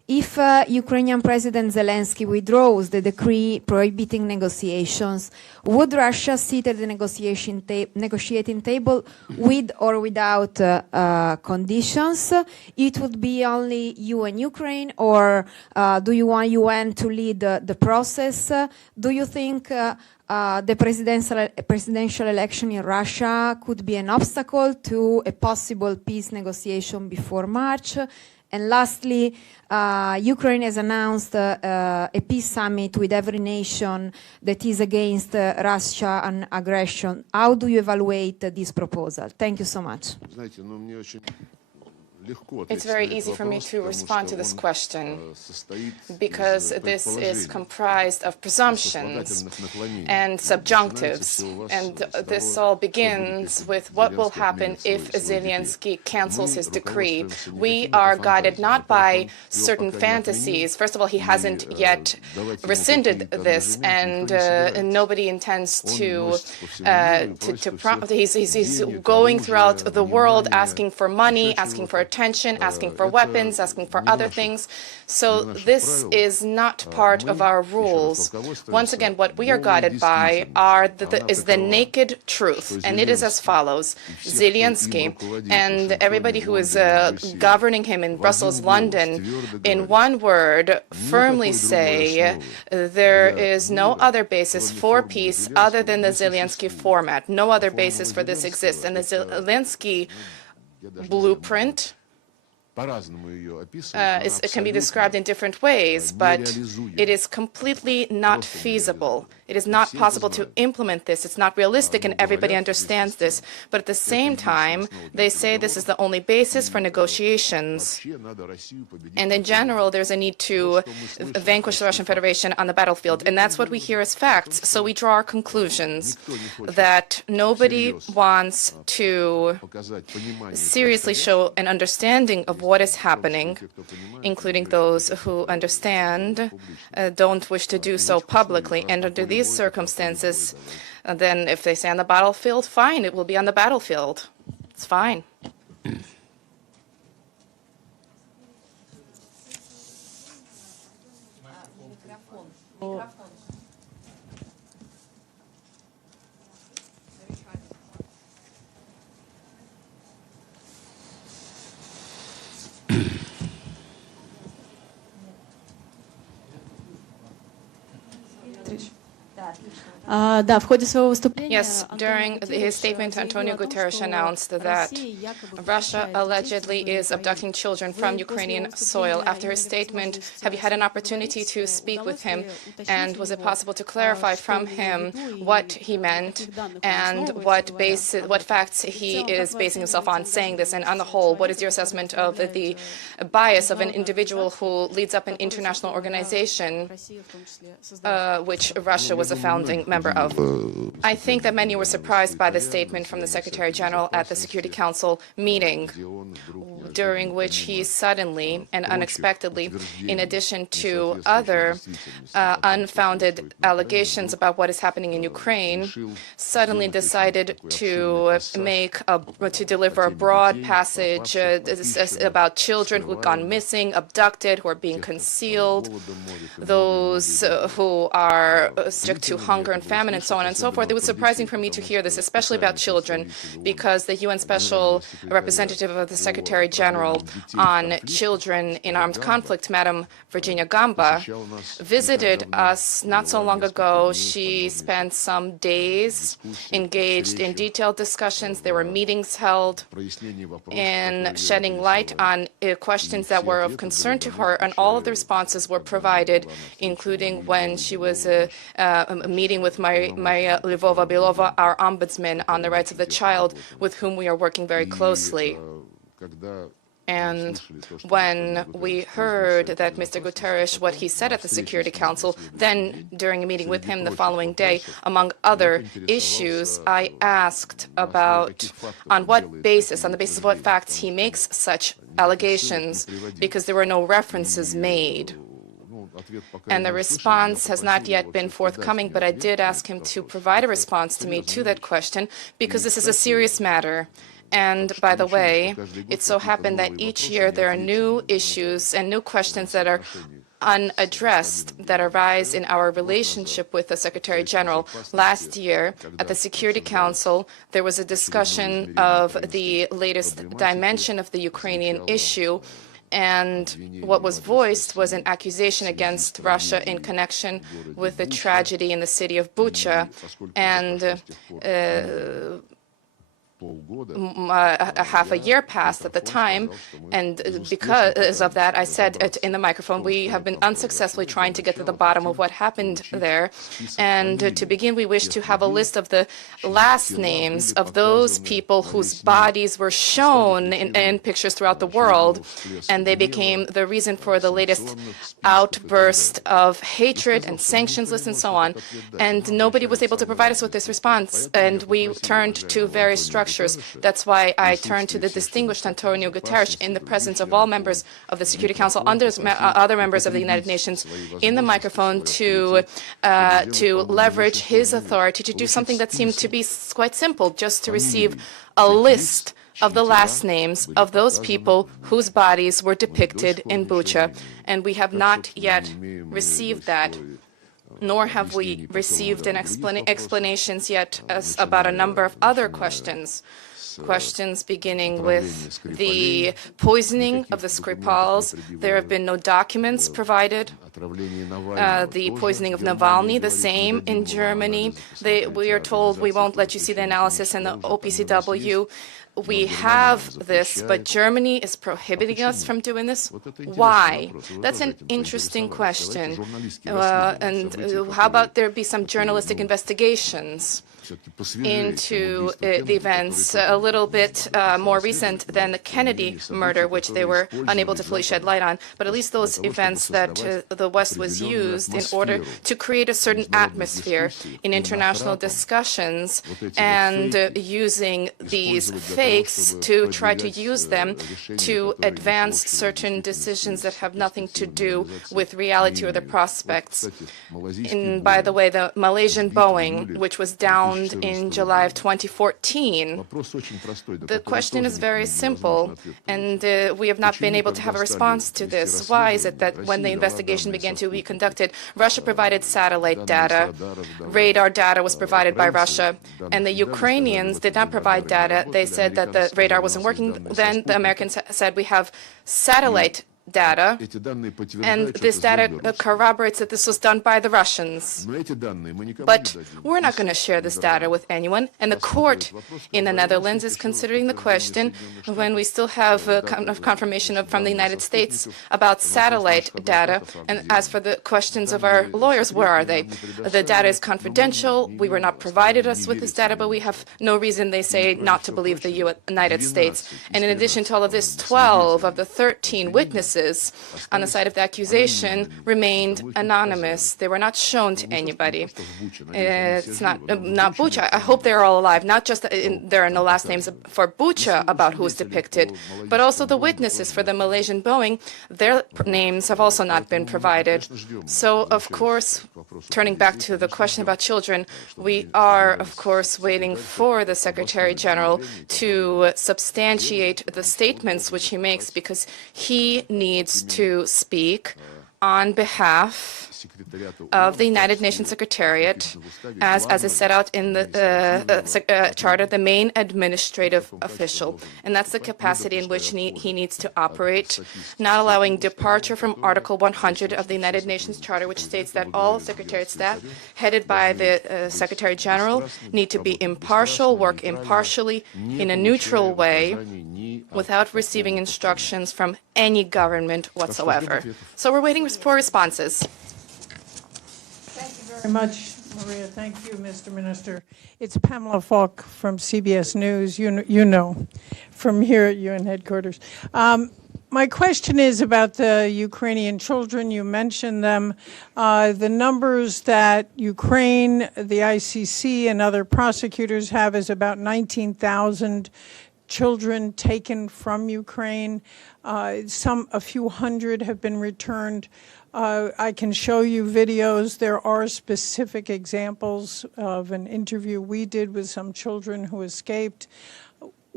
if Ukrainian President Zelensky withdraws the decree prohibiting negotiations, would Russia sit at the negotiating table with or without conditions? It would be only you and Ukraine, or do you want UN to lead the process? Do you think the presidential election in Russia could be an obstacle to a possible peace negotiation before March? And lastly, Ukraine has announced a peace summit with every nation that is against Russia and aggression. How do you evaluate this proposal? Thank you so much. It's very easy for me to respond to this question because this is comprised of presumptions and subjunctives, and this all begins with what will happen if Zelensky cancels his decree. We are guided not by certain fantasies. First of all, he hasn't yet rescinded this, and nobody intends to he's going throughout the world asking for money, asking for attention, asking for weapons, asking for other things. So this is not part of our rules. Once again, what we are guided by is the naked truth, and it is as follows. Zelensky and everybody who is governing him in Brussels, London, in one word, firmly say there is no other basis for peace other than the Zelensky format. No other basis for this exists. And the Zelensky blueprint it can be described in different ways, but it is completely not feasible. It is not possible to implement this. It's not realistic, and everybody understands this. But at the same time, they say this is the only basis for negotiations. And in general, there's a need to vanquish the Russian Federation on the battlefield. And that's what we hear as facts. So we draw our conclusions that nobody wants to seriously show an understanding of what is happening, including those who understand, don't wish to do so publicly. And under these circumstances, then if they say on the battlefield, fine, it will be on the battlefield. It's fine. Yes, during his statement, Antonio Guterres announced that Russia allegedly is abducting children from Ukrainian soil. After his statement, have you had an opportunity to speak with him? And was it possible to clarify from him what he meant and what facts he is basing himself on saying this? And on the whole, what is your assessment of the bias of an individual who leads up an international organization, which Russia was a founding member of? I think that many were surprised by the statement from the Secretary General at the Security Council meeting, during which he suddenly and unexpectedly, in addition to other unfounded allegations about what is happening in Ukraine, suddenly decided to deliver a broad passage about children who have gone missing, abducted, who are being concealed, those who are subject to hunger and famine, and so on and so forth. It was surprising for me to hear this, especially about children, because the UN Special Representative of the Secretary General on Children in Armed Conflict, Madam Virginia Gamba, visited us not so long ago. She spent some days engaged in detailed discussions. There were meetings held in shedding light on questions that were of concern to her, and all of the responses were provided, including when she was meeting with Maria Lvova-Belova, our ombudsman on the rights of the child, with whom we are working very closely. And when we heard that Mr. Guterres, what he said at the Security Council, then during a meeting with him the following day, among other issues, I asked about on what basis, on the basis of what facts he makes such allegations, because there were no references made. And the response has not yet been forthcoming, but I did ask him to provide a response to me to that question, because this is a serious matter. And by the way, it so happened that each year there are new issues and new questions that are unaddressed that arise in our relationship with the Secretary General. Last year, at the Security Council, there was a discussion of the latest dimension of the Ukrainian issue, and what was voiced was an accusation against Russia in connection with the tragedy in the city of Bucha. And half a year passed at the time, and because of that, I said it in the microphone, we have been unsuccessfully trying to get to the bottom of what happened there. And to begin, we wish to have a list of the last names of those people whose bodies were shown in pictures throughout the world, and they became the reason for the latest outburst of hatred and sanctions lists and so on. And nobody was able to provide us with this response, and we turned to various structures. That's why I turned to the distinguished Antonio Guterres in the presence of all members of the Security Council, other members of the United Nations, in the microphone to leverage his authority to do something that seemed to be quite simple, just to receive a list of the last names of those people whose bodies were depicted in Bucha. And we have not yet received that, nor have we received an explanations yet about a number of other questions. Questions beginning with the poisoning of the Skripals. There have been no documents provided. The poisoning of Navalny, the same in Germany. We are told we won't let you see the analysis in the OPCW. We have this, but Germany is prohibiting us from doing this. Why? That's an interesting question. And how about there be some journalistic investigations into the events a little bit more recent than the Kennedy murder, which they were unable to fully shed light on, but at least those events that the West was used in order to create a certain atmosphere in international discussions, and using these fakes to try to use them to advance certain decisions that have nothing to do with reality or the prospects. By the way, the Malaysian Boeing, which was downed in July of 2014. The question is very simple, and we have not been able to have a response to this. Why is it that when the investigation began to be conducted, Russia provided satellite data, radar data was provided by Russia, and the Ukrainians did not provide data. They said that the radar wasn't working. Then the Americans said we have satellite data, and this data corroborates that this was done by the Russians. But we're not going to share this data with anyone, and the court in the Netherlands is considering the question when we still have a confirmation from the United States about satellite data. And as for the questions of our lawyers, where are they? The data is confidential. We were not provided us with this data, but we have no reason, they say, not to believe the United States. And in addition to all of this, 12 of the 13 witnesses on the side of the accusation remained anonymous. They were not shown to anybody. It's not Bucha. I hope they're all alive. Not just there are no last names for Bucha about who's depicted, but also the witnesses for the Malaysian Boeing. Their names have also not been provided. So, of course, turning back to the question about children, we are, of course, waiting for the Secretary General to substantiate the statements which he makes, because he needs to speak on behalf of the United Nations Secretariat, as is set out in the Charter, the main administrative official. And that's the capacity in which he needs to operate, not allowing departure from Article 100 of the United Nations Charter, which states that all Secretariat staff headed by the Secretary General need to be impartial, work impartially in a neutral way, without receiving instructions from any government whatsoever. So we're waiting for responses. Very much, Maria. Thank you, Mr. Minister. It's Pamela Falk from CBS News, you know, from here at UN headquarters. My question is about the Ukrainian children. You mentioned them. The numbers that Ukraine, the ICC, and other prosecutors have is about 19,000 children taken from Ukraine. A few hundred have been returned. I can show you videos. There are specific examples of an interview we did with some children who escaped.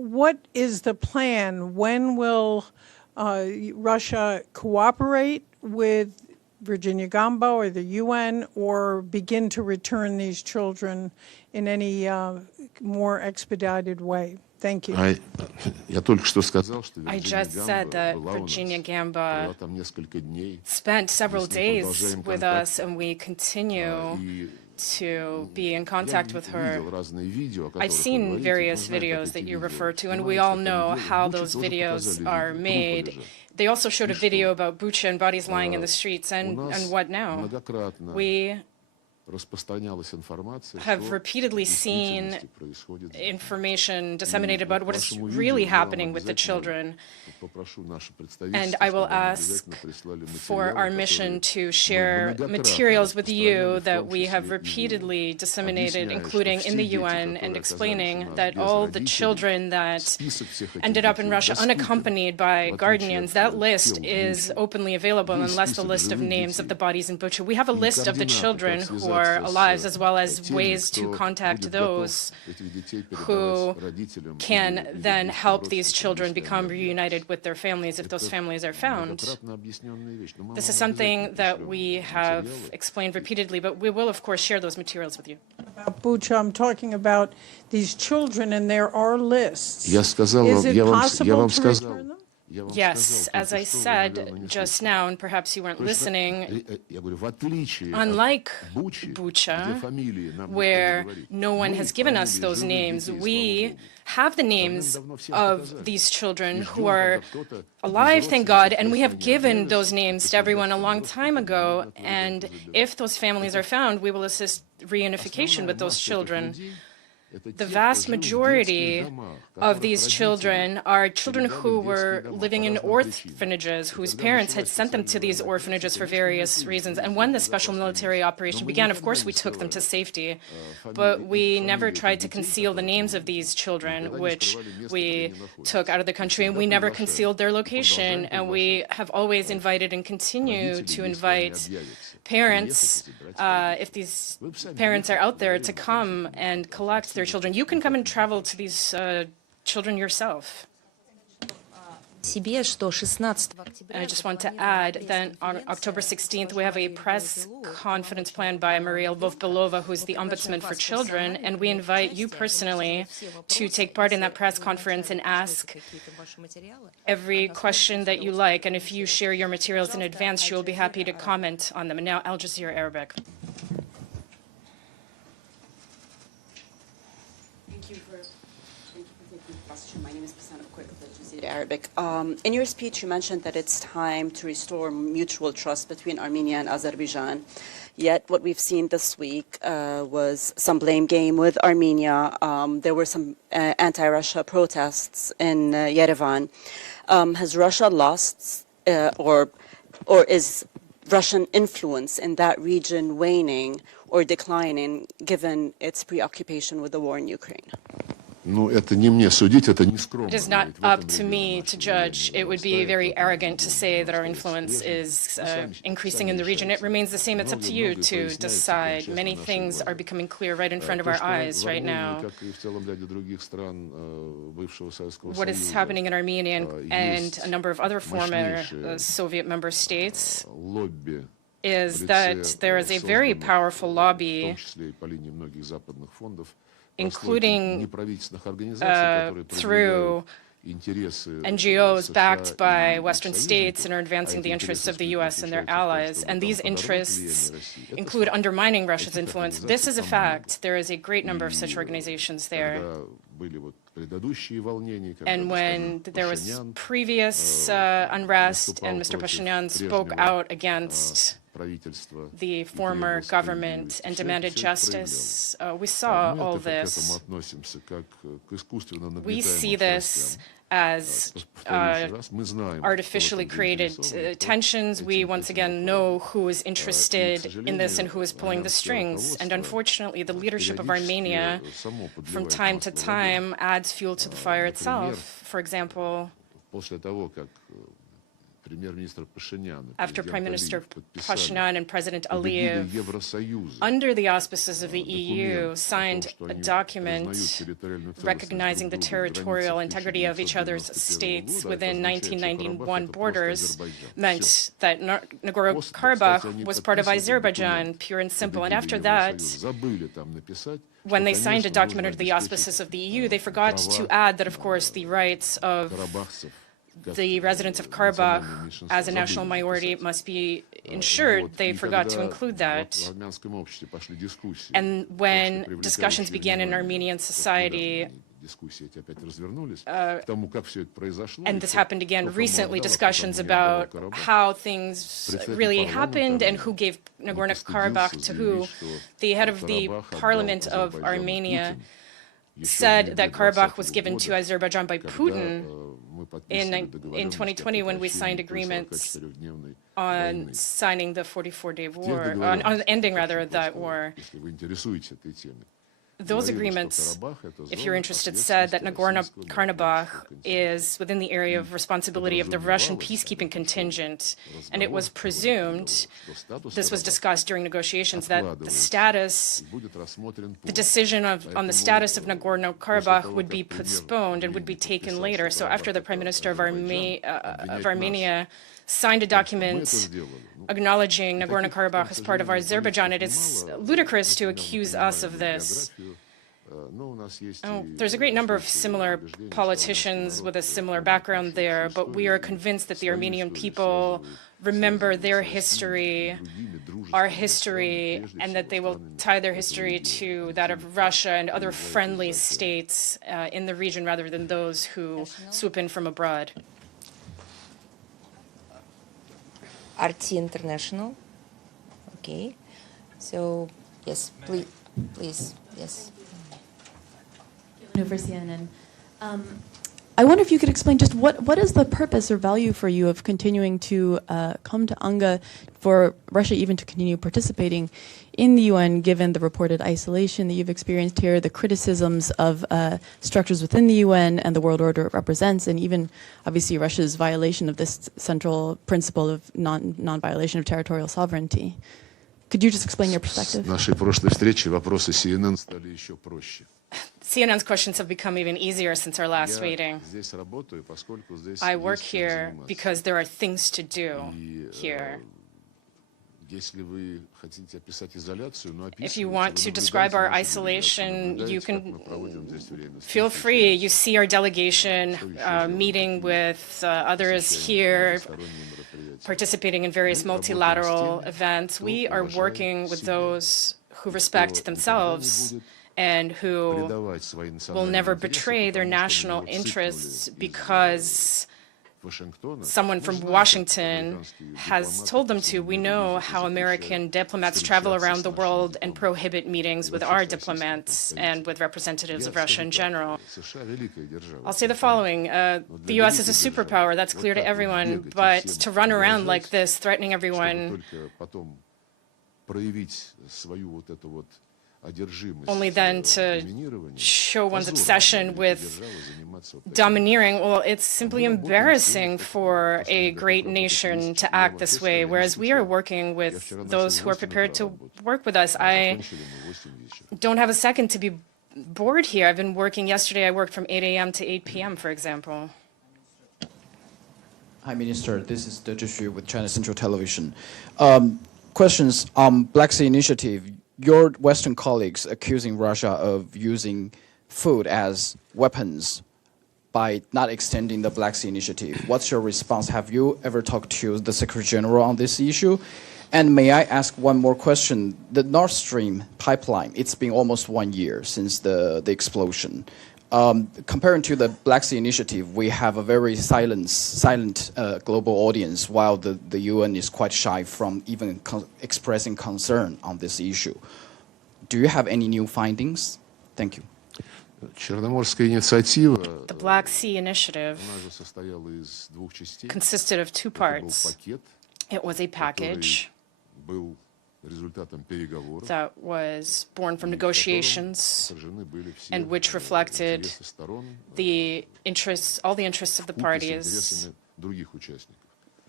what is the plan? When will Russia cooperate with Virginia Gamba or the UN, or begin to return these children in any more expedited way? Thank you. I just said that Virginia Gamba spent several days with us, and we continue to be in contact with her. I've seen various videos that you refer to, and we all know how those videos are made. They also showed a video about Bucha and bodies lying in the streets, and what now? We have repeatedly seen information disseminated about what is really happening with the children. And I will ask for our mission to share materials with you that we have repeatedly disseminated, including in the UN, and explaining that all the children that ended up in Russia unaccompanied by guardians, that list is openly available, unless the list of names of the bodies in Bucha. We have a list of the children who are alive, as well as ways to contact those who can then help these children become reunited with their families if those families are found. This is something that we have explained repeatedly, but we will, of course, share those materials with you. About Bucha, I'm talking about these children, and there are lists. Is it possible to return them? Yes, as I said just now, and perhaps you weren't listening, unlike Bucha, where no one has given us those names, we have the names of these children who are alive, thank God, and we have given those names to everyone a long time ago, and if those families are found, we will assist reunification with those children. The vast majority of these children are children who were living in orphanages, whose parents had sent them to these orphanages for various reasons. And when the special military operation began, of course, we took them to safety. But we never tried to conceal the names of these children, which we took out of the country. And we never concealed their location. And we have always invited and continue to invite parents, if these parents are out there, to come and collect their children. You can come and travel to these children yourself. And I just want to add that on October 16th, we have a press conference planned by Maria Lvov-Belova, who's the Ombudsman for Children, and we invite you personally to take part in that press conference and ask every question that you like. And if you share your materials in advance, she will be happy to comment on them. And now, Al Jazeera Arabic. Arabic. In your speech, you mentioned that it's time to restore mutual trust between Armenia and Azerbaijan. Yet what we've seen this week was some blame game with Armenia. There were some anti-Russia protests in Yerevan. Has Russia lost, or is Russian influence in that region waning or declining, given its preoccupation with the war in Ukraine? It is not up to me to judge. It would be very arrogant to say that our influence is increasing in the region. It remains the same. It's up to you to decide. Many things are becoming clear right in front of our eyes right now. What is happening in Armenia and a number of other former Soviet member states is that there is a very powerful lobby, including through NGOs backed by Western states and are advancing the interests of the U.S. and their allies. And these interests include undermining Russia's influence. This is a fact. There is a great number of such organizations there. And when there was previous unrest and Mr. Pashinyan spoke out against the former government and demanded justice, we saw all this. We see this as artificially created tensions. We once again know who is interested in this and who is pulling the strings. And unfortunately, the leadership of Armenia, from time to time, adds fuel to the fire itself. For example, after Prime Minister Pashinyan and President Aliyev, under the auspices of the EU, signed a document recognizing the territorial integrity of each other's states within 1991 borders, meant that Nagorno-Karabakh was part of Azerbaijan, pure and simple. And after that, when they signed a document under the auspices of the EU, they forgot to add that, of course, the rights of the residents of Karabakh as a national minority must be ensured. They forgot to include that. And when discussions began in Armenian society, and this happened again recently, discussions about how things really happened and who gave Nagorno-Karabakh to who. The head of the parliament of Armenia said that Karabakh was given to Azerbaijan by Putin in 2020 when we signed agreements on signing the 44-day war, on ending rather that war. Those agreements, if you're interested, said that Nagorno-Karabakh is within the area of responsibility of the Russian peacekeeping contingent, and it was presumed, this was discussed during negotiations, that the decision on the status of Nagorno-Karabakh would be postponed and would be taken later. So after the Prime Minister of Armenia signed a document acknowledging Nagorno-Karabakh as part of Azerbaijan, it is ludicrous to accuse us of this. There's a great number of similar politicians with a similar background there, but we are convinced that the Armenian people remember their history, our history, and that they will tie their history to that of Russia and other friendly states in the region rather than those who swoop in from abroad. RT International. Okay. So, yes, please, yes. For CNN. I wonder if you could explain just what is the purpose or value for you of continuing to come to UNGA, for Russia even to continue participating in the UN, given the reported isolation that you've experienced here, the criticisms of structures within the UN and the world order it represents, and even obviously Russia's violation of this central principle of non-violation of territorial sovereignty. Could you just explain your perspective? CNN's questions have become even easier since our last meeting. I work here because there are things to do here. If you want to describe our isolation, you can feel free. You see our delegation meeting with others here, participating in various multilateral events. We are working with those who respect themselves and who will never betray their national interests because someone from Washington has told them to. We know how American diplomats travel around the world and prohibit meetings with our diplomats and with representatives of Russia in general. I'll say the following. The U.S. is a superpower, that's clear to everyone, but to run around like this, threatening everyone, only then to show one's obsession with domineering, well, it's simply embarrassing for a great nation to act this way, whereas we are working with those who are prepared to work with us. I don't have a second to be bored here. I've been working yesterday. I worked from 8 a.m. to 8 p.m., for example. Hi, Minister. This is De Zhishu with China Central Television. Questions on Black Sea Initiative. Your Western colleagues accusing Russia of using food as weapons by not extending the Black Sea Initiative. What's your response? Have you ever talked to the Secretary General on this issue? And may I ask one more question? The Nord Stream pipeline, it's been almost 1 year since the explosion. Comparing to the Black Sea Initiative, we have a very silent global audience, while the UN is quite shy from even expressing concern on this issue. Do you have any new findings? Thank you. The Black Sea Initiative consisted of two parts. It was a package that was born from negotiations and which reflected the interests, all the interests of the parties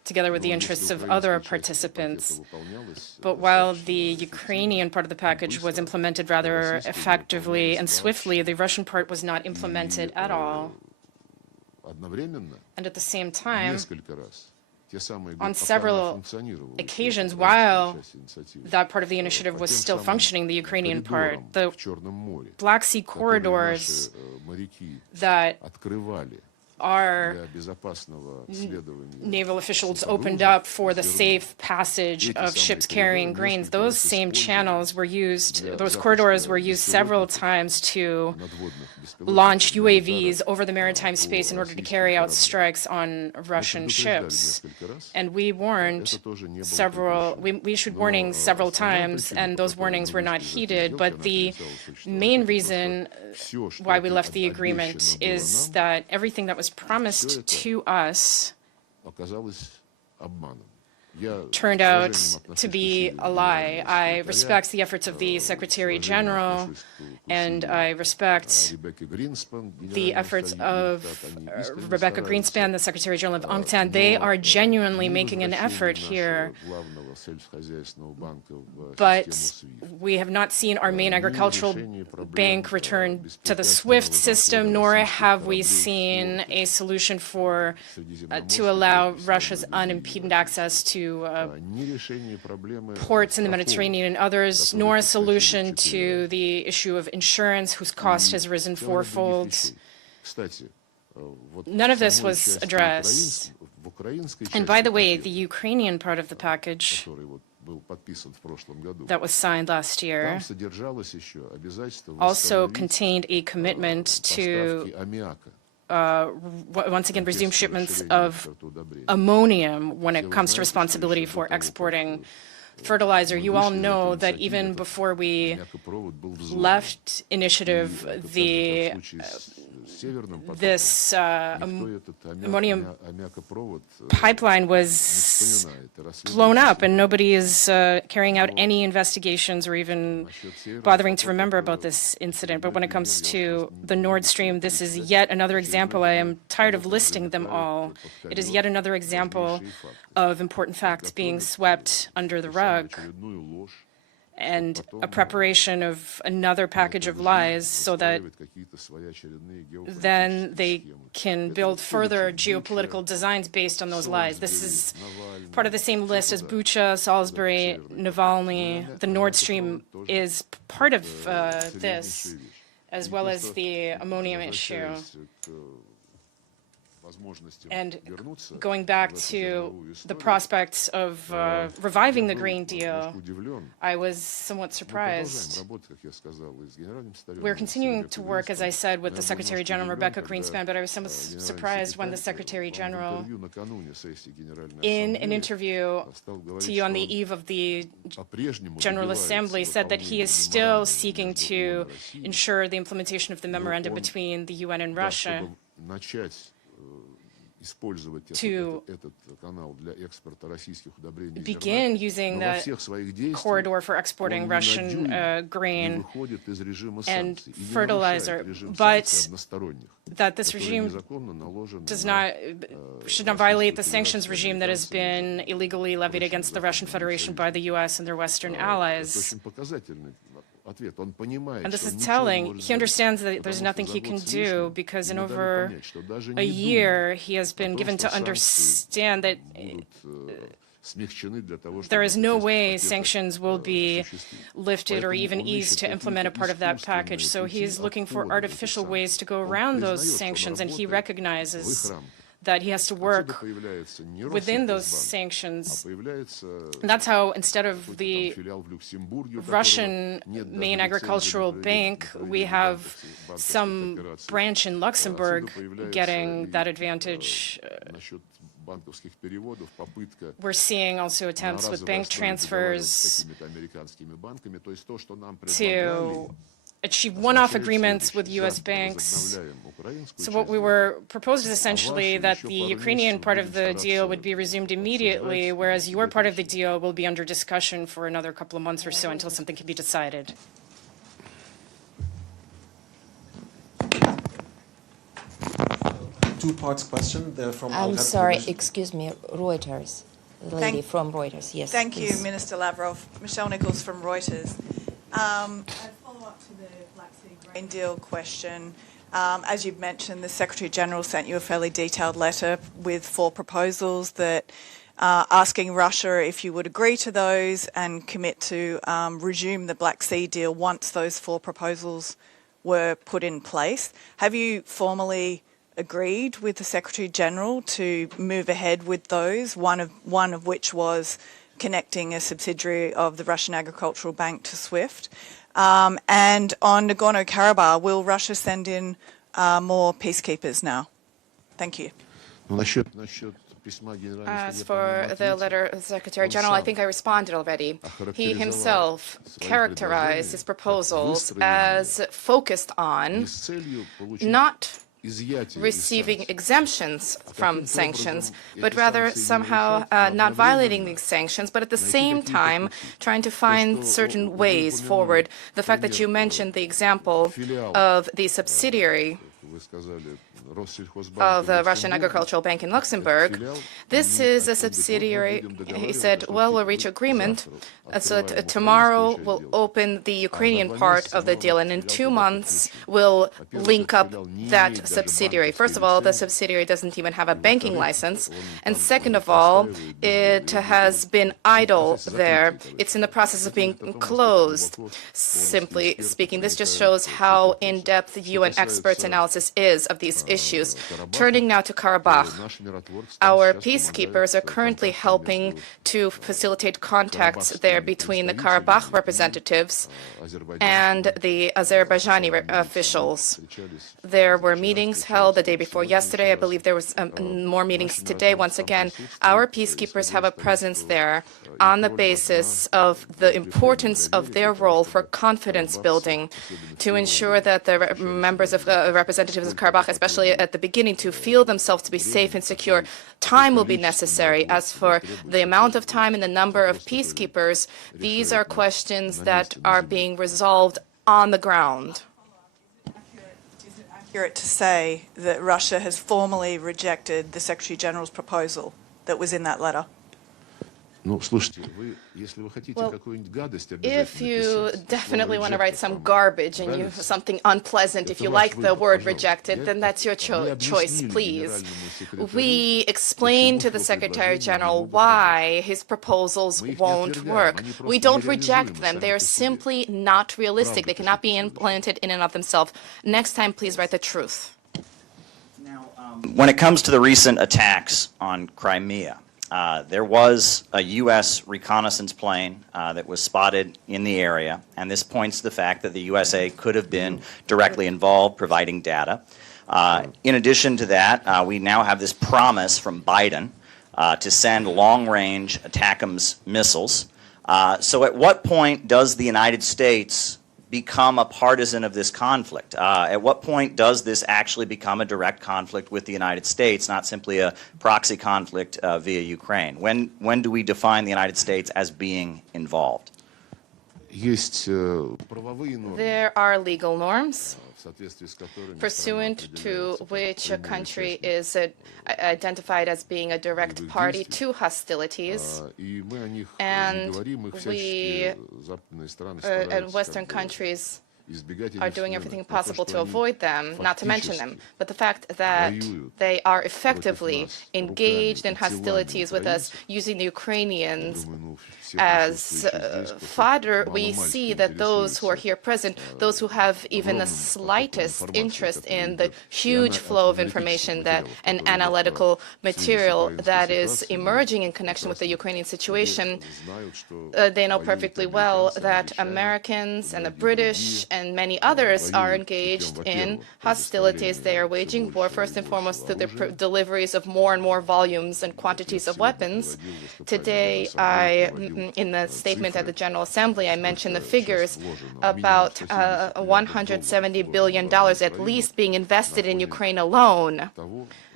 together with the interests of other participants. But while the Ukrainian part of the package was implemented rather effectively and swiftly, the Russian part was not implemented at all. And at the same time, on several occasions, while that part of the initiative was still functioning, the Ukrainian part, the Black Sea corridors that our naval officials opened up for the safe passage of ships carrying grains, those same channels were used, those corridors were used several times to launch UAVs over the maritime space in order to carry out strikes on Russian ships. And we warned we issued warnings several times, and those warnings were not heeded. But the main reason why we left the agreement is that everything that was promised to us turned out to be a lie. I respect the efforts of the Secretary General, and I respect the efforts of Rebecca Greenspan, the Secretary General of UNCTAD. They are genuinely making an effort here, but we have not seen our main agricultural bank return to the SWIFT system, nor have we seen a solution to allow Russia's unimpeded access to ports in the Mediterranean and others, nor a solution to the issue of insurance, whose cost has risen fourfold. None of this was addressed. And by the way, the Ukrainian part of the package that was signed last year also contained a commitment to once again resume shipments of ammonium when it comes to responsibility for exporting fertilizer. You all know that even before we left initiative, this ammonium pipeline was blown up, and nobody is carrying out any investigations or even bothering to remember about this incident. But when it comes to the Nord Stream, this is yet another example. I am tired of listing them all. It is yet another example of important facts being swept under the rug, and a preparation of another package of lies so that then they can build further geopolitical designs based on those lies. This is part of the same list as Bucha, Salisbury, Navalny. The Nord Stream is part of this, as well as the ammonium issue. And going back to the prospects of reviving the Green Deal, I was somewhat surprised. We're continuing to work, as I said, with the Secretary General, Rebecca Greenspan, but I was somewhat surprised when the Secretary General, in an interview to you on the eve of the General Assembly, said that he is still seeking to ensure the implementation of the memorandum between the UN and Russia to begin using that corridor for exporting Russian grain and fertilizer, but that this regime should not violate the sanctions regime that has been illegally levied against the Russian Federation by the US and their Western allies. And this is telling. He understands that there's nothing he can do because in over a year he has been given to understand that there is no way sanctions will be lifted or even eased to implement a part of that package. So he is looking for artificial ways to go around those sanctions, and he recognizes that he has to work within those sanctions. And that's how, instead of the Russian main agricultural bank, we have some branch in Luxembourg getting that advantage. We're seeing also attempts with bank transfers to achieve one-off agreements with U.S. banks. So what we were proposed is essentially that the Ukrainian part of the deal would be resumed immediately, whereas your part of the deal will be under discussion for another couple of months or so until something can be decided. two-part question. They're from I'm sorry, excuse me, Reuters. The lady from Reuters, yes. Thank please. you, Minister Lavrov. Michelle Nichols from Reuters. A follow-up to the Black Sea grain deal question. As you've mentioned, the Secretary-General sent you a fairly detailed letter with 4 proposals that asking Russia if you would agree to those and commit to resume the Black Sea deal once those 4 proposals were put in place. Have you formally agreed with the Secretary-General to move ahead with those, one of which was connecting a subsidiary of the Russian Agricultural Bank to SWIFT? And on Nagorno-Karabakh, will Russia send in more peacekeepers now? Thank you. As for the letter of the Secretary General, I think I responded already. He himself characterized his proposals as focused on not receiving exemptions from sanctions, but rather somehow not violating these sanctions, but at the same time trying to find certain ways forward. The fact that you mentioned the example of the subsidiary of the Russian Agricultural Bank in Luxembourg. This is a subsidiary. He said, well, we'll reach agreement so that tomorrow we'll open the Ukrainian part of the deal, and in 2 months we'll link up that subsidiary. First of all, the subsidiary doesn't even have a banking license, and second of all, it has been idle there. It's in the process of being closed. Simply speaking, this just shows how in-depth the UN experts' analysis is of these issues. Turning now to Karabakh, our peacekeepers are currently helping to facilitate contacts there between the Karabakh representatives and the Azerbaijani officials. There were meetings held the day before yesterday. I believe there was more meetings today. Once again, our peacekeepers have a presence there on the basis of the importance of their role for confidence building, to ensure that the members of representatives of Karabakh, especially at the beginning, to feel themselves to be safe and secure. Time will be necessary. As for the amount of time and the number of peacekeepers, these are questions that are being resolved on the ground. Is it accurate to say that Russia has formally rejected the Secretary-General's proposal that was in that letter? Well, if you definitely want to write some garbage and something unpleasant, if you like the word rejected, then that's your choice, please. We explained to the Secretary General why his proposals won't work. We don't reject them. They are simply not realistic. They cannot be implemented in and of themselves. Next time, please write the truth. When it comes to the recent attacks on Crimea, there was a U.S. reconnaissance plane that was spotted in the area, and this points to the fact that the USA could have been directly involved providing data. In addition to that, we now have this promise from Biden to send long-range ATACMS missiles. So at what point does the United States become a partisan of this conflict? At what point does this actually become a direct conflict with the United States, not simply a proxy conflict via Ukraine? When do we define the United States as being involved? There are legal norms pursuant to which a country is identified as being a direct party to hostilities, and we and Western countries are doing everything possible to avoid them, not to mention them. But the fact that they are effectively engaged in hostilities with us, using the Ukrainians as fodder, we see that those who are here present, those who have even the slightest interest in the huge flow of information and analytical material that is emerging in connection with the Ukrainian situation, they know perfectly well that Americans and the British and many others are engaged in hostilities. They are waging war, first and foremost, through the deliveries of more and more volumes and quantities of weapons. Today, in the statement at the General Assembly, I mentioned the figures about $170 billion at least being invested in Ukraine alone.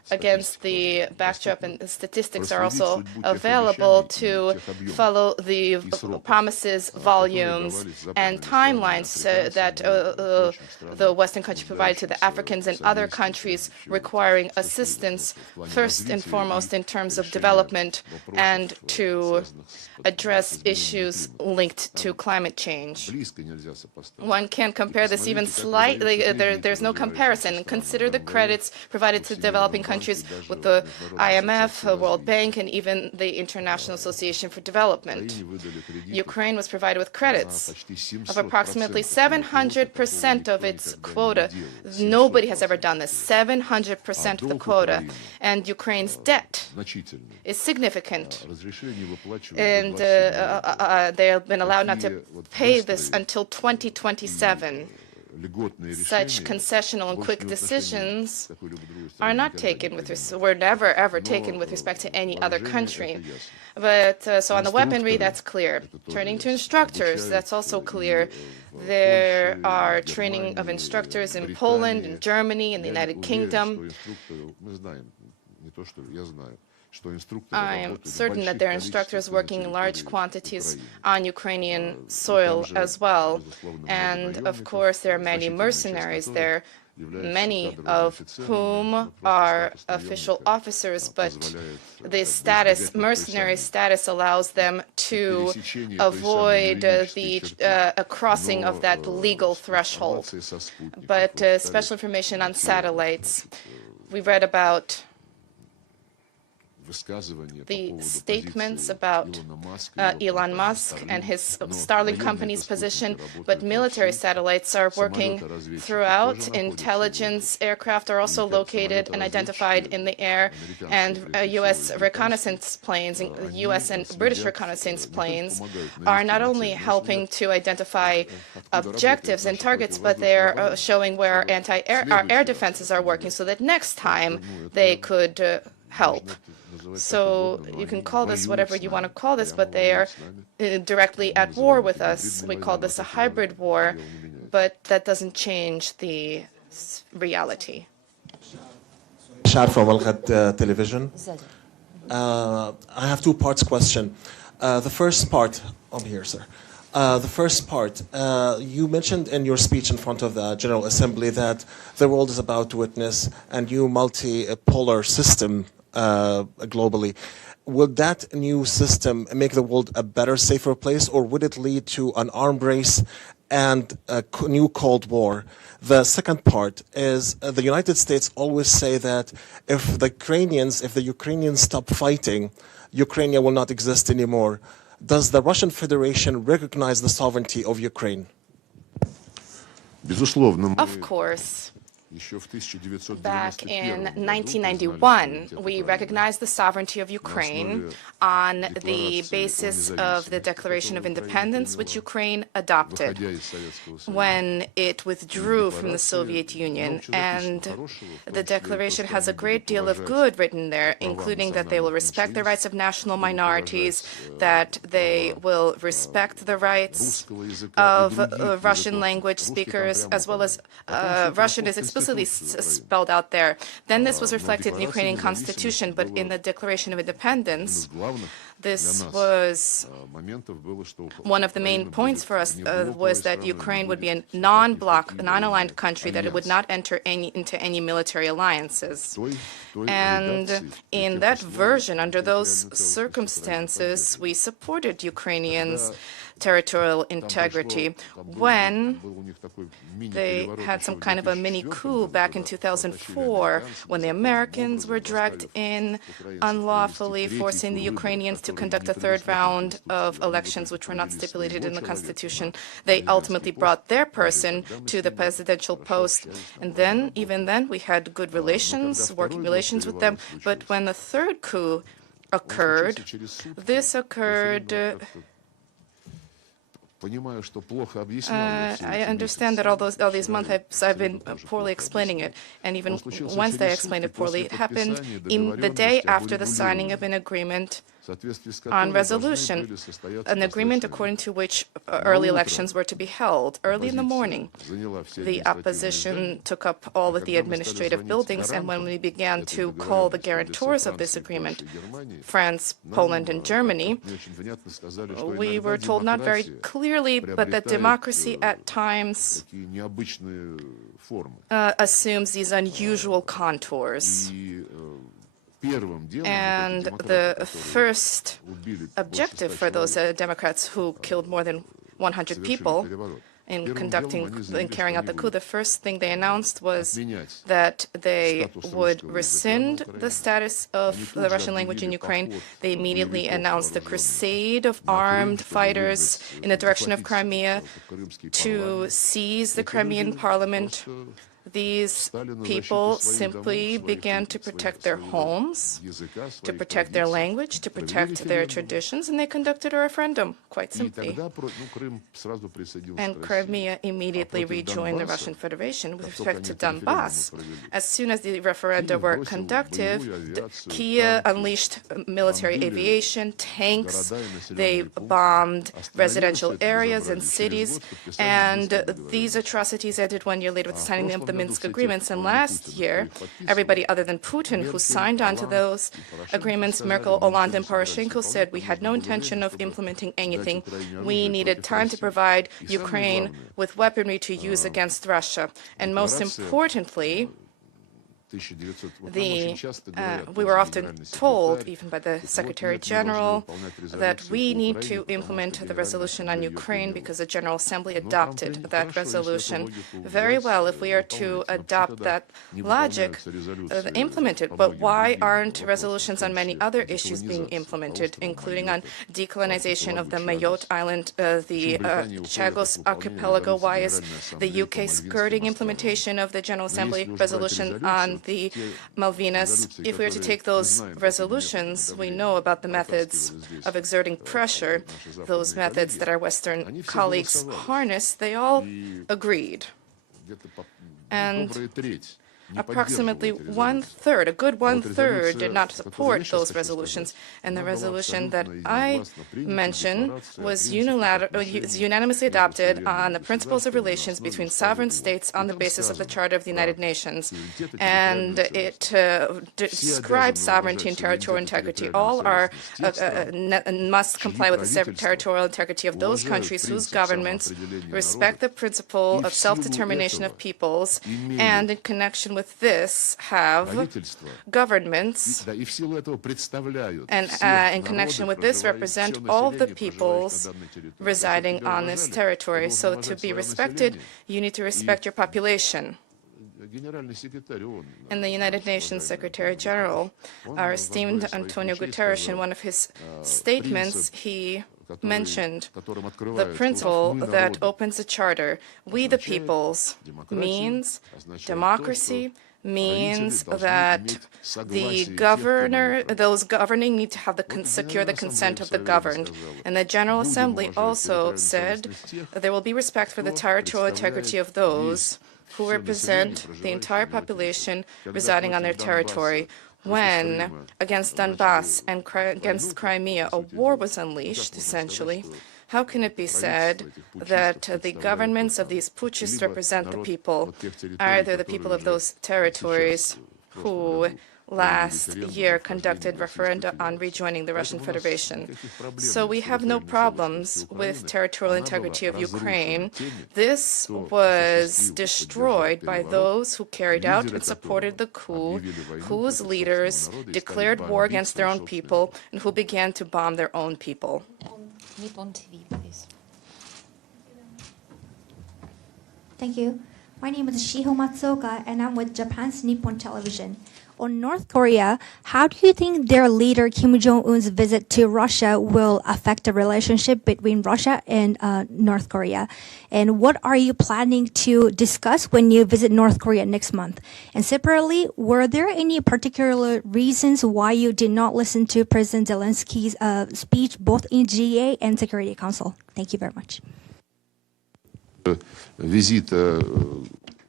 against the backdrop, and the statistics are also available to follow the promises, volumes, and timelines that the Western countries provided to the Africans and other countries requiring assistance, first and foremost in terms of development and to address issues linked to climate change. One can't compare this even slightly. There's no comparison. Consider the credits provided to developing countries with the IMF, the World Bank, and even the International Association for Development. Ukraine was provided with credits of approximately 700% of its quota. Nobody has ever done this. 700% of the quota. And Ukraine's debt is significant. And they have been allowed not to pay this until 2027. Such concessional and quick decisions are not taken were never ever taken with respect to any other country. But so on the weaponry, that's clear. Turning to instructors, that's also clear. There are training of instructors in Poland, in Germany, in the United Kingdom. I am certain that there are instructors working in large quantities on Ukrainian soil as well. And of course, there are many mercenaries there, many of whom are official officers, but this status, mercenary status, allows them to avoid a crossing of that legal threshold. But special information on satellites. We read about the statements about Elon Musk and his Starlink company's position, but military satellites are working throughout. Intelligence aircraft are also located and identified in the air, and U.S. reconnaissance planes, U.S. and British reconnaissance planes, are not only helping to identify objectives and targets, but they are showing where our air defenses are working, so that next time they could help. So you can call this whatever you want to call this, but they are directly at war with us. We call this a hybrid war, but that doesn't change the reality. Shah from Al-Ghad Television. I have two parts question. The first part, I'm here, sir. The first part, you mentioned in your speech in front of the General Assembly that the world is about to witness a new multipolar system globally. Would that new system make the world a better, safer place, or would it lead to an arms race and a new Cold War? The second part is the United States always say that if the Ukrainians stop fighting, Ukraine will not exist anymore. Does the Russian Federation recognize the sovereignty of Ukraine? Of course. Back in 1991, we recognized the sovereignty of Ukraine on the basis of the Declaration of Independence, which Ukraine adopted when it withdrew from the Soviet Union. And the declaration has a great deal of good written there, including that they will respect the rights of national minorities, that they will respect the rights of Russian language speakers, as well as Russian is explicitly spelled out there. Then this was reflected in the Ukrainian constitution, but in the Declaration of Independence, this was one of the main points for us was that Ukraine would be a non-bloc, non-aligned country, that it would not enter into any military alliances. And in that version, under those circumstances, we supported Ukrainians' territorial integrity when they had some kind of a mini coup back in 2004, when the Americans were dragged in unlawfully, forcing the Ukrainians to conduct a third round of elections, which were not stipulated in the constitution. They ultimately brought their person to the presidential post. And then, even then, we had good relations, working relations with them. But when the third coup occurred, this occurred I understand that all these months I've been poorly explaining it, and even Wednesday I explained it poorly. It happened in the day after the signing of an agreement on resolution, an agreement according to which early elections were to be held. Early in the morning, the opposition took up all of the administrative buildings, and when we began to call the guarantors of this agreement, France, Poland, and Germany, we were told not very clearly, but that democracy at times assumes these unusual contours. And the first objective for those Democrats who killed more than 100 people in carrying out the coup, the first thing they announced was that they would rescind the status of the Russian language in Ukraine. They immediately announced a crusade of armed fighters in the direction of Crimea to seize the Crimean parliament. These people simply began to protect their homes, to protect their language, to protect their traditions, and they conducted a referendum, quite simply. And Crimea immediately rejoined the Russian Federation. With respect to Donbass, as soon as the referenda were conducted, Kiev unleashed military aviation, tanks, they bombed residential areas and cities, and these atrocities ended 1 year later with the signing of the Minsk agreements. And last year, everybody other than Putin who signed on to those agreements, Merkel, Hollande, and Poroshenko, said we had no intention of implementing anything. We needed time to provide Ukraine with weaponry to use against Russia. And most importantly, we were often told, even by the Secretary General, that we need to implement the resolution on Ukraine because the General Assembly adopted that resolution. Very well, if we are to adopt that logic, implement it. But why aren't resolutions on many other issues being implemented, including on decolonization of the Mayotte Island, the Chagos Archipelago? Why is the UK skirting implementation of the General Assembly resolution on the Malvinas? If we were to take those resolutions, we know about the methods of exerting pressure, those methods that our Western colleagues harness. They all agreed. And approximately one-third, a good one-third, did not support those resolutions. And the resolution that I mentioned was unanimously adopted on the principles of relations between sovereign states on the basis of the Charter of the United Nations. And it describes sovereignty and territorial integrity. All must comply with the territorial integrity of those countries whose governments respect the principle of self-determination of peoples, and in connection with this have governments, and in connection with this represent all the peoples residing on this territory. So to be respected, you need to respect your population. And the United Nations Secretary General, our esteemed Antonio Guterres, in one of his statements, he mentioned the principle that opens the Charter. We the peoples means democracy, means that those governing need to have secure the consent of the governed. And the General Assembly also said that there will be respect for the territorial integrity of those who represent the entire population residing on their territory. When, against Donbass and against Crimea, a war was unleashed, essentially, how can it be said that the governments of these putschists represent the people, either the people of those territories who last year conducted referenda on rejoining the Russian Federation? So we have no problems with territorial integrity of Ukraine. This was destroyed by those who carried out and supported the coup, whose leaders declared war against their own people, and who began to bomb their own people. Nippon TV, please. Thank you. My name is Shiho Matsuoka, and I'm with Japan's Nippon Television. On North Korea, how do you think their leader Kim Jong-un's visit to Russia will affect the relationship between Russia and North Korea? And what are you planning to discuss when you visit North Korea next month? And separately, were there any particular reasons why you did not listen to President Zelensky's speech both in GA and Security Council? Thank you very much.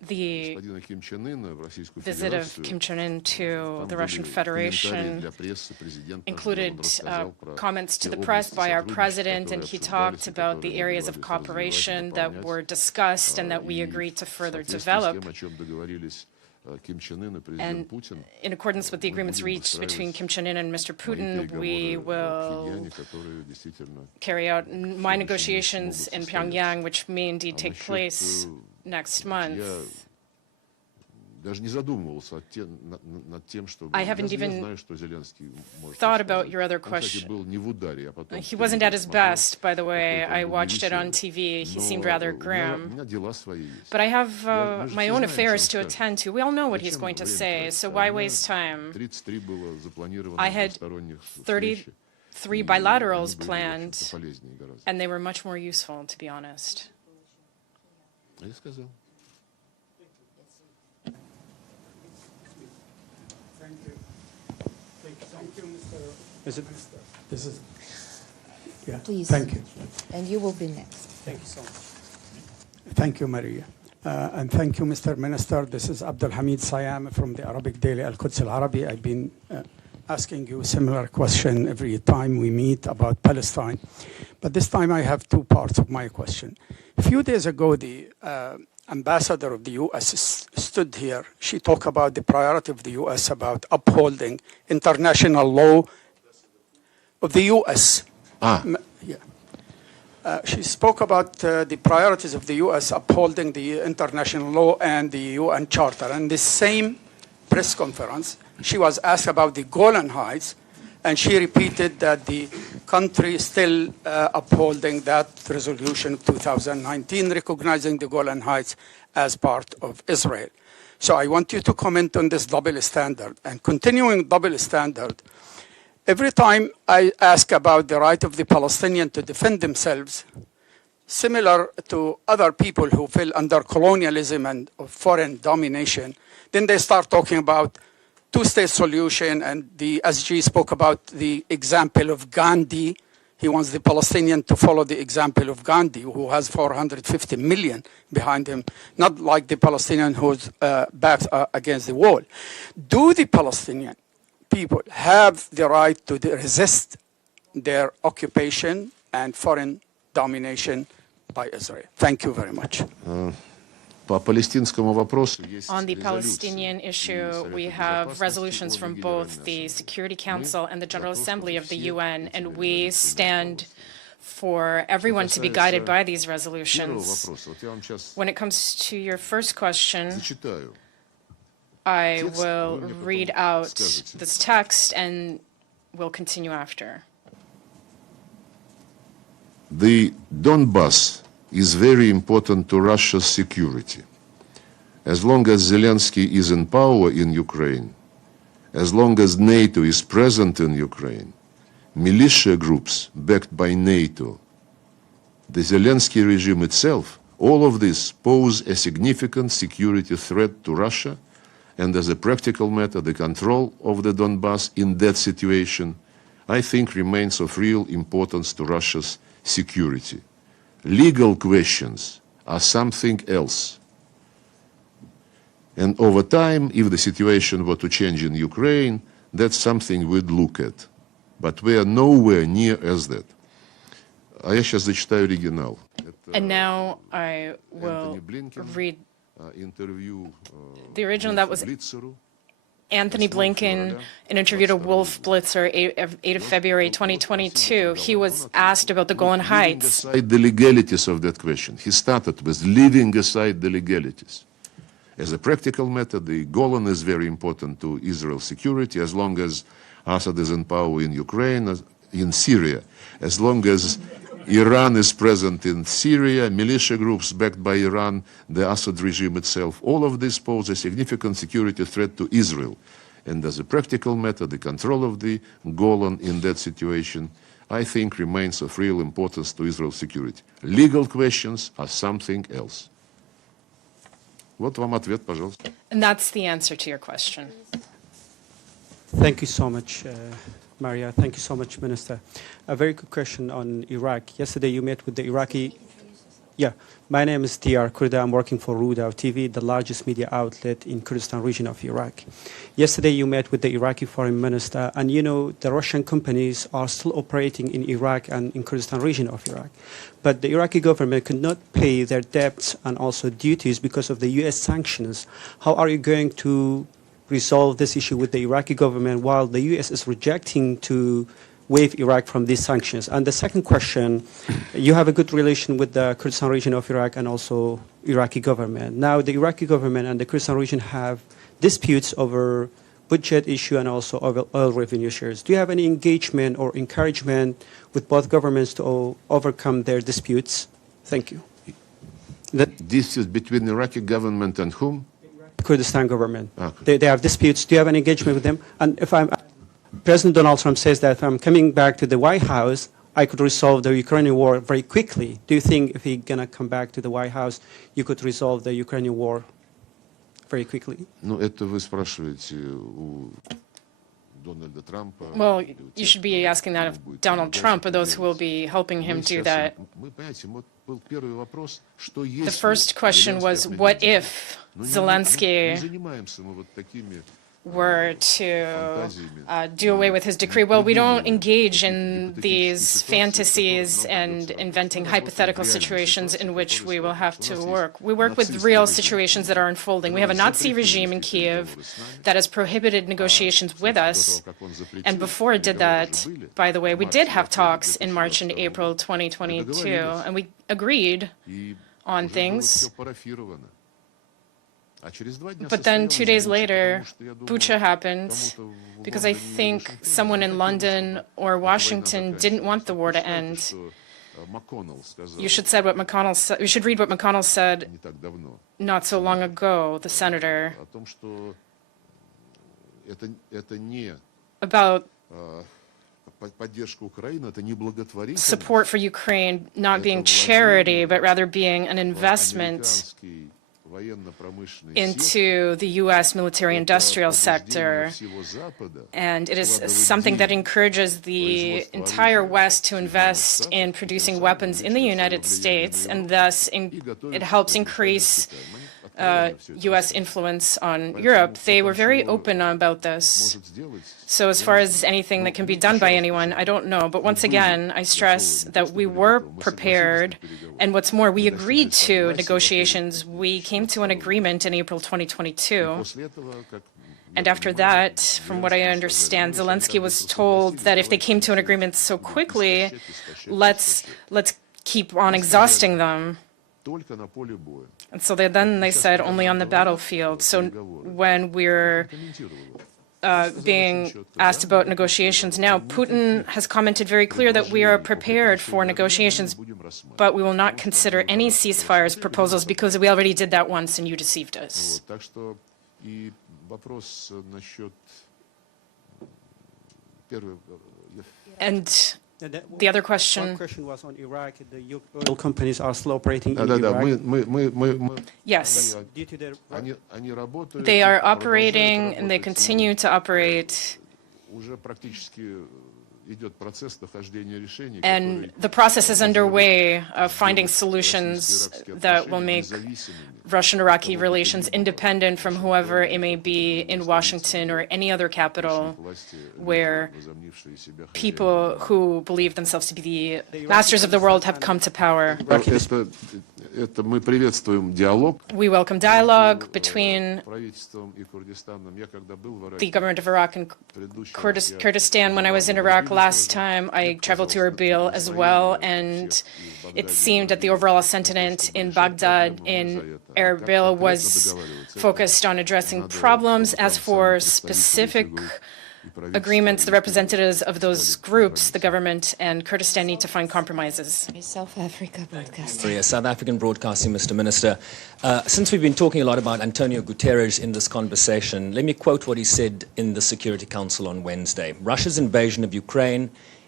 the visit of Kim Jong-un to the Russian Federation included comments to the press by our president, and he talked about the areas of cooperation that were discussed and that we agreed to further develop. And in accordance with the agreements reached between Kim Jong-un and Mr. Putin, we will carry out my negotiations in Pyongyang, which may indeed take place next month. I haven't even thought about your other question. He wasn't at his best, by the way. I watched it on TV. He seemed rather grim. But I have my own affairs to attend to. We all know what he's going to say, so why waste time? I had 33 bilaterals planned, and they were much more useful, to be honest. This is, yeah. Please. Thank you. And you will be next. Thank you so much. Thank you, Maria. And thank you, Mr. Minister. This is Abdul Hamid Sayam from the Arabic daily Al-Quds Al-Arabi. I've been asking you a similar question every time we meet about Palestine. But this time I have two parts of my question. A few days ago, the ambassador of the U.S. stood here. She talked about the priority of the U.S. about upholding international law of the U.S. She spoke about the priorities of the U.S. upholding the international law and the UN Charter. And the same press conference, she was asked about the Golan Heights, and she repeated that the country is still upholding that resolution of 2019, recognizing the Golan Heights as part of Israel. So I want you to comment on this double standard. And continuing double standard, every time I ask about the right of the Palestinians to defend themselves, similar to other people who fell under colonialism and foreign domination, then they start talking about two-state solution, and the SG spoke about the example of Gandhi. He wants the Palestinian to follow the example of Gandhi, who has 450 million behind him, not like the Palestinian who's back against the wall. Do the Palestinian people have the right to resist their occupation and foreign domination by Israel? Thank you very much. On the Palestinian issue, we have resolutions from both the Security Council and the General Assembly of the UN, and we stand for everyone to be guided by these resolutions. When it comes to your first question, I will read out this text and we'll continue after. The Donbass is very important to Russia's security. As long as Zelensky is in power in Ukraine, as long as NATO is present in Ukraine, militia groups backed by NATO, the Zelensky regime itself, all of this pose a significant security threat to Russia, and as a practical matter, the control of the Donbass in that situation, I think, remains of real importance to Russia's security. Legal questions are something else. And over time, if the situation were to change in Ukraine, that's something we'd look at. But we are nowhere near as that. А я сейчас зачитаю оригинал. And now I will read the original. That was Anthony Blinken, an interview to Wolf Blitzer, 8 of February 2022. He was asked about the Golan Heights. The legalities of that question. He started with leaving aside the legalities. As a practical matter, the Golan is very important to Israel's security as long as Assad is in power in Ukraine, in Syria. As long as Iran is present in Syria, militia groups backed by Iran, the Assad regime itself, all of this pose a significant security threat to Israel. And as a practical matter, the control of the Golan in that situation, I think, remains of real importance to Israel's security. Legal questions are something else. Вот вам ответ, пожалуйста. And that's the answer to your question. Thank you so much, Maria. Thank you so much, Minister. A very quick question on Iraq. Yesterday you met with the Iraqi... Yeah, my name is Diyar Kurda. I'm working for Rudaw TV, the largest media outlet in Kurdistan region of Iraq. Yesterday you met with the Iraqi foreign minister, and you know the Russian companies are still operating in Iraq and in Kurdistan region of Iraq. But the Iraqi government could not pay their debts and also duties because of the US sanctions. How are you going to resolve this issue with the Iraqi government while the US is rejecting to waive Iraq from these sanctions? And the second question, you have a good relation with the Kurdistan region of Iraq and also Iraqi government. Now the Iraqi government and the Kurdistan region have disputes over budget issue and also over oil revenue shares. Do you have any engagement or encouragement with both governments to overcome their disputes? Thank you. This is between the Iraqi government and whom? Kurdistan government. Okay. They have disputes. Do you have any engagement with them? And if President Donald Trump says that if I'm coming back to the White House, I could resolve the Ukrainian war very quickly. Do you think if he's going to come back to the White House, you could resolve the Ukrainian war very quickly? Ну, это вы спрашиваете у Дональда Трампа. Well, you should be asking that of Donald Trump or those who will be helping him do that. The first question was, what if Zelensky were to do away with his decree? Well, we don't engage in these fantasies and inventing hypothetical situations in which we will have to work. We work with real situations that are unfolding. We have a Nazi regime in Kiev that has prohibited negotiations with us. And before it did that, by the way, we did have talks in March and April 2022, and we agreed on things. But then 2 days later, Bucha happened because I think someone in London or Washington didn't want the war to end. You should read what McConnell said not so long ago, the senator, about support for Ukraine not being charity, but rather being an investment into the U.S. military-industrial sector, and it is something that encourages the entire West to invest in producing weapons in the United States, and thus it helps increase U.S. influence on Europe. They were very open about this. So as far as anything that can be done by anyone, I don't know. But once again, I stress that we were prepared, and what's more, we agreed to negotiations. We came to an agreement in April 2022. And after that, from what I understand, Zelensky was told that if they came to an agreement so quickly, let's keep on exhausting them. And so then they said only on the battlefield. So when we're being asked about negotiations now, Putin has commented very clear that we are prepared for negotiations, but we will not consider any ceasefires proposals because we already did that once and you deceived us. And the other question. One question was on Iraq. The oil companies are still operating in Iraq. Yes. They are operating and they continue to operate. And the process is underway of finding solutions that will make Russian-Iraqi relations independent from whoever it may be in Washington or any other capital where people who believe themselves to be the masters of the world have come to power. We welcome dialogue between the government of Iraq and Kurdistan. When I was in Iraq last time, I traveled to Erbil as well, and it seemed that the overall sentiment in Baghdad, in Erbil, was focused on addressing problems. As for specific agreements, the representatives of those groups, the government and Kurdistan, need to find compromises. South Africa Broadcasting. South African Broadcasting, Mr. Minister. Since we've been talking a lot about Antonio Guterres in this conversation, let me quote what he said in the Security Council on Wednesday. Russia's invasion of Ukraine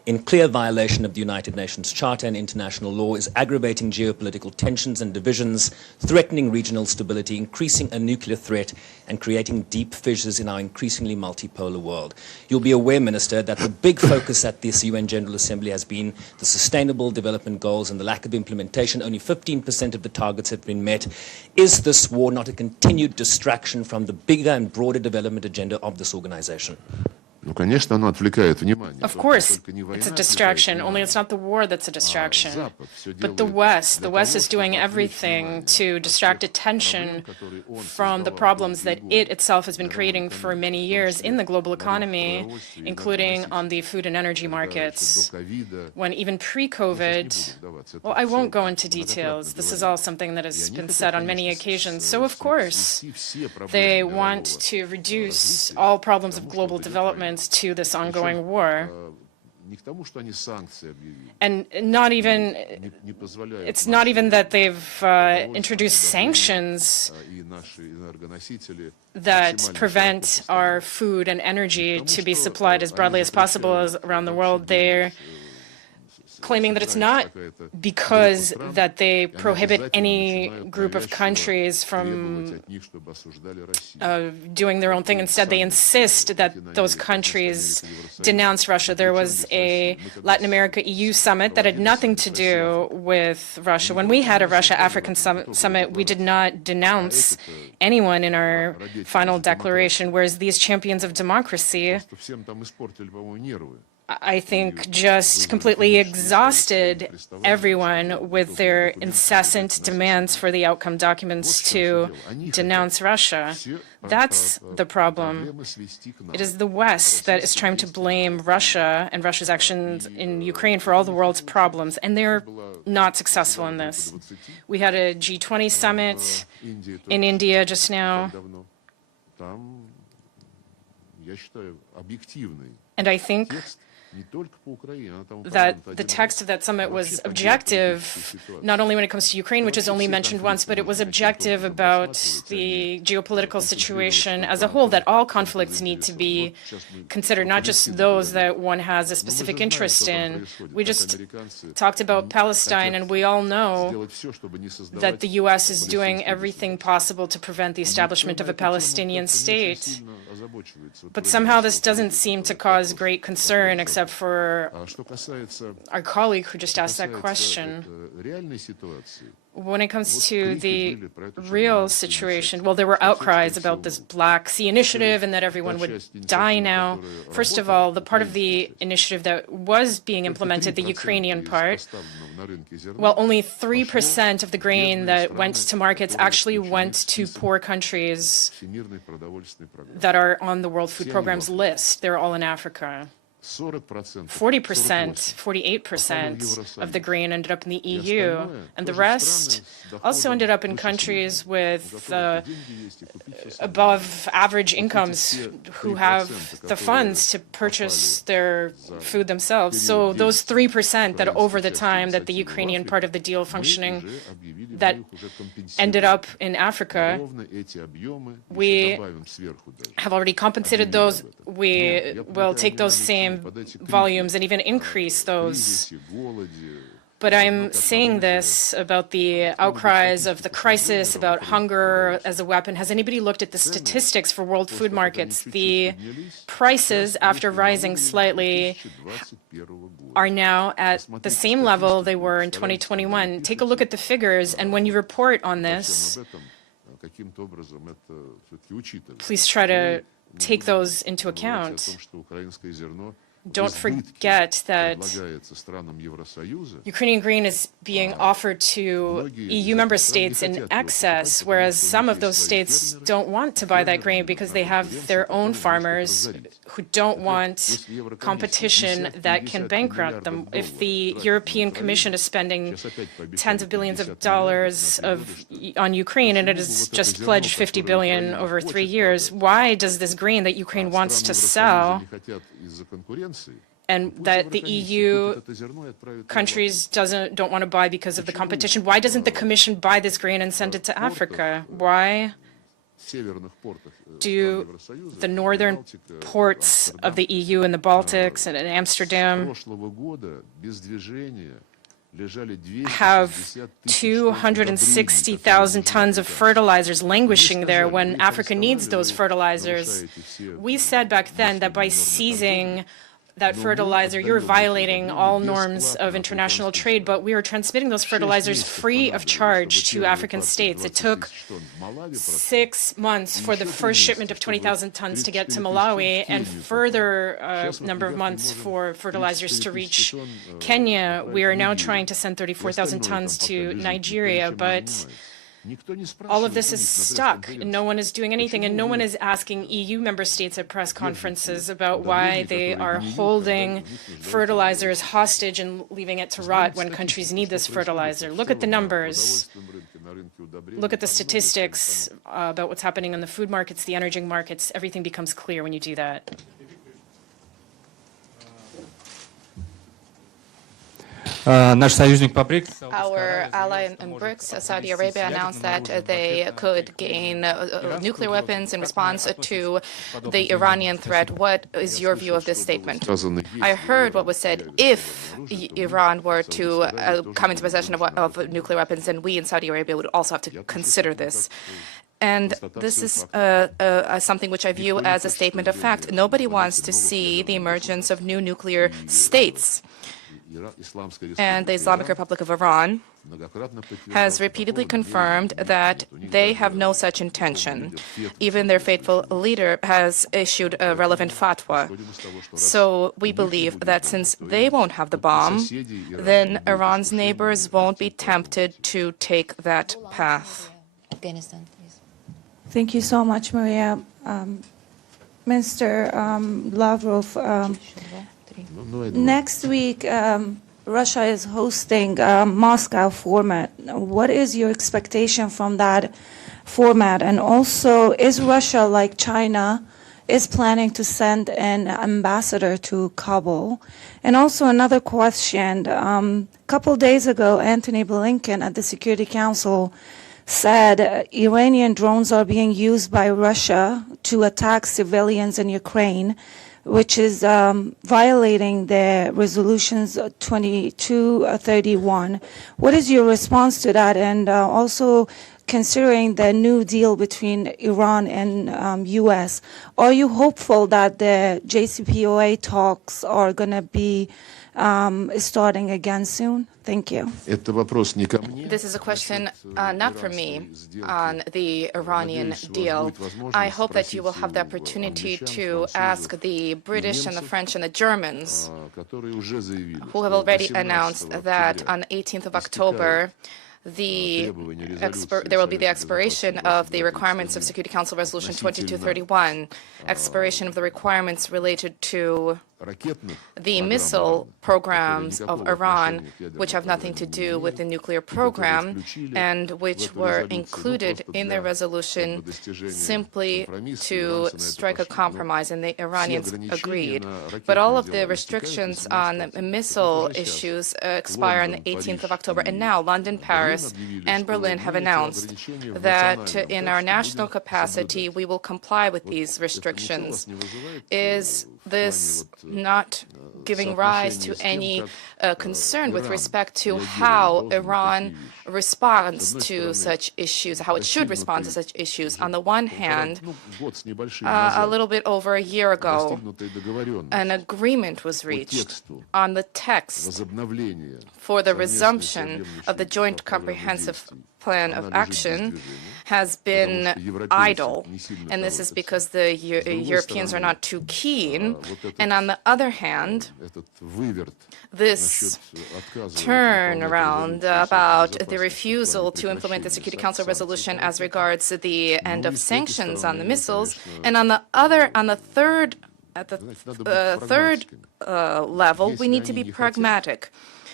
in clear violation of the United Nations Charter and international law, is aggravating geopolitical tensions and divisions, threatening regional stability, increasing a nuclear threat, and creating deep fissures in our increasingly multipolar world. You'll be aware, Minister, that the big focus at this UN General Assembly has been the Sustainable Development Goals and the lack of implementation. Only 15% of the targets have been met. Is this war not a continued distraction from the bigger and broader development agenda of this organization? Of course, it's a distraction, only it's not the war that's a distraction, but the West. The West is doing everything to distract attention from the problems that it itself has been creating for many years in the global economy, including on the food and energy markets. When even pre-COVID, well, I won't go into details. This is all something that has been said on many occasions. So, of course, they want to reduce all problems of global development to this ongoing war. And it's not even that they've introduced sanctions that prevent our food and energy to be supplied as broadly as possible around the world. They're claiming that it's not because that they prohibit any group of countries from doing their own thing. Instead, they insist that those countries denounce Russia. There was a Latin America-EU summit that had nothing to do with Russia. When we had a Russia-African summit, we did not denounce anyone in our final declaration, whereas these champions of democracy, I think, just completely exhausted everyone with their incessant demands for the outcome documents to denounce Russia. That's the problem. It is the West that is trying to blame Russia and Russia's actions in Ukraine for all the world's problems, and they're not successful in this. We had a G20 summit in India just now, and I think that the text of that summit was objective, not only when it comes to Ukraine, which is only mentioned once, but it was objective about the geopolitical situation as a whole, that all conflicts need to be considered, not just those that one has a specific interest in. We just talked about Palestine, and we all know that the U.S. is doing everything possible to prevent the establishment of a Palestinian state. But somehow this doesn't seem to cause great concern, except for our colleague who just asked that question. When it comes to the real situation, well, there were outcries about this Black Sea initiative and that everyone would die now. First of all, the part of the initiative that was being implemented, the Ukrainian part, well, only 3% of the grain that went to markets actually went to poor countries that are on the World Food Programme's list. They're all in Africa. 40%, 48% of the grain ended up in the EU, and the rest also ended up in countries with above average incomes who have the funds to purchase their food themselves. So those 3% that over the time that the Ukrainian part of the deal functioning that ended up in Africa, we have already compensated those. We will take those same volumes and even increase those. But I'm saying this about the outcries of the crisis, about hunger as a weapon. Has anybody looked at the statistics for world food markets? The prices, after rising slightly, are now at the same level they were in 2021. Take a look at the figures, and when you report on this, please try to take those into account. Don't forget that Ukrainian grain is being offered to EU member states in excess, whereas some of those states don't want to buy that grain because they have their own farmers who don't want competition that can bankrupt them. If the European Commission is spending tens of billions of dollars on Ukraine and it has just pledged 50 billion over 3 years, why does this grain that Ukraine wants to sell and that the EU countries don't want to buy because of the competition, why doesn't the Commission buy this grain and send it to Africa? Why Do the northern ports of the EU and the Baltics and in Amsterdam have 260,000 tons of fertilizers languishing there when Africa needs those fertilizers? We said back then that by seizing that fertilizer, you're violating all norms of international trade, but we are transmitting those fertilizers free of charge to African states. It took 6 months for the first shipment of 20,000 tons to get to Malawi, and further number of months for fertilizers to reach Kenya. We are now trying to send 34,000 tons to Nigeria, but all of this is stuck, and no one is doing anything, and no one is asking EU member states at press conferences about why they are holding fertilizers hostage and leaving it to rot when countries need this fertilizer. Look at the numbers. Look at the statistics about what's happening on the food markets, the energy markets. Everything becomes clear when you do that. Our ally in BRICS, Saudi Arabia, announced that they could gain nuclear weapons in response to the Iranian threat. What is your view of this statement? I heard what was said. If Iran were to come into possession of nuclear weapons, then we in Saudi Arabia would also have to consider this. And this is something which I view as a statement of fact. Nobody wants to see the emergence of new nuclear states. And the Islamic Republic of Iran has repeatedly confirmed that they have no such intention. Even their faithful leader has issued a relevant fatwa. So we believe that since they won't have the bomb, then Iran's neighbors won't be tempted to take that path. Afghanistan, please. Thank you so much, Maria. Mr. Lavrov, next week, Russia is hosting a Moscow format. What is your expectation from that format? And also, is Russia, like China, is planning to send an ambassador to Kabul? And also another question. A couple days ago, Antony Blinken at the Security Council said Iranian drones are being used by Russia to attack civilians in Ukraine, which is violating the resolutions 2231. What is your response to that? And also considering the new deal between Iran and U.S., are you hopeful that the JCPOA talks are going to be starting again soon? Thank you. This is a question not for me on the Iranian deal. I hope that you will have the opportunity to ask the British and the French and the Germans, who have already announced that on the 18th of October, there will be the expiration of the requirements of Security Council Resolution 2231, expiration of the requirements related to the missile programs of Iran, which have nothing to do with the nuclear program, and which were included in the resolution simply to strike a compromise, and the Iranians agreed. But all of the restrictions on missile issues expire on the 18th of October, and now London, Paris, and Berlin have announced that in our national capacity, we will comply with these restrictions. Is this not giving rise to any concern with respect to how Iran responds to such issues, how it should respond to such issues? On the one hand, a little bit over a year ago, an agreement was reached on the text for the resumption of the Joint Comprehensive Plan of Action has been idle, and this is because the Europeans are not too keen. And on the other hand, this turnaround about the refusal to implement the Security Council resolution as regards the end of sanctions on the missiles, and on the third level, we need to be pragmatic.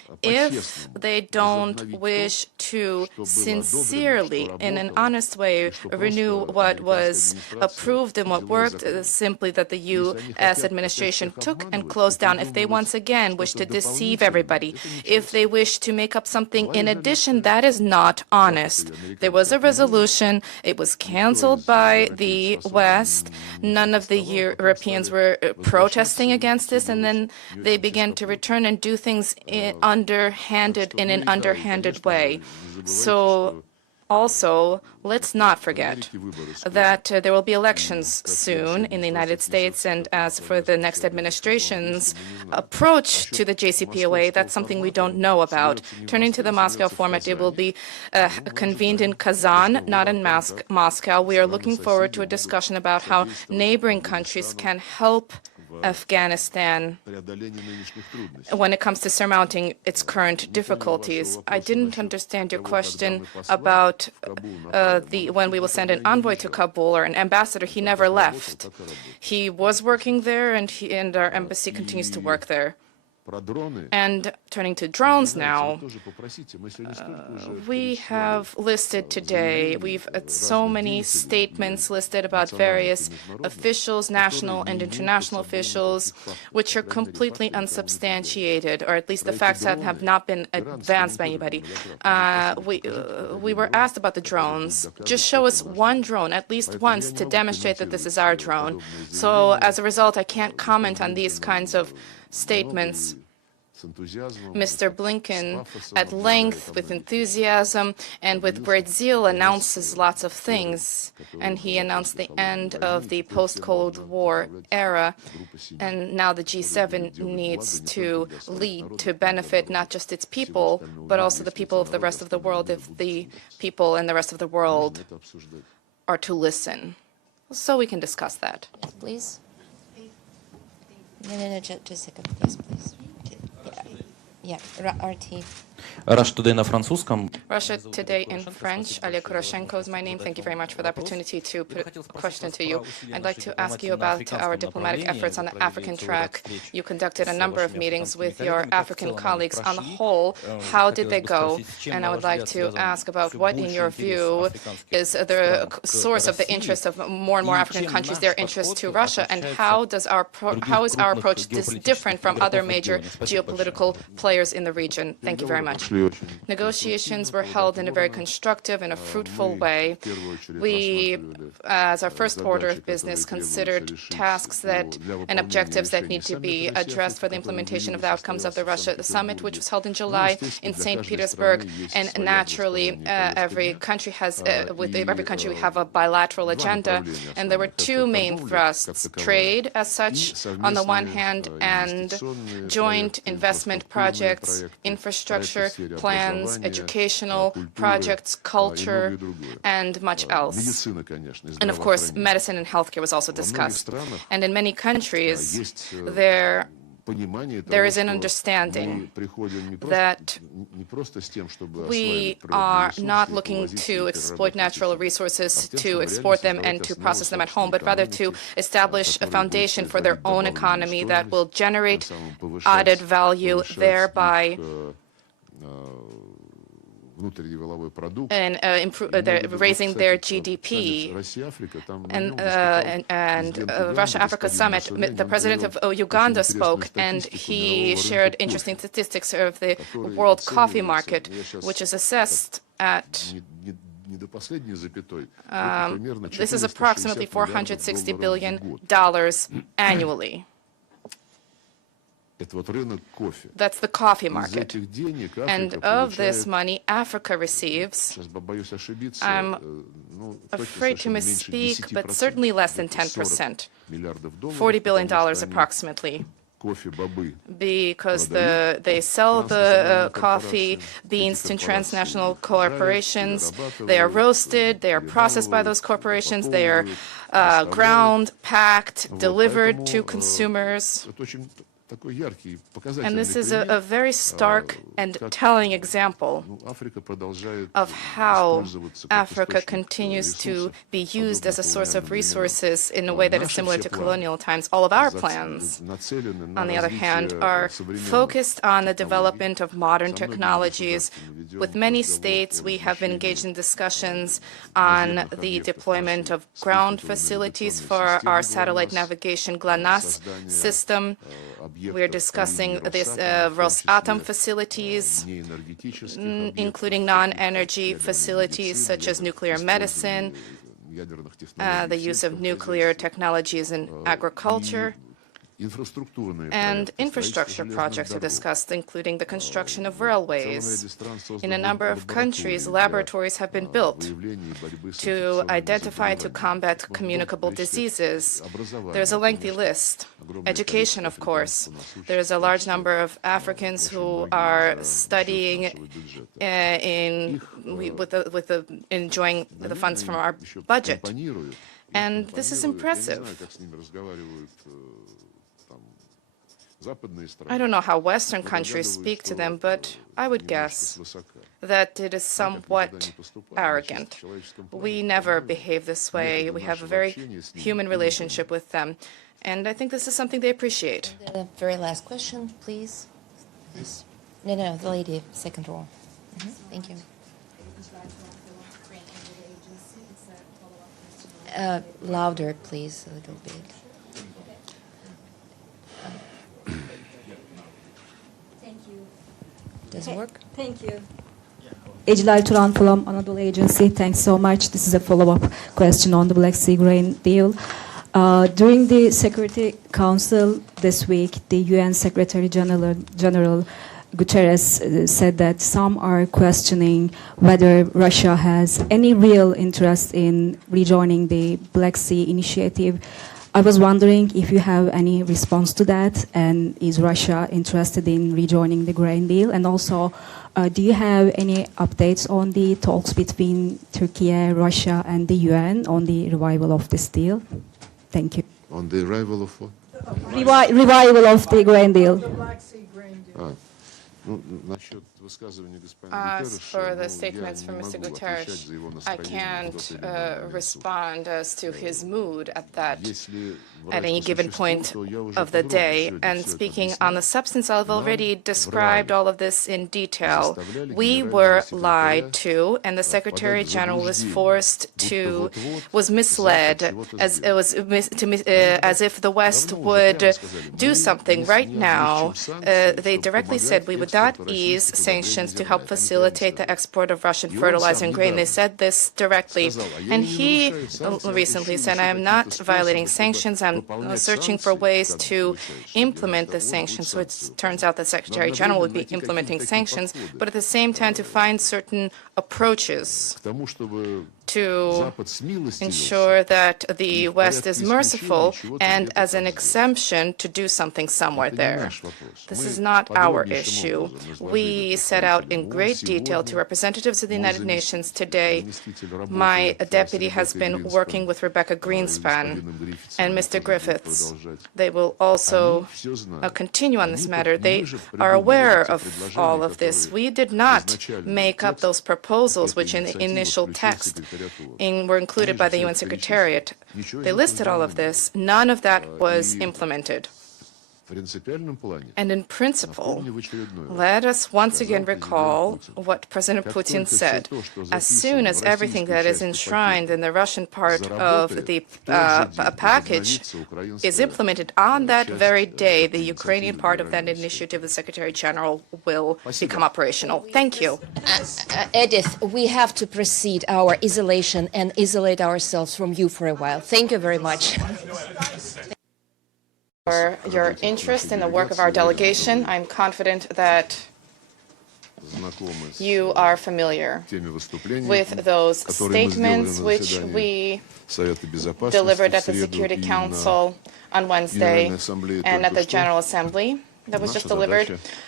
if they don't wish to sincerely, in an honest way, renew what was approved and what worked, simply that the U.S. administration took and closed down, if they once again wish to deceive everybody, if they wish to make up something in addition, that is not honest. There was a resolution. It was canceled by the West. None of the Europeans were protesting against this, and then they began to return and do things in an underhanded way. So also, let's not forget that there will be elections soon in the United States, and as for the next administration's approach to the JCPOA, that's something we don't know about. Turning to the Moscow format, it will be convened in Kazan, not in Moscow. We are looking forward to a discussion about how neighboring countries can help Afghanistan when it comes to surmounting its current difficulties. I didn't understand your question about when we will send an envoy to Kabul or an ambassador. He never left. He was working there, and our embassy continues to work there. And turning to drones now, we have listed today, we've had so many statements listed about various officials, national and international officials, which are completely unsubstantiated, or at least the facts have not been advanced by anybody. We were asked about the drones. Just show us one drone, at least once, to demonstrate that this is our drone. So as a result, I can't comment on these kinds of statements. Mr. Blinken, at length, with enthusiasm and with great zeal, announces lots of things. And he announced the end of the post-Cold War era. And now the G7 needs to lead to benefit not just its people, but also the people of the rest of the world, if the people in the rest of the world are to listen. So we can discuss that. Yes, please. No, just a second, please. Yeah, RT. Russia Today in French. Oleg Kuroshenko is my name. Thank you very much for the opportunity to put a question to you. I'd like to ask you about our diplomatic efforts on the African track. You conducted a number of meetings with your African colleagues. On the whole, how did they go? And I would like to ask about what, in your view, is the source of the interest of more and more African countries, their interest to Russia, and how is our approach different from other major geopolitical players in the region? Thank you very much. Negotiations were held in a very constructive and a fruitful way. We, as our first order of business, considered tasks and objectives that need to be addressed for the implementation of the outcomes of the Russia summit, which was held in July in St. Petersburg. And naturally, every country with every country we have a bilateral agenda. And there were two main thrusts: trade, as such, on the one hand, and joint investment projects, infrastructure plans, educational projects, culture, and much else. And of course, medicine and healthcare was also discussed. And in many countries, there is an understanding that we are not looking to exploit natural resources to export them and to process them at home, but rather to establish a foundation for their own economy that will generate added value, thereby and raising their GDP. And Russia-Africa Summit, the president of Uganda spoke, and he shared interesting statistics of the world coffee market, which is assessed at this is approximately $460 billion annually. That's the coffee market. And of this money, Africa receives, I'm afraid to misspeak, but certainly less than 10%, $40 billion approximately. Because they sell the coffee beans to transnational corporations. They are roasted, they are processed by those corporations, they are ground, packed, delivered to consumers. And this is a very stark and telling example of how Africa continues to be used as a source of resources in a way that is similar to colonial times. All of our plans, on the other hand, are focused on the development of modern technologies. With many states, we have been engaged in discussions on the deployment of ground facilities for our satellite navigation GLONASS system. We're discussing this Rosatom facilities, including non-energy facilities such as nuclear medicine, the use of nuclear technologies in agriculture, and infrastructure projects are discussed, including the construction of railways. In a number of countries, laboratories have been built to identify and to combat communicable diseases. There's a lengthy list. Education, of course. There's a large number of Africans who are studying enjoying the funds from our budget. And this is impressive. I don't know how Western countries speak to them, but I would guess that it is somewhat arrogant. We never behave this way. We have a very human relationship with them. And I think this is something they appreciate. The very last question, please. Yes. No, the lady, second row. Thank you. Louder, please, a little bit. Does it work? Thank you. Ejlal Turan from Anadolu Agency. Thanks so much. This is a follow-up question on the Black Sea grain deal. During the Security Council this week, the UN Secretary General Guterres said that some are questioning whether Russia has any real interest in rejoining the Black Sea initiative. I was wondering if you have any response to that, and is Russia interested in rejoining the grain deal? And also, do you have any updates on the talks between Turkey, Russia, and the UN on the revival of this deal? Thank you. On the revival of what? Revival of the grain deal. As for the statements from Mr. Guterres, I can't respond as to his mood at any given point of the day. And speaking on the substance, I've already described all of this in detail. We were lied to, and the Secretary General was misled, as if the West would do something. Right now, they directly said we would not ease sanctions to help facilitate the export of Russian fertilizer and grain. They said this directly. And he recently said, I am not violating sanctions. I'm searching for ways to implement the sanctions, which turns out the Secretary General would be implementing sanctions, but at the same time to find certain approaches to ensure that the West is merciful and as an exemption to do something somewhere there. This is not our issue. We set out in great detail to representatives of the United Nations today. My deputy has been working with Rebecca Greenspan and Mr. Griffiths. They will also continue on this matter. They are aware of all of this. We did not make up those proposals which in the initial text were included by the UN Secretariat. They listed all of this. None of that was implemented. And in principle, let us once again recall what President Putin said. As soon as everything that is enshrined in the Russian part of the package is implemented, on that very day, the Ukrainian part of that initiative, the Secretary General, will become operational. Thank you. Edith, we have to proceed our isolation and isolate ourselves from you for a while. Thank you very much. For your interest in the work of our delegation. I'm confident that you are familiar with those statements which we delivered at the Security Council on Wednesday and at the General Assembly that was just delivered.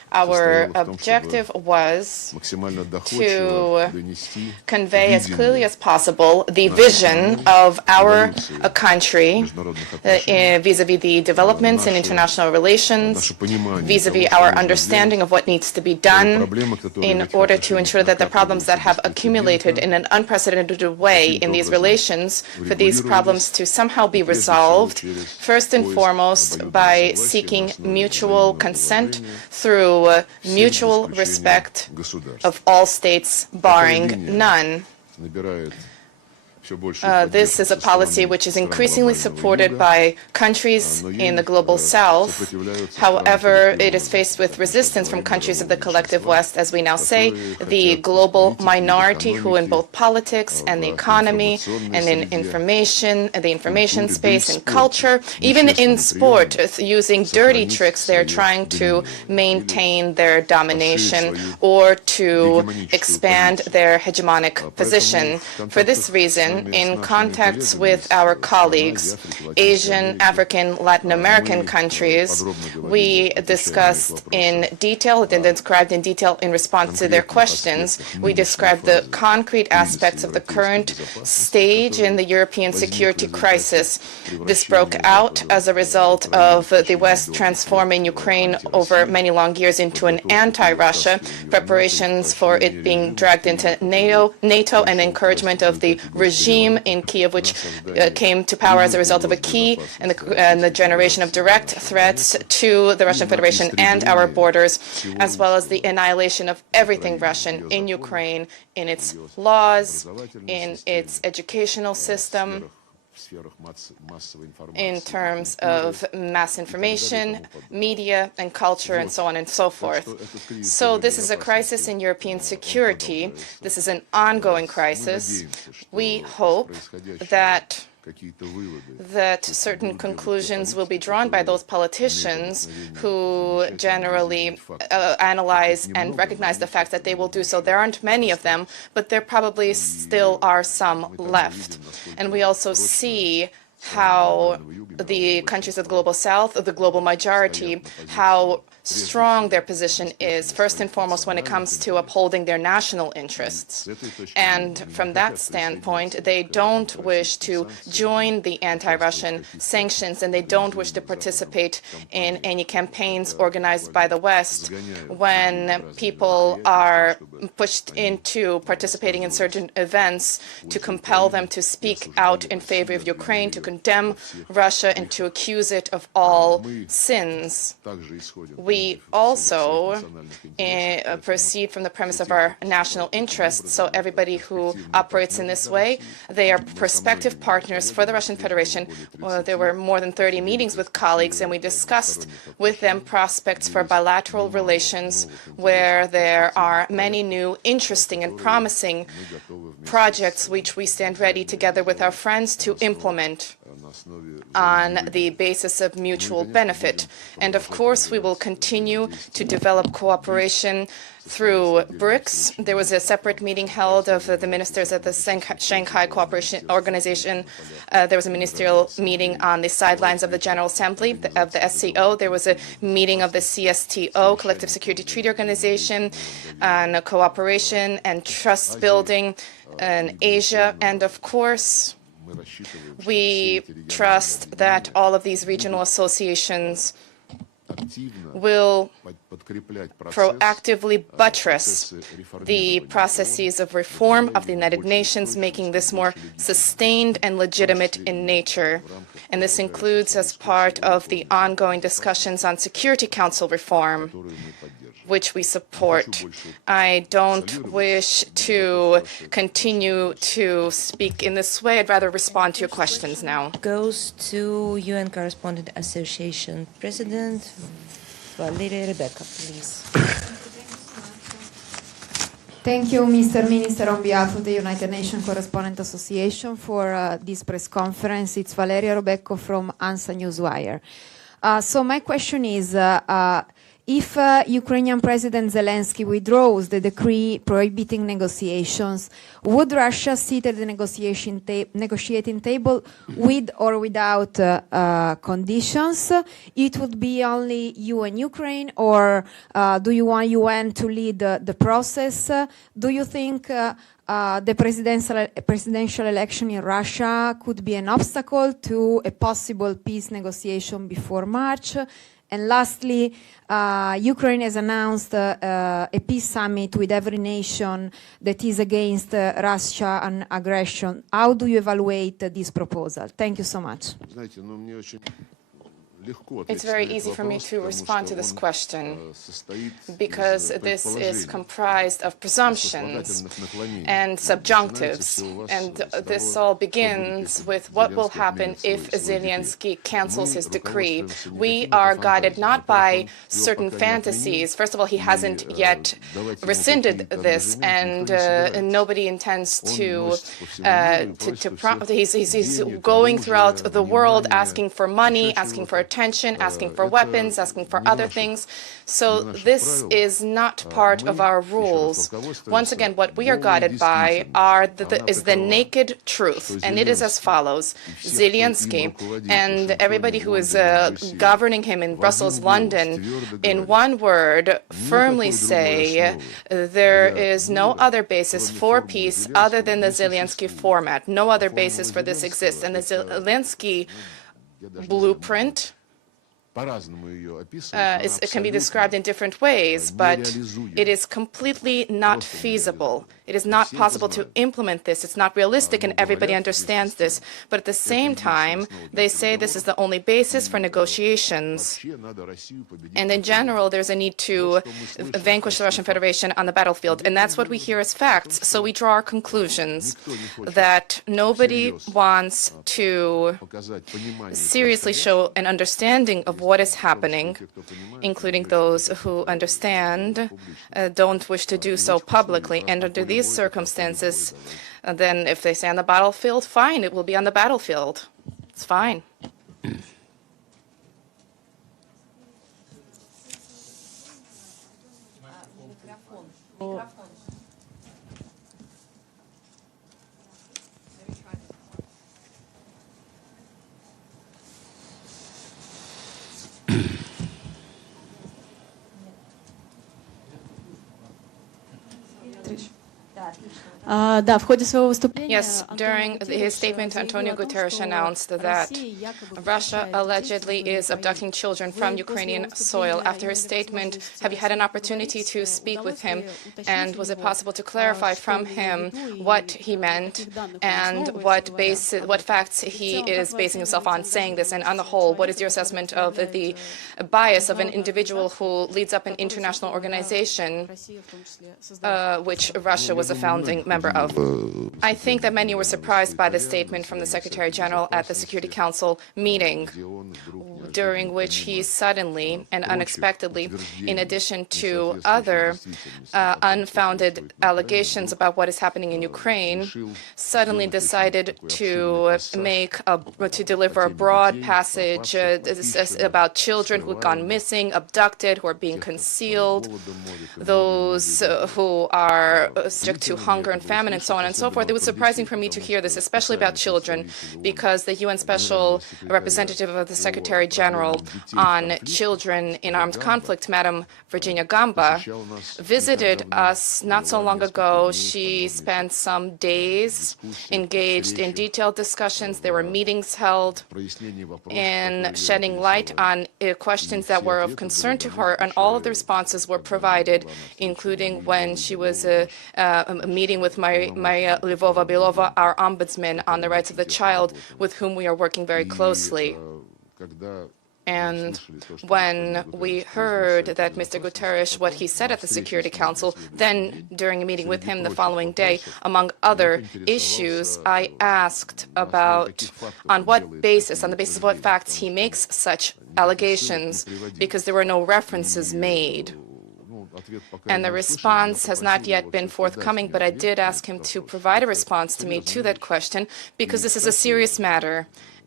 Our objective was to convey as clearly as possible the vision of our country vis-à-vis the developments in international relations, vis-à-vis our understanding of what needs to be done in order to ensure that the problems that have accumulated in an unprecedented way in these relations, for these problems to somehow be resolved, first and foremost by seeking mutual consent through mutual respect of all states, barring none. This is a policy which is increasingly supported by countries in the global south. However, it is faced with resistance from countries of the collective West, as we now say, the global minority who in both politics and the economy and in information, the information space and culture, even in sport, using dirty tricks, they're trying to maintain their domination or to expand their hegemonic position. For this reason, in contacts with our colleagues, Asian, African, Latin American countries, we discussed in detail and described in detail in response to their questions. We described the concrete aspects of the current stage in the European security crisis. This broke out as a result of the West transforming Ukraine over many long years into an anti-Russia, preparations for it being dragged into NATO and encouragement of the regime in Kiev, which came to power as a result of a key and the generation of direct threats to the Russian Federation and our borders, as well as the annihilation of everything Russian in Ukraine, in its laws, in its educational system, in terms of mass information, media, and culture, and so on and so forth. So this is a crisis in European security. This is an ongoing crisis. We hope that certain conclusions will be drawn by those politicians who generally analyze and recognize the fact that they will do so. There aren't many of them, but there probably still are some left. And we also see how the countries of the global south, of the global majority, how strong their position is, first and foremost when it comes to upholding their national interests. And from that standpoint, they don't wish to join the anti-Russian sanctions, and they don't wish to participate in any campaigns organized by the West when people are pushed into participating in certain events to compel them to speak out in favor of Ukraine, to condemn Russia, and to accuse it of all sins. We also proceed from the premise of our national interests. So everybody who operates in this way, they are prospective partners for the Russian Federation. There were more than 30 meetings with colleagues, and we discussed with them prospects for bilateral relations where there are many new, interesting, and promising projects which we stand ready together with our friends to implement on the basis of mutual benefit. And of course, we will continue to develop cooperation through BRICS. There was a separate meeting held of the ministers at the Shanghai Cooperation Organization. There was a ministerial meeting on the sidelines of the General Assembly of the SCO. There was a meeting of the CSTO, Collective Security Treaty Organization, on cooperation and trust building in Asia. And of course, we trust that all of these regional associations will proactively buttress the processes of reform of the United Nations, making this more sustained and legitimate in nature. And this includes as part of the ongoing discussions on Security Council reform, which we support. I don't wish to continue to speak in this way. I'd rather respond to your questions now. Goes to UN Correspondent Association President Valeria Rebecca, please. Thank you, Mr. Minister, on behalf of the United Nations Correspondent Association for this press conference. It's Valeria Rebecca from ANSA Newswire. So my question is, if Ukrainian President Zelensky withdraws the decree prohibiting negotiations, would Russia sit at the negotiating table with or without conditions? It would be only you and Ukraine, or do you want UN to lead the process? Do you think the presidential election in Russia could be an obstacle to a possible peace negotiation before March? And lastly, Ukraine has announced a peace summit with every nation that is against Russia and aggression. How do you evaluate this proposal? Thank you so much. It's very easy for me to respond to this question because this is comprised of presumptions and subjunctives, and this all begins with what will happen if Zelensky cancels his decree. We are guided not by certain fantasies. First of all, he hasn't yet rescinded this, and nobody intends to he's going throughout the world asking for money, asking for attention, asking for weapons, asking for other things. So this is not part of our rules. Once again, what we are guided by is the naked truth, and it is as follows. Zelensky and everybody who is governing him in Brussels, London, in one word, firmly say there is no other basis for peace other than the Zelensky format. No other basis for this exists. And the Zelensky blueprint it can be described in different ways, but it is completely not feasible. It is not possible to implement this. It's not realistic, and everybody understands this. But at the same time, they say this is the only basis for negotiations. And in general, there's a need to vanquish the Russian Federation on the battlefield. And that's what we hear as facts. So we draw our conclusions that nobody wants to seriously show an understanding of what is happening, including those who understand, don't wish to do so publicly. And under these circumstances, then if they say on the battlefield, fine, it will be on the battlefield. It's fine. Yes, during his statement, Antonio Guterres announced that Russia allegedly is abducting children from Ukrainian soil. After his statement, have you had an opportunity to speak with him? And was it possible to clarify from him what he meant and what facts he is basing himself on saying this? And on the whole, what is your assessment of the bias of an individual who leads up an international organization, which Russia was a founding member of? I think that many were surprised by the statement from the Secretary General at the Security Council meeting, during which he suddenly and unexpectedly, in addition to other unfounded allegations about what is happening in Ukraine, suddenly decided to deliver a broad passage about children who have gone missing, abducted, who are being concealed, those who are subject to hunger and famine, and so on and so forth. It was surprising for me to hear this, especially about children, because the UN Special Representative of the Secretary General on Children in Armed Conflict, Madam Virginia Gamba, visited us not so long ago. She spent some days engaged in detailed discussions. There were meetings held in shedding light on questions that were of concern to her, and all of the responses were provided, including when she was meeting with Maria Lvova-Belova, our ombudsman on the rights of the child, with whom we are working very closely. And when we heard that Mr. Guterres, what he said at the Security Council, then during a meeting with him the following day, among other issues, I asked about on what basis, on the basis of what facts he makes such allegations, because there were no references made. And the response has not yet been forthcoming, but I did ask him to provide a response to me to that question, because this is a serious matter.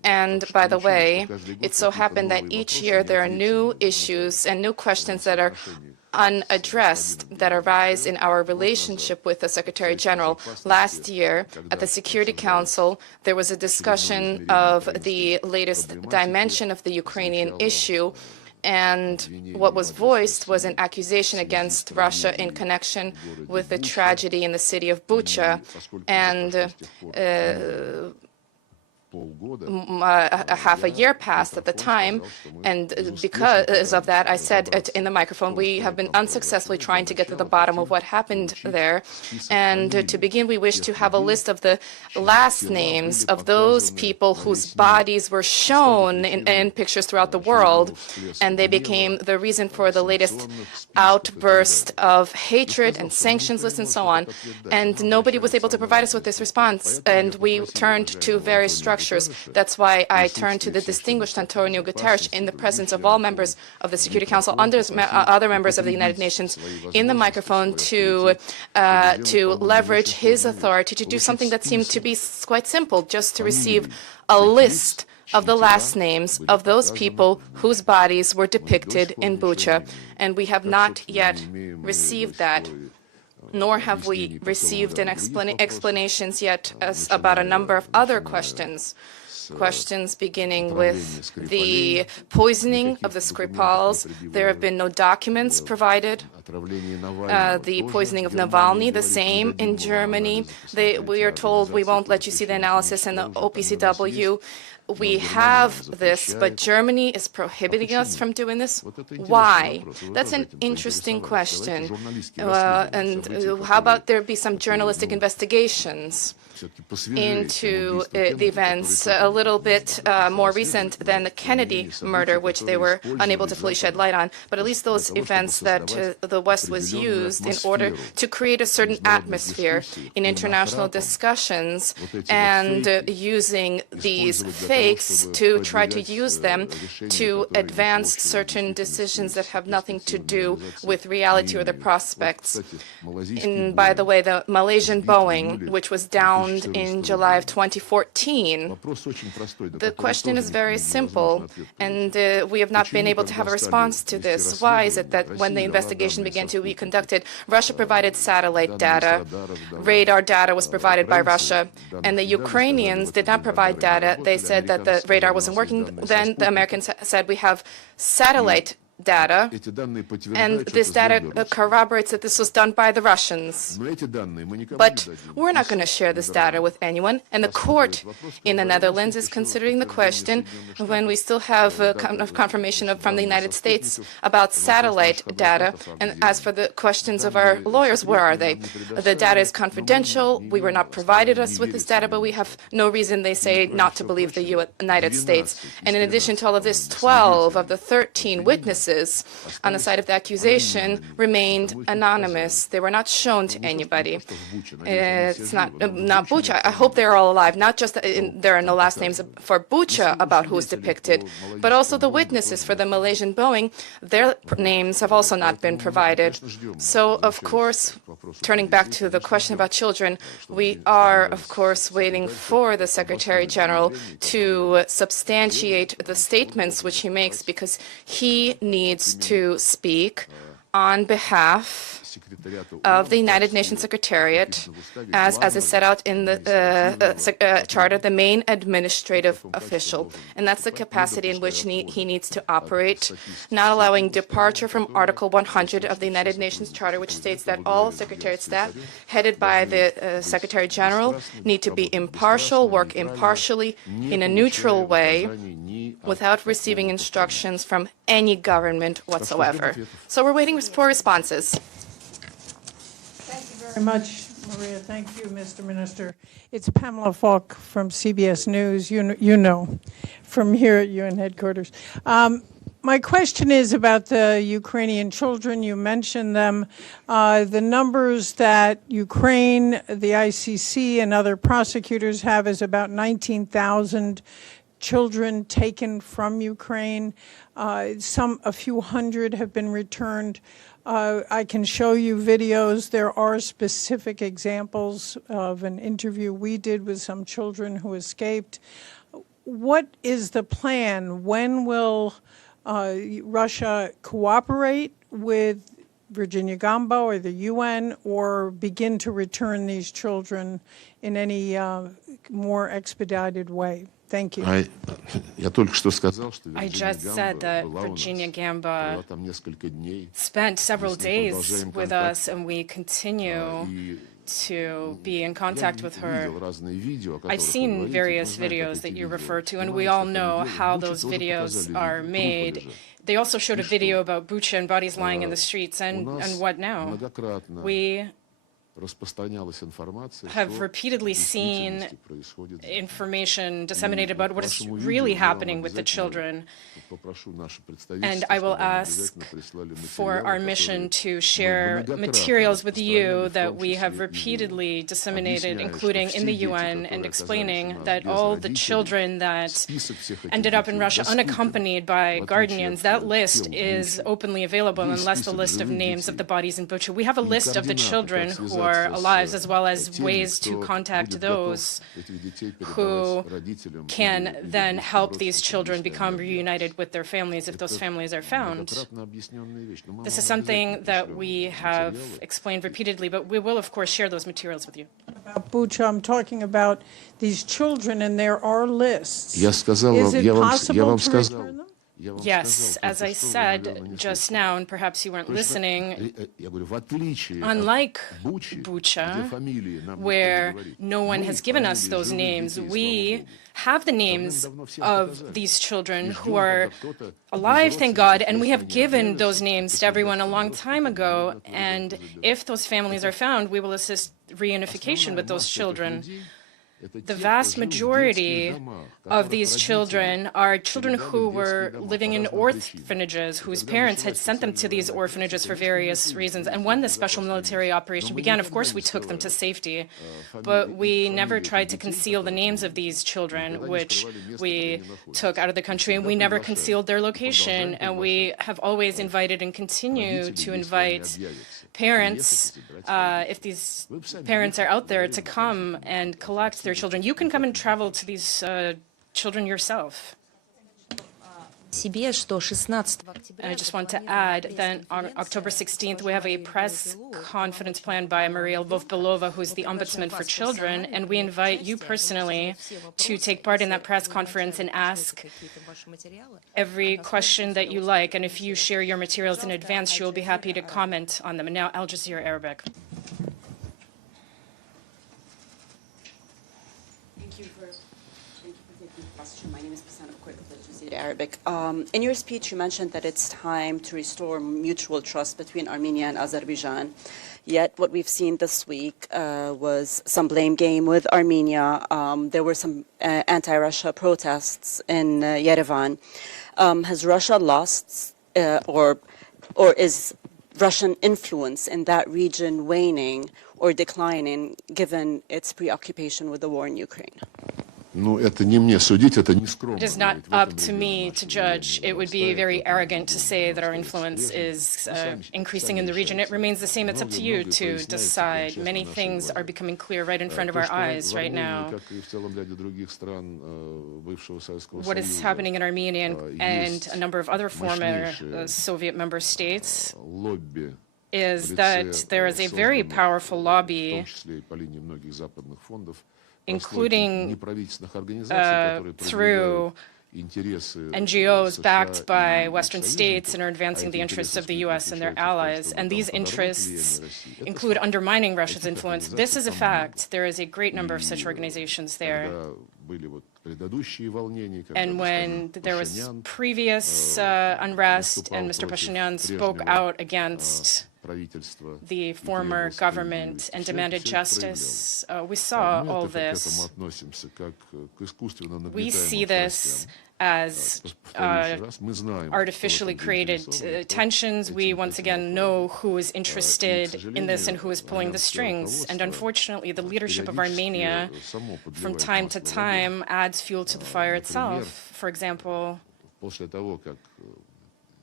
And by the way, it so happened that each year there are new issues and new questions that are unaddressed that arise in our relationship with the Secretary General. Last year, at the Security Council, there was a discussion of the latest dimension of the Ukrainian issue, and what was voiced was an accusation against Russia in connection with the tragedy in the city of Bucha. And half a year passed at the time, and because of that, I said it in the microphone, we have been unsuccessfully trying to get to the bottom of what happened there. And to begin, we wish to have a list of the last names of those people whose bodies were shown in pictures throughout the world, and they became the reason for the latest outburst of hatred and sanctions lists and so on. And nobody was able to provide us with this response, and we turned to various structures. That's why I turned to the distinguished Antonio Guterres in the presence of all members of the Security Council, other members of the United Nations, in the microphone to leverage his authority to do something that seemed to be quite simple, just to receive a list of the last names of those people whose bodies were depicted in Bucha. And we have not yet received that, nor have we received an explanations yet about a number of other questions. Questions beginning with the poisoning of the Skripals. There have been no documents provided. The poisoning of Navalny, the same in Germany. We are told we won't let you see the analysis in the OPCW. We have this, but Germany is prohibiting us from doing this. Why? That's an interesting question. And how about there be some journalistic investigations into the events a little bit more recent than the Kennedy murder, which they were unable to fully shed light on, but at least those events that the West was used in order to create a certain atmosphere in international discussions, and using these fakes to try to use them to advance certain decisions that have nothing to do with reality or the prospects. By the way, the Malaysian Boeing, which was downed in July of 2014. The question is very simple, and we have not been able to have a response to this. Why is it that when the investigation began to be conducted, Russia provided satellite data, radar data was provided by Russia, and the Ukrainians did not provide data. They said that the radar wasn't working. Then the Americans said we have satellite data, and this data corroborates that this was done by the Russians. But we're not going to share this data with anyone, and the court in the Netherlands is considering the question when we still have a confirmation from the United States about satellite data. And as for the questions of our lawyers, where are they? The data is confidential. We were not provided us with this data, but we have no reason, they say, not to believe the United States. And in addition to all of this, 12 of the 13 witnesses on the side of the accusation remained anonymous. They were not shown to anybody. It's not Bucha. I hope they're all alive. Not just that there are no last names for Bucha about who's depicted, but also the witnesses for the Malaysian Boeing. Their names have also not been provided. So, of course, turning back to the question about children, we are, of course, waiting for the Secretary General to substantiate the statements which he makes, because he needs to speak on behalf of the United Nations Secretariat, as is set out in the Charter, the main administrative official. And that's the capacity in which he needs to operate, not allowing departure from Article 100 of the United Nations Charter, which states that all Secretariat staff headed by the Secretary General need to be impartial, work impartially in a neutral way, without receiving instructions from any government whatsoever. So we're waiting for responses. Very much, Maria. Thank you, Mr. Minister. It's Pamela Falk from CBS News, you know, from here at UN headquarters. My question is about the Ukrainian children. You mentioned them. The numbers that Ukraine, the ICC, and other prosecutors have is about 19,000 children taken from Ukraine. A few hundred have been returned. I can show you videos. There are specific examples of an interview we did with some children who escaped. what is the plan? When will Russia cooperate with Virginia Gamba or the UN, or begin to return these children in any more expedited way? Thank you. I just said that Virginia Gamba spent several days with us, and we continue to be in contact with her. I've seen various videos that you refer to, and we all know how those videos are made. They also showed a video about Bucha and bodies lying in the streets, and what now? We have repeatedly seen information disseminated about what is really happening with the children. And I will ask for our mission to share materials with you that we have repeatedly disseminated, including in the UN, and explaining that all the children that ended up in Russia unaccompanied by guardians, that list is openly available, unless the list of names of the bodies in Bucha. We have a list of the children who are alive, as well as ways to contact those who can then help these children become reunited with their families if those families are found. This is something that we have explained repeatedly, but we will, of course, share those materials with you. About Bucha, I'm talking about these children, and there are lists. Is it possible to return them? Yes, as I said just now, and perhaps you weren't listening, unlike Bucha, where no one has given us those names, we have the names of these children who are alive, thank God, and we have given those names to everyone a long time ago, and if those families are found, we will assist reunification with those children. The vast majority of these children are children who were living in orphanages, whose parents had sent them to these orphanages for various reasons. And when the special military operation began, of course, we took them to safety. But we never tried to conceal the names of these children, which we took out of the country. And we never concealed their location. And we have always invited and continue to invite parents, if these parents are out there, to come and collect their children. You can come and travel to these children yourself. And I just want to add that on October 16th, we have a press conference planned by Maria Lvov-Belova, who's the Ombudsman for Children, and we invite you personally to take part in that press conference and ask every question that you like. And if you share your materials in advance, she will be happy to comment on them. And now, Al Jazeera Arabic. My name is Arabic. In your speech, you mentioned that it's time to restore mutual trust between Armenia and Azerbaijan. Yet what we've seen this week was some blame game with Armenia. There were some anti-Russia protests in Yerevan. Has Russia lost, or is Russian influence in that region waning or declining, given its preoccupation with the war in Ukraine? It is not up to me to judge. It would be very arrogant to say that our influence is increasing in the region. It remains the same. It's up to you to decide. Many things are becoming clear right in front of our eyes right now. What is happening in Armenia and a number of other former Soviet member states is that there is a very powerful lobby, including through NGOs backed by Western states and are advancing the interests of the U.S. and their allies. And these interests include undermining Russia's influence. This is a fact. There is a great number of such organizations there. And when there was previous unrest and Mr. Pashinyan spoke out against the former government and demanded justice, we saw all this. We see this as artificially created tensions. We once again know who is interested in this and who is pulling the strings. And unfortunately, the leadership of Armenia, from time to time, adds fuel to the fire itself. For example,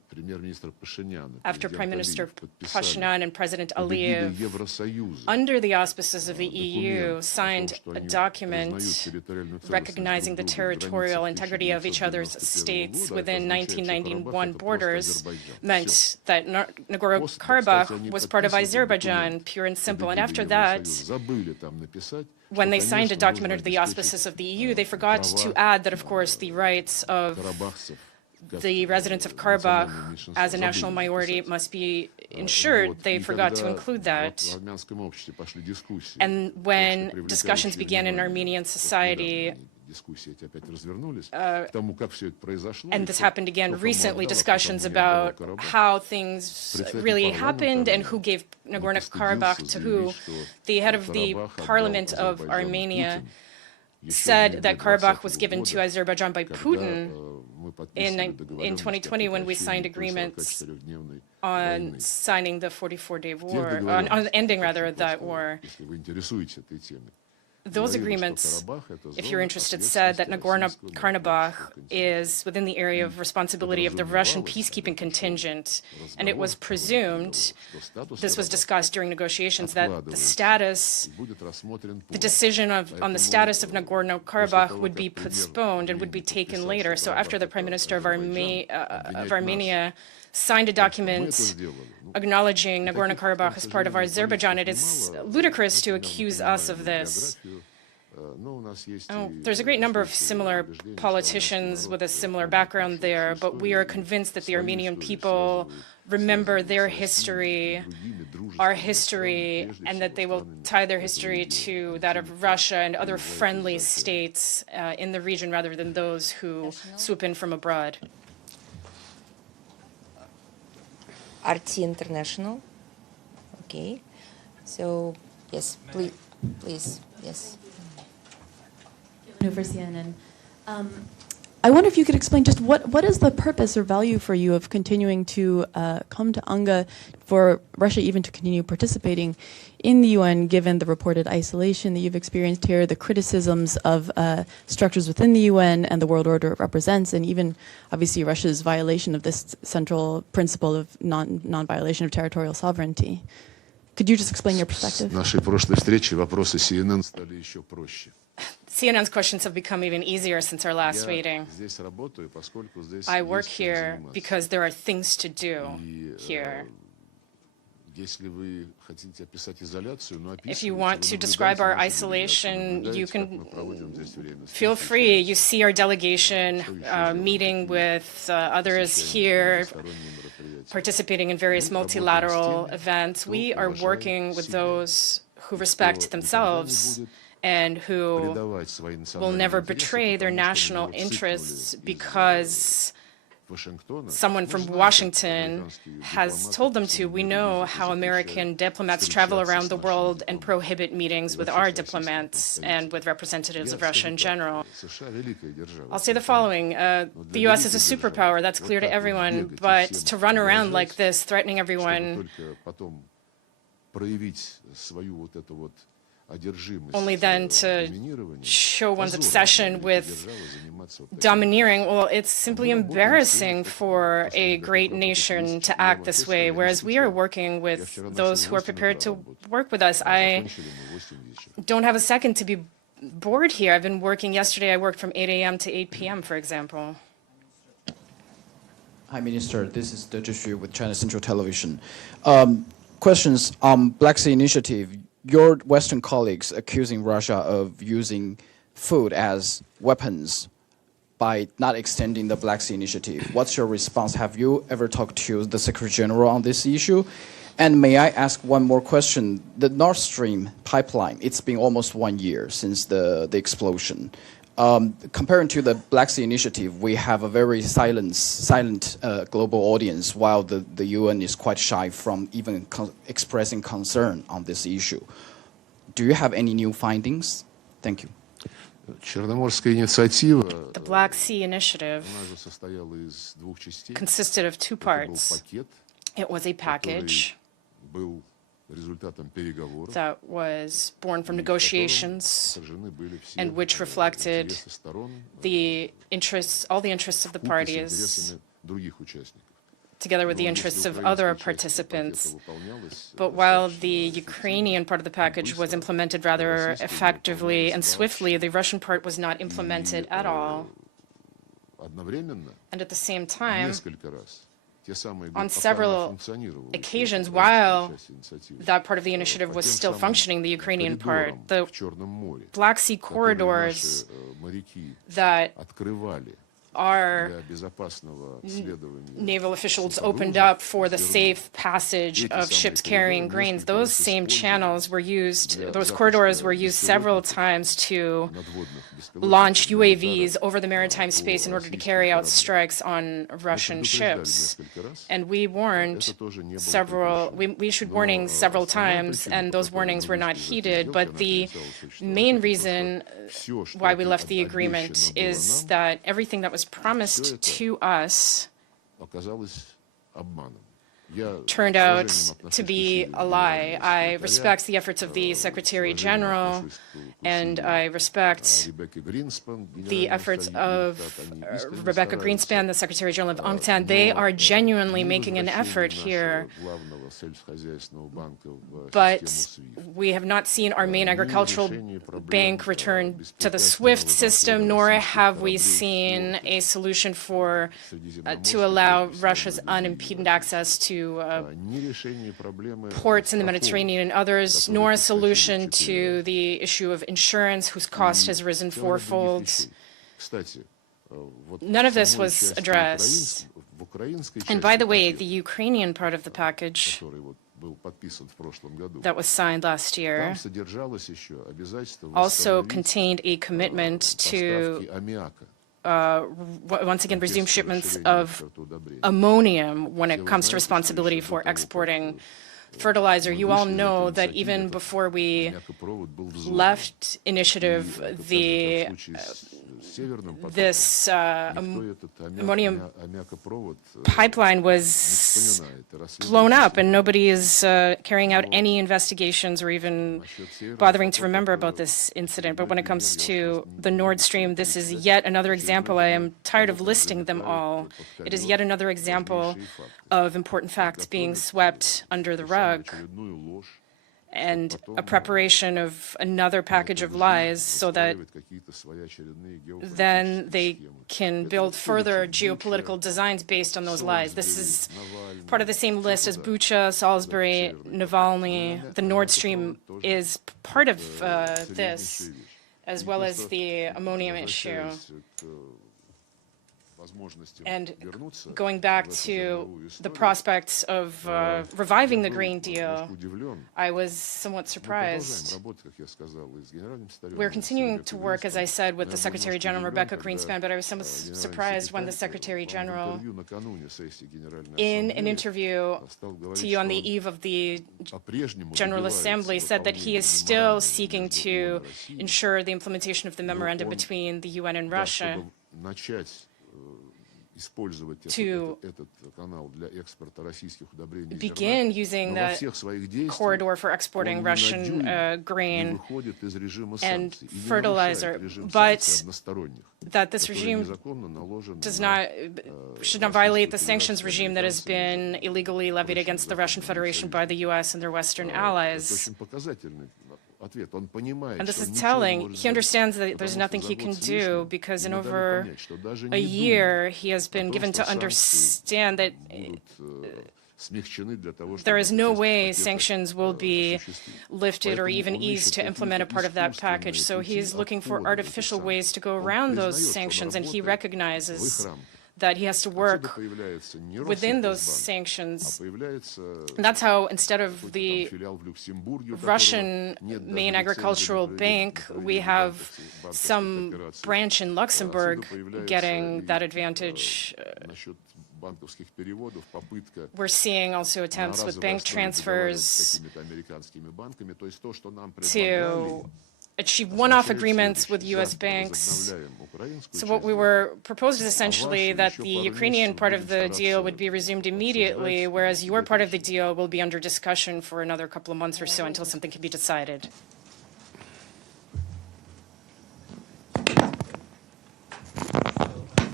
after Prime Minister Pashinyan and President Aliyev, under the auspices of the EU, signed a document recognizing the territorial integrity of each other's states within 1991 borders, meant that Nagorno-Karabakh was part of Azerbaijan, pure and simple. And after that, when they signed a document under the auspices of the EU, they forgot to add that, of course, the rights of the residents of Karabakh as a national minority must be ensured. They forgot to include that. And when discussions began in Armenian society, and this happened again recently, discussions about how things really happened and who gave Nagorno-Karabakh to who. The head of the parliament of Armenia said that Karabakh was given to Azerbaijan by Putin in 2020 when we signed agreements on signing the 44-day war, on ending rather that war. Those agreements, if you're interested, said that Nagorno-Karabakh is within the area of responsibility of the Russian peacekeeping contingent, and it was presumed, this was discussed during negotiations, that the decision on the status of Nagorno-Karabakh would be postponed and would be taken later. So after the Prime Minister of Armenia signed a document acknowledging Nagorno-Karabakh as part of Azerbaijan, it is ludicrous to accuse us of this. There's a great number of similar politicians with a similar background there, but we are convinced that the Armenian people remember their history, our history, and that they will tie their history to that of Russia and other friendly states in the region rather than those who swoop in from abroad. RT International. Okay. So, yes, please, yes. For CNN. I wonder if you could explain just what is the purpose or value for you of continuing to come to UNGA, for Russia even to continue participating in the UN, given the reported isolation that you've experienced here, the criticisms of structures within the UN and the world order it represents, and even obviously Russia's violation of this central principle of non-violation of territorial sovereignty. Could you just explain your perspective? CNN's questions have become even easier since our last meeting. I work here because there are things to do here. If you want to describe our isolation, you can feel free. You see our delegation meeting with others here, participating in various multilateral events. We are working with those who respect themselves and who will never betray their national interests because someone from Washington has told them to. We know how American diplomats travel around the world and prohibit meetings with our diplomats and with representatives of Russia in general. I'll say the following. The U.S. is a superpower, that's clear to everyone, but to run around like this, threatening everyone, only then to show one's obsession with domineering, well, it's simply embarrassing for a great nation to act this way, whereas we are working with those who are prepared to work with us. I don't have a second to be bored here. I've been working yesterday. I worked from 8 a.m. to 8 p.m., for example. Hi, Minister. This is De Zhishu with China Central Television. Questions on Black Sea Initiative. Your Western colleagues accusing Russia of using food as weapons by not extending the Black Sea Initiative. What's your response? Have you ever talked to the Secretary General on this issue? And may I ask one more question? The Nord Stream pipeline, it's been almost 1 year since the explosion. Comparing to the Black Sea Initiative, we have a very silent global audience, while the UN is quite shy from even expressing concern on this issue. Do you have any new findings? Thank you. The Black Sea Initiative consisted of two parts. It was a package that was born from negotiations and which reflected the interests, all the interests of the parties together with the interests of other participants. But while the Ukrainian part of the package was implemented rather effectively and swiftly, the Russian part was not implemented at all. And at the same time, on several occasions, while that part of the initiative was still functioning, the Ukrainian part, the Black Sea corridors that our naval officials opened up for the safe passage of ships carrying grains, those same channels were used, those corridors were used several times to launch UAVs over the maritime space in order to carry out strikes on Russian ships. And we warned we issued warnings several times, and those warnings were not heeded. But the main reason why we left the agreement is that everything that was promised to us turned out to be a lie. I respect the efforts of the Secretary General, and I respect the efforts of Rebecca Greenspan, the Secretary General of UNCTAD. They are genuinely making an effort here, but we have not seen our main agricultural bank return to the SWIFT system, nor have we seen a solution for to allow Russia's unimpeded access to ports in the Mediterranean and others, nor a solution to the issue of insurance, whose cost has risen fourfold. None of this was addressed. And by the way, the Ukrainian part of the package that was signed last year also contained a commitment to once again resume shipments of ammonium when it comes to responsibility for exporting fertilizer. You all know that even before we left initiative, this ammonium pipeline was blown up, and nobody is carrying out any investigations or even bothering to remember about this incident. But when it comes to the Nord Stream, this is yet another example. I am tired of listing them all. It is yet another example of important facts being swept under the rug, and a preparation of another package of lies so that then they can build further geopolitical designs based on those lies. This is part of the same list as Bucha, Salisbury, Navalny. The Nord Stream is part of this, as well as the ammonium issue. And going back to the prospects of reviving the Green Deal, I was somewhat surprised. We're continuing to work, as I said, with the Secretary General, Rebecca Greenspan, but I was somewhat surprised when the Secretary General, in an interview to you on the eve of the General Assembly, said that he is still seeking to ensure the implementation of the memorandum between the UN and Russia to begin using that corridor for exporting Russian grain and fertilizer, but that this regime should not violate the sanctions regime that has been illegally levied against the Russian Federation by the US and their Western allies. And this is telling. He understands that there's nothing he can do because in over a year he has been given to understand that there is no way sanctions will be lifted or even eased to implement a part of that package. So he is looking for artificial ways to go around those sanctions, and he recognizes that he has to work within those sanctions. And that's how, instead of the Russian main agricultural bank, we have some branch in Luxembourg getting that advantage. We're seeing also attempts with bank transfers to achieve one-off agreements with U.S. banks. So what we were proposed is essentially that the Ukrainian part of the deal would be resumed immediately, whereas your part of the deal will be under discussion for another couple of months or so until something can be decided.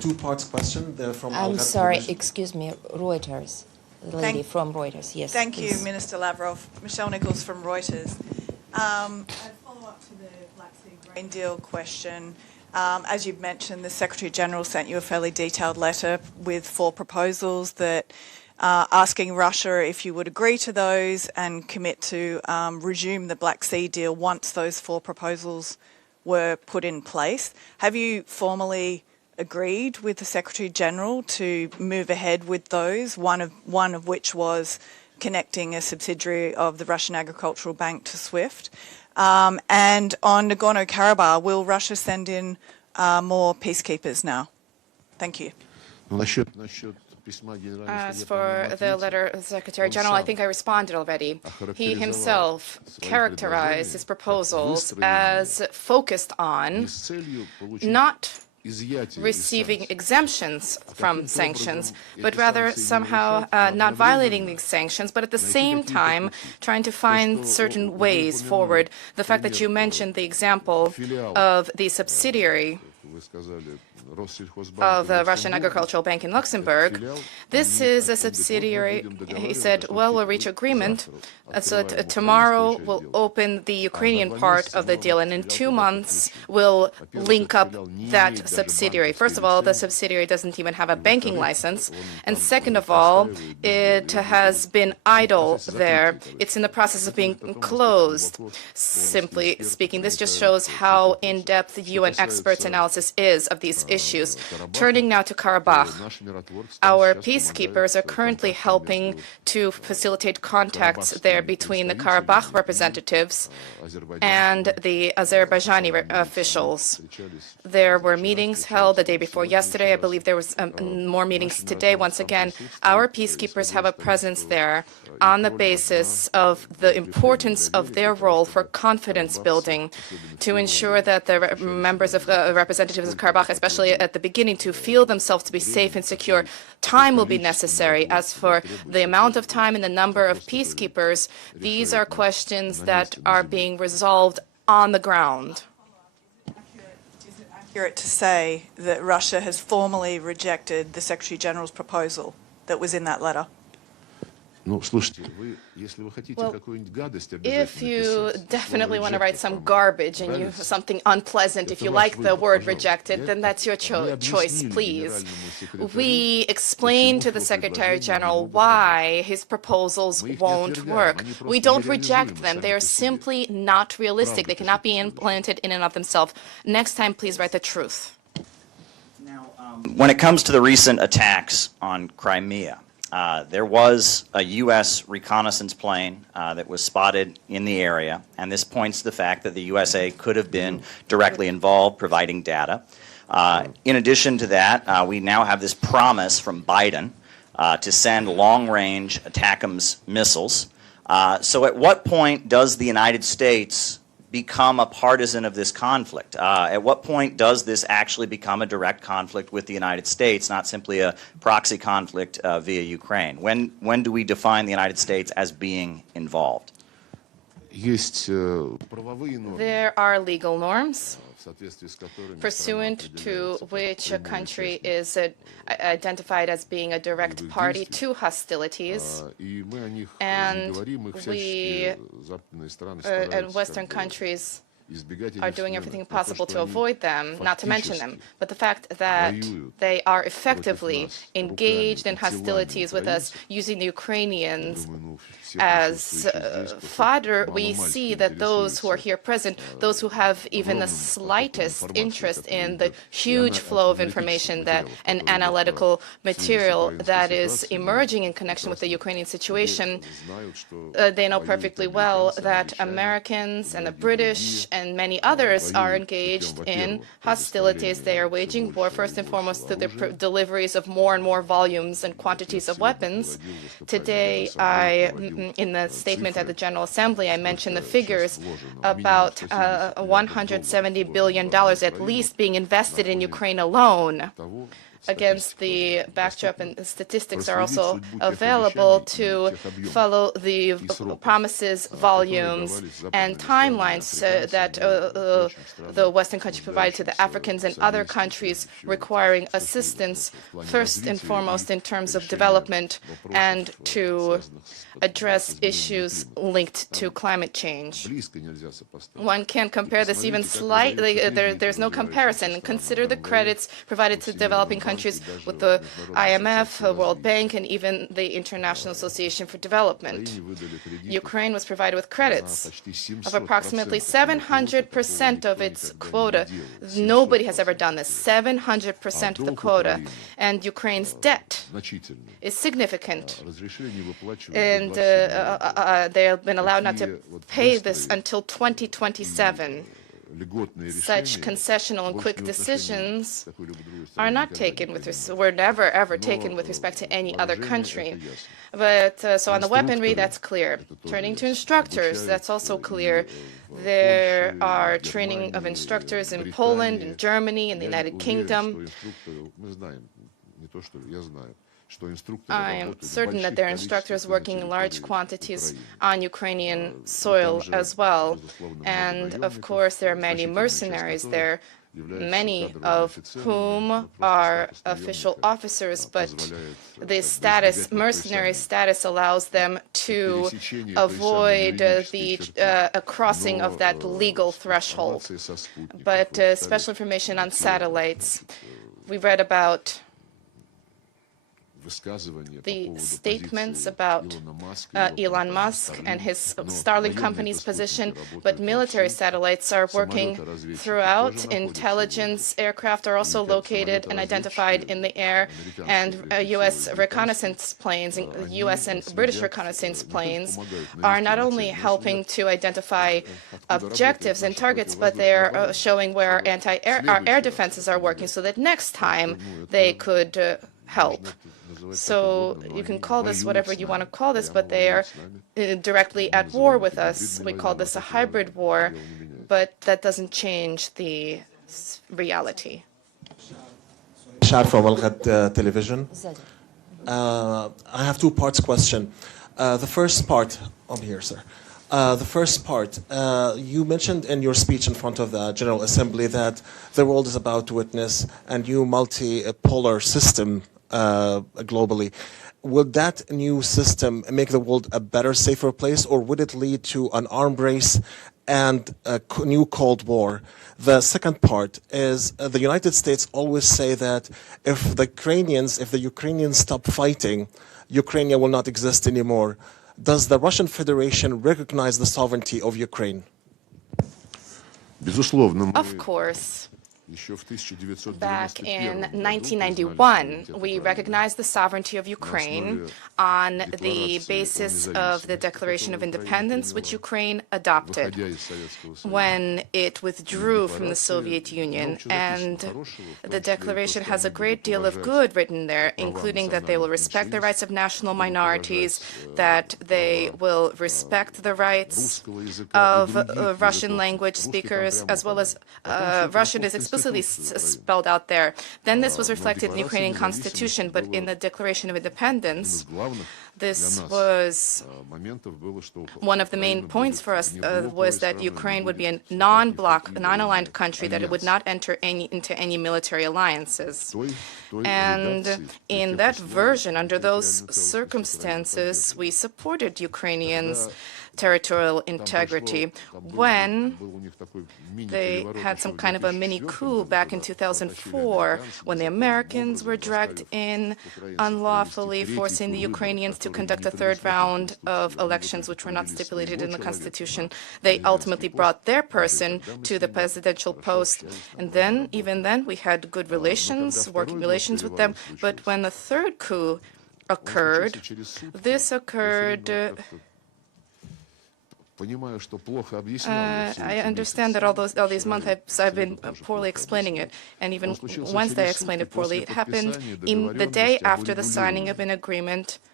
two-part question. They're from I'm sorry, excuse me, Reuters. The lady from Reuters, yes. Thank you, please. Minister Lavrov. Michelle Nichols from Reuters. A follow-up to the Black Sea grain deal question. As you've mentioned, the Secretary-General sent you a fairly detailed letter with 4 proposals that asking Russia if you would agree to those and commit to resume the Black Sea deal once those 4 proposals were put in place. Have you formally agreed with the Secretary-General to move ahead with those, one of which was connecting a subsidiary of the Russian Agricultural Bank to SWIFT? And on Nagorno-Karabakh, will Russia send in more peacekeepers now? Thank you. As for the letter of the Secretary General, I think I responded already. He himself characterized his proposals as focused on not receiving exemptions from sanctions, but rather somehow not violating these sanctions, but at the same time trying to find certain ways forward. The fact that you mentioned the example of the subsidiary of the Russian Agricultural Bank in Luxembourg. This is a subsidiary. He said, well, we'll reach agreement so that tomorrow we'll open the Ukrainian part of the deal, and in 2 months we'll link up that subsidiary. First of all, the subsidiary doesn't even have a banking license, and second of all, it has been idle there. It's in the process of being closed. Simply speaking, this just shows how in-depth the UN experts' analysis is of these issues. Turning now to Karabakh, our peacekeepers are currently helping to facilitate contacts there between the Karabakh representatives and the Azerbaijani officials. There were meetings held the day before yesterday. I believe there was more meetings today. Once again, our peacekeepers have a presence there on the basis of the importance of their role for confidence building, to ensure that the members of the representatives of Karabakh, especially at the beginning, to feel themselves to be safe and secure. Time will be necessary. As for the amount of time and the number of peacekeepers, these are questions that are being resolved on the ground. Is it accurate to say that Russia has formally rejected the Secretary-General's proposal that was in that letter? Well, if you definitely want to write some garbage and something unpleasant, if you like the word rejected, then that's your choice, please. We explained to the Secretary General why his proposals won't work. We don't reject them. They are simply not realistic. They cannot be implemented in and of themselves. Next time, please write the truth. When it comes to the recent attacks on Crimea, there was a U.S. reconnaissance plane that was spotted in the area, and this points to the fact that the USA could have been directly involved providing data. In addition to that, we now have this promise from Biden to send long-range ATACMS missiles. So at what point does the United States become a partisan of this conflict? At what point does this actually become a direct conflict with the United States, not simply a proxy conflict via Ukraine? When do we define the United States as being involved? There are legal norms pursuant to which a country is identified as being a direct party to hostilities, and we and Western countries are doing everything possible to avoid them, not to mention them. But the fact that they are effectively engaged in hostilities with us, using the Ukrainians as fodder, we see that those who are here present, those who have even the slightest interest in the huge flow of information that and analytical material that is emerging in connection with the Ukrainian situation, they know perfectly well that Americans and the British and many others are engaged in hostilities. They are waging war, first and foremost, through the deliveries of more and more volumes and quantities of weapons. Today, in the statement at the General Assembly, I mentioned the figures about $170 billion at least being invested in Ukraine alone. against the backdrop, and the statistics are also available to follow the promises, volumes, and timelines that the Western countries provided to the Africans and other countries requiring assistance, first and foremost in terms of development and to address issues linked to climate change. One can't compare this even slightly. There's no comparison. Consider the credits provided to developing countries with the IMF, the World Bank, and even the International Association for Development. Ukraine was provided with credits of approximately 700% of its quota. Nobody has ever done this. 700% of the quota. And Ukraine's debt is significant. And they have been allowed not to pay this until 2027. Such concessional and quick decisions are not taken were never ever taken with respect to any other country. But so on the weaponry, that's clear. Turning to instructors, that's also clear. There are training of instructors in Poland, in Germany, in the United Kingdom. I am certain that there are instructors working in large quantities on Ukrainian soil as well. And of course, there are many mercenaries there, many of whom are official officers, but this status, mercenary status, allows them to avoid a crossing of that legal threshold. But special information on satellites. We read about the statements about Elon Musk and his Starlink company's position, but military satellites are working throughout. Intelligence aircraft are also located and identified in the air, and U.S. reconnaissance planes, U.S. and British reconnaissance planes, are not only helping to identify objectives and targets, but they are showing where our air defenses are working, so that next time they could help. So you can call this whatever you want to call this, but they are directly at war with us. We call this a hybrid war, but that doesn't change the reality. Shah from Al-Ghad Television. I have two parts question. The first part, I'm here, sir. The first part, you mentioned in your speech in front of the General Assembly that the world is about to witness a new multipolar system globally. Would that new system make the world a better, safer place, or would it lead to an arms race and a new Cold War? The second part is the United States always say that if the Ukrainians stop fighting, Ukraine will not exist anymore. Does the Russian Federation recognize the sovereignty of Ukraine? Of course. Back in 1991, we recognized the sovereignty of Ukraine on the basis of the Declaration of Independence, which Ukraine adopted when it withdrew from the Soviet Union. And the declaration has a great deal of good written there, including that they will respect the rights of national minorities, that they will respect the rights of Russian language speakers, as well as Russian is explicitly spelled out there. Then this was reflected in the Ukrainian constitution, but in the Declaration of Independence, this was one of the main points for us was that Ukraine would be a non-bloc, non-aligned country, that it would not enter into any military alliances. And in that version, under those circumstances, we supported Ukrainians' territorial integrity when they had some kind of a mini coup back in 2004, when the Americans were dragged in unlawfully, forcing the Ukrainians to conduct a third round of elections, which were not stipulated in the constitution. They ultimately brought their person to the presidential post. And then, even then, we had good relations, working relations with them. But when the third coup occurred, this occurred I understand that all these months I've been poorly explaining it, and even Wednesday I explained it poorly. It happened in the day after the signing of an agreement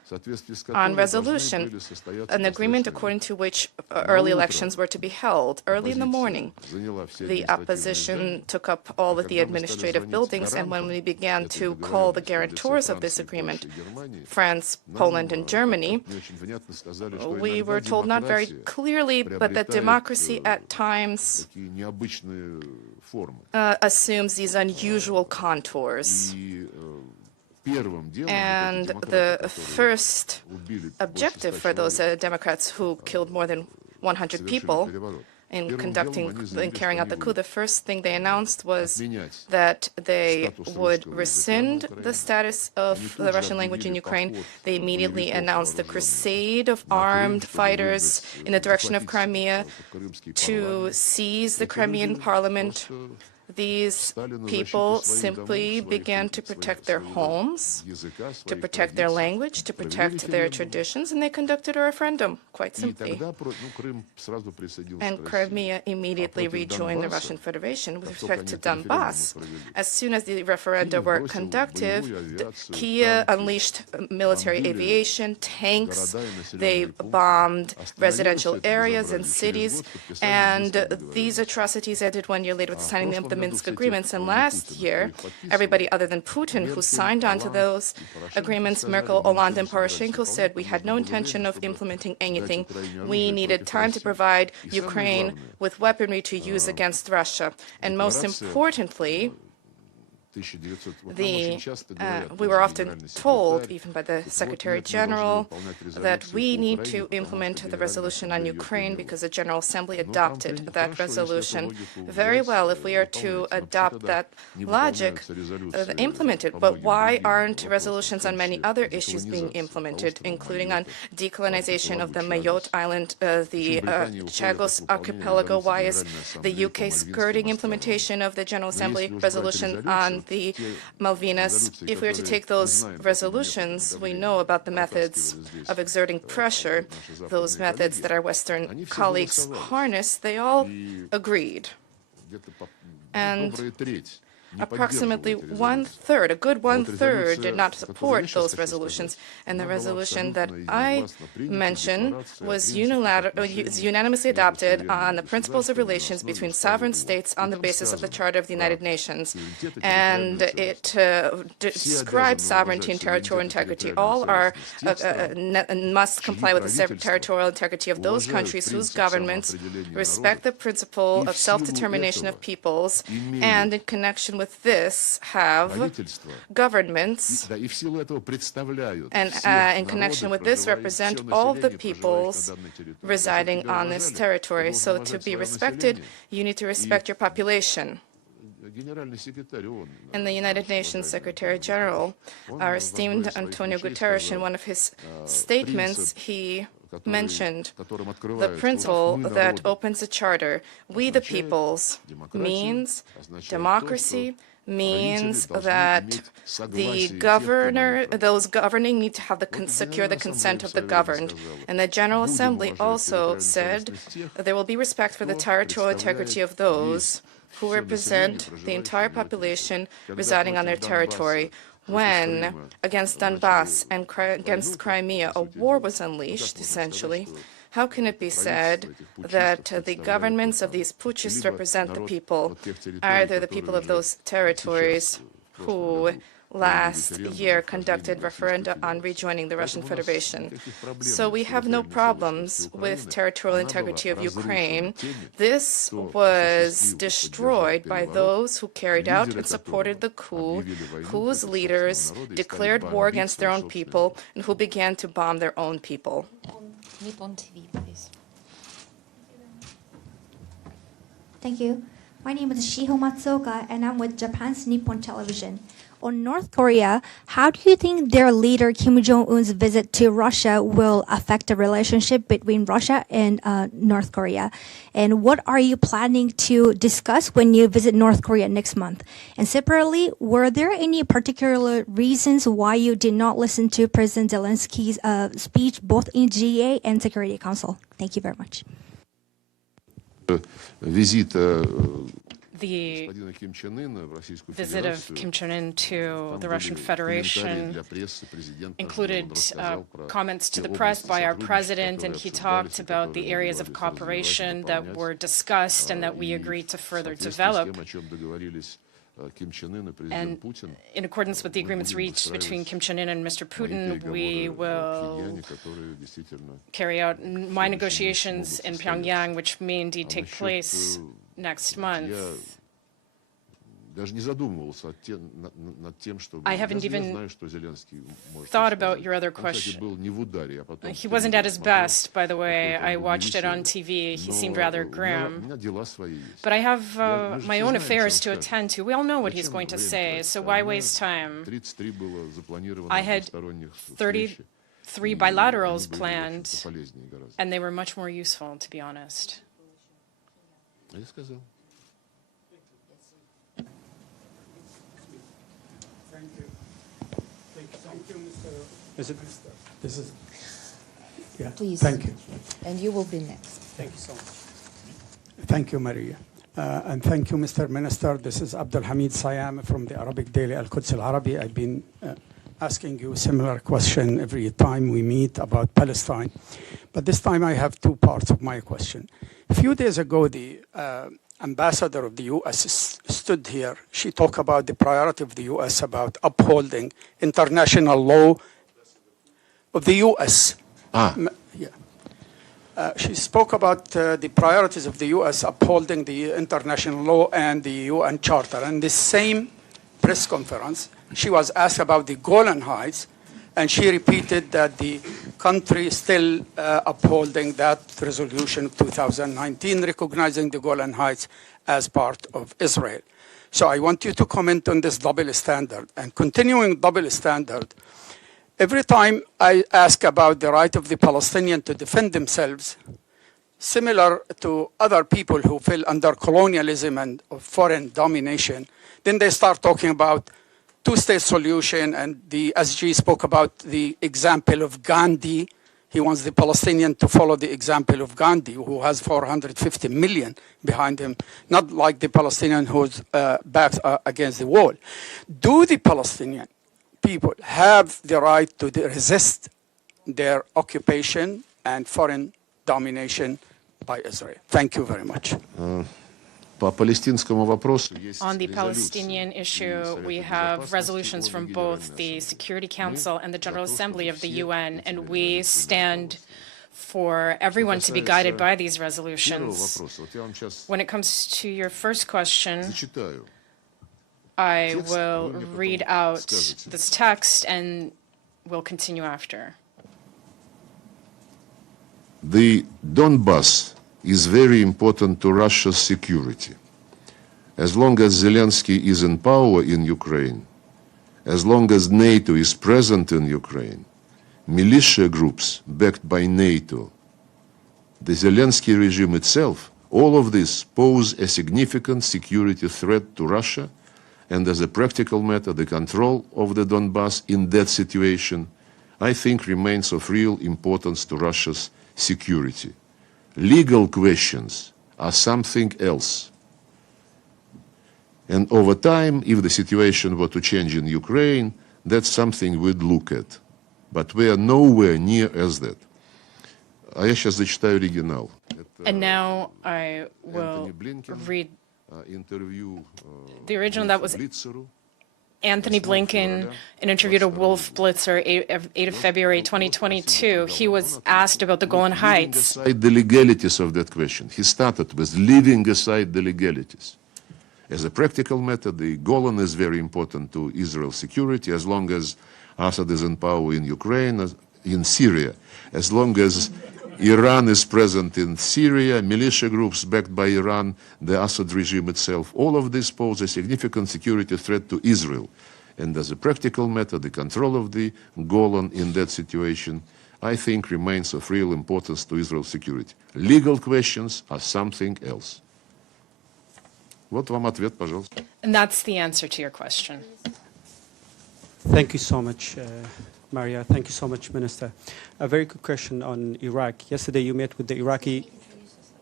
on resolution, an agreement according to which early elections were to be held. Early in the morning, the opposition took up all of the administrative buildings, and when we began to call the guarantors of this agreement, France, Poland, and Germany, we were told not very clearly, but that democracy at times assumes these unusual contours. And the first objective for those Democrats who killed more than 100 people in carrying out the coup, the first thing they announced was that they would rescind the status of the Russian language in Ukraine. They immediately announced a crusade of armed fighters in the direction of Crimea to seize the Crimean parliament. These people simply began to protect their homes, to protect their language, to protect their traditions, and they conducted a referendum, quite simply. And Crimea immediately rejoined the Russian Federation. With respect to Donbass, as soon as the referenda were conducted, Kiev unleashed military aviation, tanks, they bombed residential areas and cities, and these atrocities ended 1 year later with signing of the Minsk agreements. And last year, everybody other than Putin who signed on to those agreements, Merkel, Hollande, and Poroshenko, said we had no intention of implementing anything. We needed time to provide Ukraine with weaponry to use against Russia. And most importantly, we were often told, even by the Secretary General, that we need to implement the resolution on Ukraine because the General Assembly adopted that resolution. Very well, if we are to adopt that logic, implement it. But why aren't resolutions on many other issues being implemented, including on decolonization of the Mayotte Island, the Chagos Archipelago? Why is the UK skirting implementation of the General Assembly resolution on the Malvinas? If we were to take those resolutions, we know about the methods of exerting pressure, those methods that our Western colleagues harness. They all agreed. And approximately one-third, a good one-third, did not support those resolutions. And the resolution that I mentioned was unanimously adopted on the principles of relations between sovereign states on the basis of the Charter of the United Nations. And it describes sovereignty and territorial integrity. All must comply with the territorial integrity of those countries whose governments respect the principle of self-determination of peoples, and in connection with this have governments, and in connection with this represent all the peoples residing on this territory. So to be respected, you need to respect your population. And the United Nations Secretary General, our esteemed Antonio Guterres, in one of his statements, he mentioned the principle that opens the Charter. We the peoples means democracy, means that those governing need to have secure the consent of the governed. And the General Assembly also said that there will be respect for the territorial integrity of those who represent the entire population residing on their territory. When, against Donbass and against Crimea, a war was unleashed, essentially, how can it be said that the governments of these putschists represent the people, either the people of those territories who last year conducted referenda on rejoining the Russian Federation? So we have no problems with territorial integrity of Ukraine. This was destroyed by those who carried out and supported the coup, whose leaders declared war against their own people, and who began to bomb their own people. Nippon TV, please. Thank you. My name is Shiho Matsuoka, and I'm with Japan's Nippon Television. On North Korea, how do you think their leader Kim Jong-un's visit to Russia will affect the relationship between Russia and North Korea? And what are you planning to discuss when you visit North Korea next month? And separately, were there any particular reasons why you did not listen to President Zelensky's speech both in GA and Security Council? Thank you very much. the visit of Kim Jong-un to the Russian Federation included comments to the press by our president, and he talked about the areas of cooperation that were discussed and that we agreed to further develop. And in accordance with the agreements reached between Kim Jong-un and Mr. Putin, we will carry out my negotiations in Pyongyang, which may indeed take place next month. I haven't even thought about your other question. He wasn't at his best, by the way. I watched it on TV. He seemed rather grim. But I have my own affairs to attend to. We all know what he's going to say, so why waste time? I had 33 bilaterals planned, and they were much more useful, to be honest. This is, yeah. Please. Thank you. And you will be next. Thank you so much. Thank you, Maria. And thank you, Mr. Minister. This is Abdul Hamid Sayam from the Arabic daily Al-Quds Al-Arabi. I've been asking you a similar question every time we meet about Palestine. But this time I have two parts of my question. A few days ago, the ambassador of the U.S. stood here. She talked about the priority of the U.S. about upholding international law of the U.S. She spoke about the priorities of the U.S. upholding the international law and the UN Charter. And the same press conference, she was asked about the Golan Heights, and she repeated that the country is still upholding that resolution of 2019, recognizing the Golan Heights as part of Israel. So I want you to comment on this double standard. And continuing double standard, every time I ask about the right of the Palestinians to defend themselves, similar to other people who fell under colonialism and foreign domination, then they start talking about two-state solution, and the SG spoke about the example of Gandhi. He wants the Palestinian to follow the example of Gandhi, who has 450 million behind him, not like the Palestinian who's back against the wall. Do the Palestinian people have the right to resist their occupation and foreign domination by Israel? Thank you very much. On the Palestinian issue, we have resolutions from both the Security Council and the General Assembly of the UN, and we stand for everyone to be guided by these resolutions. When it comes to your first question, I will read out this text and we'll continue after. The Donbass is very important to Russia's security. As long as Zelensky is in power in Ukraine, as long as NATO is present in Ukraine, militia groups backed by NATO, the Zelensky regime itself, all of this pose a significant security threat to Russia, and as a practical matter, the control of the Donbass in that situation, I think, remains of real importance to Russia's security. Legal questions are something else. And over time, if the situation were to change in Ukraine, that's something we'd look at. But we are nowhere near as that. А я сейчас зачитаю оригинал. And now I will read the original. That was Anthony Blinken, an interview to Wolf Blitzer, 8 of February 2022. He was asked about the Golan Heights. The legalities of that question. He started with leaving aside the legalities. As a practical matter, the Golan is very important to Israel's security as long as Assad is in power in Ukraine, in Syria. As long as Iran is present in Syria, militia groups backed by Iran, the Assad regime itself, all of this pose a significant security threat to Israel. And as a practical matter, the control of the Golan in that situation, I think, remains of real importance to Israel's security. Legal questions are something else. Вот вам ответ, пожалуйста. And that's the answer to your question. Thank you so much, Maria. Thank you so much, Minister. A very quick question on Iraq. Yesterday you met with the Iraqi...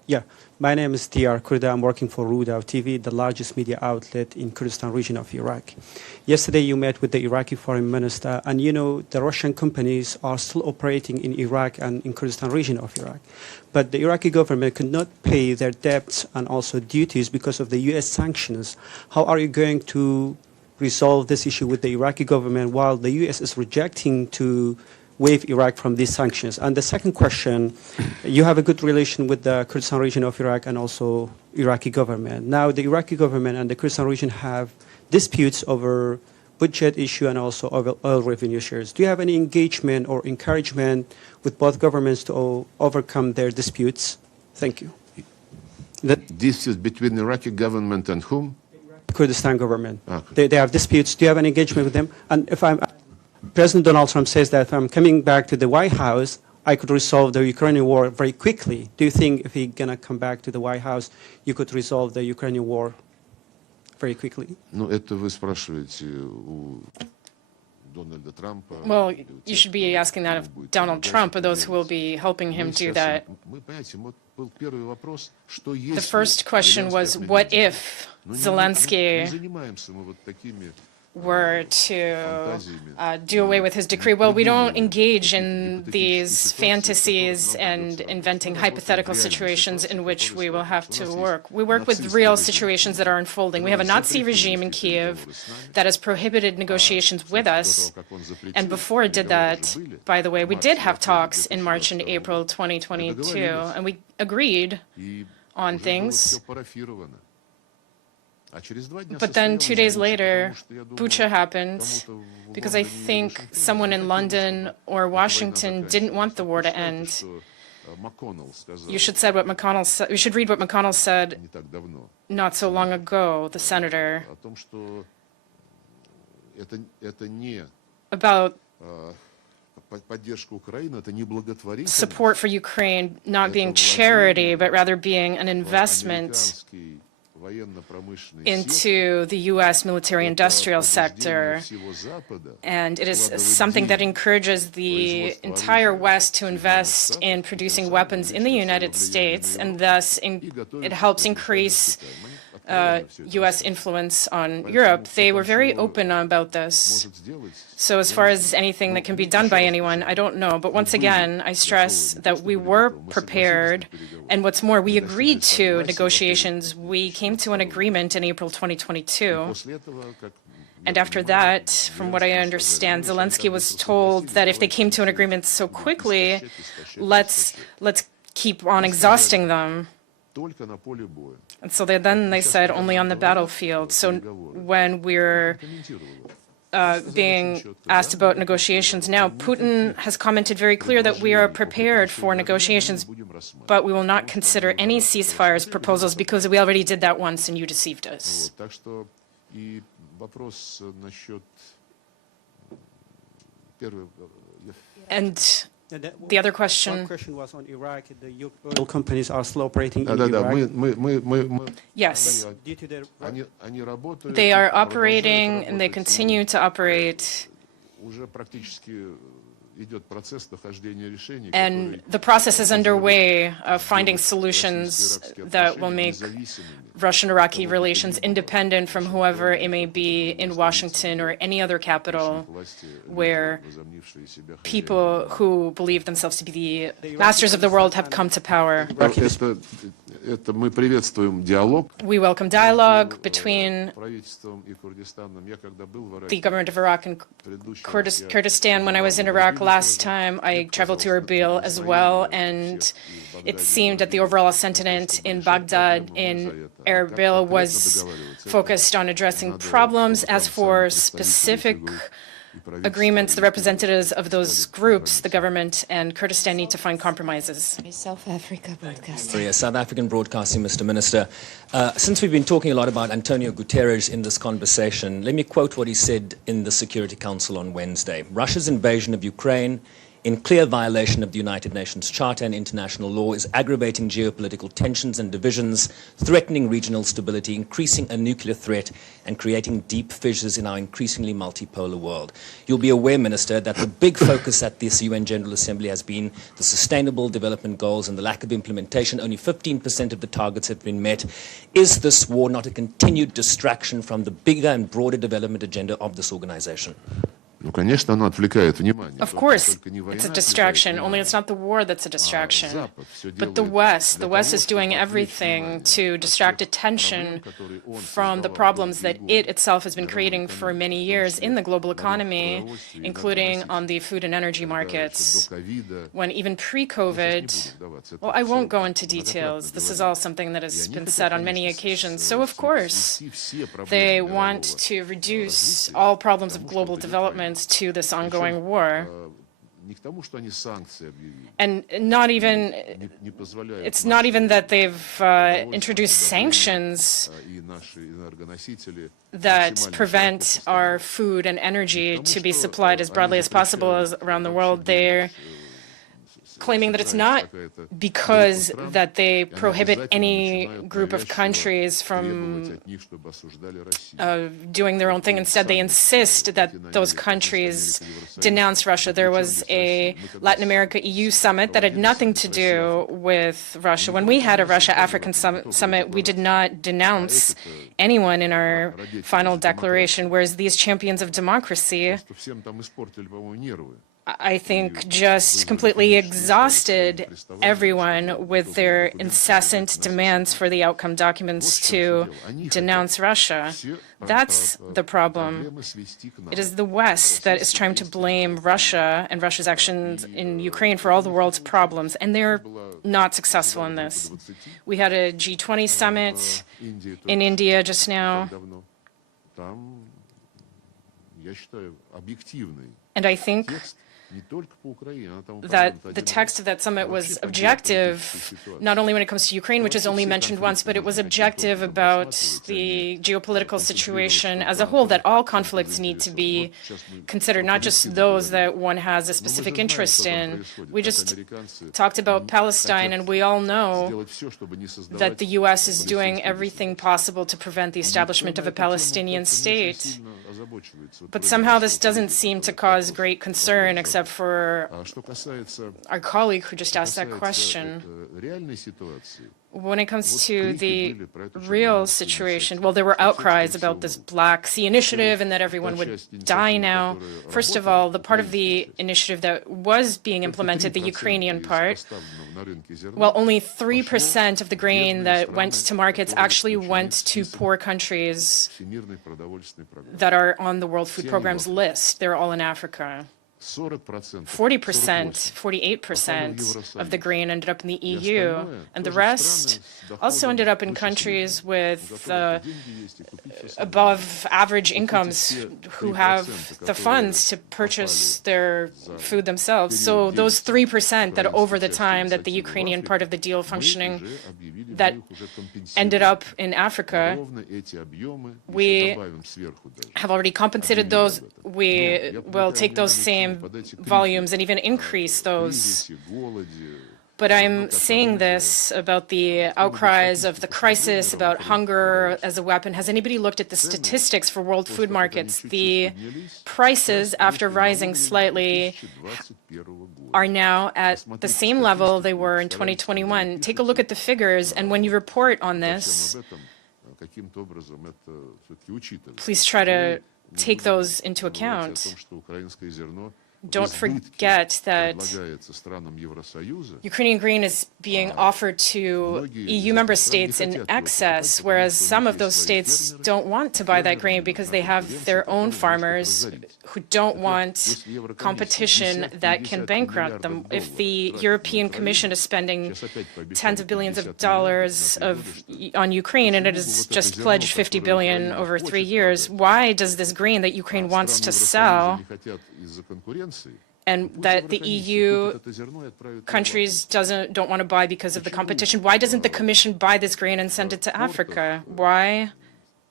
Yeah, my name is Diyar Kurda. I'm working for Rudaw TV, the largest media outlet in Kurdistan region of Iraq. Yesterday you met with the Iraqi foreign minister, and you know the Russian companies are still operating in Iraq and in Kurdistan region of Iraq. But the Iraqi government could not pay their debts and also duties because of the US sanctions. How are you going to resolve this issue with the Iraqi government while the US is rejecting to waive Iraq from these sanctions? And the second question, you have a good relation with the Kurdistan region of Iraq and also Iraqi government. Now the Iraqi government and the Kurdistan region have disputes over budget issue and also over oil revenue shares. Do you have any engagement or encouragement with both governments to overcome their disputes? Thank you. This is between the Iraqi government and whom? Kurdistan government. Okay. They have disputes. Do you have any engagement with them? And if President Donald Trump says that if I'm coming back to the White House, I could resolve the Ukrainian war very quickly. Do you think if he's going to come back to the White House, you could resolve the Ukrainian war very quickly? Ну, это вы спрашиваете у Дональда Трампа. Well, you should be asking that of Donald Trump or those who will be helping him do that. The first question was, what if Zelensky were to do away with his decree? Well, we don't engage in these fantasies and inventing hypothetical situations in which we will have to work. We work with real situations that are unfolding. We have a Nazi regime in Kiev that has prohibited negotiations with us. And before it did that, by the way, we did have talks in March and April 2022, and we agreed on things. But then 2 days later, Bucha happened because I think someone in London or Washington didn't want the war to end. You should read what McConnell said not so long ago, the senator, about support for Ukraine not being charity, but rather being an investment into the U.S. military-industrial sector, and it is something that encourages the entire West to invest in producing weapons in the United States, and thus it helps increase U.S. influence on Europe. They were very open about this. So as far as anything that can be done by anyone, I don't know. But once again, I stress that we were prepared, and what's more, we agreed to negotiations. We came to an agreement in April 2022. And after that, from what I understand, Zelensky was told that if they came to an agreement so quickly, let's keep on exhausting them. And so then they said only on the battlefield. So when we're being asked about negotiations now, Putin has commented very clear that we are prepared for negotiations, but we will not consider any ceasefires proposals because we already did that once and you deceived us. And the other question. One question was on Iraq. The oil companies are still operating in Iraq. Yes. They are operating and they continue to operate. And the process is underway of finding solutions that will make Russian-Iraqi relations independent from whoever it may be in Washington or any other capital where people who believe themselves to be the masters of the world have come to power. We welcome dialogue between the government of Iraq and Kurdistan. When I was in Iraq last time, I traveled to Erbil as well, and it seemed that the overall sentiment in Baghdad, in Erbil, was focused on addressing problems. As for specific agreements, the representatives of those groups, the government and Kurdistan, need to find compromises. South Africa Broadcasting. Sorry, South African Broadcasting, Mr. Minister. Since we've been talking a lot about Antonio Guterres in this conversation, let me quote what he said in the Security Council on Wednesday. Russia's invasion of Ukraine in clear violation of the United Nations Charter and international law, is aggravating geopolitical tensions and divisions, threatening regional stability, increasing a nuclear threat, and creating deep fissures in our increasingly multipolar world. You'll be aware, Minister, that the big focus at this UN General Assembly has been the Sustainable Development Goals and the lack of implementation. Only 15% of the targets have been met. Is this war not a continued distraction from the bigger and broader development agenda of this organization? Ну, конечно, оно отвлекает внимание. Of course, it's a distraction, only it's not the war that's a distraction. But the West is doing everything to distract attention from the problems that it itself has been creating for many years in the global economy, including on the food and energy markets. When even pre-COVID, well, I won't go into details. This is all something that has been said on many occasions. So, of course, they want to reduce all problems of global development to this ongoing war. And it's not even that they've introduced sanctions that prevent our food and energy to be supplied as broadly as possible around the world. They're claiming that it's not because that they prohibit any group of countries from doing their own thing. Instead, they insist that those countries denounce Russia. There was a Latin America-EU summit that had nothing to do with Russia. When we had a Russia-African summit, we did not denounce anyone in our final declaration, whereas these champions of democracy, I think, just completely exhausted everyone with their incessant demands for the outcome documents to denounce Russia. That's the problem. It is the West that is trying to blame Russia and Russia's actions in Ukraine for all the world's problems, and they're not successful in this. We had a G20 summit in India just now, and I think that the text of that summit was objective, not only when it comes to Ukraine, which is only mentioned once, but it was objective about the geopolitical situation as a whole, that all conflicts need to be considered, not just those that one has a specific interest in. We just talked about Palestine, and we all know that the U.S. is doing everything possible to prevent the establishment of a Palestinian state. But somehow this doesn't seem to cause great concern, except for our colleague who just asked that question. When it comes to the real situation, well, there were outcries about this Black Sea initiative and that everyone would die now. First of all, the part of the initiative that was being implemented, the Ukrainian part, well, only 3% of the grain that went to markets actually went to poor countries that are on the World Food Programme's list. They're all in Africa. 40%, 48% of the grain ended up in the EU, and the rest also ended up in countries with above average incomes who have the funds to purchase their food themselves. So those 3% that over the time that the Ukrainian part of the deal functioning that ended up in Africa, we have already compensated those. We will take those same volumes and even increase those. But I'm saying this about the outcries of the crisis, about hunger as a weapon. Has anybody looked at the statistics for world food markets? The prices, after rising slightly, are now at the same level they were in 2021. Take a look at the figures, and when you report on this, please try to take those into account. Don't forget that Ukrainian grain is being offered to EU member states in excess, whereas some of those states don't want to buy that grain because they have their own farmers who don't want competition that can bankrupt them. If the European Commission is spending tens of billions of dollars on Ukraine and it has just pledged 50 billion over 3 years, why does this grain that Ukraine wants to sell and that the EU countries don't want to buy because of the competition, why doesn't the Commission buy this grain and send it to Africa? Why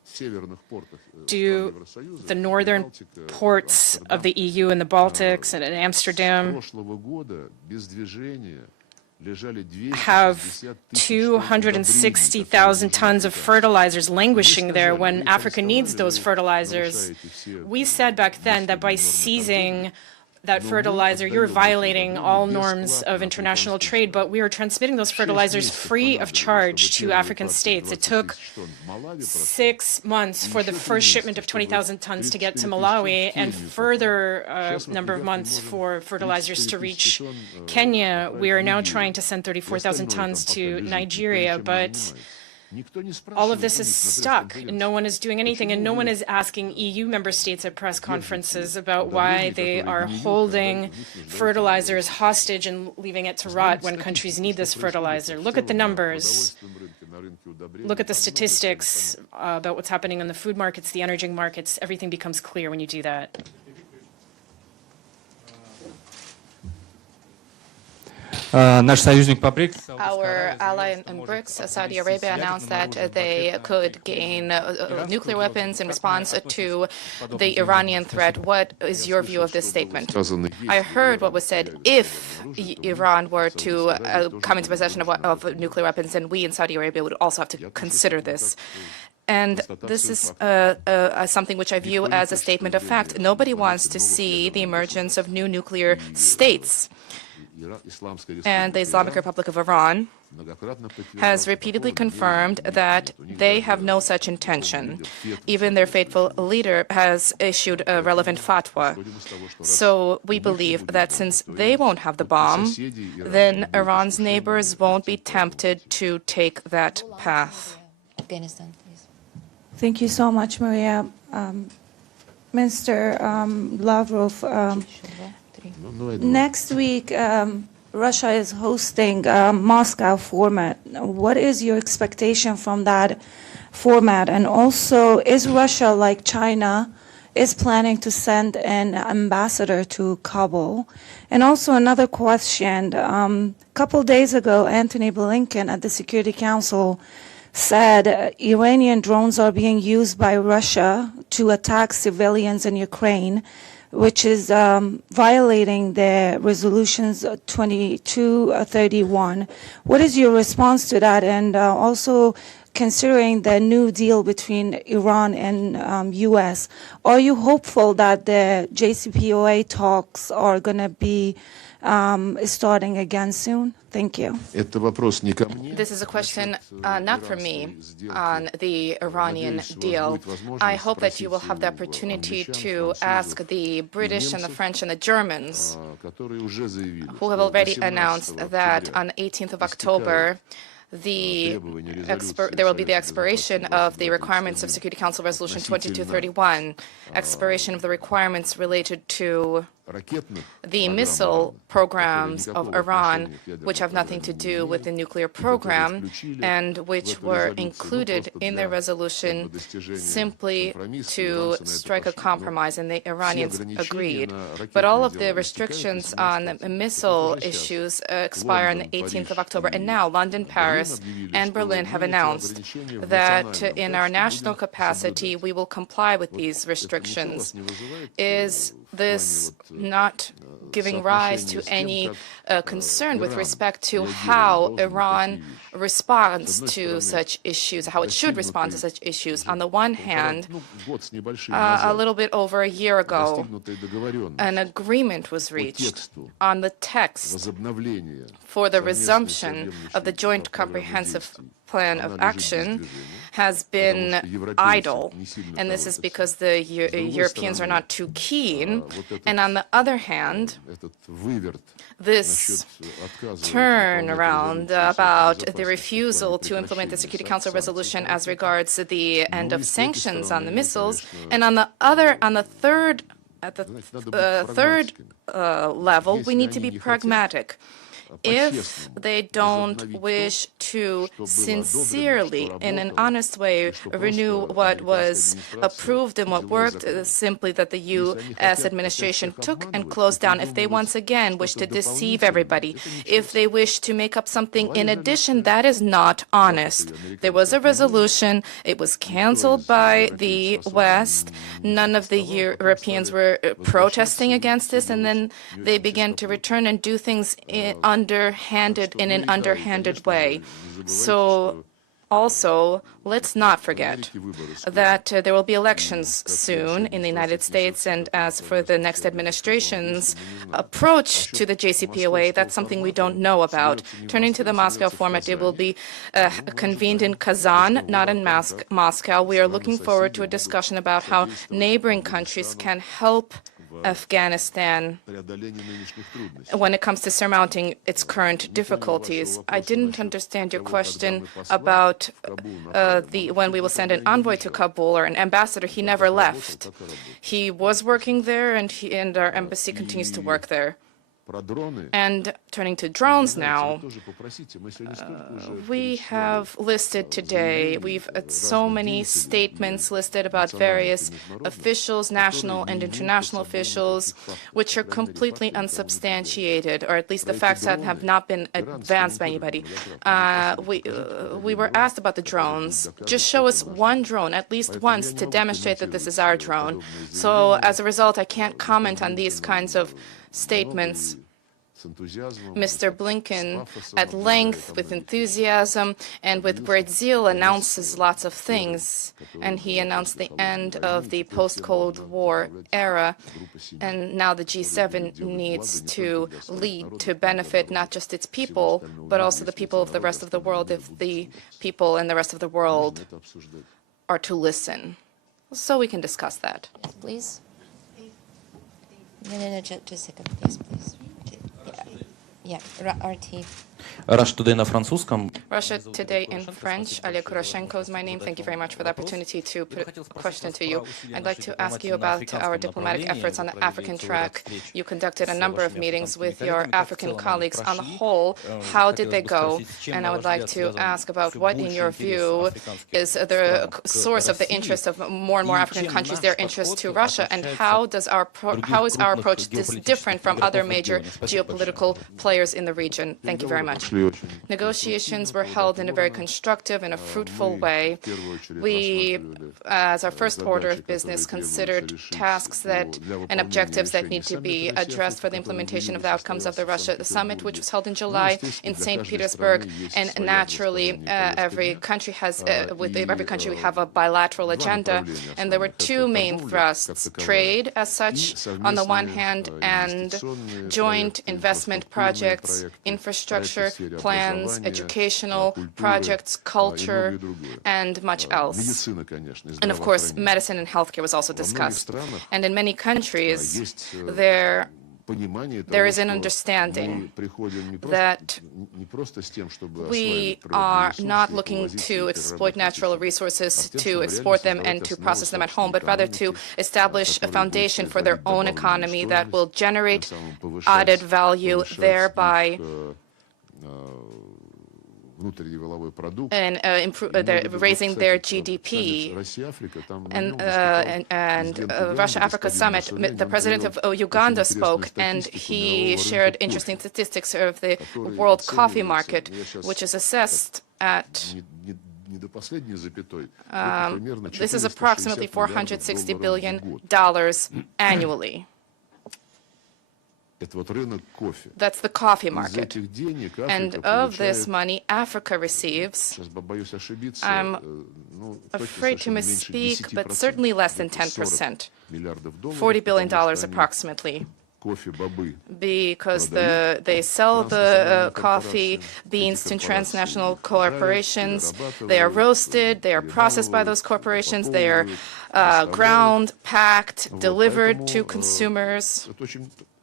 do the northern ports of the EU and the Baltics and in Amsterdam have 260,000 tons of fertilizers languishing there when Africa needs those fertilizers. We said back then that by seizing that fertilizer, you're violating all norms of international trade, but we are transmitting those fertilizers free of charge to African states. It took 6 months for the first shipment of 20,000 tons to get to Malawi, and further number of months for fertilizers to reach Kenya. We are now trying to send 34,000 tons to Nigeria, but all of this is stuck, and no one is doing anything, and no one is asking EU member states at press conferences about why they are holding fertilizers hostage and leaving it to rot when countries need this fertilizer. Look at the numbers. Look at the statistics about what's happening on the food markets, the energy markets. Everything becomes clear when you do that. Our ally in BRICS, Saudi Arabia, announced that they could gain nuclear weapons in response to the Iranian threat. What is your view of this statement? I heard what was said. If Iran were to come into possession of nuclear weapons, then we in Saudi Arabia would also have to consider this. And this is something which I view as a statement of fact. Nobody wants to see the emergence of new nuclear states. And the Islamic Republic of Iran has repeatedly confirmed that they have no such intention. Even their faithful leader has issued a relevant fatwa. So we believe that since they won't have the bomb, then Iran's neighbors won't be tempted to take that path. Afghanistan, please. Thank you so much, Maria. Mr. Lavrov, next week, Russia is hosting a Moscow format. What is your expectation from that format? And also, is Russia, like China, is planning to send an ambassador to Kabul? And also another question. A couple days ago, Antony Blinken at the Security Council said Iranian drones are being used by Russia to attack civilians in Ukraine, which is violating the resolutions 2231. What is your response to that? And also, considering the new deal between Iran and U.S., are you hopeful that the JCPOA talks are going to be starting again soon? Thank you. This is a question not for me on the Iranian deal. I hope that you will have the opportunity to ask the British and the French and the Germans, who have already announced that on the 18th of October, there will be the expiration of the requirements of Security Council Resolution 2231, expiration of the requirements related to the missile programs of Iran, which have nothing to do with the nuclear program, and which were included in the resolution simply to strike a compromise, and the Iranians agreed. But all of the restrictions on missile issues expire on the 18th of October, and now London, Paris, and Berlin have announced that in our national capacity we will comply with these restrictions. Is this not giving rise to any concern with respect to how Iran responds to such issues, how it should respond to such issues? On the one hand, a little bit over a year ago, an agreement was reached on the text for the resumption of the Joint Comprehensive Plan of Action has been idle, and this is because the Europeans are not too keen. And on the other hand, this turnaround about the refusal to implement the Security Council resolution as regards the end of sanctions on the missiles, and on the third level, we need to be pragmatic. if they don't wish to sincerely, in an honest way, renew what was approved and what worked, simply that the U.S. administration took and closed down, if they once again wish to deceive everybody, if they wish to make up something in addition, that is not honest. There was a resolution. It was canceled by the West. None of the Europeans were protesting against this, and then they began to return and do things in an underhanded way. So also, let's not forget that there will be elections soon in the United States, and as for the next administration's approach to the JCPOA, that's something we don't know about. Turning to the Moscow format, it will be convened in Kazan, not in Moscow. We are looking forward to a discussion about how neighboring countries can help Afghanistan when it comes to surmounting its current difficulties. I didn't understand your question about when we will send an envoy to Kabul or an ambassador. He never left. He was working there, and our embassy continues to work there. And turning to drones now, we have listed today, we've so many statements listed about various officials, national and international officials, which are completely unsubstantiated, or at least the facts have not been advanced by anybody. We were asked about the drones. Just show us one drone, at least once, to demonstrate that this is our drone. So as a result, I can't comment on these kinds of statements. Mr. Blinken, at length, with enthusiasm and with great zeal, announces lots of things. And he announced the end of the post-Cold War era. And now the G7 needs to lead to benefit not just its people, but also the people of the rest of the world, if the people in the rest of the world are to listen. So we can discuss that. Yes, please. No, just a second, please. Yeah, RT. Russia Today in French. Oleg Kuroshenko is my name. Thank you very much for the opportunity to put a question to you. I'd like to ask you about our diplomatic efforts on the African track. You conducted a number of meetings with your African colleagues. On the whole, how did they go? And I would like to ask about what, in your view, is the source of the interest of more and more African countries, their interest to Russia, and how is our approach different from other major geopolitical players in the region? Thank you very much. Negotiations were held in a very constructive and a fruitful way. We, as our first order of business, considered tasks and objectives that need to be addressed for the implementation of the outcomes of the Russia summit, which was held in July in St. Petersburg. And naturally, every country with every country we have a bilateral agenda. And there were two main thrusts: trade as such, on the one hand, and joint investment projects, infrastructure plans, educational projects, culture, and much else. And of course, medicine and healthcare was also discussed. And in many countries, there is an understanding that we are not looking to exploit natural resources to export them and to process them at home, but rather to establish a foundation for their own economy that will generate added value, thereby and raising their GDP. And Russia-Africa Summit, the president of Uganda spoke, and he shared interesting statistics of the world coffee market, which is assessed at this is approximately $460 billion annually. That's the coffee market. And of this money, Africa receives, I'm afraid to misspeak, but certainly less than 10%, $40 billion approximately. Because they sell the coffee beans to transnational corporations. They are roasted, they are processed by those corporations, they are ground, packed, delivered to consumers.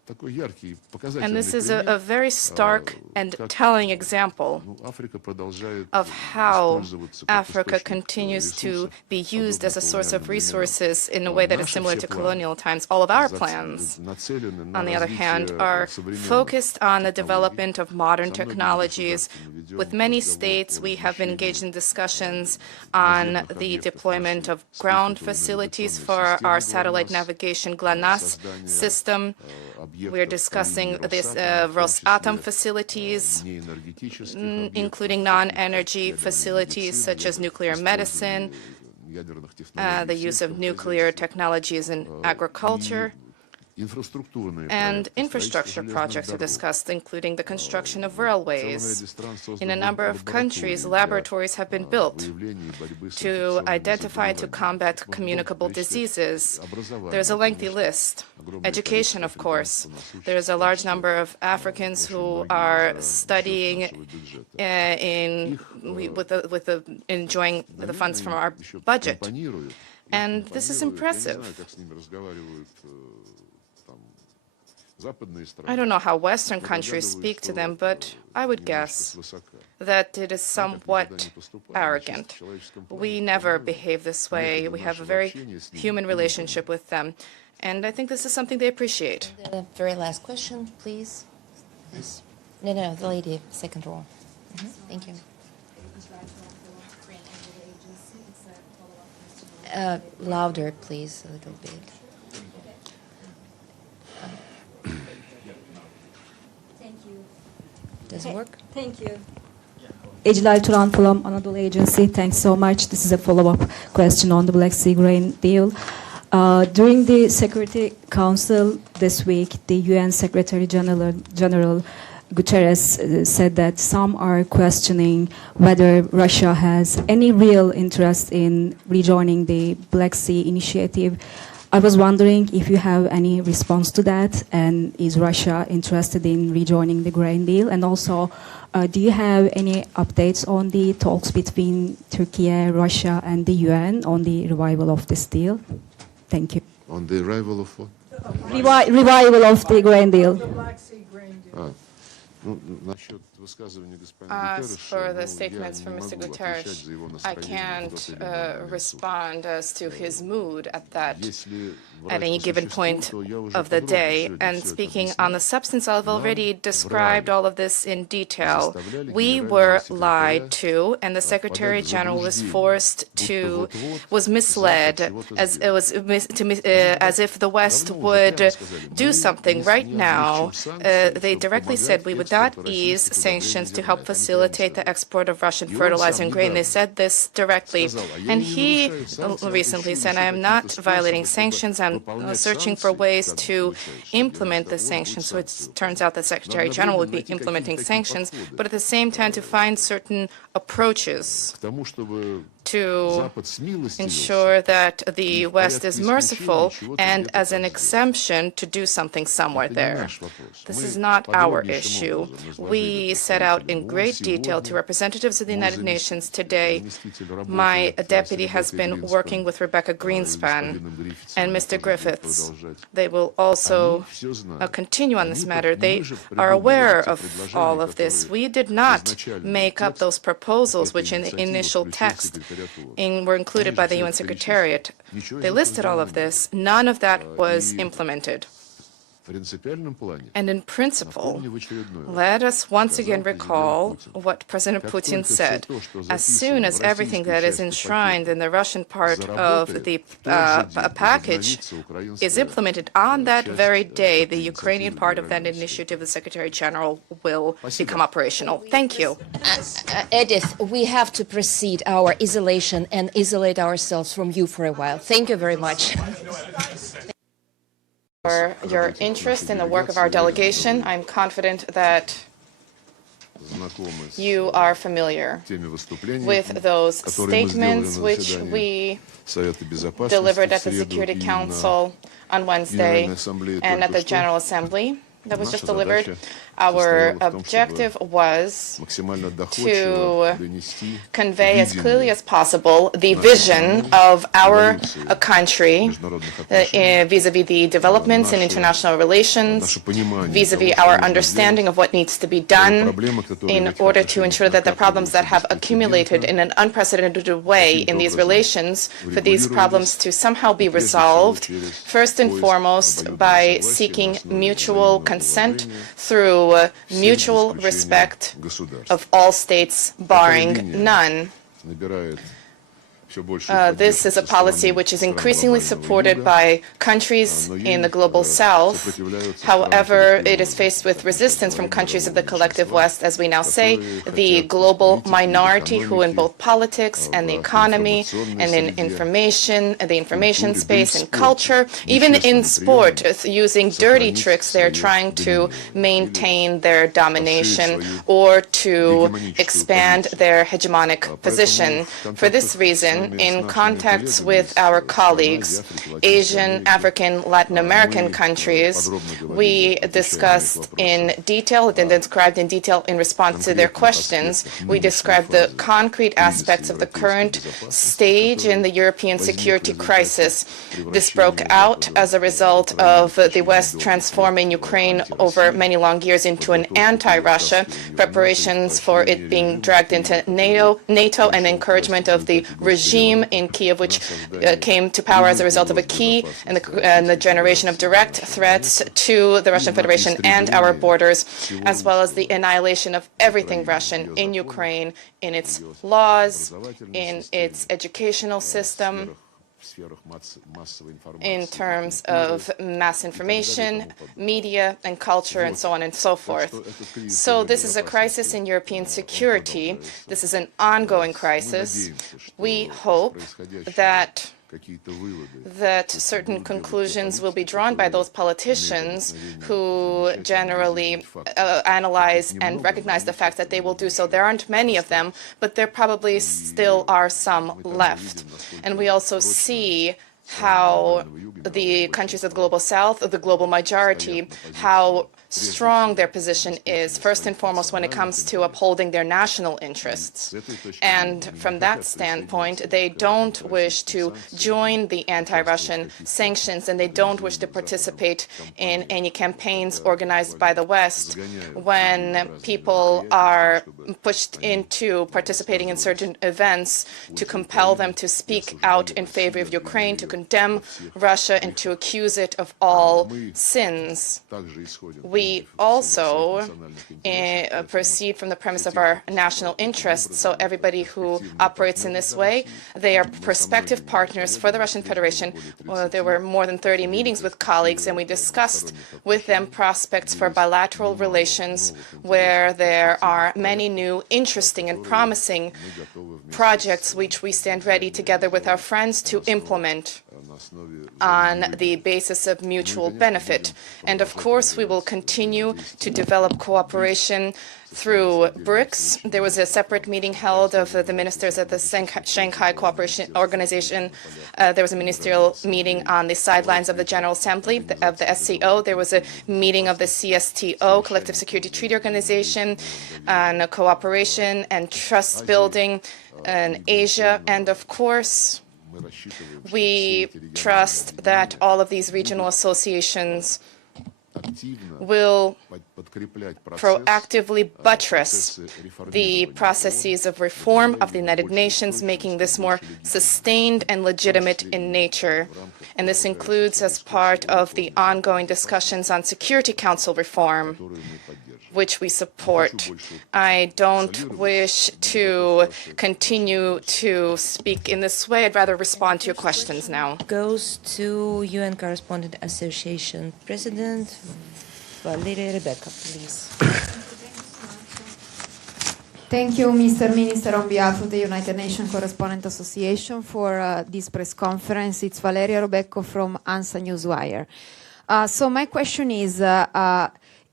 And this is a very stark and telling example of how Africa continues to be used as a source of resources in a way that is similar to colonial times. All of our plans, on the other hand, are focused on the development of modern technologies. With many states, we have been engaged in discussions on the deployment of ground facilities for our satellite navigation GLONASS system. We're discussing this Rosatom facilities, including non-energy facilities such as nuclear medicine, the use of nuclear technologies in agriculture, and infrastructure projects are discussed, including the construction of railways. In a number of countries, laboratories have been built to identify and to combat communicable diseases. There's a lengthy list. Education, of course. There's a large number of Africans who are studying enjoying the funds from our budget. And this is impressive. I don't know how Western countries speak to them, but I would guess that it is somewhat arrogant. We never behave this way. We have a very human relationship with them. And I think this is something they appreciate. The very last question, please. Yes. No, the lady, second row. Thank you. Louder, please, a little bit. Does it work? Thank you. Ejlal Turan from Anadolu Agency. Thanks so much. This is a follow-up question on the Black Sea grain deal. During the Security Council this week, the UN Secretary General Guterres said that some are questioning whether Russia has any real interest in rejoining the Black Sea initiative. I was wondering if you have any response to that, and is Russia interested in rejoining the grain deal? And also, do you have any updates on the talks between Turkey, Russia, and the UN on the revival of this deal? Thank you. On the arrival of what? Revival of the grain deal. As for the statements from Mr. Guterres, I can't respond as to his mood at any given point of the day. And speaking on the substance, I've already described all of this in detail. We were lied to, and the Secretary General was misled, as if the West would do something. Right now, they directly said we would not ease sanctions to help facilitate the export of Russian fertilizer and grain. They said this directly. And he recently said, I am not violating sanctions. I'm searching for ways to implement the sanctions. So it turns out the Secretary General would be implementing sanctions, but at the same time to find certain approaches to ensure that the West is merciful and as an exemption to do something somewhere there. This is not our issue. We set out in great detail to representatives of the United Nations today. My deputy has been working with Rebecca Greenspan and Mr. Griffiths. They will also continue on this matter. They are aware of all of this. We did not make up those proposals which in the initial text were included by the UN Secretariat. They listed all of this. None of that was implemented. And in principle, let us once again recall what President Putin said. As soon as everything that is enshrined in the Russian part of the package is implemented, on that very day, the Ukrainian part of that initiative, the Secretary General, will become operational. Thank you. Edith, we have to proceed our isolation and isolate ourselves from you for a while. Thank you very much. For your interest in the work of our delegation. I'm confident that you are familiar with those statements which we delivered at the Security Council on Wednesday and at the General Assembly that was just delivered. Our objective was to convey as clearly as possible the vision of our country vis-à-vis the developments in international relations, vis-à-vis our understanding of what needs to be done in order to ensure that the problems that have accumulated in an unprecedented way in these relations, for these problems to somehow be resolved, first and foremost by seeking mutual consent through mutual respect of all states, barring none. This is a policy which is increasingly supported by countries in the global south. However, it is faced with resistance from countries of the collective West, as we now say, the global minority who in both politics and the economy and in information, the information space and culture, even in sport, using dirty tricks, they're trying to maintain their domination or to expand their hegemonic position. For this reason, in contacts with our colleagues, Asian, African, Latin American countries, we discussed in detail and described in detail in response to their questions. We described the concrete aspects of the current stage in the European security crisis. This broke out as a result of the West transforming Ukraine over many long years into an anti-Russia, preparations for it being dragged into NATO and encouragement of the regime in Kiev, which came to power as a result of a key and the generation of direct threats to the Russian Federation and our borders, as well as the annihilation of everything Russian in Ukraine, in its laws, in its educational system, in terms of mass information, media, and culture, and so on and so forth. So this is a crisis in European security. This is an ongoing crisis. We hope that certain conclusions will be drawn by those politicians who generally analyze and recognize the fact that they will do so. There aren't many of them, but there probably still are some left. And we also see how the countries of the global south, of the global majority, how strong their position is, first and foremost when it comes to upholding their national interests. And from that standpoint, they don't wish to join the anti-Russian sanctions, and they don't wish to participate in any campaigns organized by the West when people are pushed into participating in certain events to compel them to speak out in favor of Ukraine, to condemn Russia, and to accuse it of all sins. We also proceed from the premise of our national interests. So everybody who operates in this way, they are prospective partners for the Russian Federation. There were more than 30 meetings with colleagues, and we discussed with them prospects for bilateral relations where there are many new, interesting, and promising projects which we stand ready together with our friends to implement on the basis of mutual benefit. And of course, we will continue to develop cooperation through BRICS. There was a separate meeting held of the ministers at the Shanghai Cooperation Organization. There was a ministerial meeting on the sidelines of the General Assembly of the SCO. There was a meeting of the CSTO, Collective Security Treaty Organization, on cooperation and trust building in Asia. And of course, we trust that all of these regional associations will proactively buttress the processes of reform of the United Nations, making this more sustained and legitimate in nature. And this includes as part of the ongoing discussions on Security Council reform, which we support. I don't wish to continue to speak in this way. I'd rather respond to your questions now. Goes to UN Correspondent Association President Valeria Rebecca, please. Thank you, Mr. Minister, on behalf of the United Nations Correspondent Association for this press conference. It's Valeria Rebecca from ANSA Newswire. So my question is,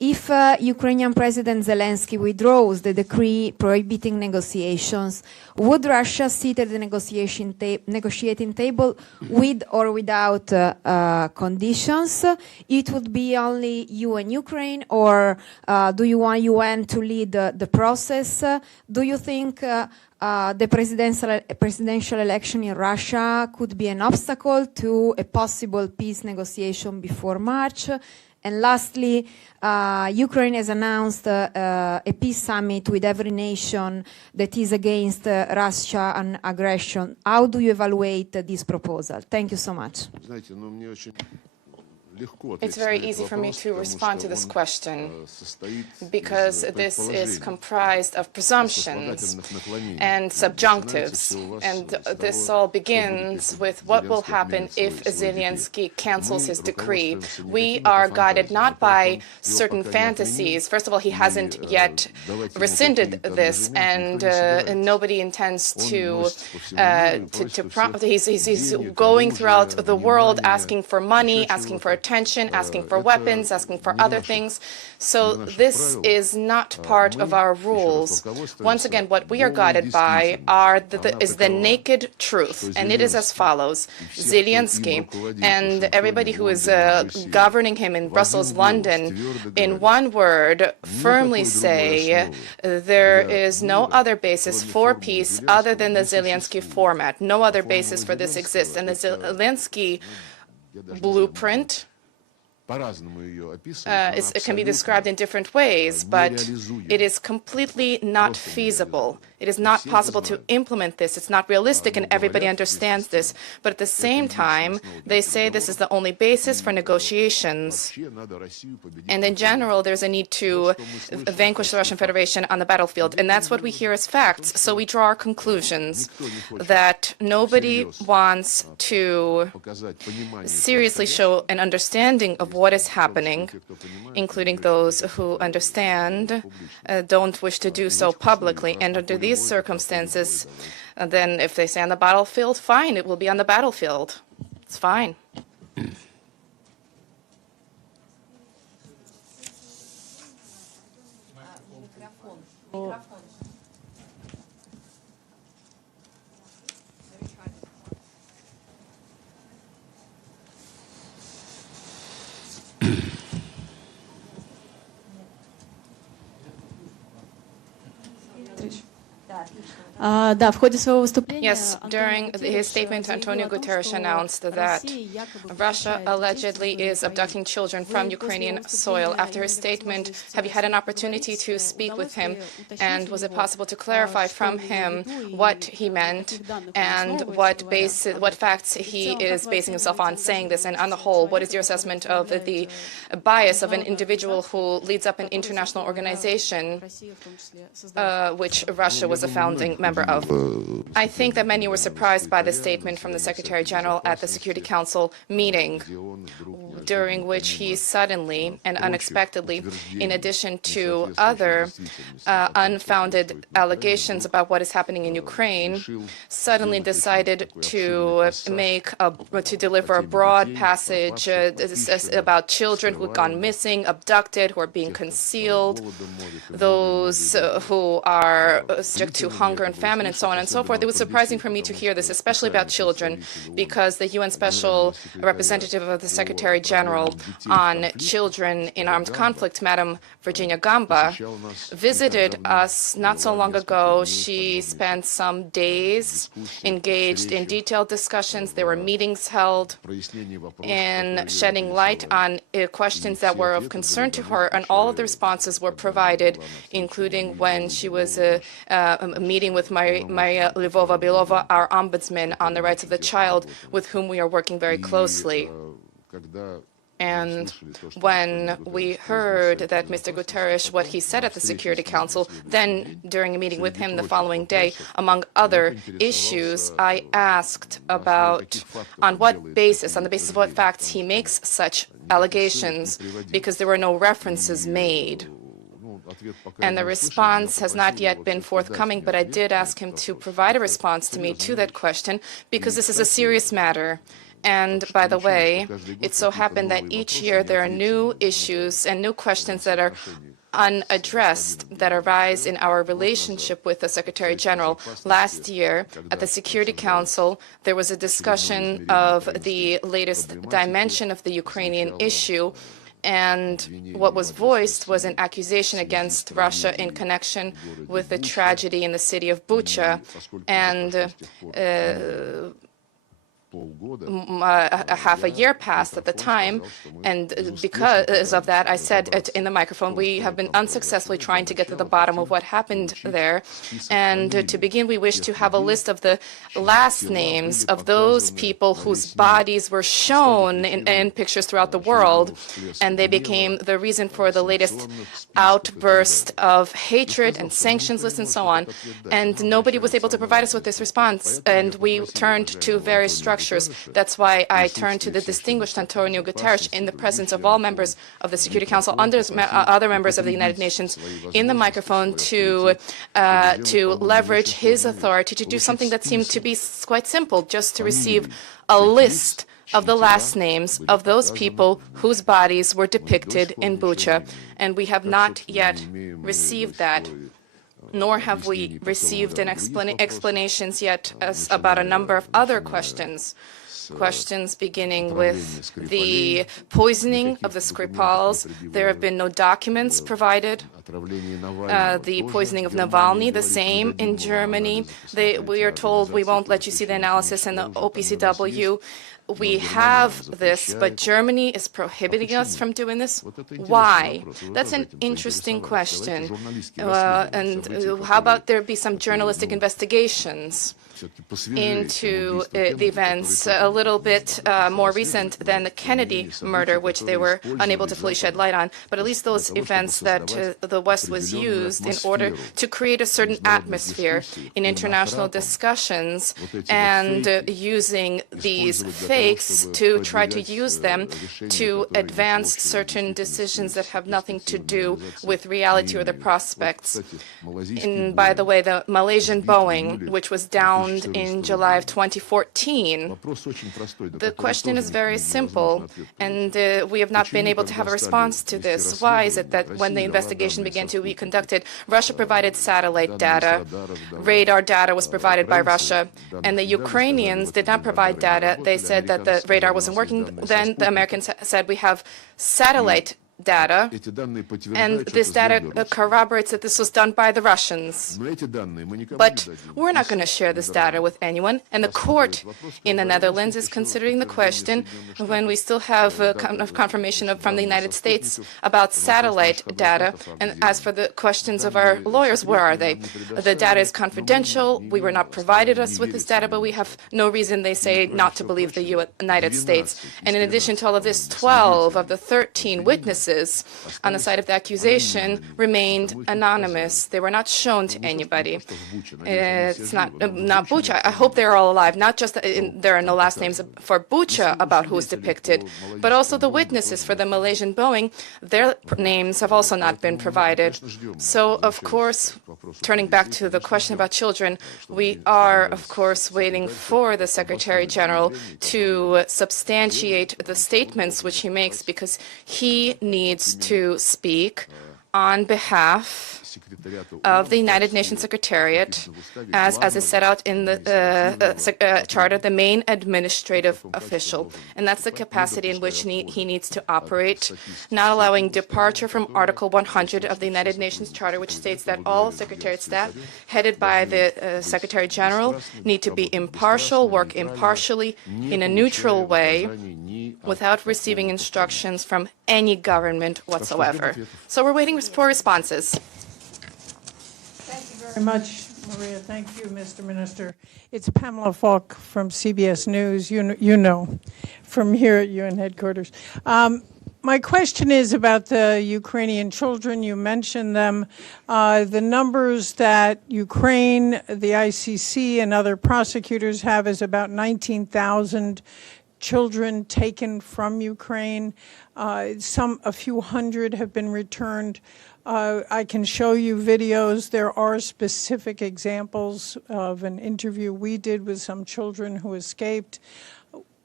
if Ukrainian President Zelensky withdraws the decree prohibiting negotiations, would Russia sit at the negotiating table with or without conditions? It would be only you and Ukraine, or do you want UN to lead the process? Do you think the presidential election in Russia could be an obstacle to a possible peace negotiation before March? And lastly, Ukraine has announced a peace summit with every nation that is against Russia and aggression. How do you evaluate this proposal? Thank you so much. It's very easy for me to respond to this question because this is comprised of presumptions and subjunctives, and this all begins with what will happen if Zelensky cancels his decree. We are guided not by certain fantasies. First of all, he hasn't yet rescinded this, and nobody intends to he's going throughout the world asking for money, asking for attention, asking for weapons, asking for other things. So this is not part of our rules. Once again, what we are guided by is the naked truth, and it is as follows. Zelensky and everybody who is governing him in Brussels, London, in one word, firmly say there is no other basis for peace other than the Zelensky format. No other basis for this exists. And the Zelensky blueprint it can be described in different ways, but it is completely not feasible. It is not possible to implement this. It's not realistic, and everybody understands this. But at the same time, they say this is the only basis for negotiations. And in general, there's a need to vanquish the Russian Federation on the battlefield. And that's what we hear as facts. So we draw our conclusions that nobody wants to seriously show an understanding of what is happening, including those who understand, don't wish to do so publicly. And under these circumstances, then if they say on the battlefield, fine, it will be on the battlefield. It's fine. Yes, during his statement, Antonio Guterres announced that Russia allegedly is abducting children from Ukrainian soil. After his statement, have you had an opportunity to speak with him? And was it possible to clarify from him what he meant and what facts he is basing himself on saying this? And on the whole, what is your assessment of the bias of an individual who leads up an international organization, which Russia was a founding member of? I think that many were surprised by the statement from the Secretary General at the Security Council meeting, during which he suddenly and unexpectedly, in addition to other unfounded allegations about what is happening in Ukraine, suddenly decided to deliver a broad passage about children who have gone missing, abducted, who are being concealed, those who are subject to hunger and famine, and so on and so forth. It was surprising for me to hear this, especially about children, because the UN Special Representative of the Secretary General on Children in Armed Conflict, Madam Virginia Gamba, visited us not so long ago. She spent some days engaged in detailed discussions. There were meetings held in shedding light on questions that were of concern to her, and all of the responses were provided, including when she was meeting with Maria Lvova-Belova, our ombudsman on the rights of the child, with whom we are working very closely. And when we heard that Mr. Guterres, what he said at the Security Council, then during a meeting with him the following day, among other issues, I asked about on what basis, on the basis of what facts he makes such allegations, because there were no references made. And the response has not yet been forthcoming, but I did ask him to provide a response to me to that question, because this is a serious matter. And by the way, it so happened that each year there are new issues and new questions that are unaddressed that arise in our relationship with the Secretary General. Last year, at the Security Council, there was a discussion of the latest dimension of the Ukrainian issue, and what was voiced was an accusation against Russia in connection with the tragedy in the city of Bucha. And half a year passed at the time, and because of that, I said it in the microphone, we have been unsuccessfully trying to get to the bottom of what happened there. And to begin, we wish to have a list of the last names of those people whose bodies were shown in pictures throughout the world, and they became the reason for the latest outburst of hatred and sanctions lists and so on. And nobody was able to provide us with this response, and we turned to various structures. That's why I turned to the distinguished Antonio Guterres in the presence of all members of the Security Council, other members of the United Nations, in the microphone to leverage his authority to do something that seemed to be quite simple, just to receive a list of the last names of those people whose bodies were depicted in Bucha. And we have not yet received that, nor have we received an explanations yet about a number of other questions. Questions beginning with the poisoning of the Skripals. There have been no documents provided. The poisoning of Navalny, the same in Germany. We are told we won't let you see the analysis in the OPCW. We have this, but Germany is prohibiting us from doing this. Why? That's an interesting question. And how about there be some journalistic investigations into the events a little bit more recent than the Kennedy murder, which they were unable to fully shed light on, but at least those events that the West was used in order to create a certain atmosphere in international discussions, and using these fakes to try to use them to advance certain decisions that have nothing to do with reality or the prospects. By the way, the Malaysian Boeing, which was downed in July of 2014. The question is very simple, and we have not been able to have a response to this. Why is it that when the investigation began to be conducted, Russia provided satellite data, radar data was provided by Russia, and the Ukrainians did not provide data. They said that the radar wasn't working. Then the Americans said we have satellite data, and this data corroborates that this was done by the Russians. But we're not going to share this data with anyone, and the court in the Netherlands is considering the question when we still have a confirmation from the United States about satellite data. And as for the questions of our lawyers, where are they? The data is confidential. We were not provided us with this data, but we have no reason, they say, not to believe the United States. And in addition to all of this, 12 of the 13 witnesses on the side of the accusation remained anonymous. They were not shown to anybody. It's not Bucha. I hope they're all alive. Not just that there are no last names for Bucha about who's depicted, but also the witnesses for the Malaysian Boeing. Their names have also not been provided. So, of course, turning back to the question about children, we are, of course, waiting for the Secretary General to substantiate the statements which he makes, because he needs to speak on behalf of the United Nations Secretariat, as is set out in the Charter, the main administrative official. And that's the capacity in which he needs to operate, not allowing departure from Article 100 of the United Nations Charter, which states that all Secretariat staff headed by the Secretary General need to be impartial, work impartially in a neutral way, without receiving instructions from any government whatsoever. So we're waiting for responses. Very much, Maria. Thank you, Mr. Minister. It's Pamela Falk from CBS News, you know, from here at UN headquarters. My question is about the Ukrainian children. You mentioned them. The numbers that Ukraine, the ICC, and other prosecutors have is about 19,000 children taken from Ukraine. A few hundred have been returned. I can show you videos. There are specific examples of an interview we did with some children who escaped.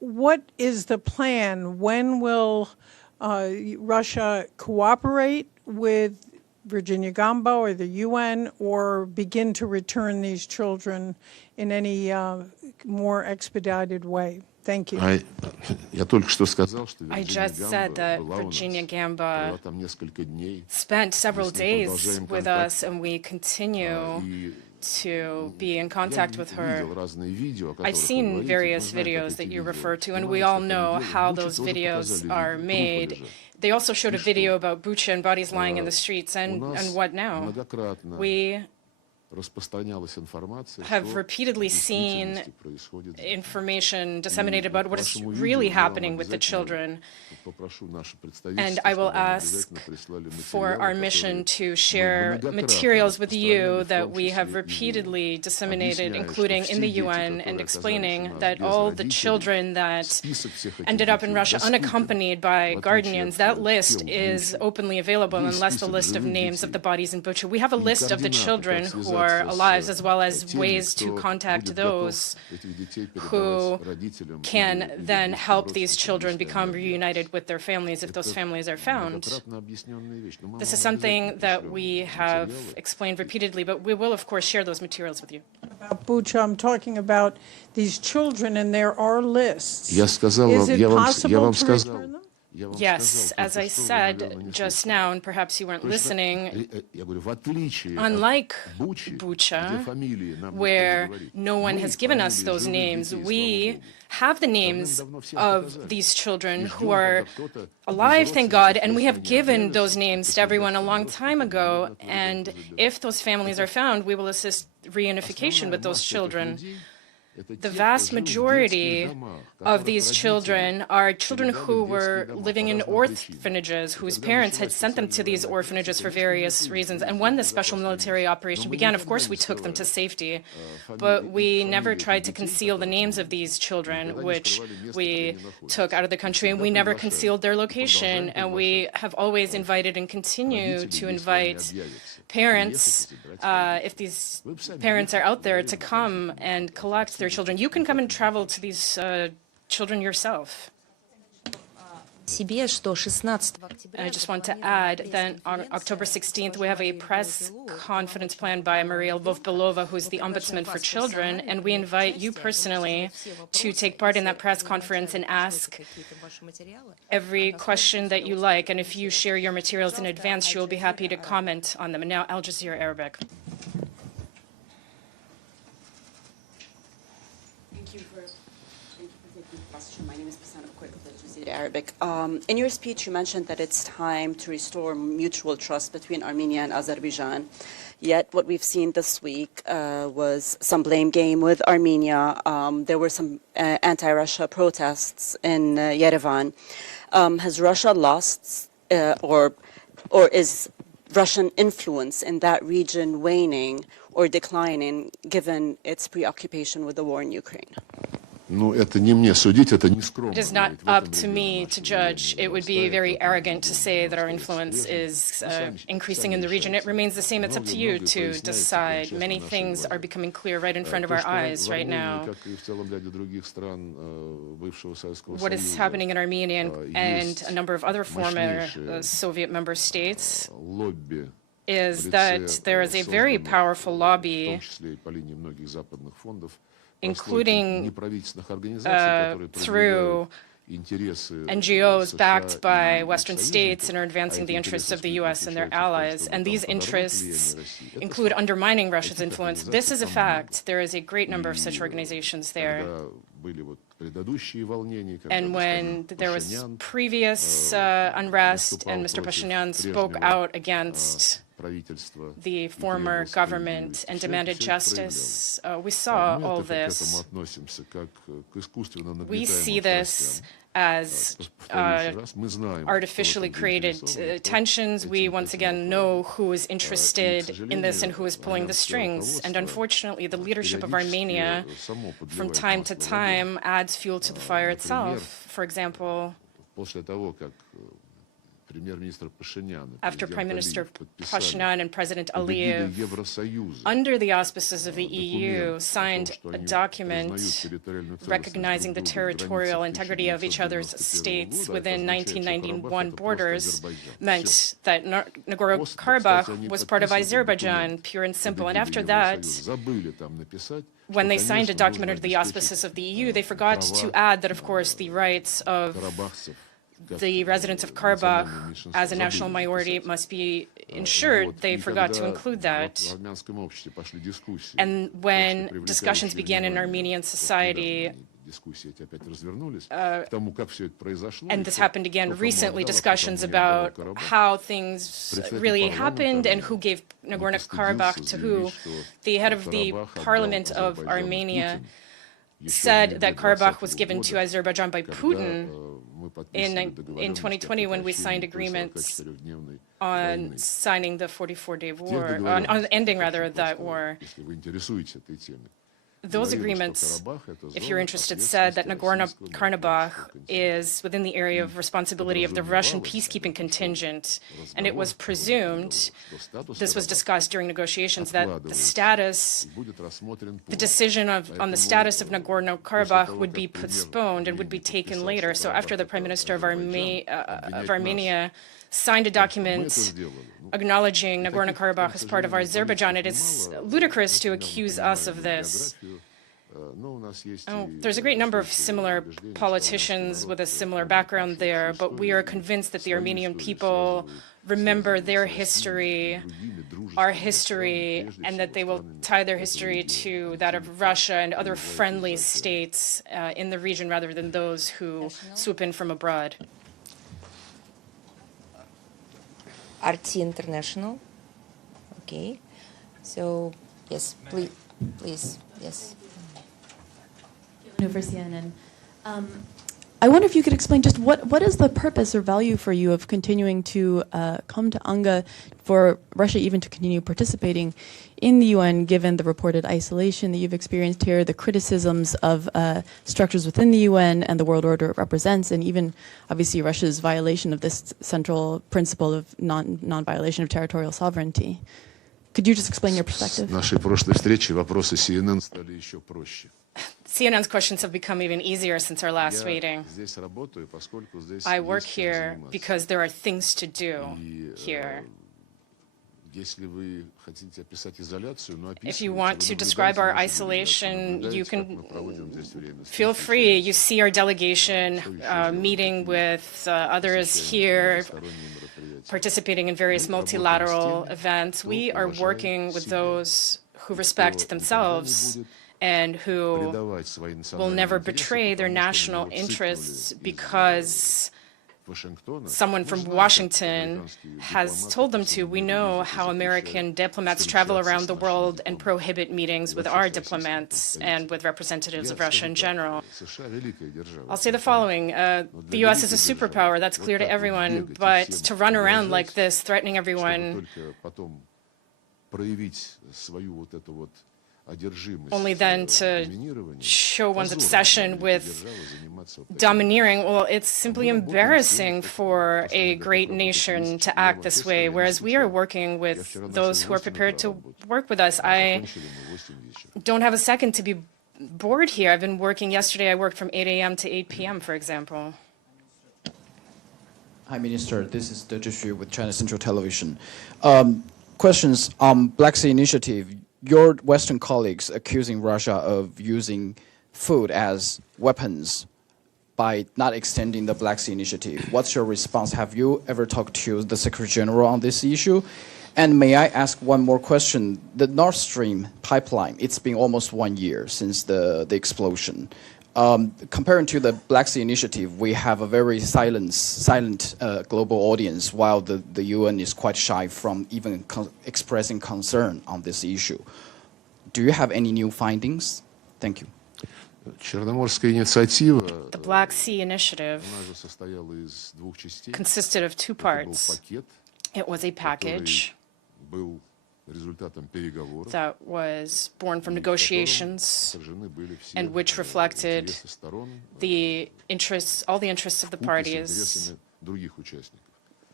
what is the plan? When will Russia cooperate with Virginia Gamba or the UN, or begin to return these children in any more expedited way? Thank you. I just said that Virginia Gamba spent several days with us, and we continue to be in contact with her. I've seen various videos that you refer to, and we all know how those videos are made. They also showed a video about Bucha and bodies lying in the streets, and what now? We have repeatedly seen information disseminated about what is really happening with the children. And I will ask for our mission to share materials with you that we have repeatedly disseminated, including in the UN, and explaining that all the children that ended up in Russia unaccompanied by guardians, that list is openly available, unless the list of names of the bodies in Bucha. We have a list of the children who are alive, as well as ways to contact those who can then help these children become reunited with their families if those families are found. This is something that we have explained repeatedly, but we will, of course, share those materials with you. About Bucha, I'm talking about these children, and there are lists. Is it possible to return them? Yes, as I said just now, and perhaps you weren't listening, unlike Bucha, where no one has given us those names, we have the names of these children who are alive, thank God, and we have given those names to everyone a long time ago, and if those families are found, we will assist reunification with those children. The vast majority of these children are children who were living in orphanages, whose parents had sent them to these orphanages for various reasons. And when the special military operation began, of course, we took them to safety. But we never tried to conceal the names of these children, which we took out of the country. And we never concealed their location. And we have always invited and continue to invite parents, if these parents are out there, to come and collect their children. You can come and travel to these children yourself. I just want to add that on October 16th, we have a press conference planned by Maria Lvov-Belova, who's the Ombudsman for Children, and we invite you personally to take part in that press conference and ask every question that you like. And if you share your materials in advance, she will be happy to comment on them. And now, Al Jazeera Arabic. Arabic. In your speech, you mentioned that it's time to restore mutual trust between Armenia and Azerbaijan. Yet what we've seen this week was some blame game with Armenia. There were some anti-Russia protests in Yerevan. Has Russia lost, or is Russian influence in that region waning or declining, given its preoccupation with the war in Ukraine? It is not up to me to judge. It would be very arrogant to say that our influence is increasing in the region. It remains the same. It's up to you to decide. Many things are becoming clear right in front of our eyes right now. What is happening in Armenia and a number of other former Soviet member states is that there is a very powerful lobby, including through NGOs backed by Western states and are advancing the interests of the U.S. and their allies. And these interests include undermining Russia's influence. This is a fact. There is a great number of such organizations there. And when there was previous unrest and Mr. Pashinyan spoke out against the former government and demanded justice, we saw all this. We see this as artificially created tensions. We once again know who is interested in this and who is pulling the strings. And unfortunately, the leadership of Armenia, from time to time, adds fuel to the fire itself. For example, after Prime Minister Pashinyan and President Aliyev, under the auspices of the EU, signed a document recognizing the territorial integrity of each other's states within 1991 borders, meant that Nagorno-Karabakh was part of Azerbaijan, pure and simple. And after that, when they signed a document under the auspices of the EU, they forgot to add that, of course, the rights of the residents of Karabakh as a national minority must be ensured. They forgot to include that. And when discussions began in Armenian society, and this happened again recently, discussions about how things really happened and who gave Nagorno-Karabakh to who. The head of the parliament of Armenia said that Karabakh was given to Azerbaijan by Putin in 2020 when we signed agreements on signing the 44-day war, on ending rather that war. Those agreements, if you're interested, said that Nagorno-Karabakh is within the area of responsibility of the Russian peacekeeping contingent, and it was presumed, this was discussed during negotiations, that the decision on the status of Nagorno-Karabakh would be postponed and would be taken later. So after the Prime Minister of Armenia signed a document acknowledging Nagorno-Karabakh as part of Azerbaijan, it is ludicrous to accuse us of this. There's a great number of similar politicians with a similar background there, but we are convinced that the Armenian people remember their history, our history, and that they will tie their history to that of Russia and other friendly states in the region rather than those who swoop in from abroad. RT International. Okay. So, yes, please, yes. For CNN. I wonder if you could explain just what is the purpose or value for you of continuing to come to UNGA, for Russia even to continue participating in the UN, given the reported isolation that you've experienced here, the criticisms of structures within the UN and the world order it represents, and even obviously Russia's violation of this central principle of non-violation of territorial sovereignty. Could you just explain your perspective? CNN's questions have become even easier since our last meeting. I work here because there are things to do here. If you want to describe our isolation, you can feel free. You see our delegation meeting with others here, participating in various multilateral events. We are working with those who respect themselves and who will never betray their national interests because someone from Washington has told them to. We know how American diplomats travel around the world and prohibit meetings with our diplomats and with representatives of Russia in general. I'll say the following. The U.S. is a superpower, that's clear to everyone, but to run around like this, threatening everyone, only then to show one's obsession with domineering, well, it's simply embarrassing for a great nation to act this way, whereas we are working with those who are prepared to work with us. I don't have a second to be bored here. I've been working yesterday. I worked from 8 a.m. to 8 p.m., for example. Hi, Minister. This is De Zhishu with China Central Television. Questions on Black Sea Initiative. Your Western colleagues accusing Russia of using food as weapons by not extending the Black Sea Initiative. What's your response? Have you ever talked to the Secretary General on this issue? And may I ask one more question? The Nord Stream pipeline, it's been almost 1 year since the explosion. Comparing to the Black Sea Initiative, we have a very silent global audience, while the UN is quite shy from even expressing concern on this issue. Do you have any new findings? Thank you. The Black Sea Initiative consisted of two parts. It was a package that was born from negotiations and which reflected the interests, all the interests of the parties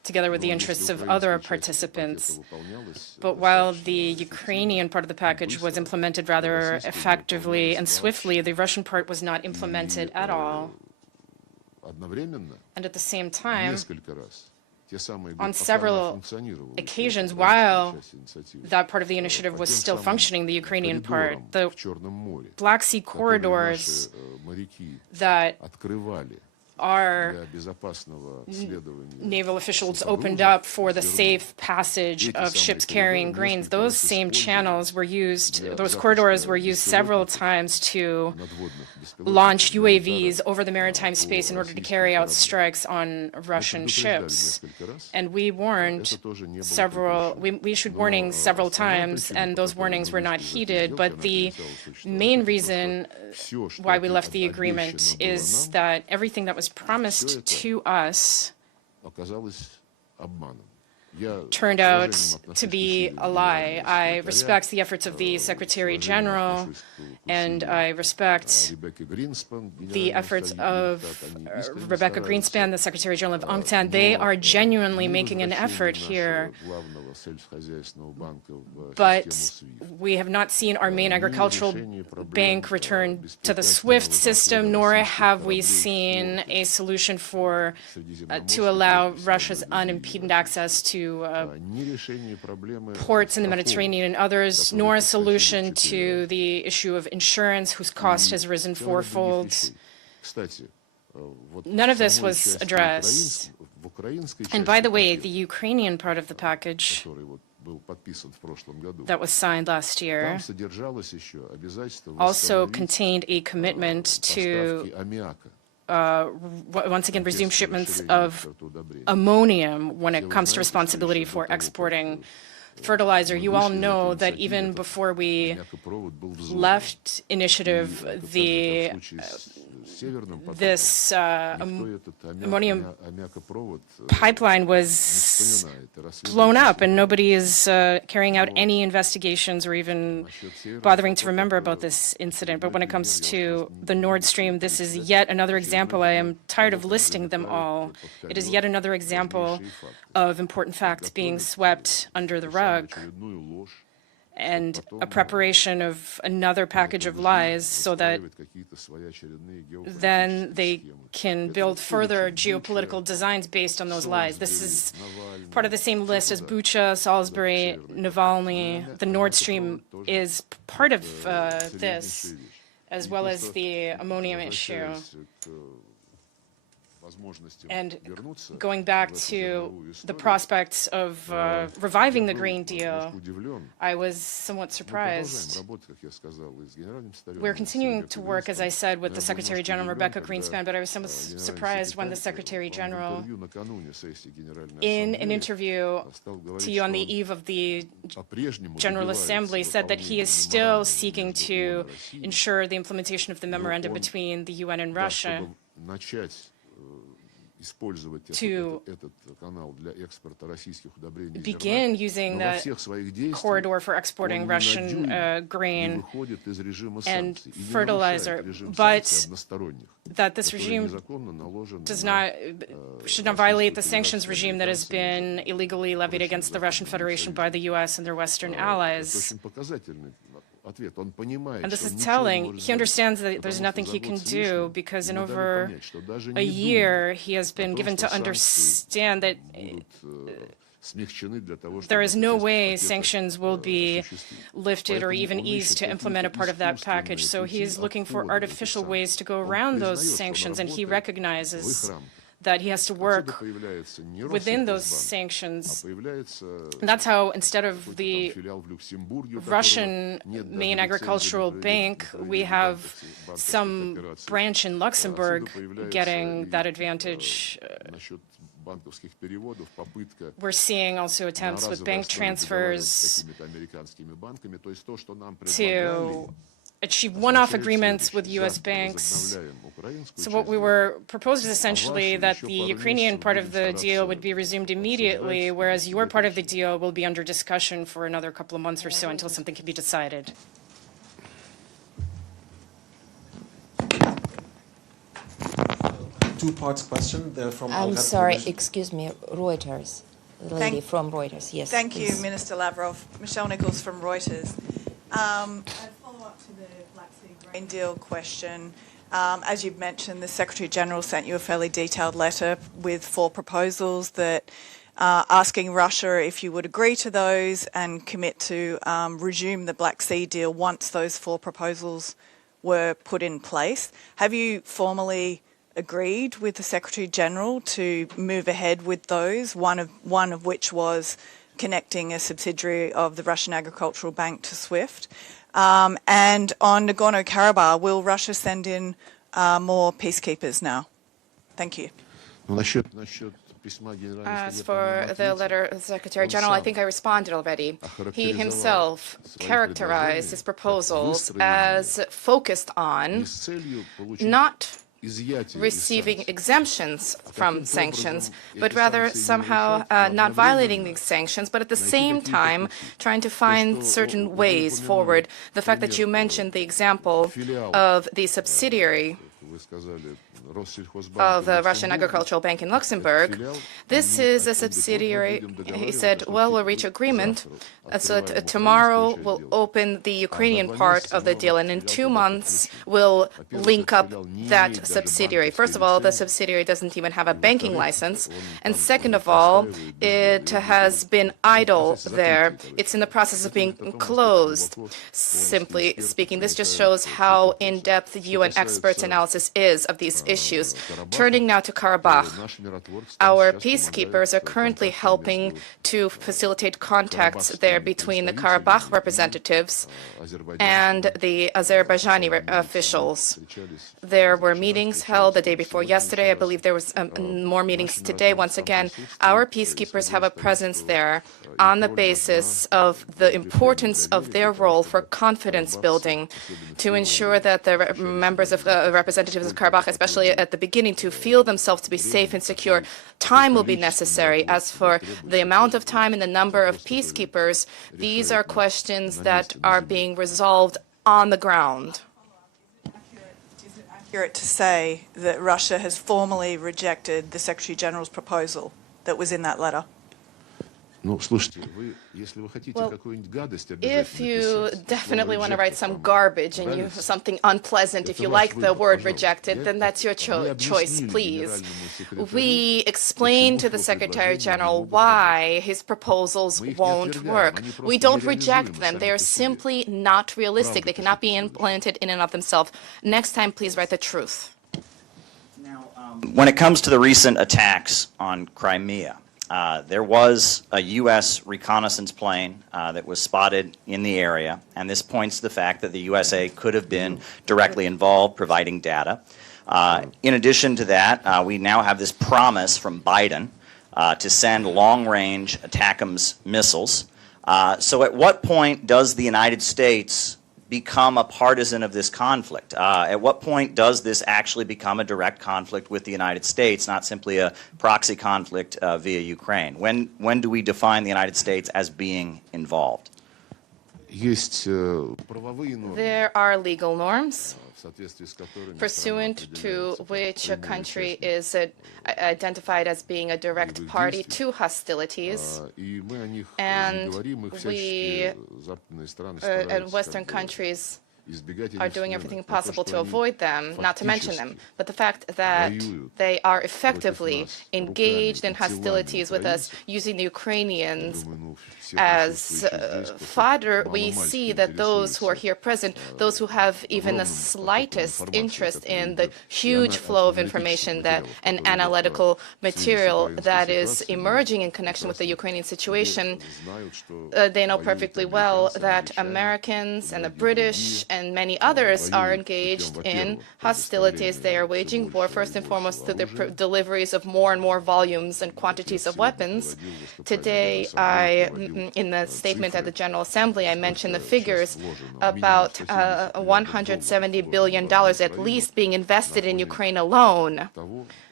together with the interests of other participants. But while the Ukrainian part of the package was implemented rather effectively and swiftly, the Russian part was not implemented at all. And at the same time, on several occasions, while that part of the initiative was still functioning, the Ukrainian part, the Black Sea corridors that our naval officials opened up for the safe passage of ships carrying grains, those same channels were used, those corridors were used several times to launch UAVs over the maritime space in order to carry out strikes on Russian ships. And we warned we issued warnings several times, and those warnings were not heeded. But the main reason why we left the agreement is that everything that was promised to us turned out to be a lie. I respect the efforts of the Secretary General, and I respect the efforts of Rebecca Greenspan, the Secretary General of UNCTAD. They are genuinely making an effort here. But we have not seen our main agricultural bank return to the SWIFT system, nor have we seen a solution to allow Russia's unimpeded access to ports in the Mediterranean and others, nor a solution to the issue of insurance, whose cost has risen fourfold. None of this was addressed. And by the way, the Ukrainian part of the package that was signed last year also contained a commitment to once again resume shipments of ammonium when it comes to responsibility for exporting fertilizer. You all know that even before we left initiative, this ammonium pipeline was blown up, and nobody is carrying out any investigations or even bothering to remember about this incident. But when it comes to the Nord Stream, this is yet another example. I am tired of listing them all. It is yet another example of important facts being swept under the rug, and a preparation of another package of lies so that then they can build further geopolitical designs based on those lies. This is part of the same list as Bucha, Salisbury, Navalny. The Nord Stream is part of this, as well as the ammonium issue. And going back to the prospects of reviving the Green Deal, I was somewhat surprised. We're continuing to work, as I said, with the Secretary General, Rebecca Greenspan, but I was somewhat surprised when the Secretary General, in an interview to you on the eve of the General Assembly, said that he is still seeking to ensure the implementation of the memorandum between the UN and Russia to begin using that corridor for exporting Russian grain and fertilizer, but that this regime should not violate the sanctions regime that has been illegally levied against the Russian Federation by the US and their Western allies. And this is telling. He understands that there's nothing he can do because in over a year he has been given to understand that there is no way sanctions will be lifted or even eased to implement a part of that package. So he is looking for artificial ways to go around those sanctions, and he recognizes that he has to work within those sanctions. And that's how, instead of the Russian main agricultural bank, we have some branch in Luxembourg getting that advantage. We're seeing also attempts with bank transfers to achieve one-off agreements with U.S. banks. So what we were proposed is essentially that the Ukrainian part of the deal would be resumed immediately, whereas your part of the deal will be under discussion for another couple of months or so until something can be decided. two-part question. They're from I'm sorry, excuse me, Reuters. The lady from Reuters, yes. Thank please. you, Minister Lavrov. Michelle Nichols from Reuters. A follow-up to the Black Sea grain deal question. As you've mentioned, the Secretary-General sent you a fairly detailed letter with 4 proposals that asking Russia if you would agree to those and commit to resume the Black Sea deal once those 4 proposals were put in place. Have you formally agreed with the Secretary-General to move ahead with those, one of which was connecting a subsidiary of the Russian Agricultural Bank to SWIFT? And on Nagorno-Karabakh, will Russia send in more peacekeepers now? Thank you. As for the letter of the Secretary General, I think I responded already. He himself characterized his proposals as focused on not receiving exemptions from sanctions, but rather somehow not violating these sanctions, but at the same time trying to find certain ways forward. The fact that you mentioned the example of the subsidiary of the Russian Agricultural Bank in Luxembourg. This is a subsidiary. He said, well, we'll reach agreement so that tomorrow we'll open the Ukrainian part of the deal, and in 2 months we'll link up that subsidiary. First of all, the subsidiary doesn't even have a banking license, and second of all, it has been idle there. It's in the process of being closed. Simply speaking, this just shows how in-depth UN experts' analysis is of these issues. Turning now to Karabakh, our peacekeepers are currently helping to facilitate contacts there between the Karabakh representatives and the Azerbaijani officials. There were meetings held the day before yesterday. I believe there was more meetings today. Once again, our peacekeepers have a presence there on the basis of the importance of their role for confidence building, to ensure that the members of the representatives of Karabakh, especially at the beginning, to feel themselves to be safe and secure. Time will be necessary. As for the amount of time and the number of peacekeepers, these are questions that are being resolved on the ground. Is it accurate to say that Russia has formally rejected the Secretary-General's proposal that was in that letter? Well, if you definitely want to write some garbage and you something unpleasant, if you like the word rejected, then that's your choice, please. We explained to the Secretary General why his proposals won't work. We don't reject them. They are simply not realistic. They cannot be implemented in and of themselves. Next time, please write the truth. When it comes to the recent attacks on Crimea, there was a U.S. reconnaissance plane that was spotted in the area, and this points to the fact that the USA could have been directly involved providing data. In addition to that, we now have this promise from Biden to send long-range ATACMS missiles. So at what point does the United States become a partisan of this conflict? At what point does this actually become a direct conflict with the United States, not simply a proxy conflict via Ukraine? When do we define the United States as being involved? There are legal norms pursuant to which a country is identified as being a direct party to hostilities, and we and Western countries are doing everything possible to avoid them, not to mention them. But the fact that they are effectively engaged in hostilities with us, using the Ukrainians as fodder, we see that those who are here present, those who have even the slightest interest in the huge flow of information that and analytical material that is emerging in connection with the Ukrainian situation, they know perfectly well that Americans and the British and many others are engaged in hostilities. They are waging war, first and foremost, through the deliveries of more and more volumes and quantities of weapons. Today, in the statement at the General Assembly, I mentioned the figures about $170 billion at least being invested in Ukraine alone.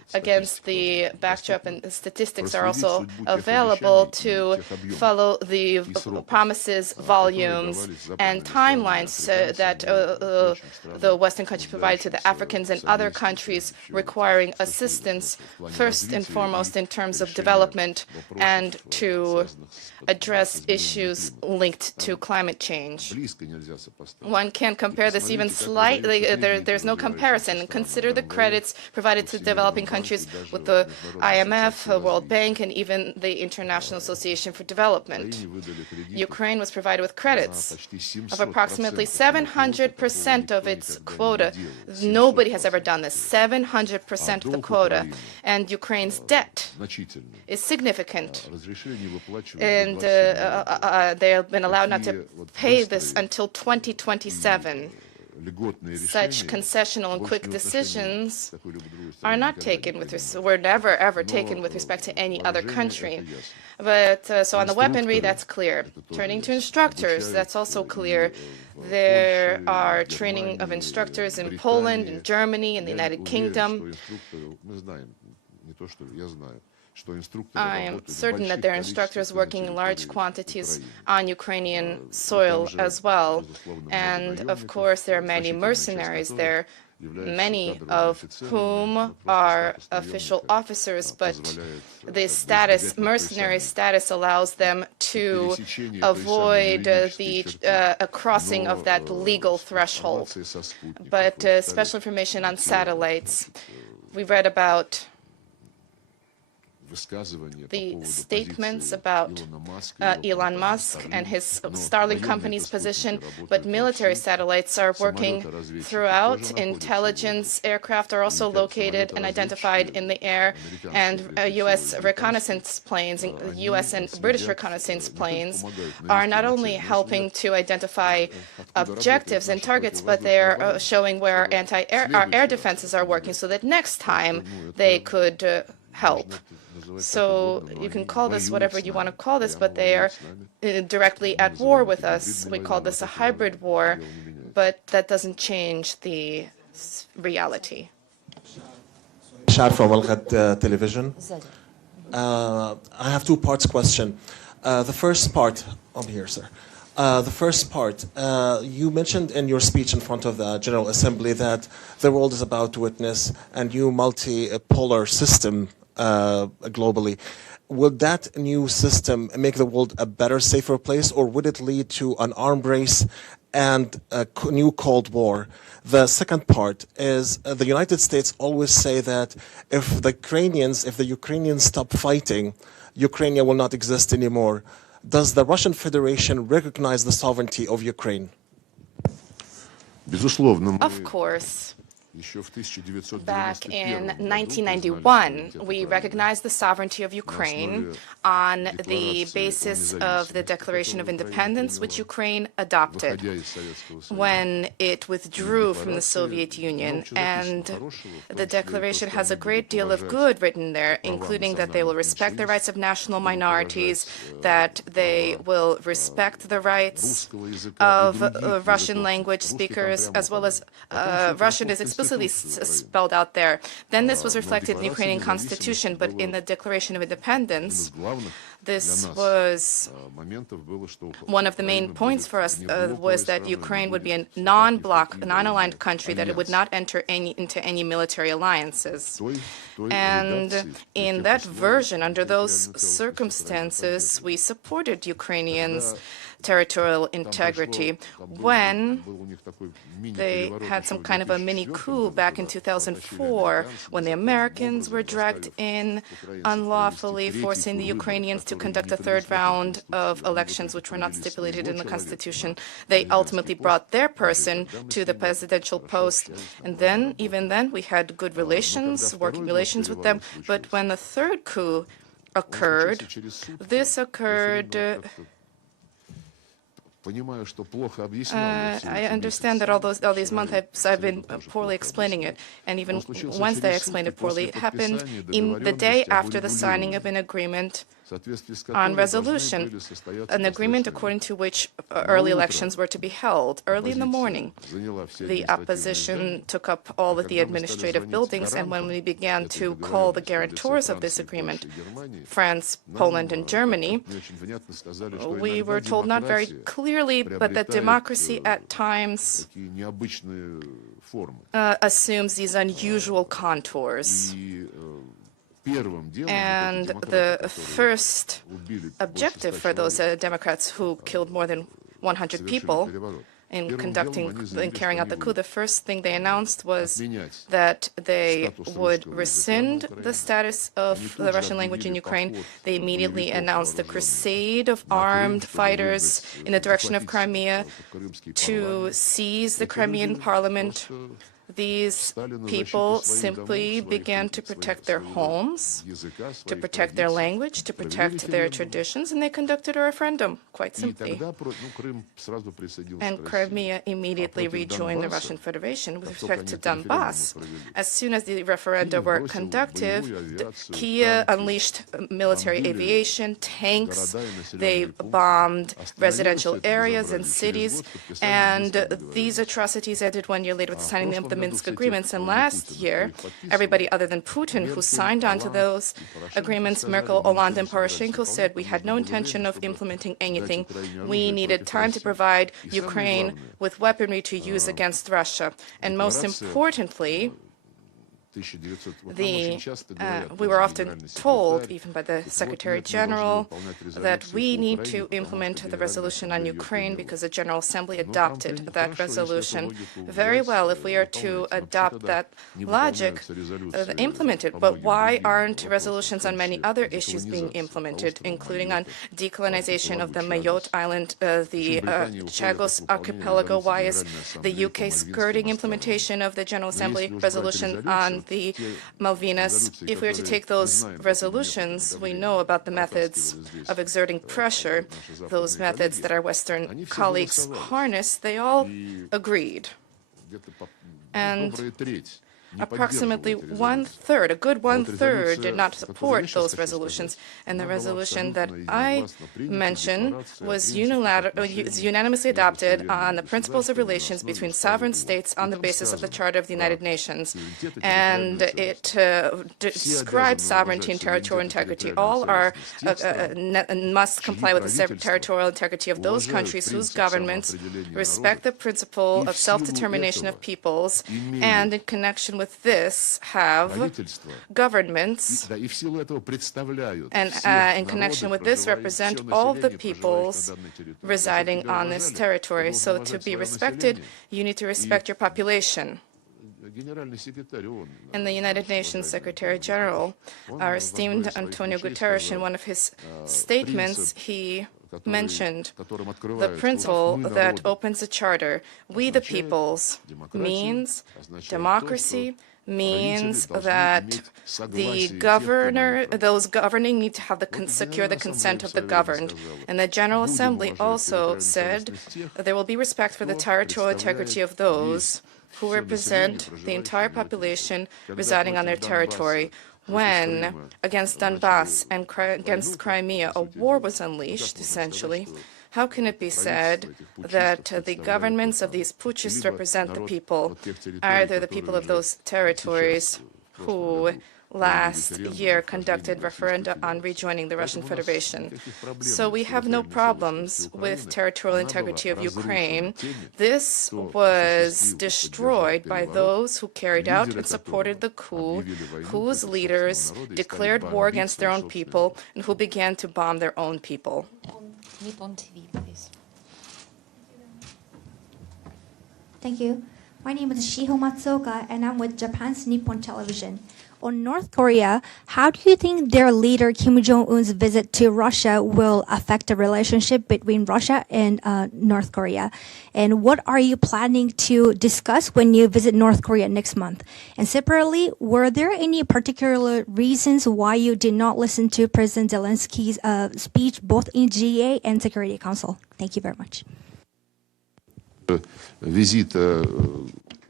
against the backdrop, and the statistics are also available to follow the promises, volumes, and timelines that the Western countries provided to the Africans and other countries requiring assistance, first and foremost in terms of development and to address issues linked to climate change. One can't compare this even slightly. There's no comparison. Consider the credits provided to developing countries with the IMF, the World Bank, and even the International Association for Development. Ukraine was provided with credits of approximately 700% of its quota. Nobody has ever done this. 700% of the quota. And Ukraine's debt is significant. And they have been allowed not to pay this until 2027. Such concessional and quick decisions are not taken were never ever taken with respect to any other country. But so on the weaponry, that's clear. Turning to instructors, that's also clear. There are training of instructors in Poland, in Germany, in the United Kingdom. I am certain that there are instructors working in large quantities on Ukrainian soil as well. And of course, there are many mercenaries there, many of whom are official officers, but the status, mercenary status, allows them to avoid a crossing of that legal threshold. But special information on satellites. We read about the statements about Elon Musk and his Starlink company's position, but military satellites are working throughout. Intelligence aircraft are also located and identified in the air, and U.S. reconnaissance planes, U.S. and British reconnaissance planes, are not only helping to identify objectives and targets, but they are showing where our air defenses are working, so that next time they could help. So you can call this whatever you want to call this, but they are directly at war with us. We call this a hybrid war, but that doesn't change the reality. Shah from Al-Ghad Television. I have two parts question. The first part, I'm here, sir. The first part, you mentioned in your speech in front of the General Assembly that the world is about to witness a new multipolar system globally. Would that new system make the world a better, safer place, or would it lead to an arms race and a new Cold War? The second part is the United States always say that if the Ukrainians stop fighting, Ukraine will not exist anymore. Does the Russian Federation recognize the sovereignty of Ukraine? Of course. Back in 1991, we recognized the sovereignty of Ukraine on the basis of the Declaration of Independence, which Ukraine adopted when it withdrew from the Soviet Union. And the declaration has a great deal of good written there, including that they will respect the rights of national minorities, that they will respect the rights of Russian language speakers, as well as Russian is explicitly spelled out there. Then this was reflected in the Ukrainian constitution, but in the Declaration of Independence, this was one of the main points for us was that Ukraine would be a non-bloc, non-aligned country, that it would not enter into any military alliances. And in that version, under those circumstances, we supported Ukrainians' territorial integrity when they had some kind of a mini coup back in 2004, when the Americans were dragged in unlawfully, forcing the Ukrainians to conduct a third round of elections, which were not stipulated in the constitution. They ultimately brought their person to the presidential post. And then, even then, we had good relations, working relations with them. But when the third coup occurred, this occurred I understand that all these months I've been poorly explaining it, and even Wednesday I explained it poorly. It happened in the day after the signing of an agreement on resolution, an agreement according to which early elections were to be held. Early in the morning, the opposition took up all of the administrative buildings, and when we began to call the guarantors of this agreement, France, Poland, and Germany, we were told not very clearly, but that democracy at times assumes these unusual contours. And the first objective for those Democrats who killed more than 100 people in carrying out the coup, the first thing they announced was that they would rescind the status of the Russian language in Ukraine. They immediately announced a crusade of armed fighters in the direction of Crimea to seize the Crimean parliament. These people simply began to protect their homes, to protect their language, to protect their traditions, and they conducted a referendum, quite simply. And Crimea immediately rejoined the Russian Federation. With respect to Donbass, as soon as the referenda were conducted, Kiev unleashed military aviation, tanks, they bombed residential areas and cities, and these atrocities ended 1 year later with signing of the Minsk agreements. And last year, everybody other than Putin who signed on to those agreements, Merkel, Hollande, and Poroshenko, said we had no intention of implementing anything. We needed time to provide Ukraine with weaponry to use against Russia. And most importantly, we were often told, even by the Secretary General, that we need to implement the resolution on Ukraine because the General Assembly adopted that resolution. Very well, if we are to adopt that logic, implement it. But why aren't resolutions on many other issues being implemented, including on decolonization of the Mayotte Island, the Chagos Archipelago? Why is the UK skirting implementation of the General Assembly resolution on the Malvinas? If we were to take those resolutions, we know about the methods of exerting pressure, those methods that our Western colleagues harness. They all agreed. And approximately one-third, a good one-third, did not support those resolutions. And the resolution that I mentioned was unanimously adopted on the principles of relations between sovereign states on the basis of the Charter of the United Nations. And it describes sovereignty and territorial integrity. All must comply with the territorial integrity of those countries whose governments respect the principle of self-determination of peoples, and in connection with this have governments, and in connection with this represent all the peoples residing on this territory. So to be respected, you need to respect your population. And the United Nations Secretary General, our esteemed Antonio Guterres, in one of his statements, he mentioned the principle that opens the Charter. We the peoples means democracy, means that those governing need to have secure the consent of the governed. And the General Assembly also said that there will be respect for the territorial integrity of those who represent the entire population residing on their territory. When, against Donbass and against Crimea, a war was unleashed, essentially, how can it be said that the governments of these putschists represent the people, either the people of those territories who last year conducted referenda on rejoining the Russian Federation? So we have no problems with territorial integrity of Ukraine. This was destroyed by those who carried out and supported the coup, whose leaders declared war against their own people, and who began to bomb their own people. Nippon TV, please. Thank you. My name is Shiho Matsuoka, and I'm with Japan's Nippon Television. On North Korea, how do you think their leader Kim Jong-un's visit to Russia will affect the relationship between Russia and North Korea? And what are you planning to discuss when you visit North Korea next month? And separately, were there any particular reasons why you did not listen to President Zelensky's speech both in GA and Security Council? Thank you very much.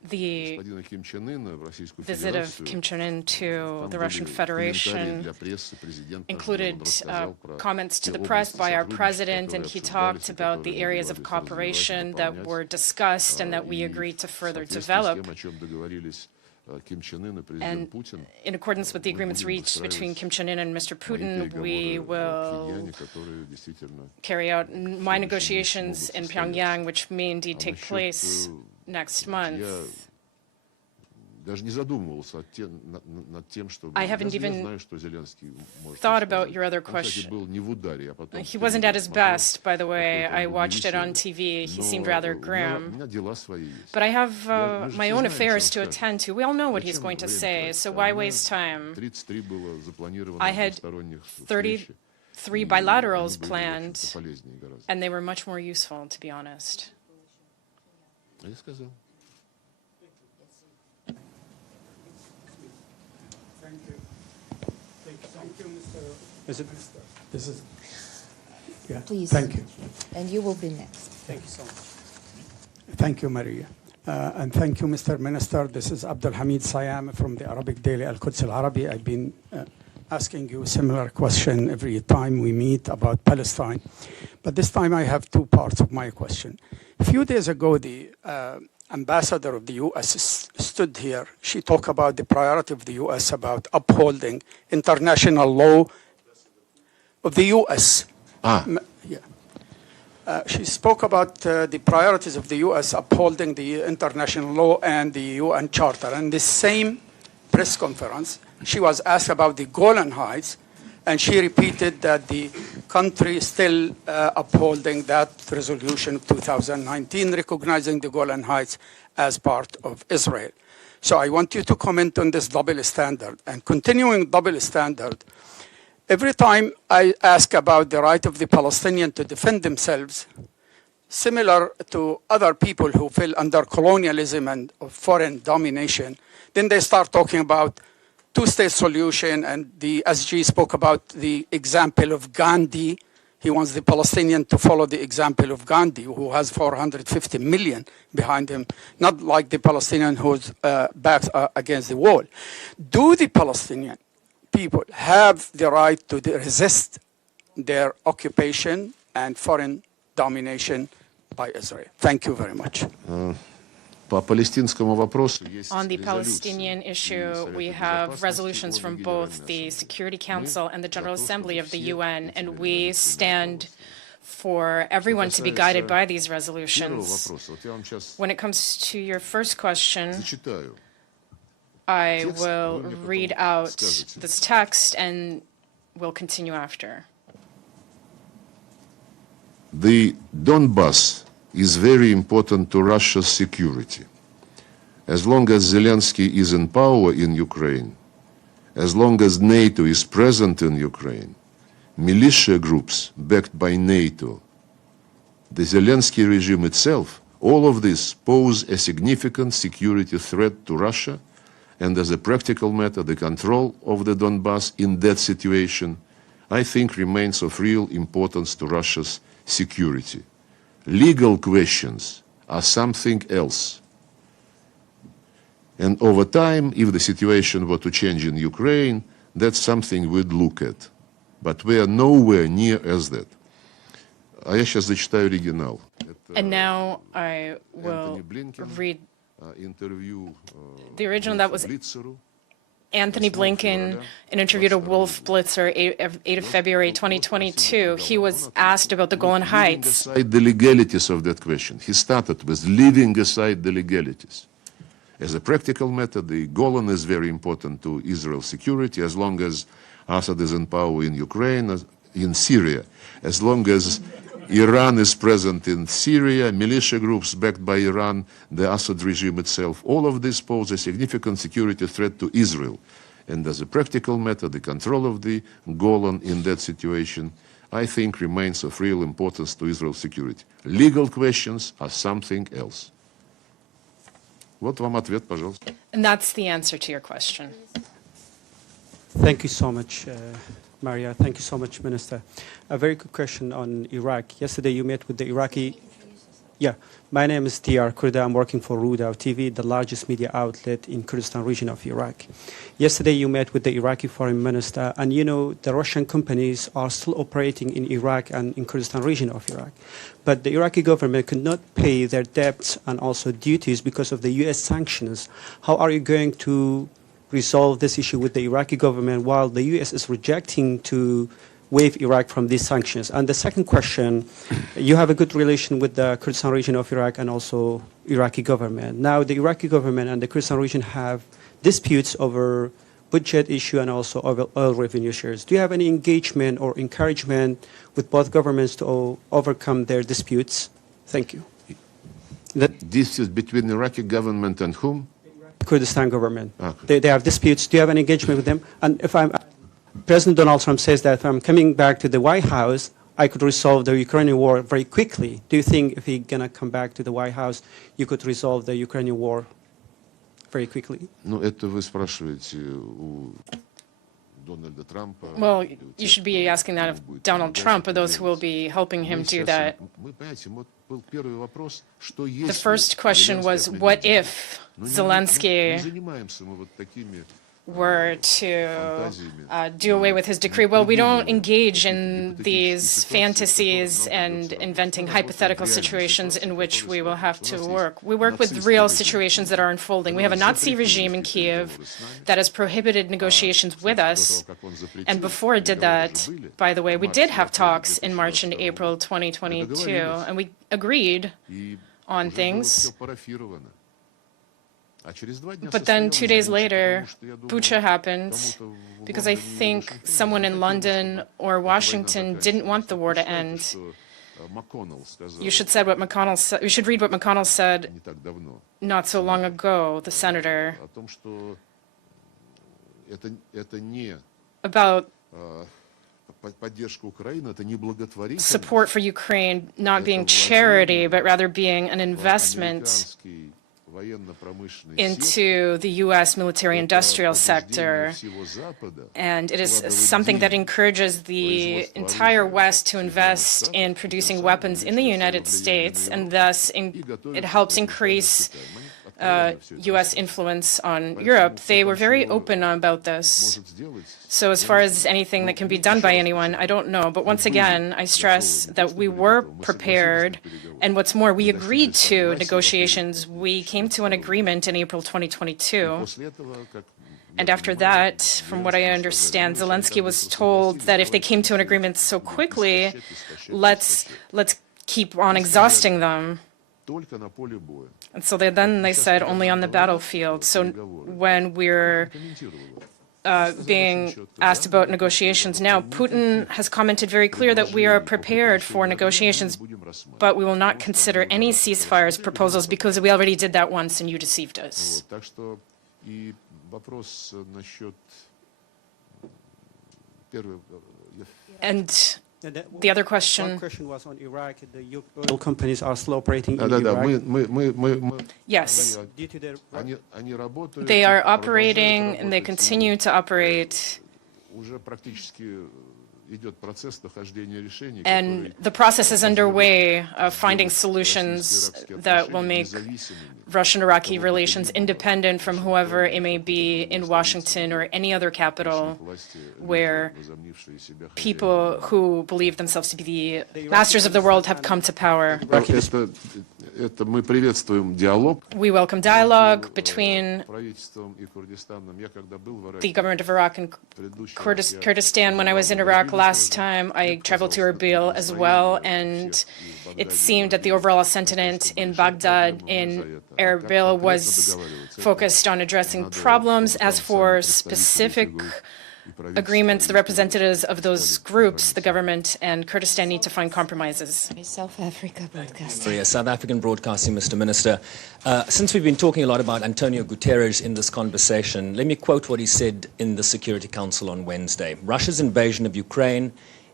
the visit of Kim Jong-un to the Russian Federation included comments to the press by our president, and he talked about the areas of cooperation that were discussed and that we agreed to further develop. And in accordance with the agreements reached between Kim Jong-un and Mr. Putin, we will carry out my negotiations in Pyongyang, which may indeed take place next month. I haven't even thought about your other question. He wasn't at his best, by the way. I watched it on TV. He seemed rather grim. But I have my own affairs to attend to. We all know what he's going to say, so why waste time? I had 33 bilaterals planned, and they were much more useful, to be honest. This is, yeah. Please. Thank you. And you will be next. Thank you so much. Thank you, Maria. And thank you, Mr. Minister. This is Abdul Hamid Sayam from the Arabic daily Al-Quds Al-Arabi. I've been asking you a similar question every time we meet about Palestine. But this time I have two parts of my question. A few days ago, the ambassador of the U.S. stood here. She talked about the priority of the U.S. about upholding international law of the U.S. She spoke about the priorities of the U.S. upholding the international law and the UN Charter. And the same press conference, she was asked about the Golan Heights, and she repeated that the country is still upholding that resolution of 2019, recognizing the Golan Heights as part of Israel. So I want you to comment on this double standard. And continuing double standard, every time I ask about the right of the Palestinians to defend themselves, similar to other people who fell under colonialism and foreign domination, then they start talking about two-state solution, and the SG spoke about the example of Gandhi. He wants the Palestinian to follow the example of Gandhi, who has 450 million behind him, not like the Palestinian who's back against the wall. Do the Palestinian people have the right to resist their occupation and foreign domination by Israel? Thank you very much. On the Palestinian issue, we have resolutions from both the Security Council and the General Assembly of the UN, and we stand for everyone to be guided by these resolutions. When it comes to your first question, I will read out this text and we'll continue after. The Donbass is very important to Russia's security. As long as Zelensky is in power in Ukraine, as long as NATO is present in Ukraine, militia groups backed by NATO, the Zelensky regime itself, all of this pose a significant security threat to Russia, and as a practical matter, the control of the Donbass in that situation, I think, remains of real importance to Russia's security. Legal questions are something else. And over time, if the situation were to change in Ukraine, that's something we'd look at. But we are nowhere near as that. А я сейчас зачитаю оригинал. And now I will read the original. That was Anthony Blinken, an interview to Wolf Blitzer, 8 of February 2022. He was asked about the Golan Heights. The legalities of that question. He started with leaving aside the legalities. As a practical matter, the Golan is very important to Israel's security as long as Assad is in power in Ukraine, in Syria. As long as Iran is present in Syria, militia groups backed by Iran, the Assad regime itself, all of this pose a significant security threat to Israel. And as a practical matter, the control of the Golan in that situation, I think, remains of real importance to Israel's security. Legal questions are something else. Вот вам ответ, пожалуйста. And that's the answer to your question. Thank you so much, Maria. Thank you so much, Minister. A very quick question on Iraq. Yesterday you met with the Iraqi... Yeah, my name is Diyar Kurda. I'm working for Rudaw TV, the largest media outlet in Kurdistan region of Iraq. Yesterday you met with the Iraqi foreign minister, and you know the Russian companies are still operating in Iraq and in Kurdistan region of Iraq. But the Iraqi government could not pay their debts and also duties because of the US sanctions. How are you going to resolve this issue with the Iraqi government while the US is rejecting to waive Iraq from these sanctions? And the second question, you have a good relation with the Kurdistan region of Iraq and also Iraqi government. Now the Iraqi government and the Kurdistan region have disputes over budget issue and also over oil revenue shares. Do you have any engagement or encouragement with both governments to overcome their disputes? Thank you. This is between the Iraqi government and whom? Kurdistan government. Okay. They have disputes. Do you have any engagement with them? And if President Donald Trump says that if I'm coming back to the White House, I could resolve the Ukrainian war very quickly. Do you think if he's going to come back to the White House, you could resolve the Ukrainian war very quickly? Ну, это вы спрашиваете у Дональда Трампа. Well, you should be asking that of Donald Trump or those who will be helping him do that. The first question was, what if Zelensky were to do away with his decree? Well, we don't engage in these fantasies and inventing hypothetical situations in which we will have to work. We work with real situations that are unfolding. We have a Nazi regime in Kiev that has prohibited negotiations with us. And before it did that, by the way, we did have talks in March and April 2022, and we agreed on things. But then 2 days later, Bucha happened because I think someone in London or Washington didn't want the war to end. You should read what McConnell said not so long ago, the senator, about support for Ukraine not being charity, but rather being an investment into the U.S. military-industrial sector, and it is something that encourages the entire West to invest in producing weapons in the United States, and thus it helps increase U.S. influence on Europe. They were very open about this. So as far as anything that can be done by anyone, I don't know. But once again, I stress that we were prepared, and what's more, we agreed to negotiations. We came to an agreement in April 2022. And after that, from what I understand, Zelensky was told that if they came to an agreement so quickly, let's keep on exhausting them. And so then they said only on the battlefield. So when we're being asked about negotiations now, Putin has commented very clear that we are prepared for negotiations, but we will not consider any ceasefires proposals because we already did that once and you deceived us. And the other question. One question was on Iraq. The oil companies are still operating in Iraq. Yes. They are operating and they continue to operate. And the process is underway of finding solutions that will make Russian-Iraqi relations independent from whoever it may be in Washington or any other capital where people who believe themselves to be the masters of the world have come to power. We welcome dialogue between the government of Iraq and Kurdistan. When I was in Iraq last time, I traveled to Erbil as well, and it seemed that the overall sentiment in Baghdad, in Erbil, was focused on addressing problems. As for specific agreements, the representatives of those groups, the government and Kurdistan, need to find compromises. South Africa Broadcasting. Sorry, South African Broadcasting, Mr. Minister. Since we've been talking a lot about Antonio Guterres in this conversation, let me quote what he said in the Security Council on Wednesday. Russia's invasion of Ukraine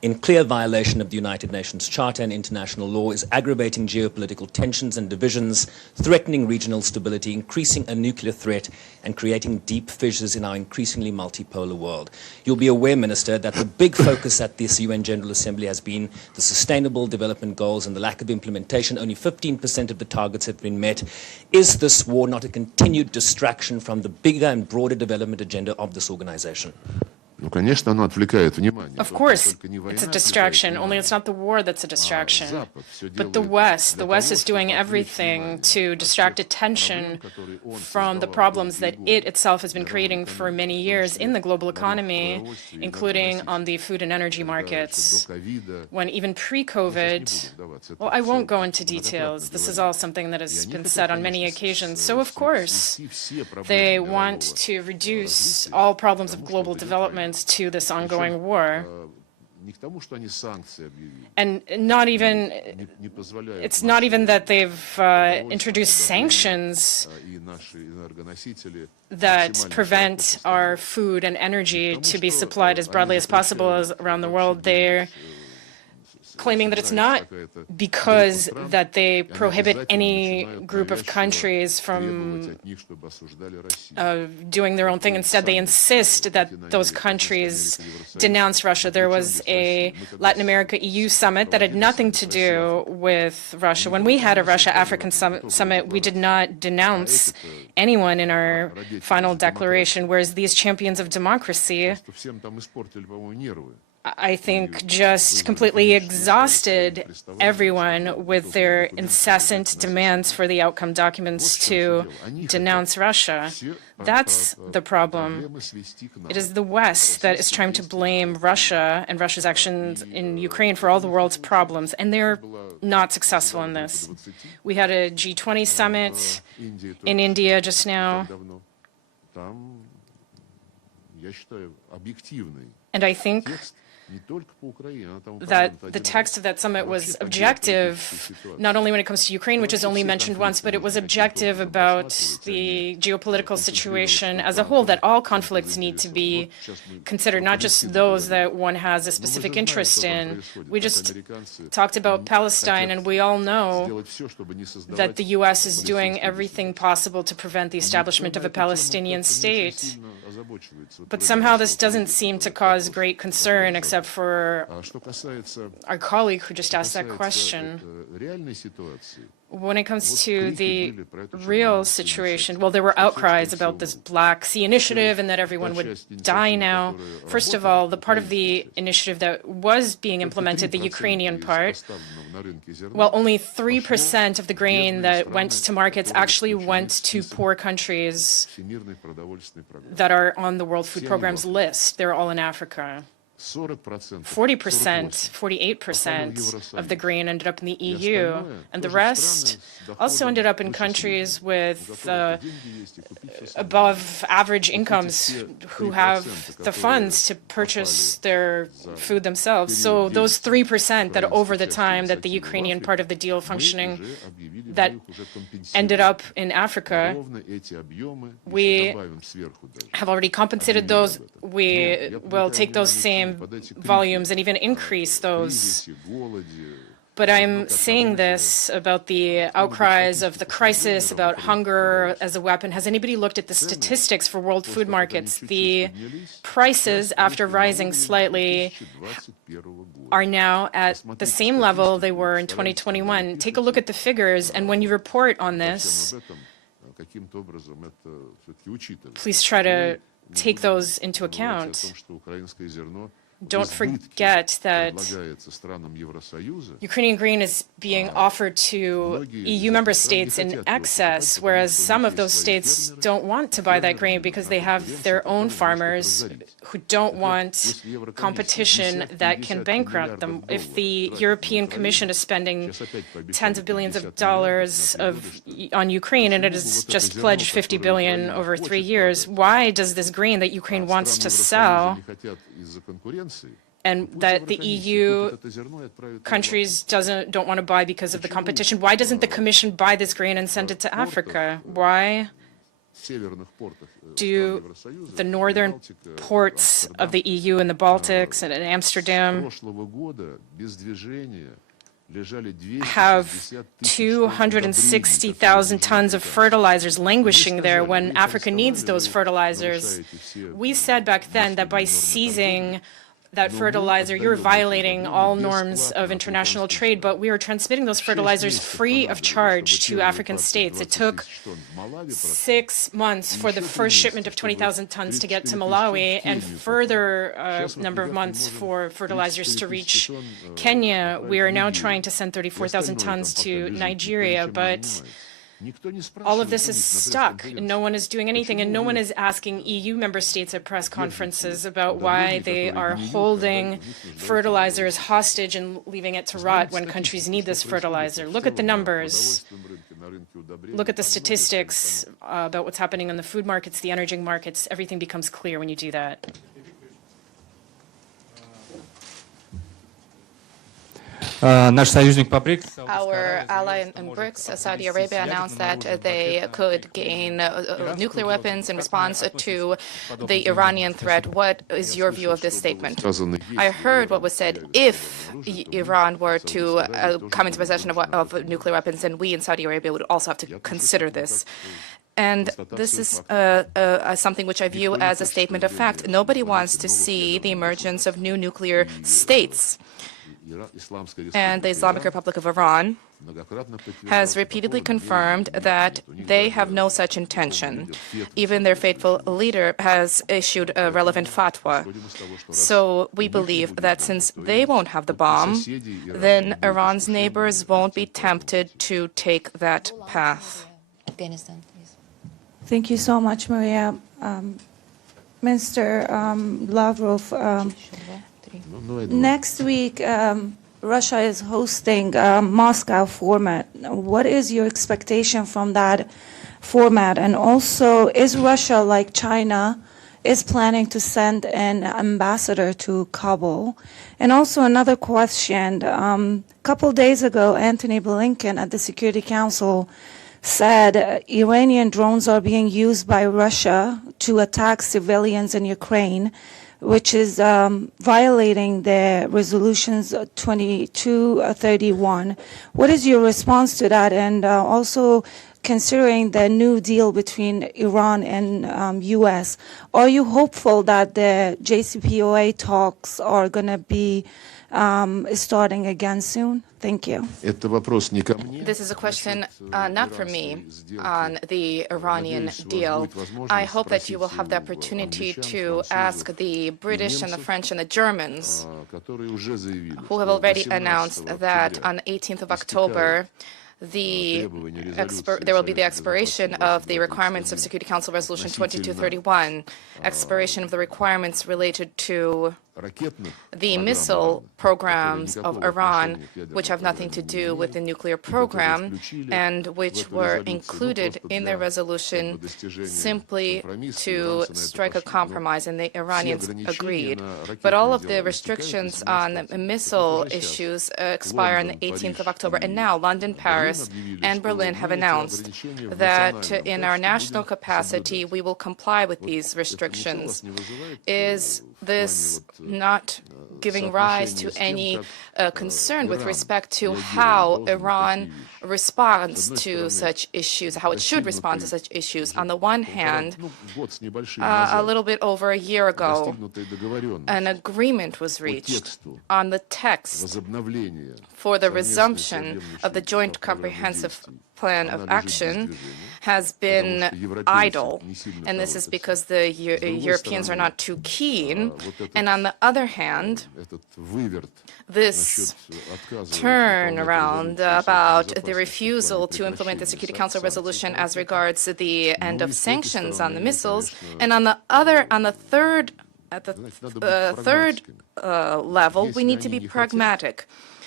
in clear violation of the United Nations Charter and international law, is aggravating geopolitical tensions and divisions, threatening regional stability, increasing a nuclear threat, and creating deep fissures in our increasingly multipolar world. You'll be aware, Minister, that the big focus at this UN General Assembly has been the Sustainable Development Goals and the lack of implementation. Only 15% of the targets have been met. Is this war not a continued distraction from the bigger and broader development agenda of this organization? Of course, it's a distraction, only it's not the war that's a distraction, but the West is doing everything to distract attention from the problems that it itself has been creating for many years in the global economy, including on the food and energy markets. When even pre-COVID, well, I won't go into details. This is all something that has been said on many occasions. So, of course, they want to reduce all problems of global development to this ongoing war. And it's not even that they've introduced sanctions that prevent our food and energy to be supplied as broadly as possible around the world. They're claiming that it's not because that they prohibit any group of countries from doing their own thing. Instead, they insist that those countries denounce Russia. There was a Latin America-EU summit that had nothing to do with Russia. When we had a Russia-African summit, we did not denounce anyone in our final declaration, whereas these champions of democracy, I think, just completely exhausted everyone with their incessant demands for the outcome documents to denounce Russia. That's the problem. It is the West that is trying to blame Russia and Russia's actions in Ukraine for all the world's problems, and they're not successful in this. We had a G20 summit in India just now, and I think that the text of that summit was objective, not only when it comes to Ukraine, which is only mentioned once, but it was objective about the geopolitical situation as a whole, that all conflicts need to be considered, not just those that one has a specific interest in. We just talked about Palestine, and we all know that the U.S. is doing everything possible to prevent the establishment of a Palestinian state. But somehow this doesn't seem to cause great concern, except for our colleague who just asked that question. When it comes to the real situation, well, there were outcries about this Black Sea initiative and that everyone would die now. First of all, the part of the initiative that was being implemented, the Ukrainian part, well, only 3% of the grain that went to markets actually went to poor countries that are on the World Food Programme's list. They're all in Africa. 40%, 48% of the grain ended up in the EU, and the rest also ended up in countries with above average incomes who have the funds to purchase their food themselves. So those 3% that over the time that the Ukrainian part of the deal functioning that ended up in Africa, we have already compensated those. We will take those same volumes and even increase those. But I'm saying this about the outcries of the crisis, about hunger as a weapon. Has anybody looked at the statistics for world food markets? The prices, after rising slightly, are now at the same level they were in 2021. Take a look at the figures, and when you report on this, please try to take those into account. Don't forget that Ukrainian grain is being offered to EU member states in excess, whereas some of those states don't want to buy that grain because they have their own farmers who don't want competition that can bankrupt them. If the European Commission is spending tens of billions of dollars on Ukraine and it has just pledged 50 billion over 3 years, why does this grain that Ukraine wants to sell and that the EU countries don't want to buy because of the competition, why doesn't the Commission buy this grain and send it to Africa? Why do the northern ports of the EU and the Baltics and in Amsterdam have 260,000 tons of fertilizers languishing there when Africa needs those fertilizers. We said back then that by seizing that fertilizer, you're violating all norms of international trade, but we are transmitting those fertilizers free of charge to African states. It took 6 months for the first shipment of 20,000 tons to get to Malawi, and further number of months for fertilizers to reach Kenya. We are now trying to send 34,000 tons to Nigeria, but all of this is stuck, and no one is doing anything, and no one is asking EU member states at press conferences about why they are holding fertilizers hostage and leaving it to rot when countries need this fertilizer. Look at the numbers. Look at the statistics about what's happening on the food markets, the energy markets. Everything becomes clear when you do that. Our ally in BRICS, Saudi Arabia, announced that they could gain nuclear weapons in response to the Iranian threat. What is your view of this statement? I heard what was said. If Iran were to come into possession of nuclear weapons, then we in Saudi Arabia would also have to consider this. And this is something which I view as a statement of fact. Nobody wants to see the emergence of new nuclear states. And the Islamic Republic of Iran has repeatedly confirmed that they have no such intention. Even their faithful leader has issued a relevant fatwa. So we believe that since they won't have the bomb, then Iran's neighbors won't be tempted to take that path. Afghanistan, please. Thank you so much, Maria. Mr. Lavrov, next week, Russia is hosting a Moscow format. What is your expectation from that format? And also, is Russia, like China, is planning to send an ambassador to Kabul? And also another question. A couple days ago, Antony Blinken at the Security Council said Iranian drones are being used by Russia to attack civilians in Ukraine, which is violating the resolutions 2231. What is your response to that? And also considering the new deal between Iran and U.S., are you hopeful that the JCPOA talks are going to be starting again soon? Thank you. This is a question not for me on the Iranian deal. I hope that you will have the opportunity to ask the British and the French and the Germans, who have already announced that on the 18th of October, there will be the expiration of the requirements of Security Council Resolution 2231, expiration of the requirements related to the missile programs of Iran, which have nothing to do with the nuclear program, and which were included in the resolution simply to strike a compromise, and the Iranians agreed. But all of the restrictions on missile issues expire on the 18th of October, and now London, Paris, and Berlin have announced that in our national capacity, we will comply with these restrictions. Is this not giving rise to any concern with respect to how Iran responds to such issues, how it should respond to such issues? On the one hand, a little bit over a year ago, an agreement was reached on the text for the resumption of the Joint Comprehensive Plan of Action has been idle, and this is because the Europeans are not too keen. And on the other hand, this turnaround about the refusal to implement the Security Council resolution as regards the end of sanctions on the missiles, and on the third level, we need to be pragmatic.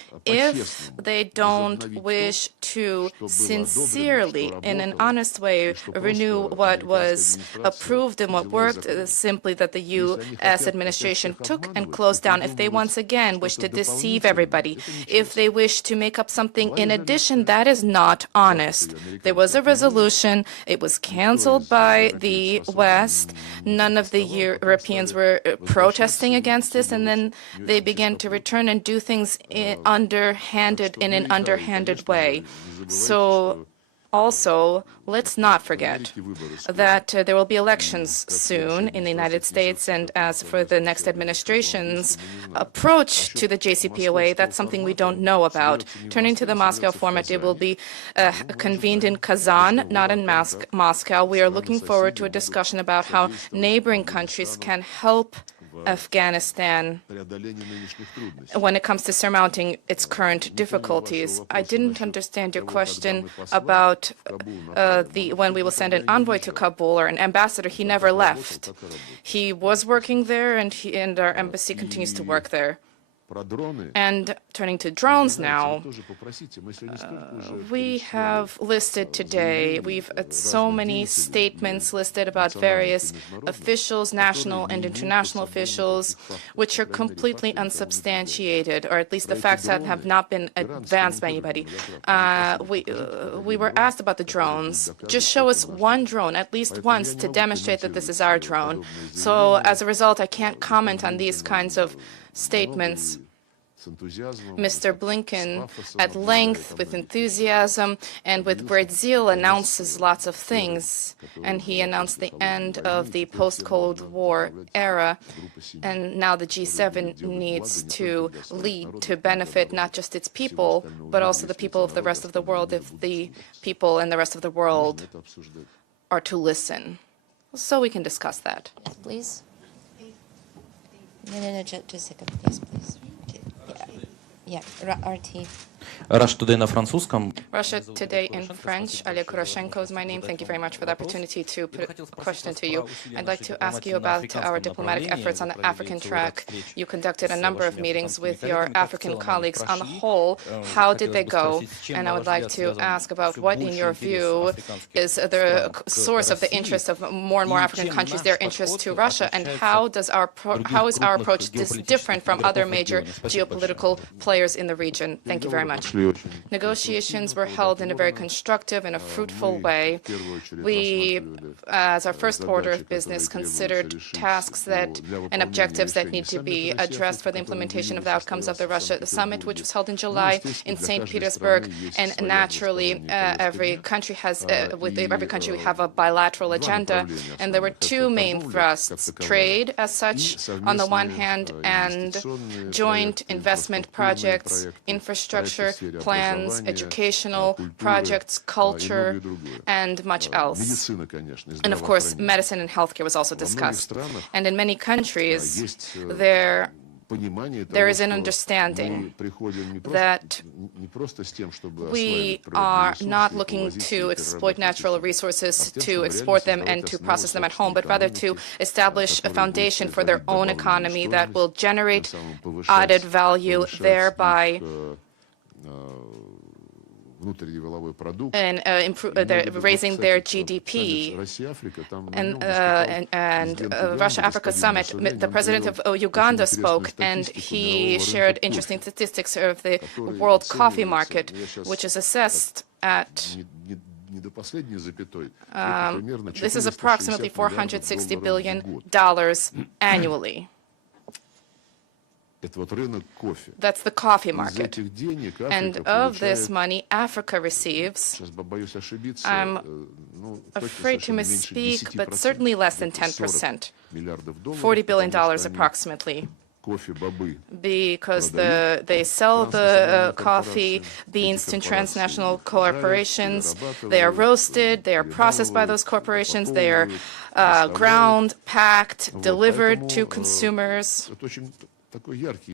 if they don't wish to sincerely, in an honest way, renew what was approved and what worked, simply that the U.S. administration took and closed down, if they once again wish to deceive everybody, if they wish to make up something in addition, that is not honest. There was a resolution. It was canceled by the West. None of the Europeans were protesting against this, and then they began to return and do things in an underhanded way. So also, let's not forget that there will be elections soon in the United States, and as for the next administration's approach to the JCPOA, that's something we don't know about. Turning to the Moscow format, it will be convened in Kazan, not in Moscow. We are looking forward to a discussion about how neighboring countries can help Afghanistan when it comes to surmounting its current difficulties. I didn't understand your question about when we will send an envoy to Kabul or an ambassador. He never left. He was working there, and our embassy continues to work there. And turning to drones now, we have listed today, we've so many statements listed about various officials, national and international officials, which are completely unsubstantiated, or at least the facts have not been advanced by anybody. We were asked about the drones. Just show us one drone, at least once, to demonstrate that this is our drone. So as a result, I can't comment on these kinds of statements. Mr. Blinken, at length, with enthusiasm and with great zeal, announces lots of things. And he announced the end of the post-Cold War era. And now the G7 needs to lead, to benefit not just its people, but also the people of the rest of the world, if the people in the rest of the world are to listen. So we can discuss that. Yes, please. No, just a second, please. Yeah, RT. Russia Today in French. Oleg Kuroshenko is my name. Thank you very much for the opportunity to put a question to you. I'd like to ask you about our diplomatic efforts on the African track. You conducted a number of meetings with your African colleagues. On the whole, how did they go? And I would like to ask about what, in your view, is the source of the interest of more and more African countries, their interest to Russia, and how is our approach different from other major geopolitical players in the region? Thank you very much. Negotiations were held in a very constructive and a fruitful way. We, as our first order of business, considered tasks and objectives that need to be addressed for the implementation of the outcomes of the Russia summit, which was held in July in St. Petersburg. And naturally, every country with every country we have a bilateral agenda. And there were two main thrusts: trade, as such, on the one hand, and joint investment projects, infrastructure plans, educational projects, culture, and much else. And of course, medicine and healthcare was also discussed. And in many countries, there is an understanding that we are not looking to exploit natural resources, to export them and to process them at home, but rather to establish a foundation for their own economy that will generate added value, thereby and raising their GDP. And Russia-Africa Summit, the president of Uganda spoke, and he shared interesting statistics of the world coffee market, which is assessed at this is approximately $460 billion annually. That's the coffee market. And of this money, Africa receives, I'm afraid to misspeak, but certainly less than 10%, $40 billion approximately. Because they sell the coffee beans to transnational corporations. They are roasted, they are processed by those corporations, they are ground, packed, delivered to consumers.